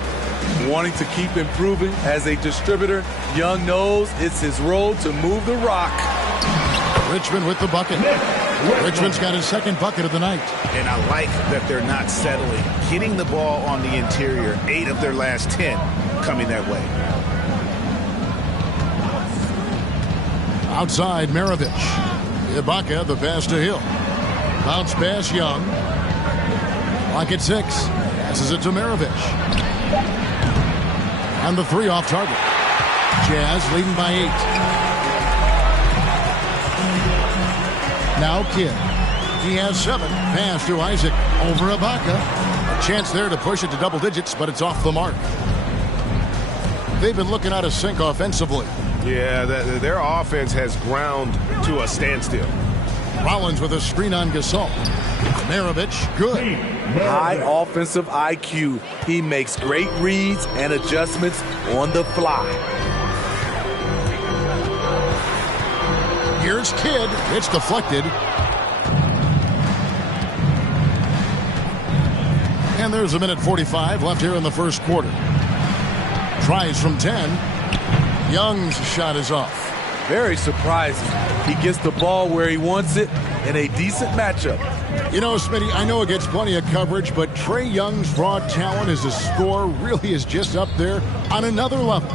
Wanting to keep improving as a distributor, Young knows it's his role to move the rock. Richmond with the bucket. Richmond's got his 2nd bucket of the night. And I like that they're not settling. Getting the ball on the interior, 8 of their last 10 coming that way. Outside, Maravich. Ibaka, the pass to Hill. Bounce pass, Young. Clock at 6. Passes it to Maravich. And the 3 off target. Jazz leading by 8. Now Kidd. He has 7. Pass to Isaac over Ibaka. A chance there to push it to double digits, but it's off the mark. They've been looking out of sync offensively. Yeah, their offense has ground to a standstill. Rollins with a screen on Gasol. Maravich, good. High offensive IQ. He makes great reads and adjustments on the fly. Here's Kidd. It's deflected. And there's 1:45 left here in the first quarter. Tries from 10. Young's shot is off. Very surprising. He gets the ball where he wants it in a decent matchup. You know, Smitty, I know it gets plenty of coverage, but Trae Young's raw talent as a scorer really is just up there on another level.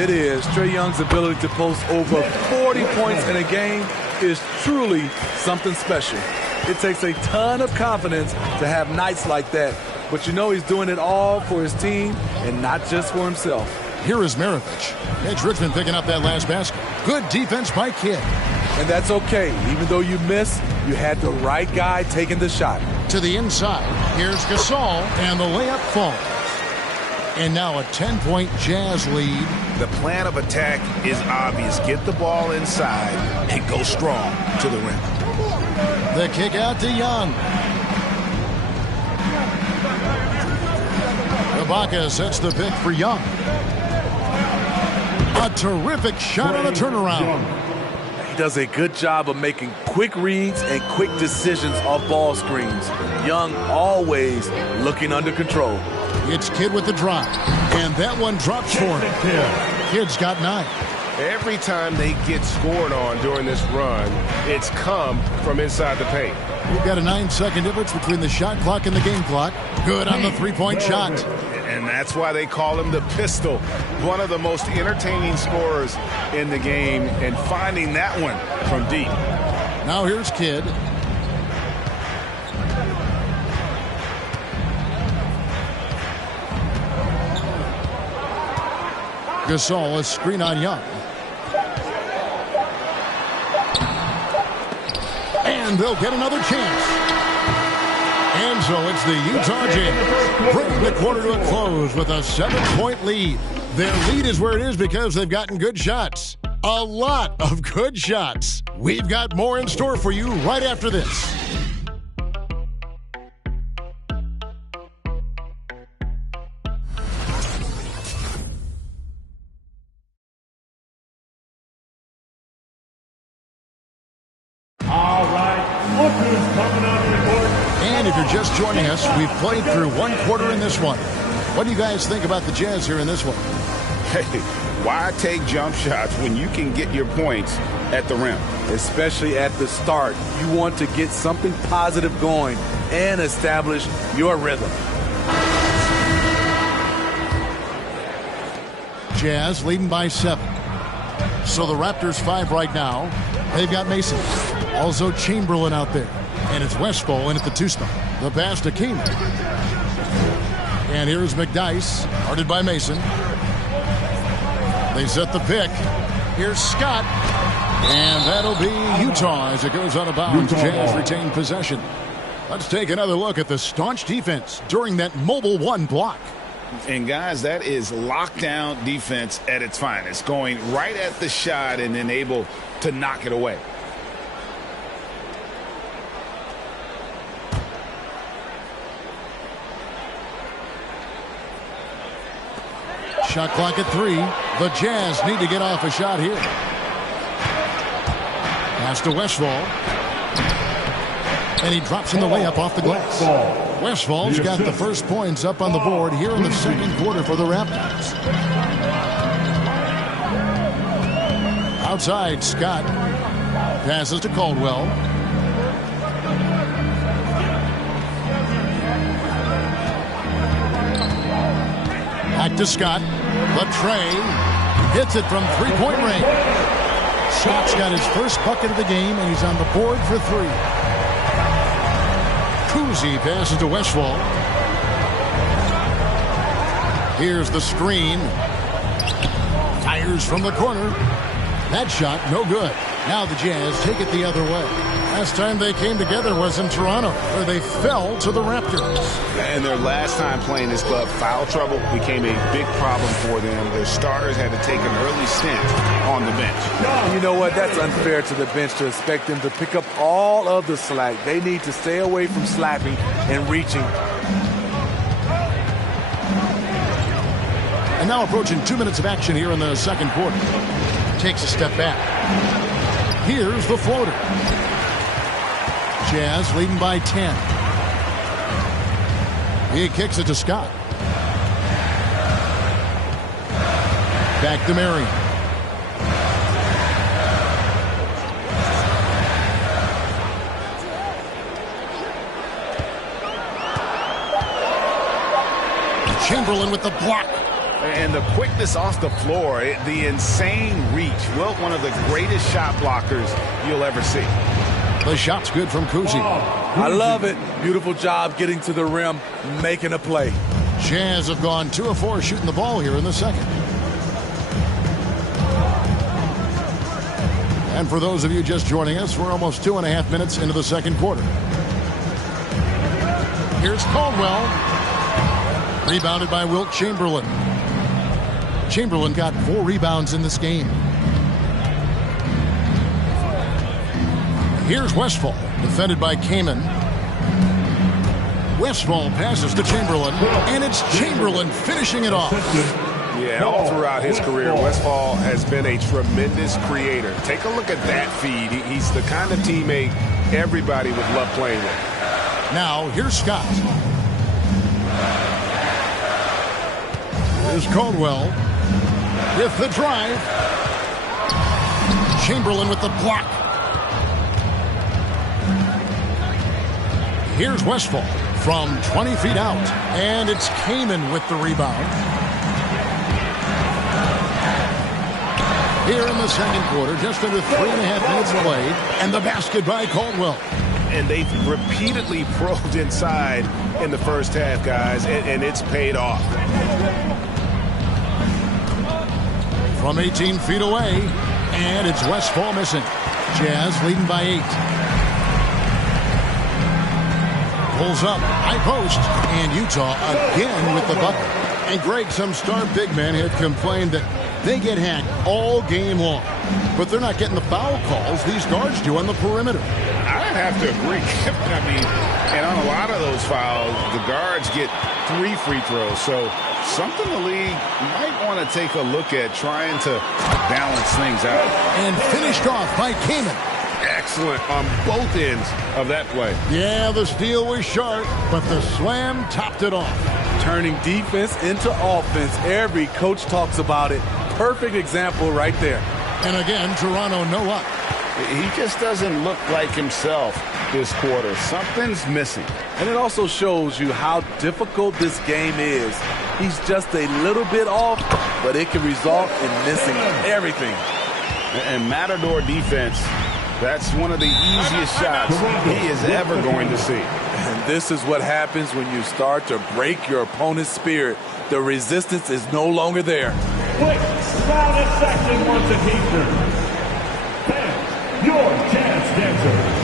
It is. Trae Young's ability to post over 40 points in a game is truly something special. It takes a ton of confidence to have nights like that. But you know he's doing it all for his team and not just for himself. Here is Maravich. It's Richmond picking up that last basket. Good defense by Kidd. And that's okay. Even though you missed, you had the right guy taking the shot. To the inside. Here's Gasol, and the layup falls. And now a 10-point Jazz lead. The plan of attack is obvious. Get the ball inside and go strong to the rim. The kick out to Young. Ibaka sets the pick for Young. A terrific shot on the turnaround. He does a good job of making quick reads and quick decisions off ball screens. Young always looking under control. It's Kidd with the drive. And that one drops for him. Kidd's got 9. Every time they get scored on during this run, it's come from inside the paint. We've got a 9-second difference between the shot clock and the game clock. Good on the 3-point shot. And that's why they call him the pistol. One of the most entertaining scorers in the game, and finding that one from deep. Now here's Kidd. Gasol, a screen on Young. And they'll get another chance. And so it's the Utah Jazz bringing the quarter to a close with a 7-point lead. Their lead is where it is because they've gotten good shots. A lot of good shots. We've got more in store for you right after this. All right, look who's coming on the court. And if you're just joining us, we've played through one quarter in this one. What do you guys think about the Jazz here in this one? Hey, why take jump shots when you can get your points at the rim? Especially at the start. You want to get something positive going and establish your rhythm. Jazz leading by 7. So the Raptors 5 right now. They've got Mason. Also Chamberlain out there. And it's Westphal in at the 2 spot. The pass to Keenan. And here's McDyess, guarded by Mason. They set the pick. Here's Scott. And that'll be Utah as it goes out of bounds. Jazz retain possession. Let's take another look at the staunch defense during that mobile 1 block. And guys, that is lockdown defense at its finest. Going right at the shot and then able to knock it away. Shot clock at 3. The Jazz need to get off a shot here. Pass to Westphal. And he drops in the layup off the glass. Westphal's got the first points up on the board here in the second quarter for the Raptors. Outside, Scott passes to Caldwell. Back to Scott. The tray hits it from 3-point range. Scott's got his first bucket of the game, and he's on the board for 3. Kuzi passes to Westphal. Here's the screen. Fires from the corner. That shot, no good. Now the Jazz take it the other way. Last time they came together was in Toronto, where they fell to the Raptors. And their last time playing this club, foul trouble became a big problem for them. Their starters had to take an early stint on the bench. You know what? That's unfair to the bench to expect them to pick up all of the slack. They need to stay away from slapping and reaching. And now approaching 2 minutes of action here in the second quarter. Takes a step back. Here's the floater. Jazz leading by 10. He kicks it to Scott. Back to Marion. Chamberlain with the block. And the quickness off the floor, the insane reach. Wilt, one of the greatest shot blockers you'll ever see. The shot's good from Kuzi. I love it. Beautiful job getting to the rim, making a play. Jazz have gone 2 of 4 shooting the ball here in the second. And for those of you just joining us, we're almost 2.5 minutes into the second quarter. Here's Caldwell. Rebounded by Wilt Chamberlain. Chamberlain got 4 rebounds in this game. Here's Westphal, defended by Kaman. Westphal passes to Chamberlain, and it's Chamberlain finishing it off. Yeah, all throughout his career, Westphal has been a tremendous creator. Take a look at that feed. He's the kind of teammate everybody would love playing with. Now, here's Scott. Here's Caldwell with the drive. Chamberlain with the block. Here's Westphal from 20 feet out, and it's Kaman with the rebound. Here in the second quarter, just under 3.5 minutes played, and the basket by Caldwell. And they've repeatedly probed inside in the first half, guys, and it's paid off. From 18 feet away, and it's Westphal missing. Jazz leading by 8. Pulls up, high post, and Utah again with the bucket. And Greg, some star big men have complained that they get hacked all game long. But they're not getting the foul calls these guards do on the perimeter. I'd have to agree. I mean, and on a lot of those fouls, the guards get 3 free throws. So something the league might want to take a look at, trying to balance things out. And finished off by Kamen. Excellent on both ends of that play. Yeah, the steal was sharp, but the slam topped it off. Turning defense into offense. Every coach talks about it. Perfect example right there. And again, Toronto no up. He just doesn't look like himself this quarter. Something's missing. And it also shows you how difficult this game is. He's just a little bit off, but it can result in missing everything. And Matador defense, that's one of the easiest shots he is ever going to see. And this is what happens when you start to break your opponent's spirit. The resistance is no longer there. Quick, loudest section wants a teacher. Fans, your chance dancer.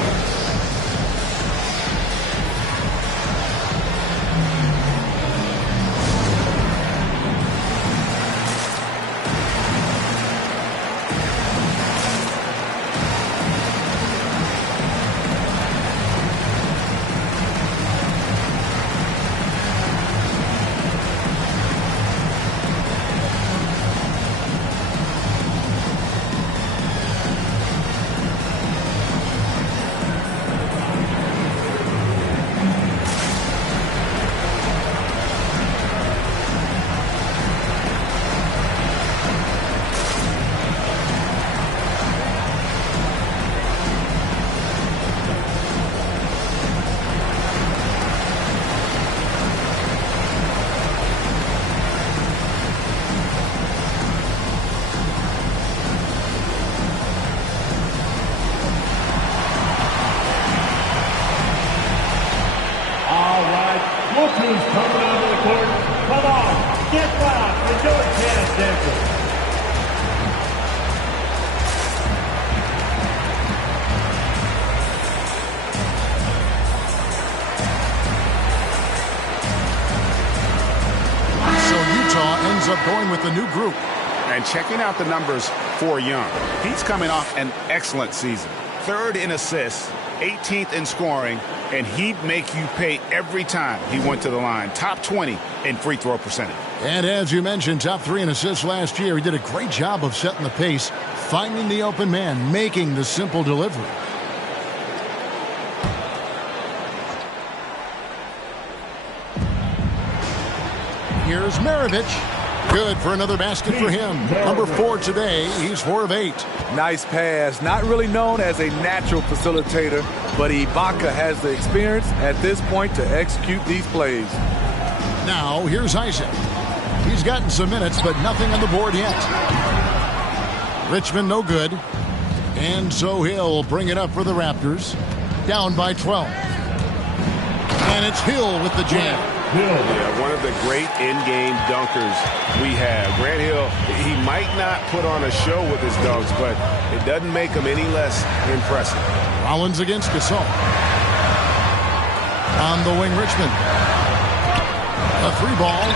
Look who's coming onto the court. Come on, get loud. It's your chance, Denver. So Utah ends up going with the new group. And checking out the numbers for Young. He's coming off an excellent season. 3rd in assists, 18th in scoring, and he'd make you pay every time he went to the line. Top 20 in free throw percentage. And as you mentioned, top 3 in assists last year. He did a great job of setting the pace, finding the open man, making the simple delivery. Here's Maravich. Good for another basket for him. Number 4 today. He's 4 of 8. Nice pass. Not really known as a natural facilitator, but Ibaka has the experience at this point to execute these plays. Now, here's Isaac. He's gotten some minutes, but nothing on the board yet. Richmond no good. And so he'll bring it up for the Raptors. Down by 12. And it's Hill with the jam. Yeah, one of the great in-game dunkers we have. Grant Hill, he might not put on a show with his dunks, but it doesn't make him any less impressive. Rollins against Gasol. On the wing, Richmond. A 3-ball.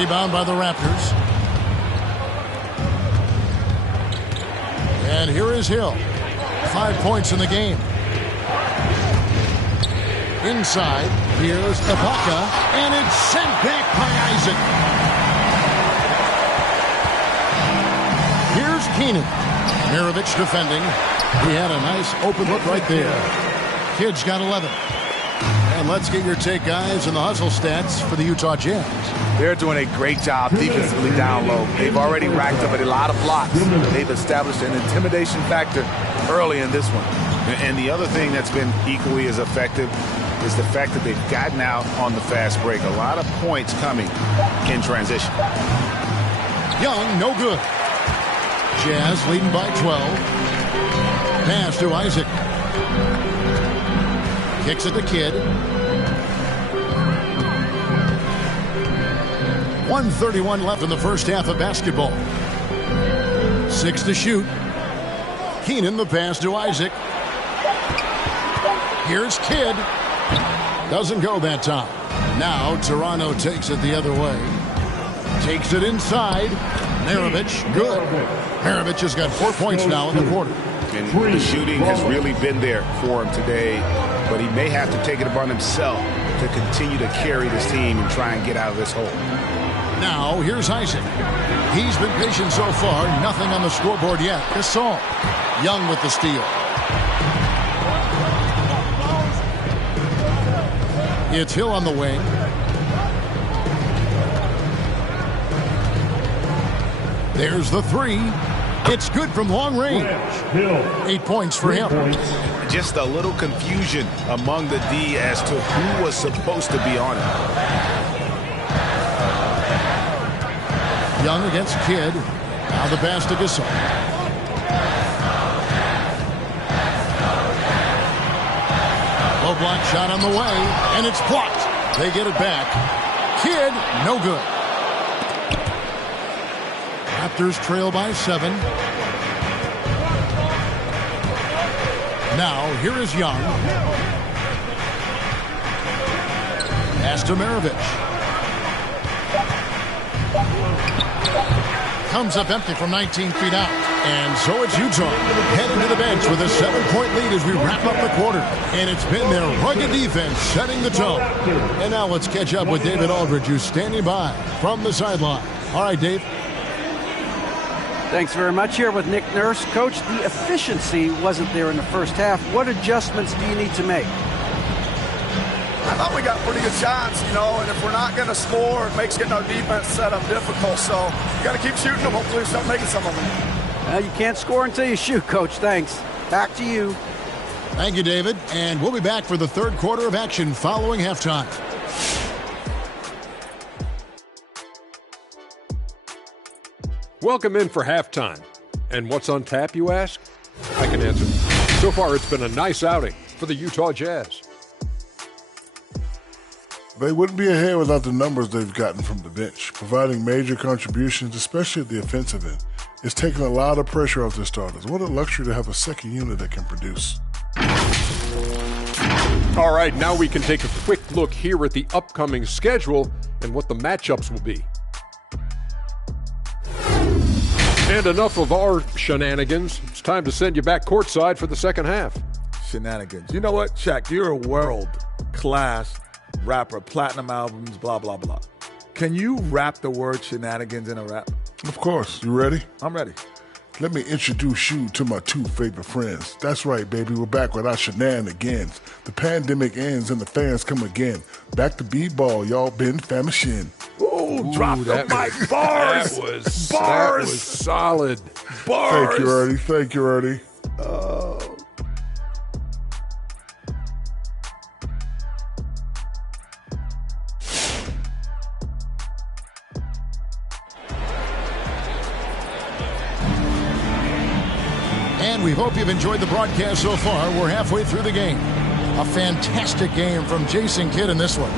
Rebound by the Raptors. And here is Hill. 5 points in the game. Inside, here's Ibaka, and it's sent back by Isaac. Here's Keenan. Maravich defending. He had a nice open look right there. Kid's got 11. And let's get your take, guys, on the hustle stats for the Utah Jazz. They're doing a great job defensively down low. They've already racked up a lot of blocks. They've established an intimidation factor early in this one. And the other thing that's been equally as effective is the fact that they've gotten out on the fast break. A lot of points coming in transition. Young, no good. Jazz leading by 12. Pass to Isaac. Kicks it to Kidd. 1:31 left in the first half of basketball. 6 to shoot. Keenan, the pass to Isaac. Here's Kidd. Doesn't go that time. Now Toronto takes it the other way. Takes it inside. Maravich, good. Maravich has got 4 points now in the quarter. And the shooting has really been there for him today, but he may have to take it upon himself to continue to carry this team and try and get out of this hole. Now, here's Isaac. He's been patient so far. Nothing on the scoreboard yet. Gasol. Young with the steal. It's Hill on the wing. There's the three. It's good from long range. 8 points for him. Just a little confusion among the D as to who was supposed to be on it. Young against Kidd. Now the pass to Gasol. Low block shot on the way, and it's blocked. They get it back. Kidd, no good. Raptors trail by 7. Now, here is Young. Pass to Maravich. Comes up empty from 19 feet out. And so it's Utah heading to the bench with a 7-point lead as we wrap up the quarter. And it's been their rugged defense setting the tone. And now let's catch up with David Aldridge, who's standing by from the sideline. All right, Dave. Thanks very much. Here with Nick Nurse. Coach, the efficiency wasn't there in the first half. What adjustments do you need to make? I thought we got pretty good shots, you know, and if we're not going to score, it makes getting our defense set up difficult. So you got to keep shooting them. Hopefully we start making some of them. You can't score until you shoot, Coach. Thanks. Back to you. Thank you, David. And we'll be back for the third quarter of action following halftime. Welcome in for halftime. And what's on tap, you ask? I can answer. So far, it's been a nice outing for the Utah Jazz. They wouldn't be ahead without the numbers they've gotten from the bench, providing major contributions, especially at the offensive end. It's taken a lot of pressure off their starters. What a luxury to have a second unit that can produce. All right, now we can take a quick look here at the upcoming schedule and what the matchups will be. And enough of our shenanigans. It's time to send you back courtside for the second half. Shenanigans. You know what, Shaq? You're a world-class rapper, platinum albums, blah, blah, blah. Can you rap the word shenanigans in a rap? Of course. You ready? I'm ready. Let me introduce you to my two favorite friends. That's right, baby. We're back with our shenanigans. The pandemic ends and the fans come again. Back to b-ball, y'all been famishing. Ooh, drop the mic. Bars. That Bars. was solid. Bars. Thank you, Ernie. Thank you, Ernie. And we hope you've enjoyed the broadcast so far. We're halfway through the game. A fantastic game from Jason Kidd in this one.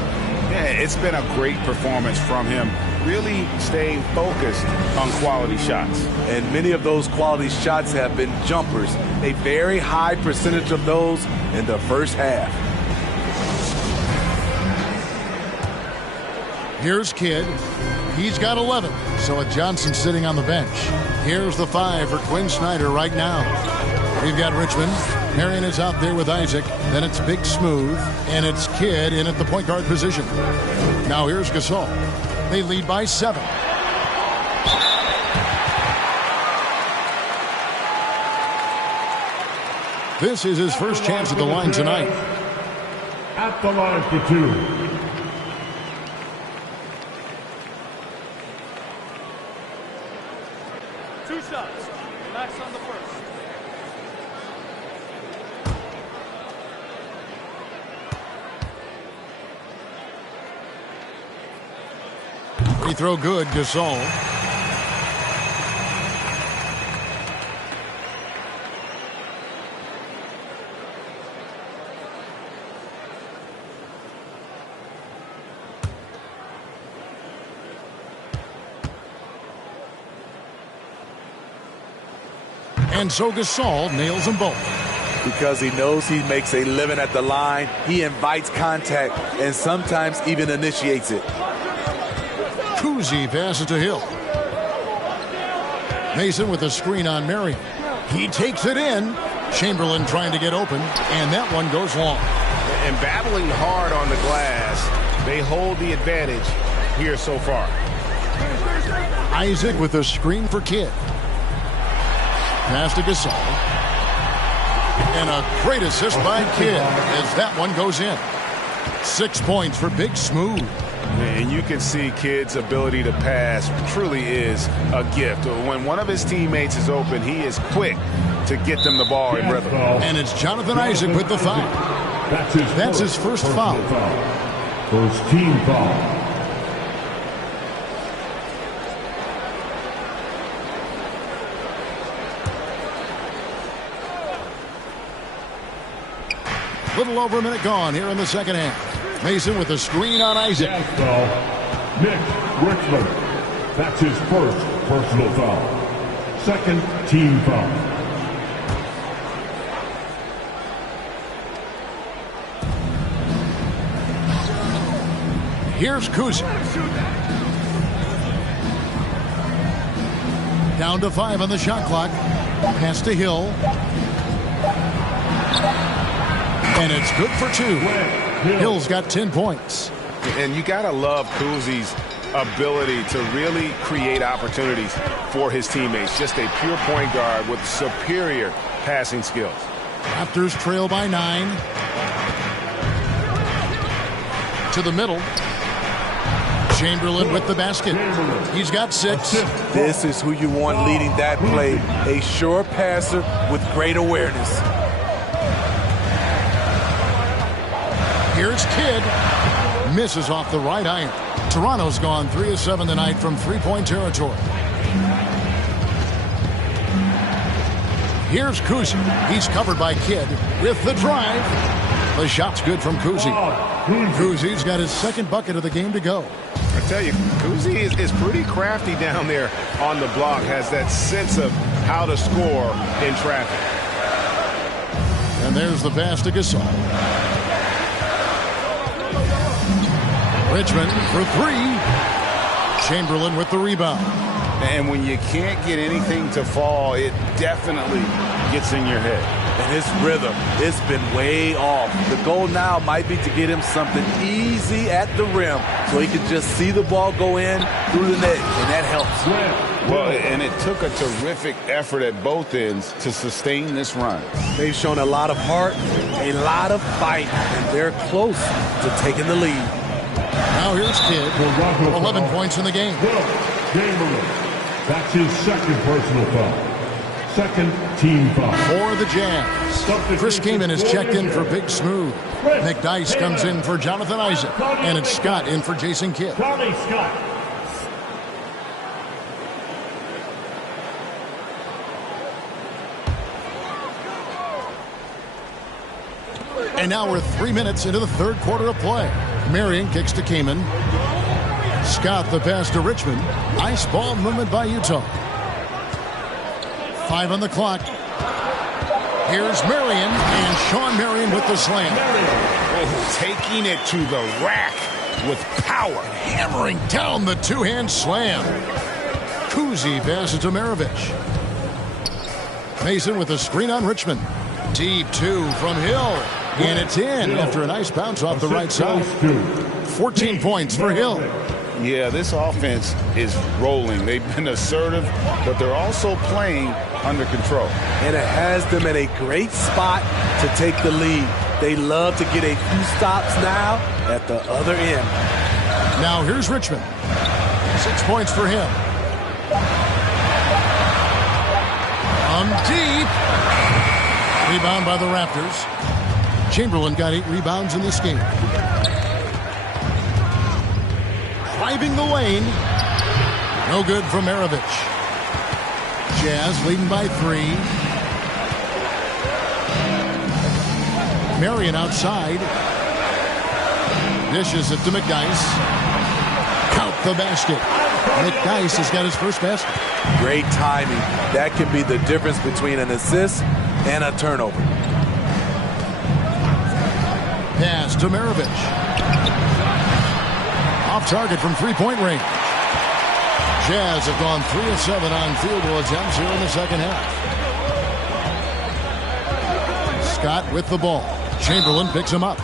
Yeah, it's been a great performance from him, really staying focused on quality shots. And many of those quality shots have been jumpers. A very high percentage of those in the first half. Here's Kidd. He's got 11. So with Johnson sitting on the bench. Here's the 5 for Quinn Snyder right now. We've got Richmond. Marion is out there with Isaac. Then it's Big Smooth. And it's Kidd in at the point guard position. Now here's Gasol. They lead by 7. This is his first chance at the line tonight. At the line for 2. Two shots. Max on the first. Free throw good, Gasol. And so Gasol nails them both. because he knows he makes a living at the line. He invites contact and sometimes even initiates it. Kuzi passes to Hill. Mason with a screen on Marion. He takes it in. Chamberlain trying to get open, and that one goes long. And battling hard on the glass, they hold the advantage here so far. Isaac with a screen for Kidd. Pass to Gasol. And a great assist by Kidd as that one goes in. 6 points for Big Smooth. And you can see Kidd's ability to pass truly is a gift. When one of his teammates is open, he is quick to get them the ball in rhythm. And it's Jonathan Isaac with the foul. That's his first foul. First team foul. Little over a minute gone here in the second half. Mason with a screen on Isaac. Foul. Nick Richmond. That's his first personal foul. Second team foul. Here's Kuzi. Down to 5 on the shot clock. Pass to Hill. And it's good for 2. Hill's got 10 points. And you got to love Kuzi's ability to really create opportunities for his teammates. Just a pure point guard with superior passing skills. Raptors trail by 9. To the middle. Chamberlain with the basket. He's got 6. This is who you want leading that play. A sure passer with great awareness. Here's Kidd. Misses off the right iron. Toronto's gone 3 of 7 tonight from three-point territory. Here's Kuzi. He's covered by Kidd with the drive. The shot's good from Kuzi. Kuzi's got his second bucket of the game to go. I tell you, Kuzi is pretty crafty down there on the block. Has that sense of how to score in traffic. And there's the pass to Gasol. Richmond for 3. Chamberlain with the rebound. And when you can't get anything to fall, it definitely gets in your head. And his rhythm, it's been way off. The goal now might be to get him something easy at the rim so he can just see the ball go in through the net, and that helps. Well, and it took a terrific effort at both ends to sustain this run. They've shown a lot of heart, a lot of fight, and they're close to taking the lead. Now here's Kidd. 11 points in the game. That's his second personal foul. Second team foul. For the Jazz. Chris Kaman is checked in for Big Smooth. Nick Dice comes in for Jonathan Isaac. And it's Scott in for Jason Kidd. Scott. And now we're 3 minutes into the third quarter of play. Marion kicks to Kaman. Scott the pass to Richmond. Nice ball movement by Utah. 5 on the clock. Here's Marion, and Sean Marion with the slam. Oh, taking it to the rack with power. Hammering down the two-hand slam. Kuzi passes to Maravich. Mason with a screen on Richmond. Deep 2 from Hill. And it's in after a nice bounce off the right side. 14 points for Hill. Yeah, this offense is rolling. They've been assertive, but they're also playing under control. And it has them in a great spot to take the lead. They love to get a few stops now at the other end. Now here's Richmond. 6 points for him. From deep. Rebound by the Raptors. Chamberlain got 8 rebounds in this game. Driving the lane. No good from Maravich. Jazz leading by 3. Marion outside. Dishes it to McDice. Count the basket. McDice has got his first basket. Great timing. That can be the difference between an assist and a turnover. Pass to Maravich. Off target from three-point range. Jazz have gone 3 of 7 on field goal attempts here in the second half. Scott with the ball. Chamberlain picks him up.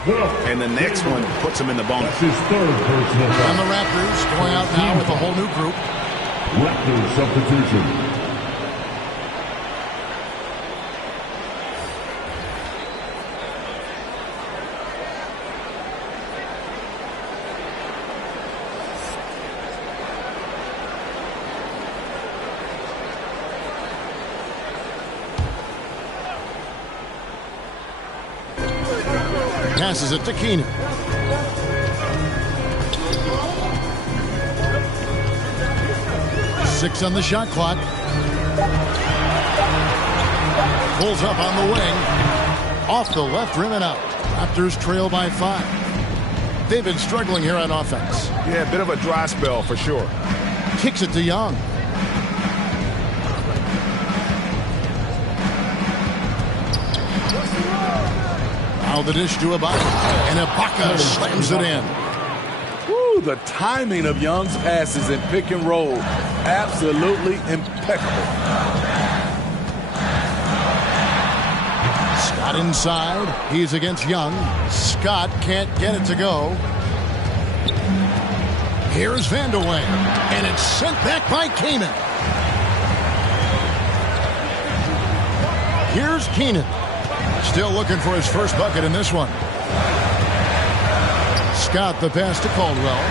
And the next one puts him in the bonus. His third personal foul. And the Raptors going out now with a whole new group. Raptors substitution. Passes it to Keenan. Six on the shot clock. Pulls up on the wing. Off the left rim and out. Raptors trail by 5. They've been struggling here on offense. Yeah, a bit of a dry spell for sure. Kicks it to Young. Now the dish to Ibaka. And Ibaka slams it in. Woo, the timing of Young's passes in pick and roll, absolutely impeccable. Scott inside. He's against Young. Scott can't get it to go. Here's Vandeweghe. And it's sent back by Keenan. Here's Keenan. Still looking for his first bucket in this one. Scott the pass to Caldwell.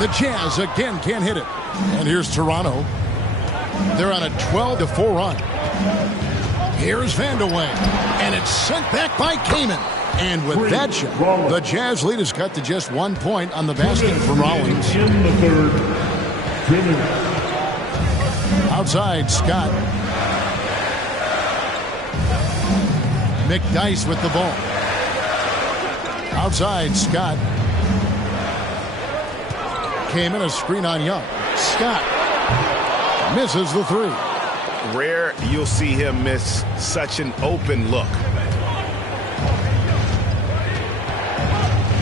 The Jazz again can't hit it. And here's Toronto. They're on a 12-4 run. Here's Vandeweghe. And it's sent back by Kaman. And with that shot, the Jazz lead is cut to just 1 point on the basket from Rollins. In the third, 2 minutes. Outside, Scott. McDyess with the ball. Outside, Scott. Came in a screen on Young. Scott misses the three. Rare you'll see him miss such an open look.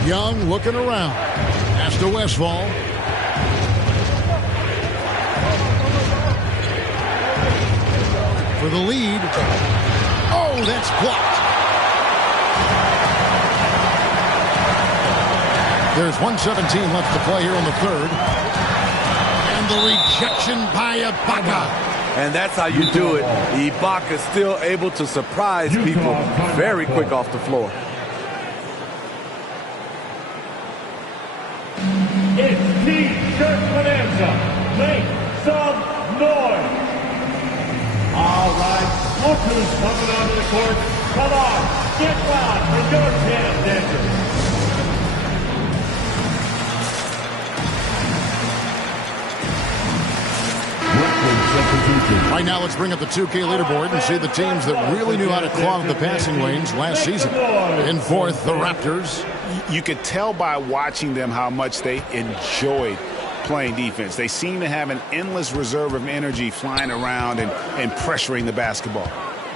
Young looking around. Pass to Westphal. For the lead. Oh, that's blocked. There's 1:17 left to play here in the third. And the rejection by Ibaka. And that's how you do it. Ibaka still able to surprise people very quick off the floor. It's T-shirt bonanza. Make some noise. All right, look who's coming onto the court. Come on, get loud for your jazz dancers. Right now, let's bring up the 2K leaderboard and see the teams that really knew how to clog the passing lanes last season. In fourth, the Raptors. You could tell by watching them how much they enjoyed playing defense. They seem to have an endless reserve of energy flying around and pressuring the basketball.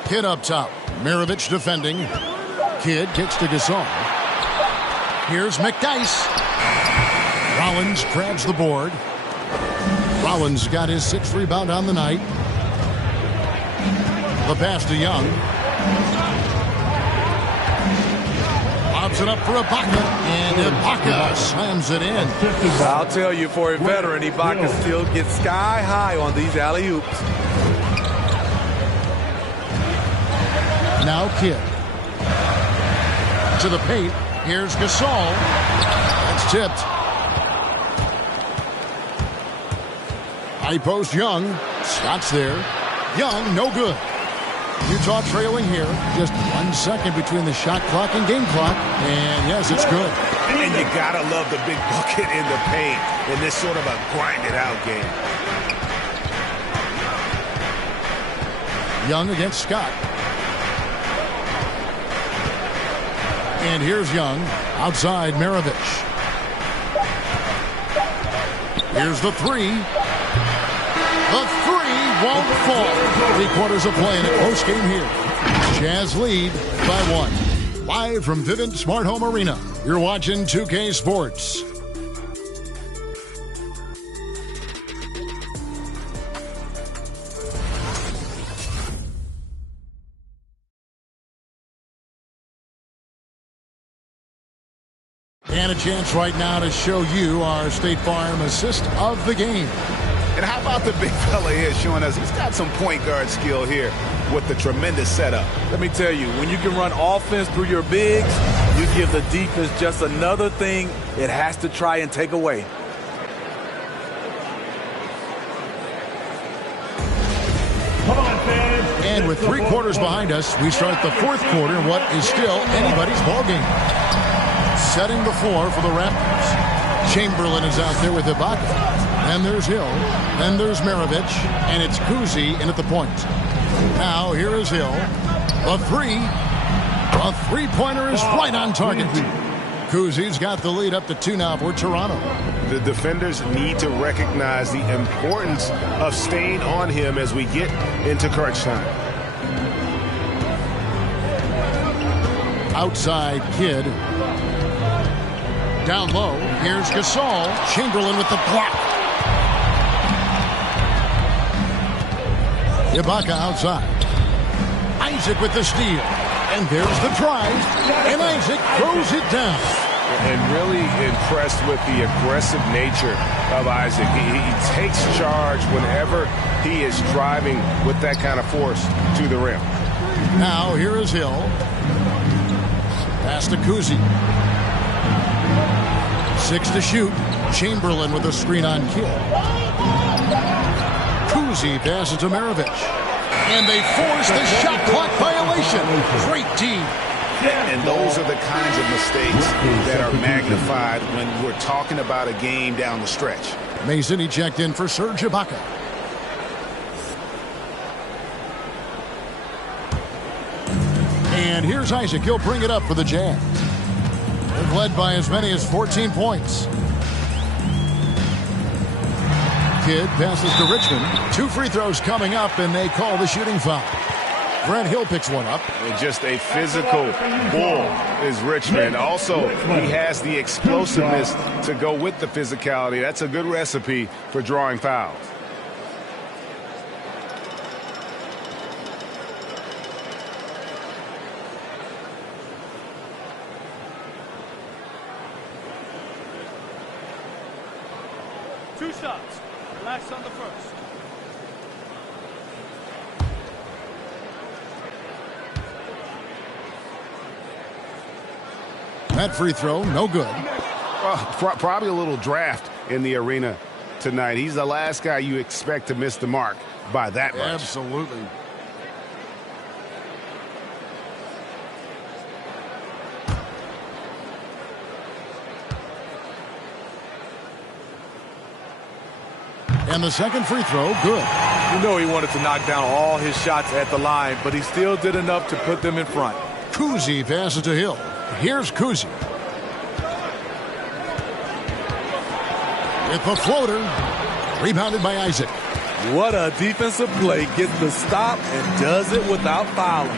Kidd up top. Maravich defending. Kidd kicks to Gasol. Here's McDyess. Rollins grabs the board. Rollins got his 6th rebound on the night. The pass to Young. Lobs it up for Ibaka. And Ibaka slams it in. I'll tell you, for a veteran, Ibaka still gets sky high on these alley-oops. Now Kidd. To the paint. Here's Gasol. That's tipped. High post Young. Scott's there. Young, no good. Utah trailing here. Just 1 second between the shot clock and game clock. And yes, it's good. And you gotta love the big bucket in the paint in this sort of a grinded out game. Young against Scott. And here's Young. Outside Maravich. Here's the three. The three won't fall. 3 quarters of play in a close game here. Jazz lead by 1. Live from Vivint Smart Home Arena, you're watching 2K Sports. And a chance right now to show you our State Farm assist of the game. And how about the big fella here showing us he's got some point guard skill here with the tremendous setup. Let me tell you, when you can run offense through your bigs, you give the defense just another thing it has to try and take away. Come on, fans. And with 3 quarters behind us, we start the 4th quarter in what is still anybody's ballgame. Setting the floor for the Raptors. Chamberlain is out there with Ibaka. And there's Hill. Then there's Maravich. And it's Kuzi in at the point. Now here is Hill. A 3. A 3-pointer is right on target. Kuzi's got the lead up to 2 now for Toronto. The defenders need to recognize the importance of staying on him as we get into crunch time. Outside Kidd. Down low, here's Gasol. Chamberlain with the block. Ibaka outside. Isaac with the steal. And there's the drive. And Isaac throws it down. And really impressed with the aggressive nature of Isaac. He takes charge whenever he is driving with that kind of force to the rim. Now here is Hill. Pass to Kuzi. 6 to shoot. Chamberlain with a screen on Kidd. Kuzi passes to Maravich. And they force the shot clock violation. Great team. And those are the kinds of mistakes that are magnified when we're talking about a game down the stretch. Mason, he checked in for Serge Ibaka. And here's Isaac. He'll bring it up for the Jazz. They've led by as many as 14 points. Kidd passes to Richmond. 2 free throws coming up, and they call the shooting foul. Grant Hill picks one up. And just a physical bull is Richmond. Also, he has the explosiveness to go with the physicality. That's a good recipe for drawing fouls. Two shots. Relax on the first. That free throw, no good. Probably a little draft in the arena tonight. He's the last guy you expect to miss the mark by that much. Absolutely. And the second free throw, good. You know he wanted to knock down all his shots at the line, but he still did enough to put them in front. Kuzi passes to Hill. Here's Kuzi. With the floater. Rebounded by Isaac. What a defensive play. Gets the stop and does it without fouling.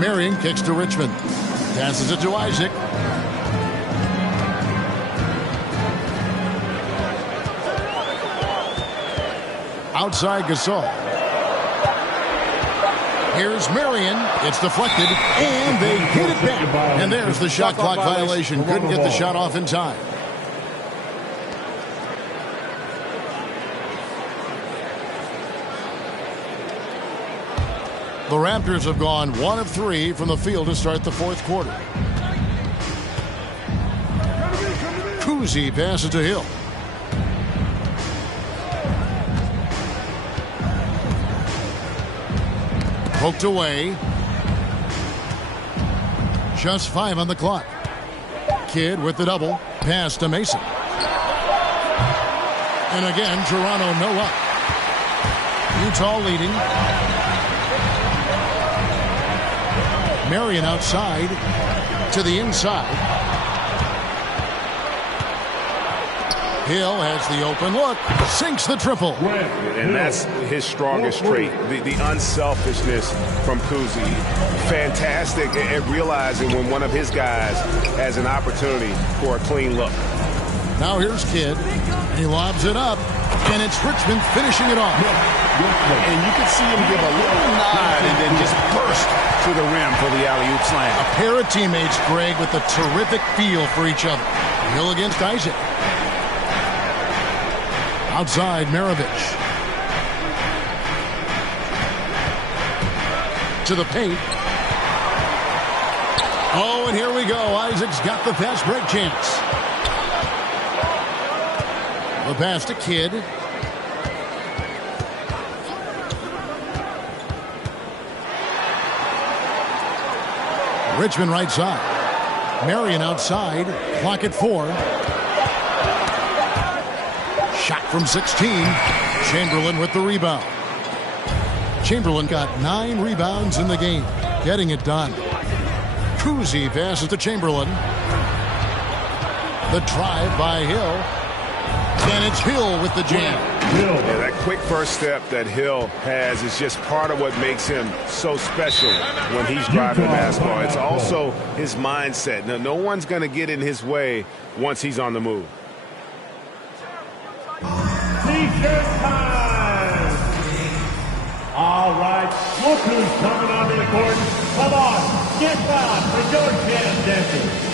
Marion kicks to Richmond. Passes it to Isaac. Outside Gasol. Here's Marion. It's deflected, and they get it back. And there's the shot clock violation. Couldn't get the shot off in time. The Raptors have gone 1 of 3 from the field to start the 4th quarter. Kuzi passes to Hill. Poked away. Just 5 on the clock. Kidd with the double. Pass to Mason. And again, Toronto no up. Utah leading. Marion outside to the inside. Hill has the open look, sinks the triple. And that's his strongest trait, the unselfishness from Kuzi. Fantastic at realizing when one of his guys has an opportunity for a clean look. Now here's Kidd. He lobs it up, and it's Richmond finishing it off. And you can see him give a little nod and then just burst to the rim for the alley-oop slam. A pair of teammates, Greg, with a terrific feel for each other. Hill against Isaac. Outside, Maravich. To the paint. Oh, and here we go. Isaac's got the fast break chance. The pass to Kidd. Richmond right side. Marion outside. Clock at 4. Shot from 16. Chamberlain with the rebound. Chamberlain got 9 rebounds in the game. Getting it done. Kuzi passes to Chamberlain. The drive by Hill. And it's Hill with the jam. Yeah, that quick first step that Hill has is just part of what makes him so special when he's driving the basketball. It's also his mindset. Now, no one's going to get in his way once he's on the move. T-shirt time! All right, look who's coming onto the court. Come on, get down for your chance, Denver.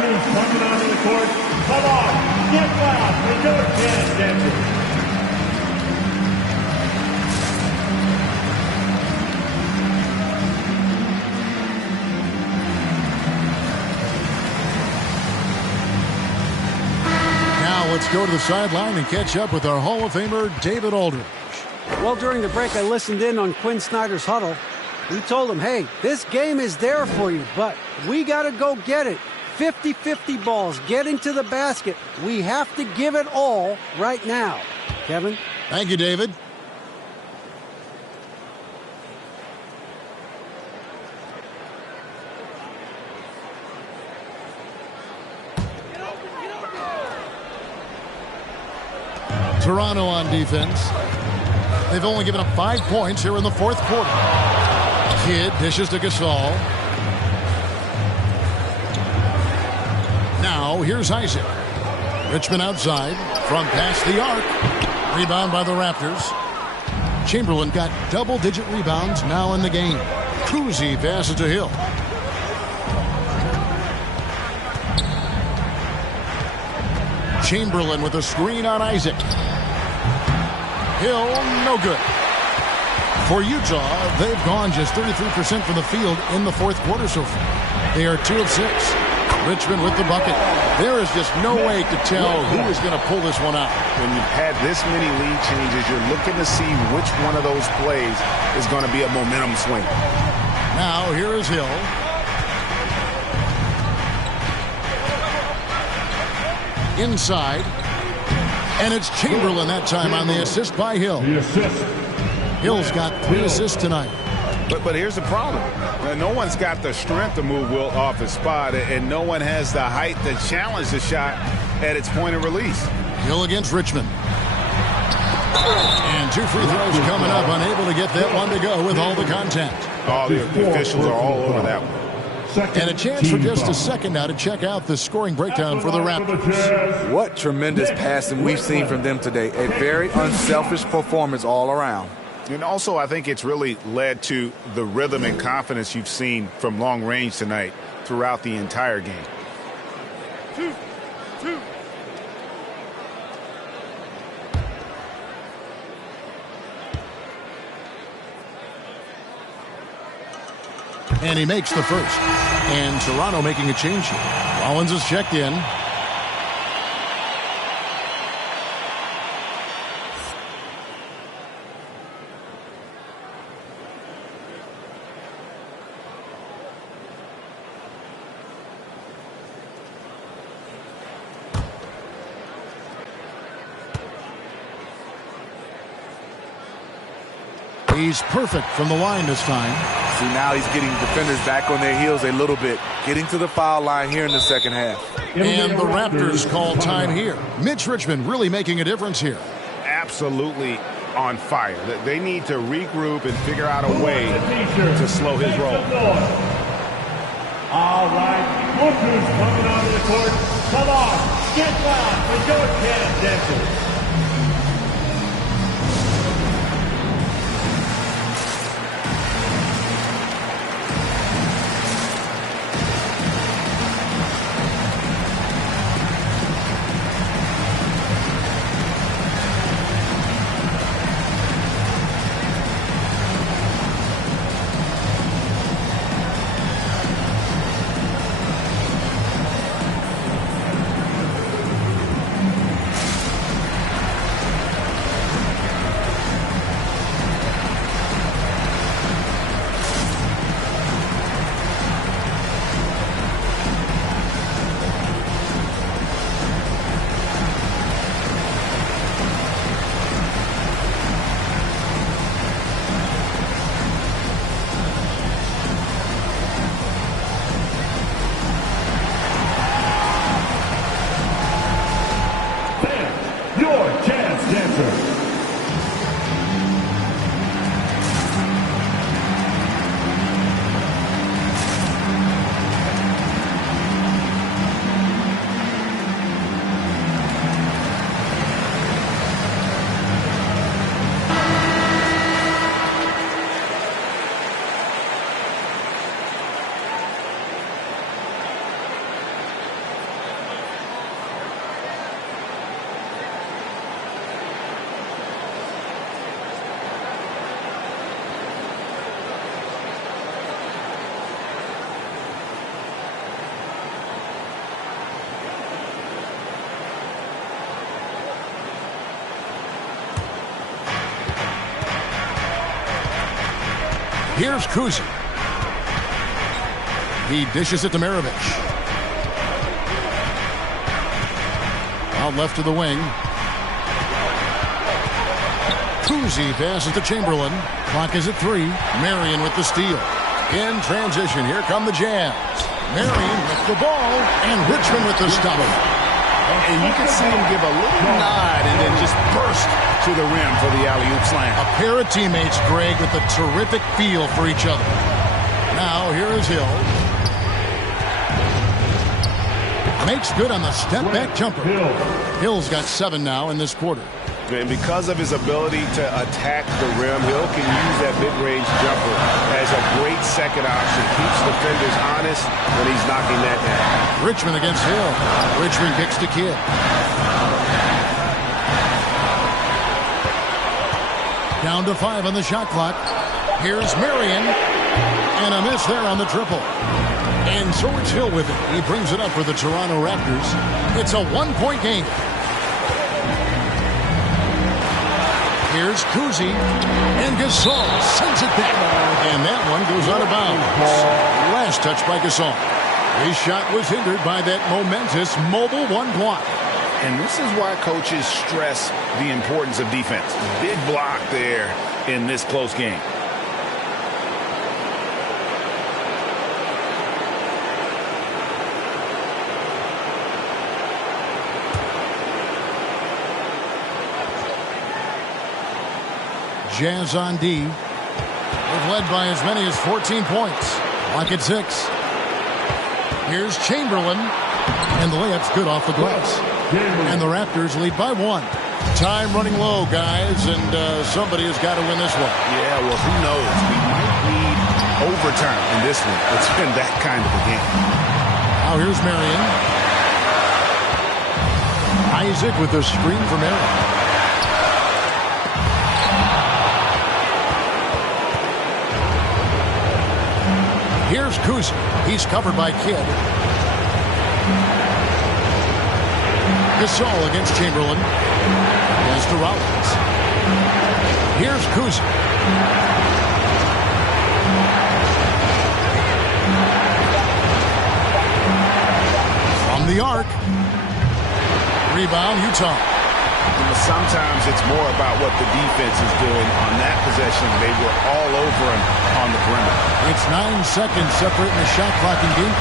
Coming onto the court. Come on, get down for your chance, Denver. Now let's go to the sideline and catch up with our Hall of Famer, David Aldridge. Well, during the break, I listened in on Quinn Snyder's huddle. He told him, hey, this game is there for you, but we got to go get it. 50-50 balls, getting to the basket. We have to give it all right now. Kevin? Thank you, David. Toronto on defense. They've only given up 5 points here in the fourth quarter. Kidd dishes to Gasol. Now, here's Isaac. Richmond outside from past the arc. Rebound by the Raptors. Chamberlain got double-digit rebounds now in the game. Kuzi passes to Hill. Chamberlain with a screen on Isaac. Hill, no good. For Utah, they've gone just 33% from the field in the fourth quarter so far. They are 2 of 6. Richmond with the bucket. There is just no way to tell who is going to pull this one out. When you've had this many lead changes, you're looking to see which one of those plays is going to be a momentum swing. Now, here is Hill. Inside. And it's Chamberlain that time on the assist by Hill. Hill's got 3 assists tonight. But here's the problem. No one's got the strength to move Wilt off his spot, and no one has the height to challenge the shot at its point of release. Hill against Richmond. And 2 free throws coming up, unable to get that one to go with all the contact. Oh, the officials are all over that one. And a chance for just a second now to check out the scoring breakdown for the Raptors. What tremendous passing we've seen from them today. A very unselfish performance all around. And also, I think it's really led to the rhythm and confidence you've seen from long range tonight throughout the entire game. 2-2. And he makes the first. And Toronto making a change here. Rollins is checked in. He's perfect from the line this time. See, now he's getting defenders back on their heels a little bit. Getting to the foul line here in the second half. And the Raptors call time here. Mitch Richmond really making a difference here. Absolutely on fire. They need to regroup and figure out a way to slow his roll. All right, look who's coming onto the court. Come on, get loud for your Jazz Dancers. Here's Kuzi. He dishes it to Maravich. Out left to the wing. Kuzi passes to Chamberlain. Clock is at 3. Marion with the steal. In transition, here come the Jazz. Marion with the ball, and Richmond with the stop. And you can see him give a little nod and then just burst to the rim for the alley-oop slam. A pair of teammates, Greg, with a terrific feel for each other. Now, here is Hill. Makes good on the step-back jumper. Hill's got 7 now in this quarter. And because of his ability to attack the rim, Hill can use that mid-range jumper as a great second option. Keeps defenders honest when he's knocking that down. Richmond against Hill. Richmond kicks to Kidd. Down to 5 on the shot clock. Here's Marion. And a miss there on the triple. And so it's Hill with it. He brings it up for the Toronto Raptors. It's a 1-point game. Here's Kuzi. And Gasol sends it back. And that one goes out of bounds. Last touch by Gasol. His shot was hindered by that momentous mobile 1 block. And this is why coaches stress the importance of defense. Big block there in this close game. Jazz on D. They've led by as many as 14 points. Clock at 6. Here's Chamberlain. And the layup's good off the glass. And the Raptors lead by 1. Time running low, guys, and somebody has got to win this one. Yeah, well, who knows? We might need overtime in this one. It's been that kind of a game. Now here's Marion. Isaac with the screen for Marion. Here's Kuzma. He's covered by Kidd. Gasol against Chamberlain. Goes to Rollins. Here's Kuzma. From the arc. Rebound, Utah. Sometimes it's more about what the defense is doing. On that possession, they were all over him on the perimeter. It's 9 seconds separating the shot clock and game.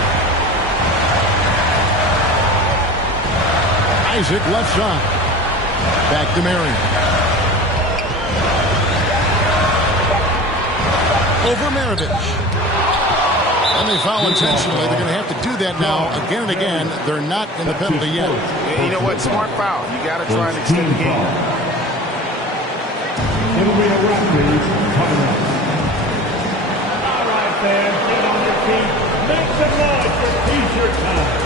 Isaac left side. Back to Marion. Over Maravich. And they foul intentionally. They're going to have to do that now again and again. They're not in the penalty yet. Yeah, you know what? Smart foul. You got to try and extend the game. It'll be a Raptors timeout. All right, fans, get on your feet. Make some noise for T-shirt time.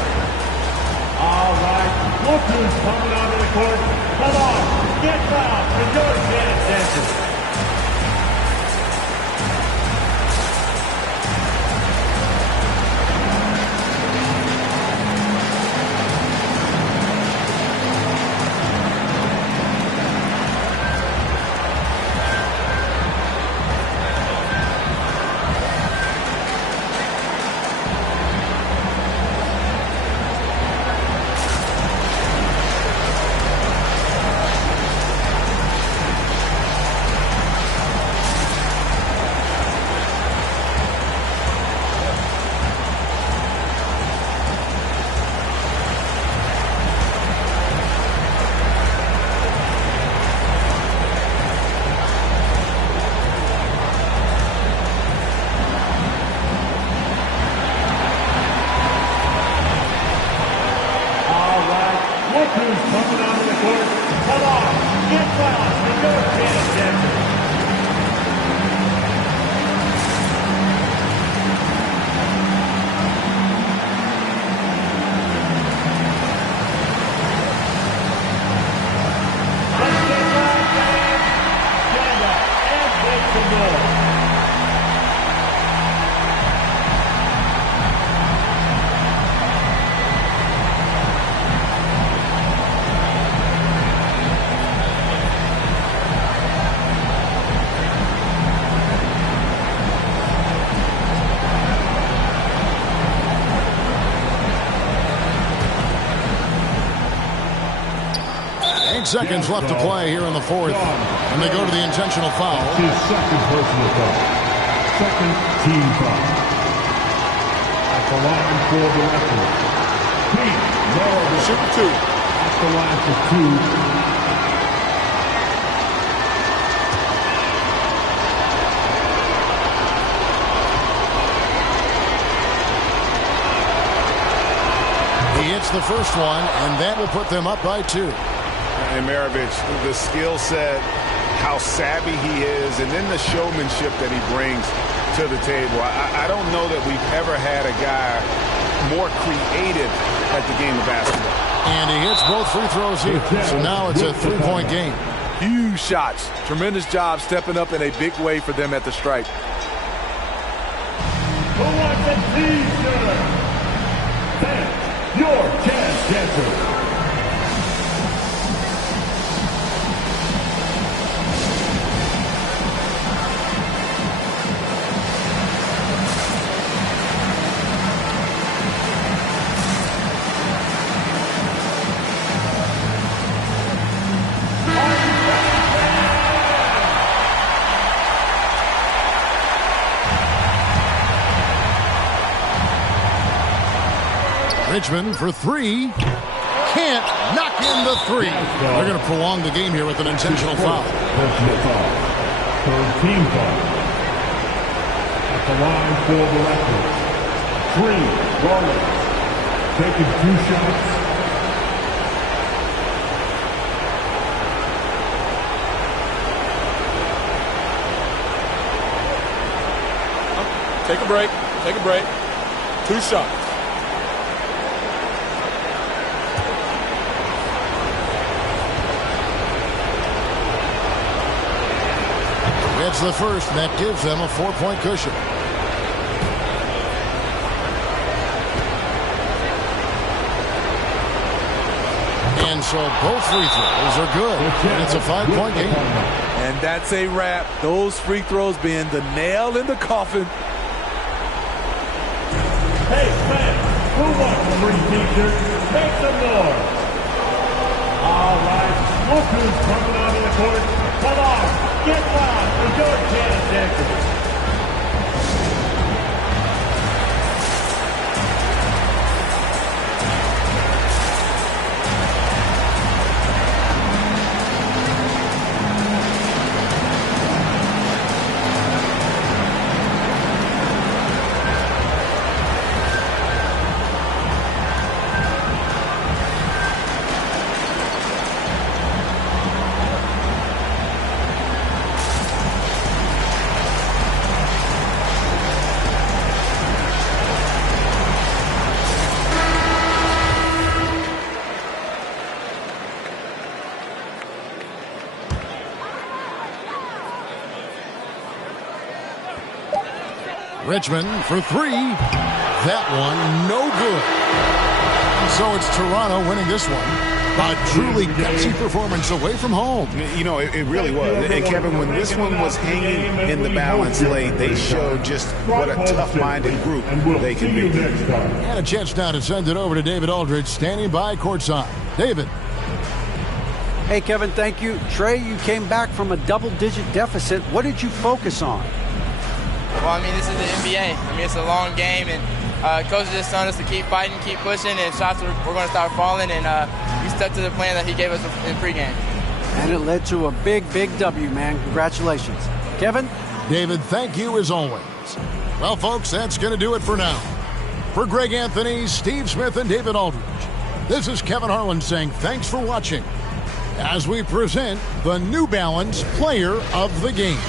All right, look who's coming onto the court. Come on, get fouled for your chance, Denton. Seconds left to play here in the fourth. And they go to the intentional foul. His second personal foul. Second team foul. At the line for the Raptors. Pete Maravich. Shoot two. At the line for 2. He hits the first one, and that will put them up by 2. And Maravich, the skill set, how savvy he is, and then the showmanship that he brings to the table. I don't know that we've ever had a guy more creative at the game of basketball. And he hits both free throws here. So now it's a 3-point game. Huge shots. Tremendous job stepping up in a big way for them at the stripe. Who wants a T-shirt? Thank your chance dancer. Richmond for 3. Can't knock in the 3. They're going to prolong the game here with an intentional foul. Personal foul. Third team foul. At the line for the Raptors. 3, Rollins. taking 2 shots. Take a break. Take a break. 2 shots. It's the first, and that gives them a 4-point cushion. And so both free throws are good. And it's a 5-point game. And that's a wrap. Those free throws being the nail in the coffin. Hey, fans, who wants a free t-shirt? Make some noise. All right, look who's coming onto the court. Come on, get loud for Georgetown, Texas. Richmond for 3. That one, no good. So it's Toronto winning this one. A truly gutsy performance away from home. You know, it really was. And Kevin, when this one was hanging in the balance late, they showed just what a tough-minded group they can be. And a chance now to send it over to David Aldridge, standing by courtside. David. Hey, Kevin, thank you. Trey, you came back from a double-digit deficit. What did you focus on? Well, I mean, this is the NBA. I mean, it's a long game, and Coach just told us to keep fighting, keep pushing, and shots we're going to start falling, and we stuck to the plan that he gave us in pregame. And it led to a big, big W, man. Congratulations. Kevin? David, thank you as always. Well, folks, that's going to do it for now. For Greg Anthony, Steve Smith, and David Aldridge, this is Kevin Harlan saying thanks for watching as we present the New Balance Player of the Game.